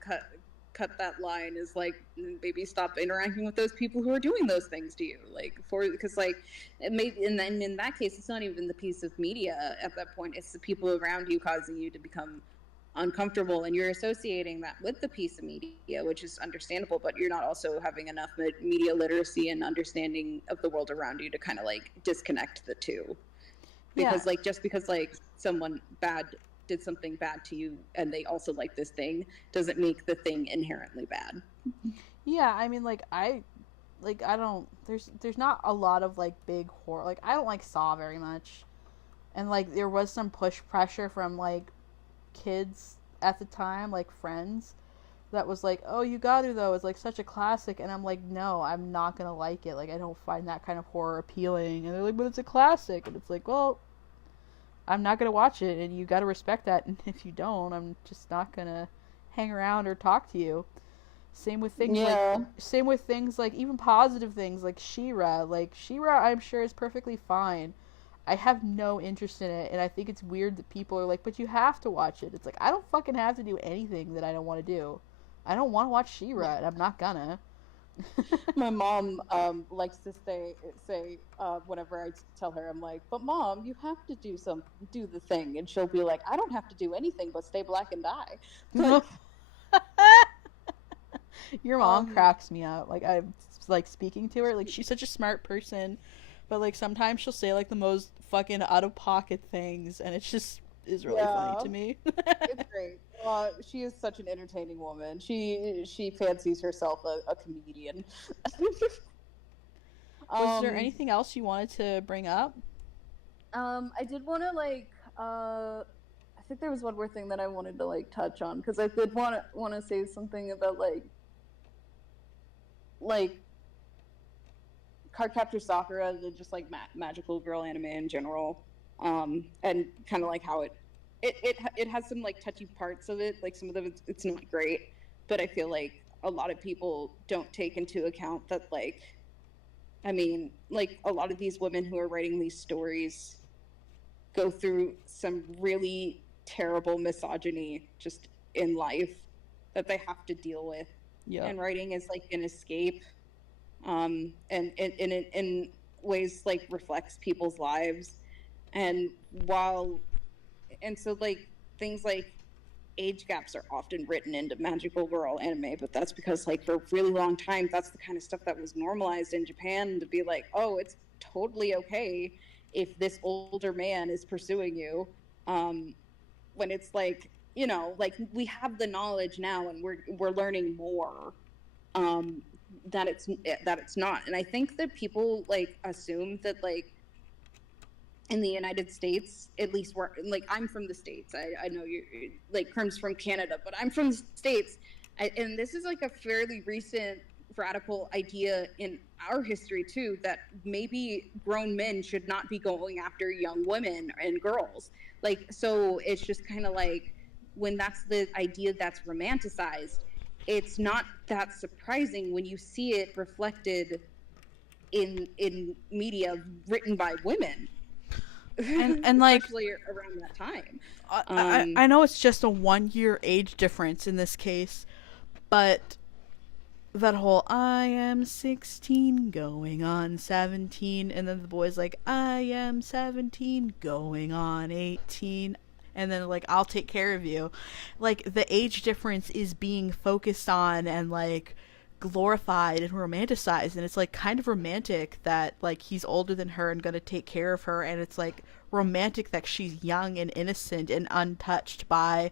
cut that line is like maybe stop interacting with those people who are doing those things to you, like because like it may, and then in that case it's not even the piece of media at that point, it's the people around you causing you to become uncomfortable, and you're associating that with the piece of media, which is understandable, but you're not also having enough media literacy and understanding of the world around you to kind of like disconnect the two. Because like just because like someone bad did something bad to you and they also like this thing doesn't make the thing inherently bad. Yeah, I mean, like I don't, there's not a lot of like big horror, like I don't like Saw very much, and like there was some push pressure from like kids at the time, like friends, that was like, oh, you got to though, it's like such a classic, and I'm like, no, I'm not gonna like it, like I don't find that kind of horror appealing, and they're like, but it's a classic, and it's like, well, I'm not gonna watch it, and you gotta respect that, and if you don't, I'm just not gonna hang around or talk to you. Same with things like even positive things like She-Ra. Like She-Ra, I'm sure is perfectly fine. I have no interest in it, and I think it's weird that people are like, but you have to watch it. It's like, I don't fucking have to do anything that I don't want to do. I don't want to watch She-Ra, and I'm not gonna. My mom likes to say whenever I tell her, I'm like, but Mom, you have to do the thing, and she'll be like, I don't have to do anything but stay black and die. Like, your mom cracks me up. Like, I'm like speaking to her, like she's such a smart person, but like sometimes she'll say like the most fucking out of pocket things, and it's just is really funny to me. It's great. She is such an entertaining woman. She fancies herself a comedian. Was there anything else you wanted to bring up? I did want to like I think there was one more thing that I wanted to like touch on, because I did want to say something about like Cardcaptor Sakura, the just like magical girl anime in general, and kind of like how it has some like touchy parts of it, like some of them it's not great, but I feel like a lot of people don't take into account that, like, I mean, like a lot of these women who are writing these stories go through some really terrible misogyny just in life that they have to deal with. Yeah. And writing is like an escape, and in ways like reflects people's lives. And so like things like age gaps are often written into magical girl anime, but that's because like for a really long time that's the kind of stuff that was normalized in Japan, to be like, oh, it's totally okay if this older man is pursuing you, when it's like, you know, like we have the knowledge now and we're learning more, that it's not. And I think that people like assume that like in the United States, at least, where like I'm from the States, I know you like Krim's from Canada, but I'm from the States, and this is like a fairly recent radical idea in our history too, that maybe grown men should not be going after young women and girls. Like, so it's just kind of like, when that's the idea that's romanticized, it's not that surprising when you see it reflected in media written by women. And like especially around that time. I know it's just a 1 year age difference in this case, but that whole I am 16 going on 17, and then the boy's like, I am 17 going on 18, and then like, I'll take care of you. Like, the age difference is being focused on and like glorified and romanticized, and it's like kind of romantic that like he's older than her and gonna take care of her, and it's like romantic that she's young and innocent and untouched by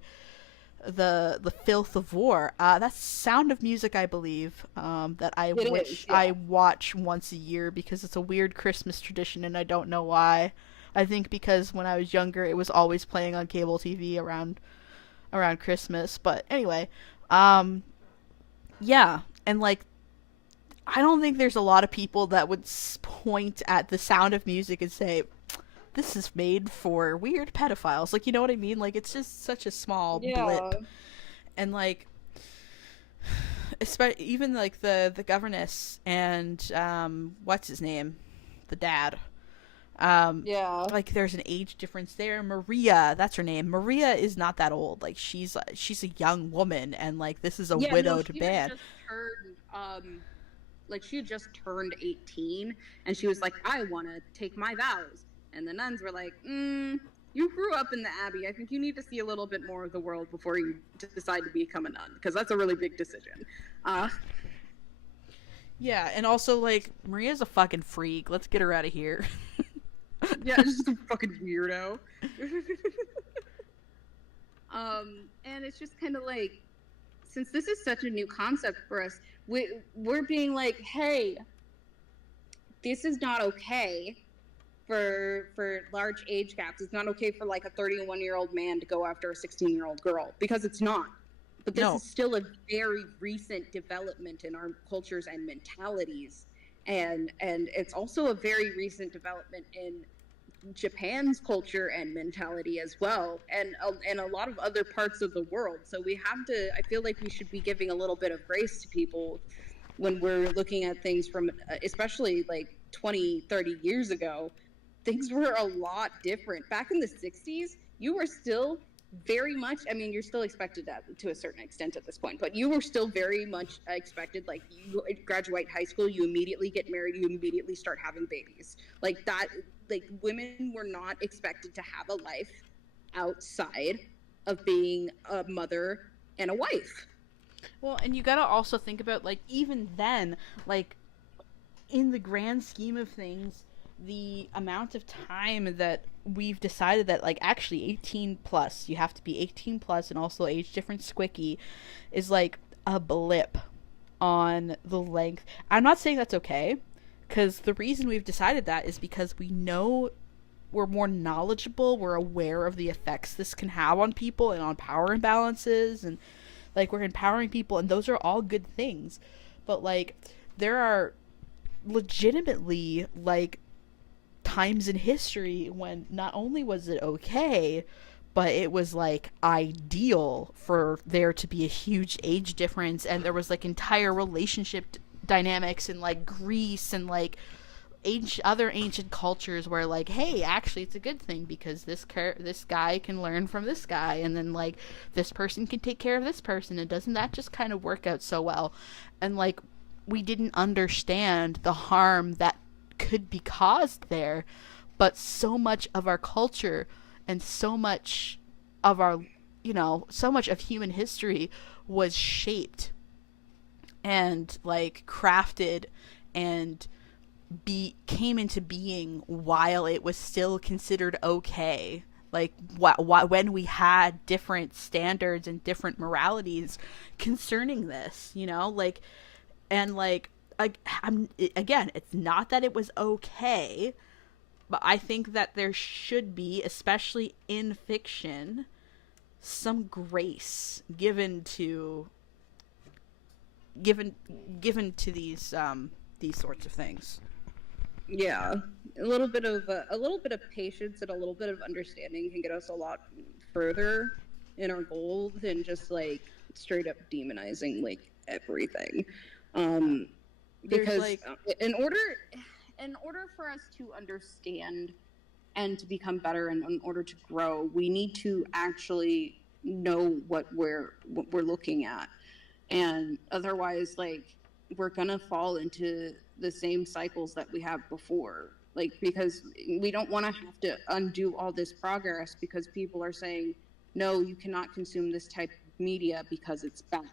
the filth of war. That's Sound of Music, I believe, that I I watch once a year because it's a weird Christmas tradition, and I don't know why. I think because when I was younger it was always playing on cable TV around Christmas. But anyway, yeah. And like, I don't think there's a lot of people that would point at the Sound of Music and say, this is made for weird pedophiles. Like, you know what I mean? Like, it's just such a small blip. And like, even like the governess and what's his name, the dad, Yeah. Like there's an age difference there. Maria, that's her name. Maria is not that old. Like she's a young woman, and like this is a Yeah, no, widowed she man. had just turned like she had just turned 18, and she was like, I want to take my vows. And the nuns were like, you grew up in the abbey. I think you need to see a little bit more of the world before you decide to become a nun, because that's a really big decision. Yeah, and also like Maria's a fucking freak. Let's get her out of here. Yeah, just a fucking weirdo. And it's just kind of like, since this is such a new concept for us, we're being like, hey, this is not okay for large age gaps. It's not okay for like a 31-year-old man to go after a 16-year-old girl, because it's not. But this is still a very recent development in our cultures and mentalities, and it's also a very recent development in Japan's culture and mentality as well, and a lot of other parts of the world. So we have to, I feel like we should be giving a little bit of grace to people when we're looking at things from, especially like 20-30 years ago. Things were a lot different. Back in the 60s, you were still very much, I mean, you're still expected to a certain extent at this point, but you were still very much expected, like, you graduate high school, you immediately get married, you immediately start having babies. Like that, like women were not expected to have a life outside of being a mother and a wife. Well, and you gotta also think about, like, even then, like, in the grand scheme of things, the amount of time that we've decided that, like, actually 18 plus, you have to be 18 plus, and also age different squicky, is like a blip on the length. I'm not saying that's okay, because the reason we've decided that is because we know we're more knowledgeable, we're aware of the effects this can have on people and on power imbalances, and like we're empowering people, and those are all good things. But like there are legitimately like times in history when not only was it okay, but it was like ideal for there to be a huge age difference, and there was like entire relationship dynamics in like Greece and like other ancient cultures where like, hey, actually it's a good thing because this guy can learn from this guy, and then like this person can take care of this person, and doesn't that just kind of work out so well? And like we didn't understand the harm that could be caused there, but so much of our culture and so much of our, you know, so much of human history was shaped and like crafted and came into being while it was still considered okay, like when we had different standards and different moralities concerning this, you know, like, and like again, it's not that it was okay, but I think that there should be, especially in fiction, some grace given to these sorts of things. Yeah, a little bit of patience and a little bit of understanding can get us a lot further in our goal than just like straight up demonizing like everything. Because like, in order for us to understand and to become better and in order to grow, we need to actually know what we're looking at, and otherwise, like, we're gonna fall into the same cycles that we have before, like, because we don't want to have to undo all this progress because people are saying, no, you cannot consume this type of media because it's bad,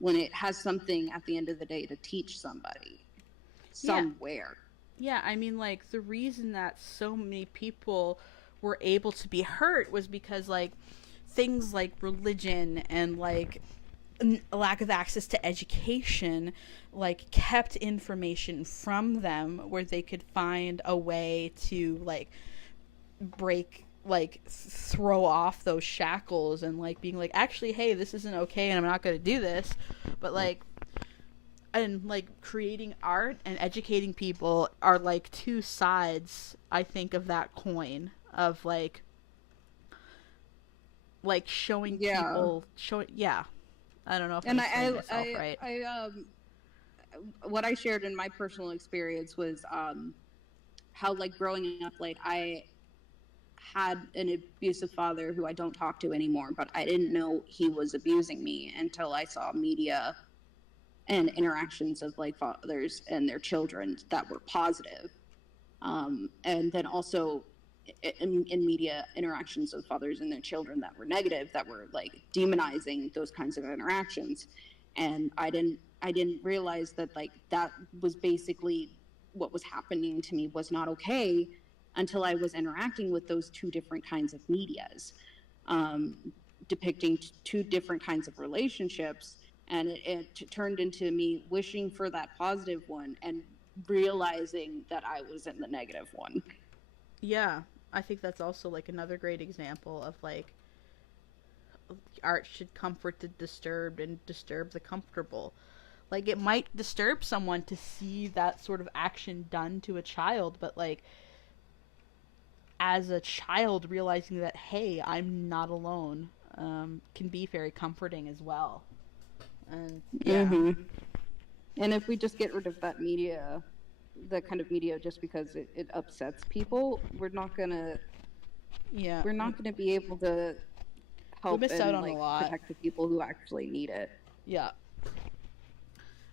when it has something at the end of the day to teach somebody somewhere. Yeah, I mean, like, the reason that so many people were able to be hurt was because, like, things like religion and, like, a lack of access to education, like, kept information from them where they could find a way to, like, break, like, throw off those shackles and, like, being like, actually, hey, this isn't okay and I'm not going to do this. But, like, and like creating art and educating people are like two sides, I think, of that coin of like showing people I don't know if I'm saying myself right. What I shared in my personal experience was how like growing up, like I had an abusive father who I don't talk to anymore, but I didn't know he was abusing me until I saw media and interactions of like fathers and their children that were positive. And then also in media interactions with fathers and their children that were negative, that were like demonizing those kinds of interactions. And I didn't realize that like that was basically what was happening to me was not okay until I was interacting with those two different kinds of medias, um, depicting two different kinds of relationships. And it turned into me wishing for that positive one and realizing that I was in the negative one. Yeah, I think that's also like another great example of like art should comfort the disturbed and disturb the comfortable. Like it might disturb someone to see that sort of action done to a child, but like as a child realizing that hey, I'm not alone, can be very comforting as well. And yeah. Mm-hmm. And if we just get rid of that media, that kind of media, just because it upsets people, Yeah, we're not gonna be able to we help miss out and on a like lot. protect the people who actually need it. Yeah.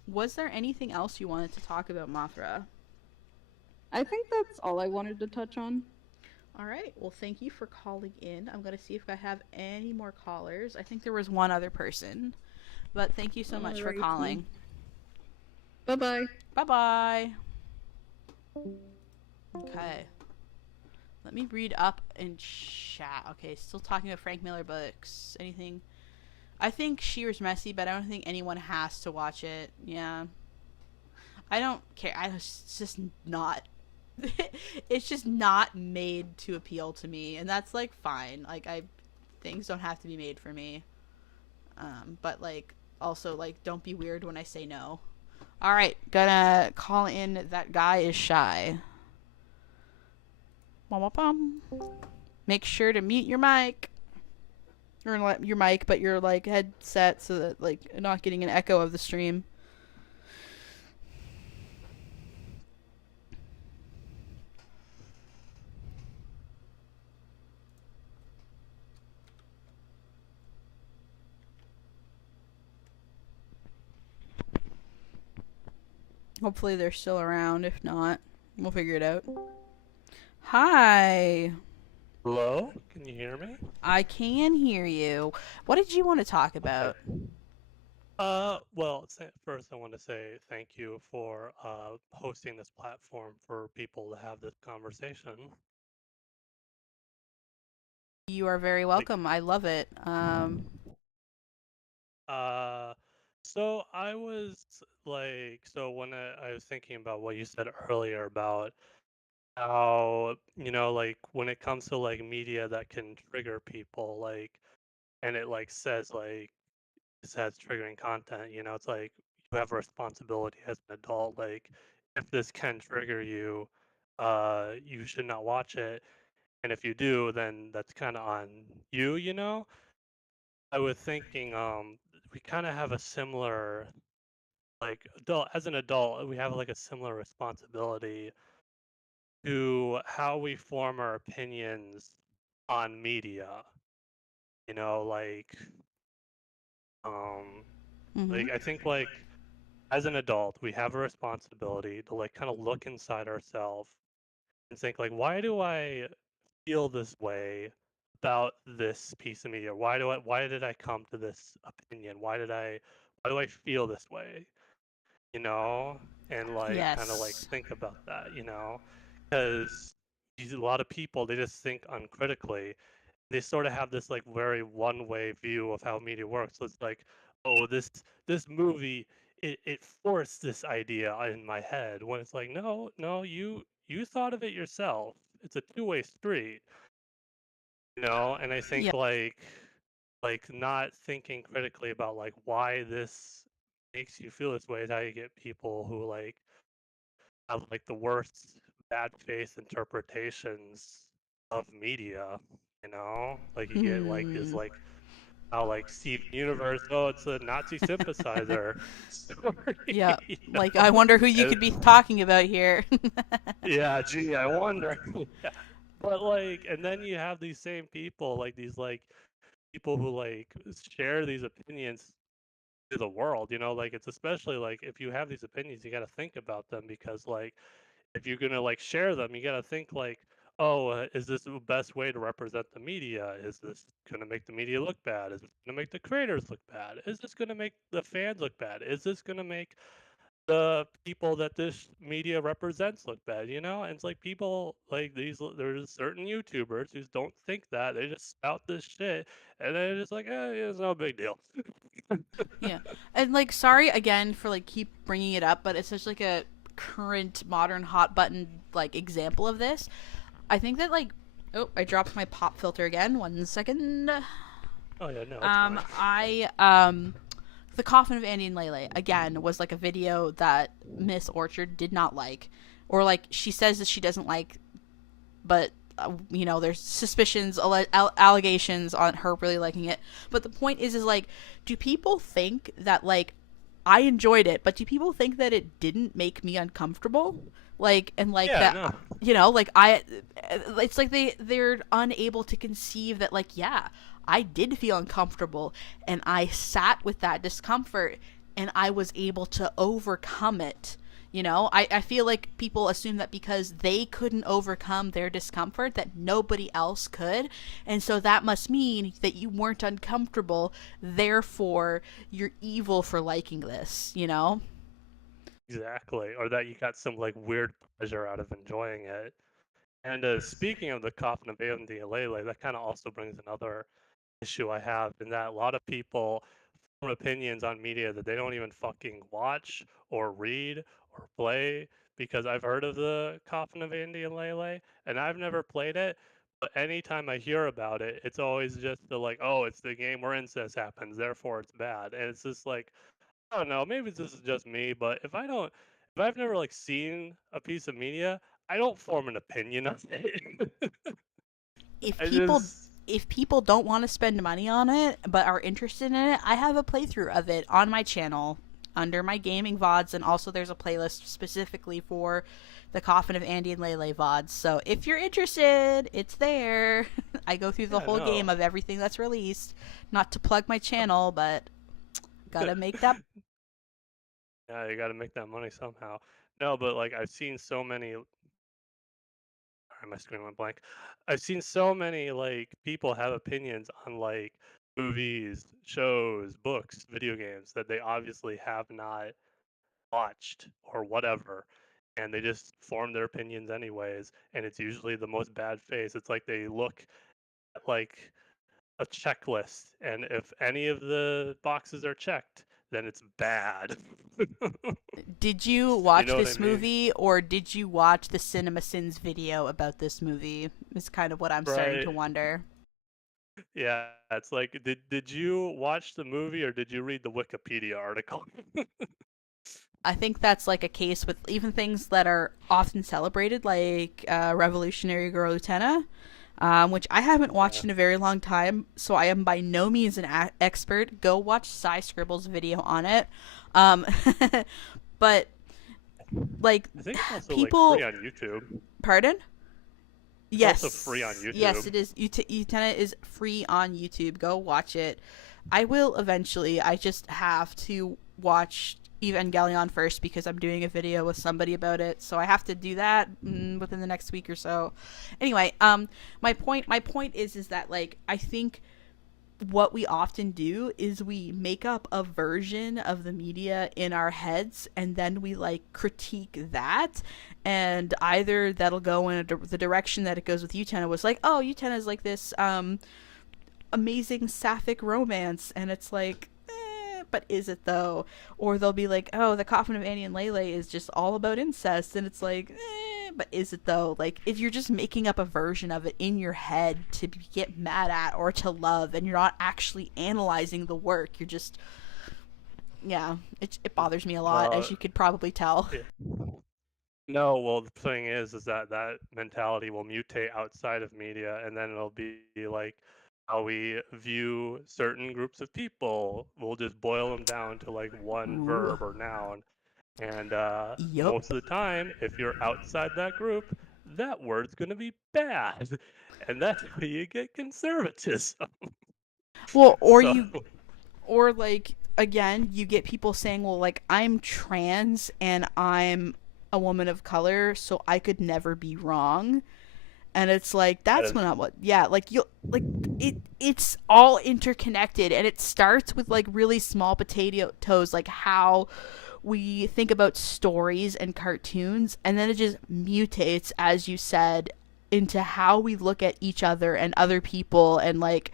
Was there anything else you wanted to talk about, Mathra? I think that's all I wanted to touch on. All right. Well, thank you for calling in. I'm going to see if I have any more callers. I think there was one other person. But thank you so much for calling. Bye bye. Bye bye. Okay. Let me read up in chat. Okay, still talking about Frank Miller books. Anything? I think Shear's messy, but I don't think anyone has to watch it. Yeah. I don't care. It's just not. It's just not made to appeal to me, and that's like fine. Like things don't have to be made for me. But like also like don't be weird when I say no. All right, gonna call in. That guy is shy. Make sure to mute your mic. Or not your mic, but your like headset, so that like not getting an echo of the stream. Hopefully they're still around. If not, we'll figure it out. Hi. Hello? Can you hear me? I can hear you. What did you want to talk about? Well, first I want to say thank you for hosting this platform for people to have this conversation. You are very welcome. I love it. So I was so when I was thinking about what you said earlier about how, like when it comes to like media that can trigger people, like, and it like says like this has triggering content, it's like you have a responsibility as an adult. Like if this can trigger you, you should not watch it. And if you do, then that's kind of on you. I was thinking, we kind of have a similar, like adult, as an adult, we have like a similar responsibility to how we form our opinions on media. You know, um, Mm-hmm. I think like as an adult, we have a responsibility to like kind of look inside ourselves and think like, why do I feel this way about this piece of media? Why did I come to this opinion? Why do I feel this way? And like kind of like Yes. think about that, because a lot of people, they just think uncritically. They sort of have this like very one-way view of how media works. So it's like, oh, this movie, it forced this idea in my head, when it's like, no, you thought of it yourself. It's a two-way street. And I Yeah. think like not thinking critically about like why this makes you feel this way is how you get people who like have like the worst bad faith interpretations of media. Like you get like is Hmm. like how like Steven Universe, oh, it's a Nazi sympathizer story. Yeah, you like know? I wonder who you And, could be talking about here. yeah, gee, I wonder. Yeah. But like, and then you have these same people, like these like people who like share these opinions to the world, you know, like it's especially like if you have these opinions, you got to think about them because like if you're gonna like share them, you got to think like, oh, is this the best way to represent the media? Is this gonna make the media look bad? Is it gonna make the creators look bad? Is this gonna make the fans look bad? Is this gonna make the people that this media represents look bad, you know? And it's like people like these, there's certain YouTubers who don't think that. They just spout this shit and they're just like, it's no big deal. Yeah. And like sorry again for like keep bringing it up, but it's such like a current modern hot button like example of this. I think that like oh, I dropped my pop filter again. 1 second. Oh yeah, no, it's fine. The Coffin of Andy and Lele again was like a video that Miss Orchard did not like, or like she says that she doesn't like, but you know there's suspicions, allegations on her really liking it. But the point is like, do people think that like I enjoyed it, but do people think that it didn't make me uncomfortable? Like and like Yeah, that, no. you know, like it's like they're unable to conceive that like yeah, I did feel uncomfortable and I sat with that discomfort and I was able to overcome it. You know, I feel like people assume that because they couldn't overcome their discomfort that nobody else could. And so that must mean that you weren't uncomfortable. Therefore, you're evil for liking this, you know? Exactly. Or that you got some like weird pleasure out of enjoying it. And speaking of the Coffin of Andy and Lele, that kind of also brings another issue I have in that a lot of people form opinions on media that they don't even fucking watch or read or play because I've heard of the Coffin of Andy and Lele and I've never played it. But anytime I hear about it, it's always just the like, oh, it's the game where incest happens, therefore it's bad. And it's just like, I don't know, maybe this is just me, but if I've never like seen a piece of media, I don't form an opinion on it. if I people just if people don't want to spend money on it but are interested in it, I have a playthrough of it on my channel under my gaming VODs, and also there's a playlist specifically for the Coffin of Andy and Lele VODs. So if you're interested, it's there. I go through the yeah, whole game no. of everything that's released. Not to plug my channel, but gotta make that. Yeah, you got to make that money somehow. No, but like I've seen so many. Sorry, my screen went blank. I've seen so many like people have opinions on like movies, shows, books, video games that they obviously have not watched or whatever, and they just form their opinions anyways. And it's usually the most bad face. It's like they look at like a checklist, and if any of the boxes are checked, then it's bad. Did you You watch know what I this mean? movie, or did you watch the Cinema Sins video about this movie? Is kind of what I'm starting Right. to wonder. Yeah, it's like, did you watch the movie or did you read the Wikipedia article? I think that's like a case with even things that are often celebrated, like Revolutionary Girl Utena, which I haven't watched Yeah. in a very long time, so I am by no means an expert. Go watch Cy Scribble's video on it. Um, but like I think it's also like people, free on YouTube. pardon? It's also free on Yes, yes, YouTube. it is. Utena is free on YouTube. Go watch it. I will eventually. I just have to watch Evangelion first because I'm doing a video with somebody about it. So I have to do that within the next week or so. Anyway, my point is that like I think what we often do is we make up a version of the media in our heads and then we like critique that, and either that'll go in the direction that it goes with Utena was like, oh, Utena is like this amazing sapphic romance, and it's like but is it though? Or they'll be like, oh, the Coffin of Annie and Lele is just all about incest, and it's like but is it though? Like, if you're just making up a version of it in your head to get mad at or to love, and you're not actually analyzing the work, you're just, yeah, it bothers me a lot, Well, as you could probably tell. yeah. No, well, the thing is that that mentality will mutate outside of media, and then it'll be like how we view certain groups of people. We'll just boil them down to like one Ooh. verb or noun. And Yup. most of the time, if you're outside that group, that word's going to be bad. And that's where you get conservatism. Well, So, or like again, you get people saying, "Well, like I'm trans and I'm a woman of color, so I could never be wrong." And it's like that that's is, not what. Yeah, like you like it's all interconnected, and it starts with like really small potatoes, like how we think about stories and cartoons, and then it just mutates, as you said, into how we look at each other and other people, and like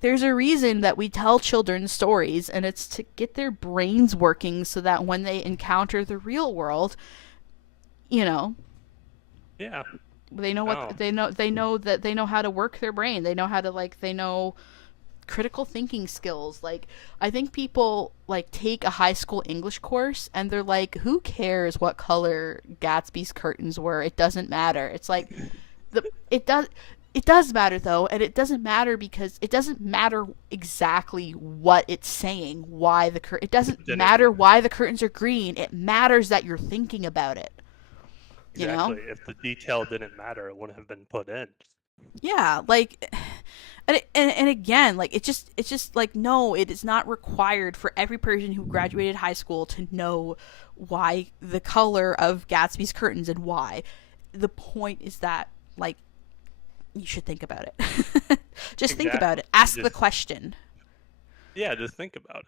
there's a reason that we tell children stories, and it's to get their brains working so that when they encounter the real world, you know, yeah. they know what Oh, they know that they know how to work their brain. They know how to like they know critical thinking skills. Like I think people like take a high school English course and they're like, who cares what color Gatsby's curtains were? It doesn't matter. It's like the it does matter though, and it doesn't matter because it doesn't matter exactly what it's saying, why it doesn't didn't matter why the curtains are green. It matters that you're thinking about it, you know? exactly. If the detail didn't matter, it wouldn't have been put in. Yeah, like and again, like it's just like no, it is not required for every person who graduated high school to know why the color of Gatsby's curtains and why. The point is that like you should think about it. Just think about Exactly. it. You Ask the just, question. yeah, just think about it.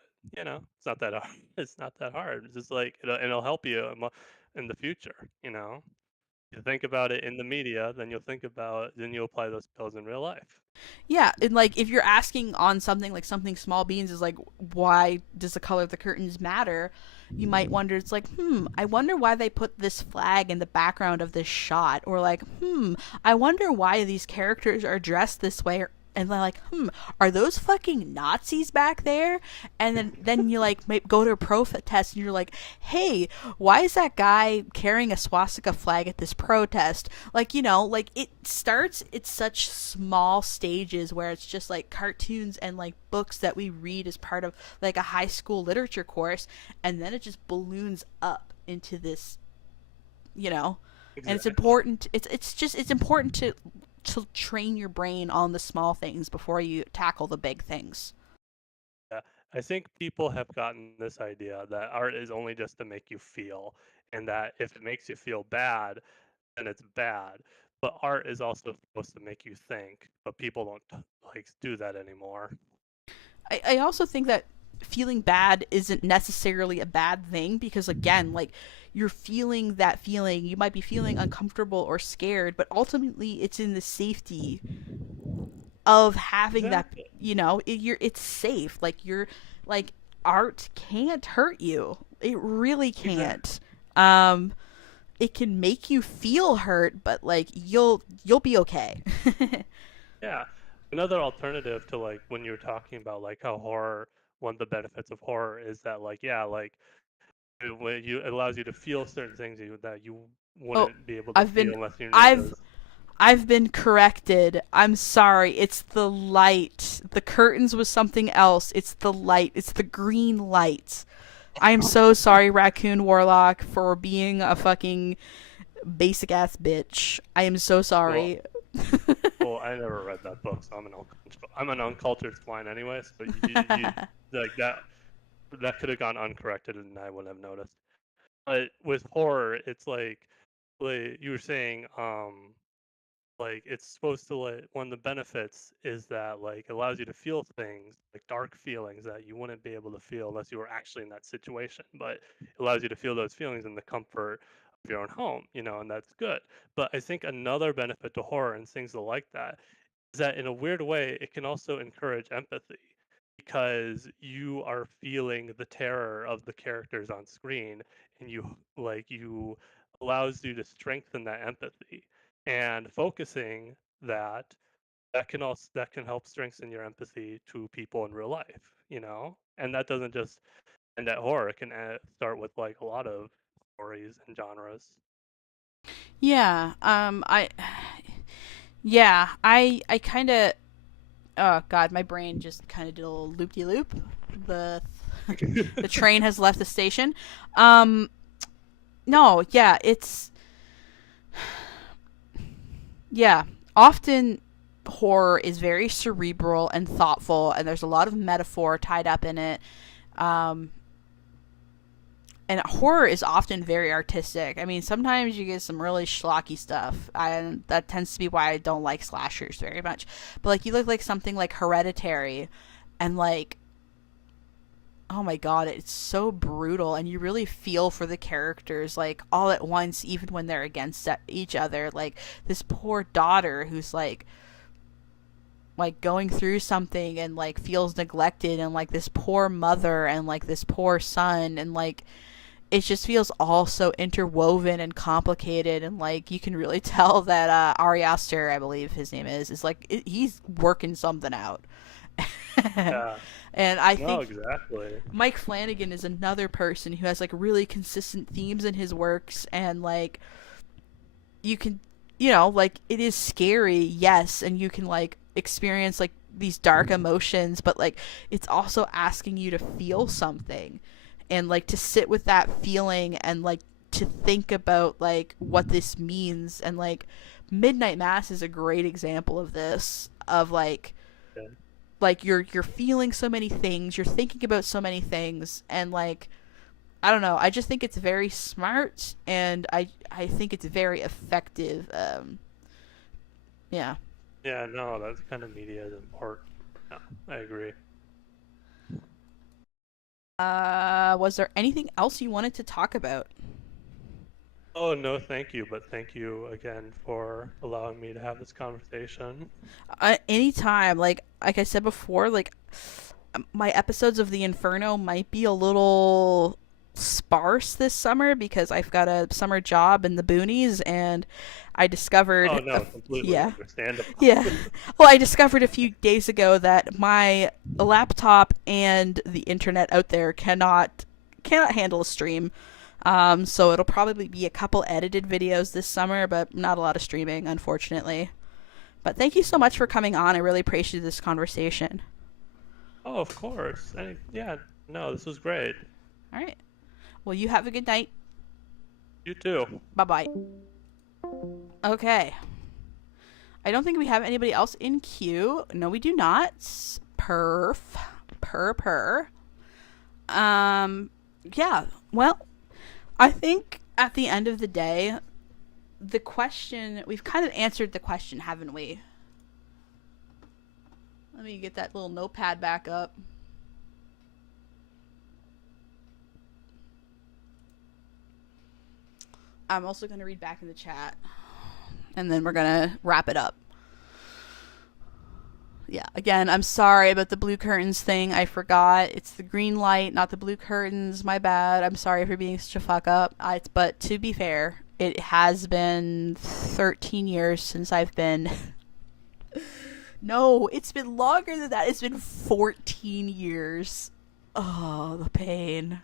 It's not that hard. It's not that hard. It's just like it'll help you in the future. You think about it in the media, then you'll apply those skills in real life. Yeah, and like if you're asking on something like something small beans is like why does the color of the curtains matter? You might wonder it's like, I wonder why they put this flag in the background of this shot or like, I wonder why these characters are dressed this way and they're like, are those fucking Nazis back there? And then you like go to a protest and you're like, hey, why is that guy carrying a swastika flag at this protest? Like, like it starts at such small stages where it's just like cartoons and like books that we read as part of like a high school literature course, and then it just balloons up into this, and it's Exactly. important. It's important to train your brain on the small things before you tackle the big things. Yeah. I think people have gotten this idea that art is only just to make you feel, and that if it makes you feel bad, then it's bad. But art is also supposed to make you think, but people don't like do that anymore. I also think that feeling bad isn't necessarily a bad thing because again, like you're feeling that feeling, you might be feeling uncomfortable or scared, but ultimately it's in the safety of having that, Exactly. it's safe. Like you're like art can't hurt you. It really Exactly. can't. It can make you feel hurt, but like you'll be okay. Yeah. Another alternative to like when you were talking about like how horror, one of the benefits of horror is that like yeah, like it allows you to feel certain things that you Oh, wouldn't be able to I've feel been unless you're in I've those. I've been corrected. I'm sorry. It's the light. The curtains was something else. It's the light. It's the green light. I am so sorry, Raccoon Warlock, for being a fucking basic ass bitch. I am so Well, sorry. well, I never read that book, so I'm an uncultured swine anyway. So you like that could have gone uncorrected, and I wouldn't have noticed. But with horror, it's like you were saying, like it's supposed to like one of the benefits is that like it allows you to feel things like dark feelings that you wouldn't be able to feel unless you were actually in that situation, but it allows you to feel those feelings in the comfort of your own home, and that's good. But I think another benefit to horror and things like that is that in a weird way it can also encourage empathy because you are feeling the terror of the characters on screen, and you allows you to strengthen that empathy, and focusing that that can help strengthen your empathy to people in real life. And that doesn't just end at horror. It can start with like a lot of stories and genres. Yeah. I. Yeah. I kind of. Oh god, my brain just kind of did a little loop-de-loop. The the train has left the station. No, yeah, it's yeah. Often horror is very cerebral and thoughtful, and there's a lot of metaphor tied up in it. Um, and horror is often very artistic. I mean, sometimes you get some really schlocky stuff, and that tends to be why I don't like slashers very much. But like, you look like something like Hereditary, and like, oh my god, it's so brutal, and you really feel for the characters, like, all at once, even when they're against each other. Like, this poor daughter who's like going through something and like feels neglected, and like this poor mother and like this poor son, and like it just feels all so interwoven and complicated, and like you can really tell that Ari Aster, I believe his name is like he's working something out. Yeah. And I No, think exactly. Mike Flanagan is another person who has like really consistent themes in his works, and like you can, you know, like it is scary, yes, and you can like experience like these dark emotions, but like it's also asking you to feel something, and like to sit with that feeling, and like to think about like what this means. And like Midnight Mass is a great example of this, of like Yeah. like you're feeling so many things, you're thinking about so many things, and like I don't know, I just think it's very smart, and I think it's very effective. Yeah. Yeah, no, that kind of media is important. Yeah, I agree. Was there anything else you wanted to talk about? Oh, no, thank you, but thank you again for allowing me to have this conversation. Anytime. Like I said before, like my episodes of the Inferno might be a little sparse this summer because I've got a summer job in the boonies, and I discovered Oh, no, completely yeah. understandable. Yeah. Well, I discovered a few days ago that my laptop and the internet out there cannot handle a stream. So it'll probably be a couple edited videos this summer, but not a lot of streaming, unfortunately. But thank you so much for coming on. I really appreciate this conversation. Oh, of course. Yeah, no, this was great. All right. Well, you have a good night. You too. Bye-bye. Okay. I don't think we have anybody else in queue. No, we do not. Perf. Per. Yeah. Well, I think at the end of the day, the question, we've kind of answered the question, haven't we? Let me get that little notepad back up. I'm also going to read back in the chat, and then we're going to wrap it up. Yeah, again, I'm sorry about the blue curtains thing. I forgot. It's the green light, not the blue curtains. My bad. I'm sorry for being such a fuck up. But to be fair, it has been 13 years since I've been... No, it's been longer than that. It's been 14 years. Oh, the pain.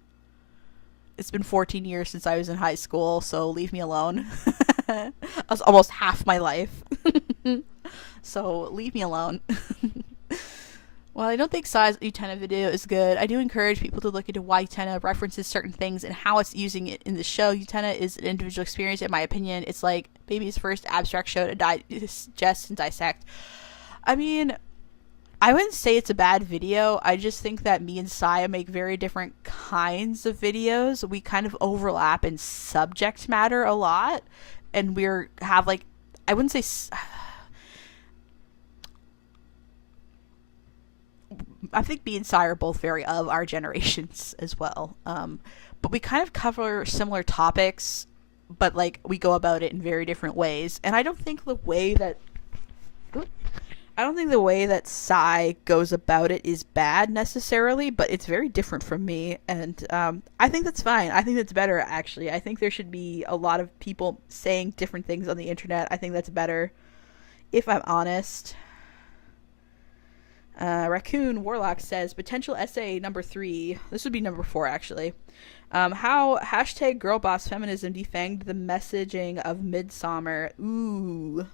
It's been 14 years since I was in high school, so leave me alone. That's almost half my life. So leave me alone. While I don't think Sai's Utena video is good, I do encourage people to look into why Utena references certain things and how it's using it in the show. Utena is an individual experience, in my opinion. It's like baby's first abstract show to digest and dissect. I mean, I wouldn't say it's a bad video. I just think that me and Saya make very different kinds of videos. We kind of overlap in subject matter a lot, and have like, I wouldn't say... I think me and Sai are both very of our generations as well. But we kind of cover similar topics, but like we go about it in very different ways. And I don't think the way that Sai goes about it is bad necessarily, but it's very different from me, and I think that's fine. I think that's better, actually. I think there should be a lot of people saying different things on the internet. I think that's better, if I'm honest. Raccoon Warlock says, potential essay number 3. This would be number 4, actually. How hashtag girlboss feminism defanged the messaging of Midsommar. Ooh.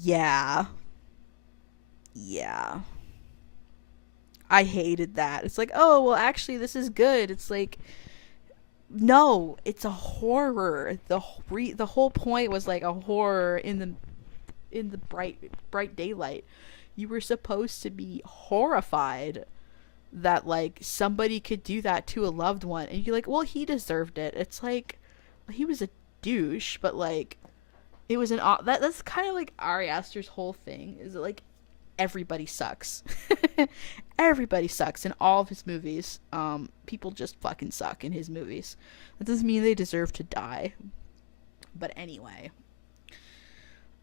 Yeah. yeah. I hated that. It's like, oh, well, actually, this is good. It's like, no, it's a horror. The whole point was like a horror in the bright daylight. You were supposed to be horrified that like somebody could do that to a loved one, and you're like, well, he deserved it. It's like, he was a douche, but like, it was that's kind of like Ari Aster's whole thing, is that like everybody sucks. Everybody sucks in all of his movies. People just fucking suck in his movies. That doesn't mean they deserve to die. But anyway.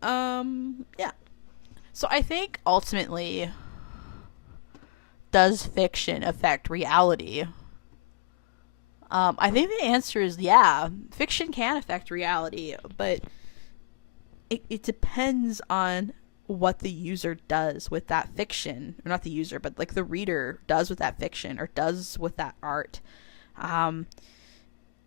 Yeah. So I think ultimately, does fiction affect reality? I think the answer is yeah. Fiction can affect reality, but it depends on what the user does with that fiction, or not the user, but like the reader does with that fiction or does with that art. And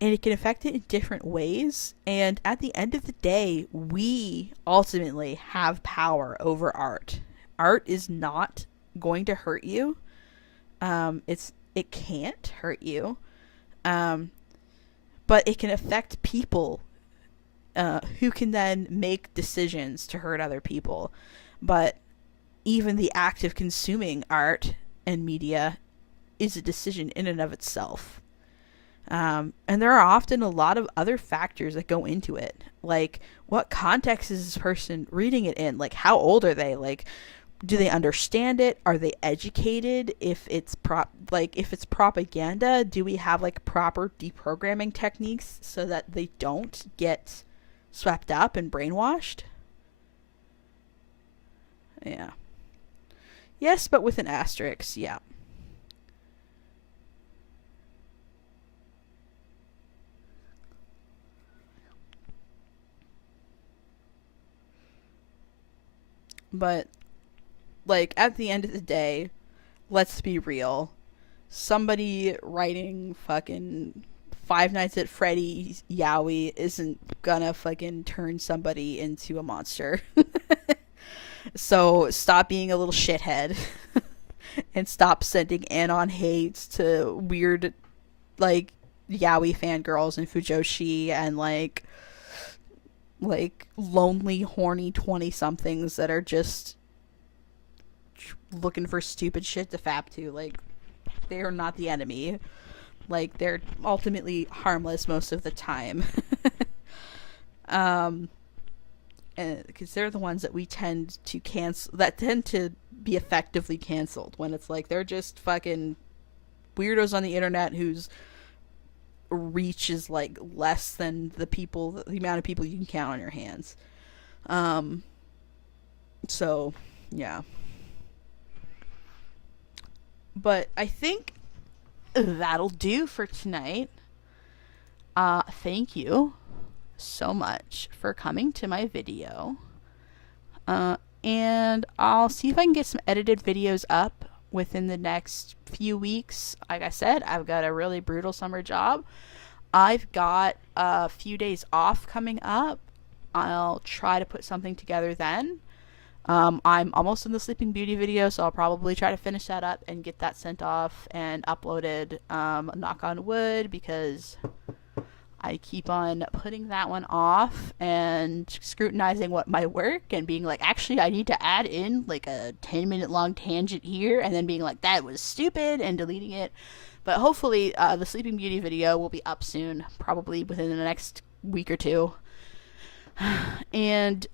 it can affect it in different ways, and at the end of the day, we ultimately have power over art. Art is not going to hurt you. It can't hurt you, but it can affect people who can then make decisions to hurt other people. But even the act of consuming art and media is a decision in and of itself. And there are often a lot of other factors that go into it. Like, what context is this person reading it in? Like, how old are they? Like, do they understand it? Are they educated? If it's if it's propaganda, do we have like proper deprogramming techniques so that they don't get swept up and brainwashed? Yeah. Yes, but with an asterisk, yeah. But, like, at the end of the day, let's be real. Somebody writing fucking Five Nights at Freddy's yaoi isn't gonna fucking turn somebody into a monster. So stop being a little shithead and stop sending anon hates to weird, like, yaoi fangirls and fujoshi and like lonely, horny 20-somethings that are just looking for stupid shit to fap to. Like, they are not the enemy. Like, they're ultimately harmless most of the time. Because they're the ones that we tend to cancel, that tend to be effectively canceled, when it's like they're just fucking weirdos on the internet whose reach is like less than the amount of people you can count on your hands. So yeah, but I think that'll do for tonight. Thank you so much for coming to my video. And I'll see if I can get some edited videos up within the next few weeks. Like I said, I've got a really brutal summer job. I've got a few days off coming up. I'll try to put something together then. I'm almost in the Sleeping Beauty video, so I'll probably try to finish that up and get that sent off and uploaded, knock on wood, because I keep on putting that one off and scrutinizing what my work and being like, actually, I need to add in like a 10-minute long tangent here, and then being like, that was stupid, and deleting it. But hopefully the Sleeping Beauty video will be up soon, probably within the next week or two. And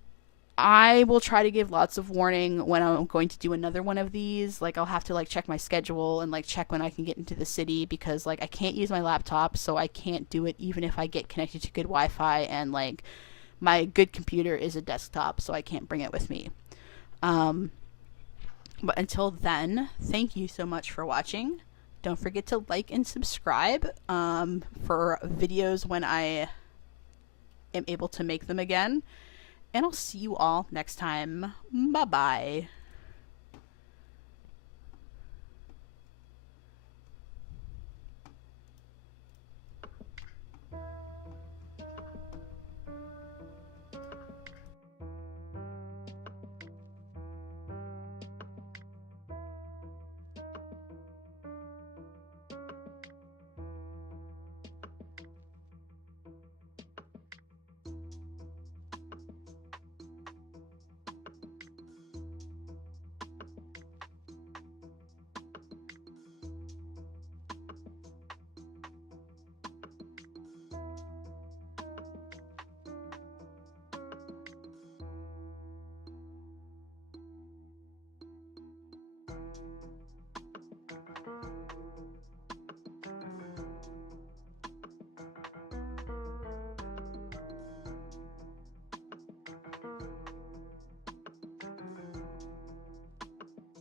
I will try to give lots of warning when I'm going to do another one of these. Like, I'll have to like check my schedule and like check when I can get into the city, because like I can't use my laptop, so I can't do it even if I get connected to good Wi-Fi, and like my good computer is a desktop, so I can't bring it with me. But until then, thank you so much for watching. Don't forget to like and subscribe for videos when I am able to make them again. And I'll see you all next time. Bye-bye.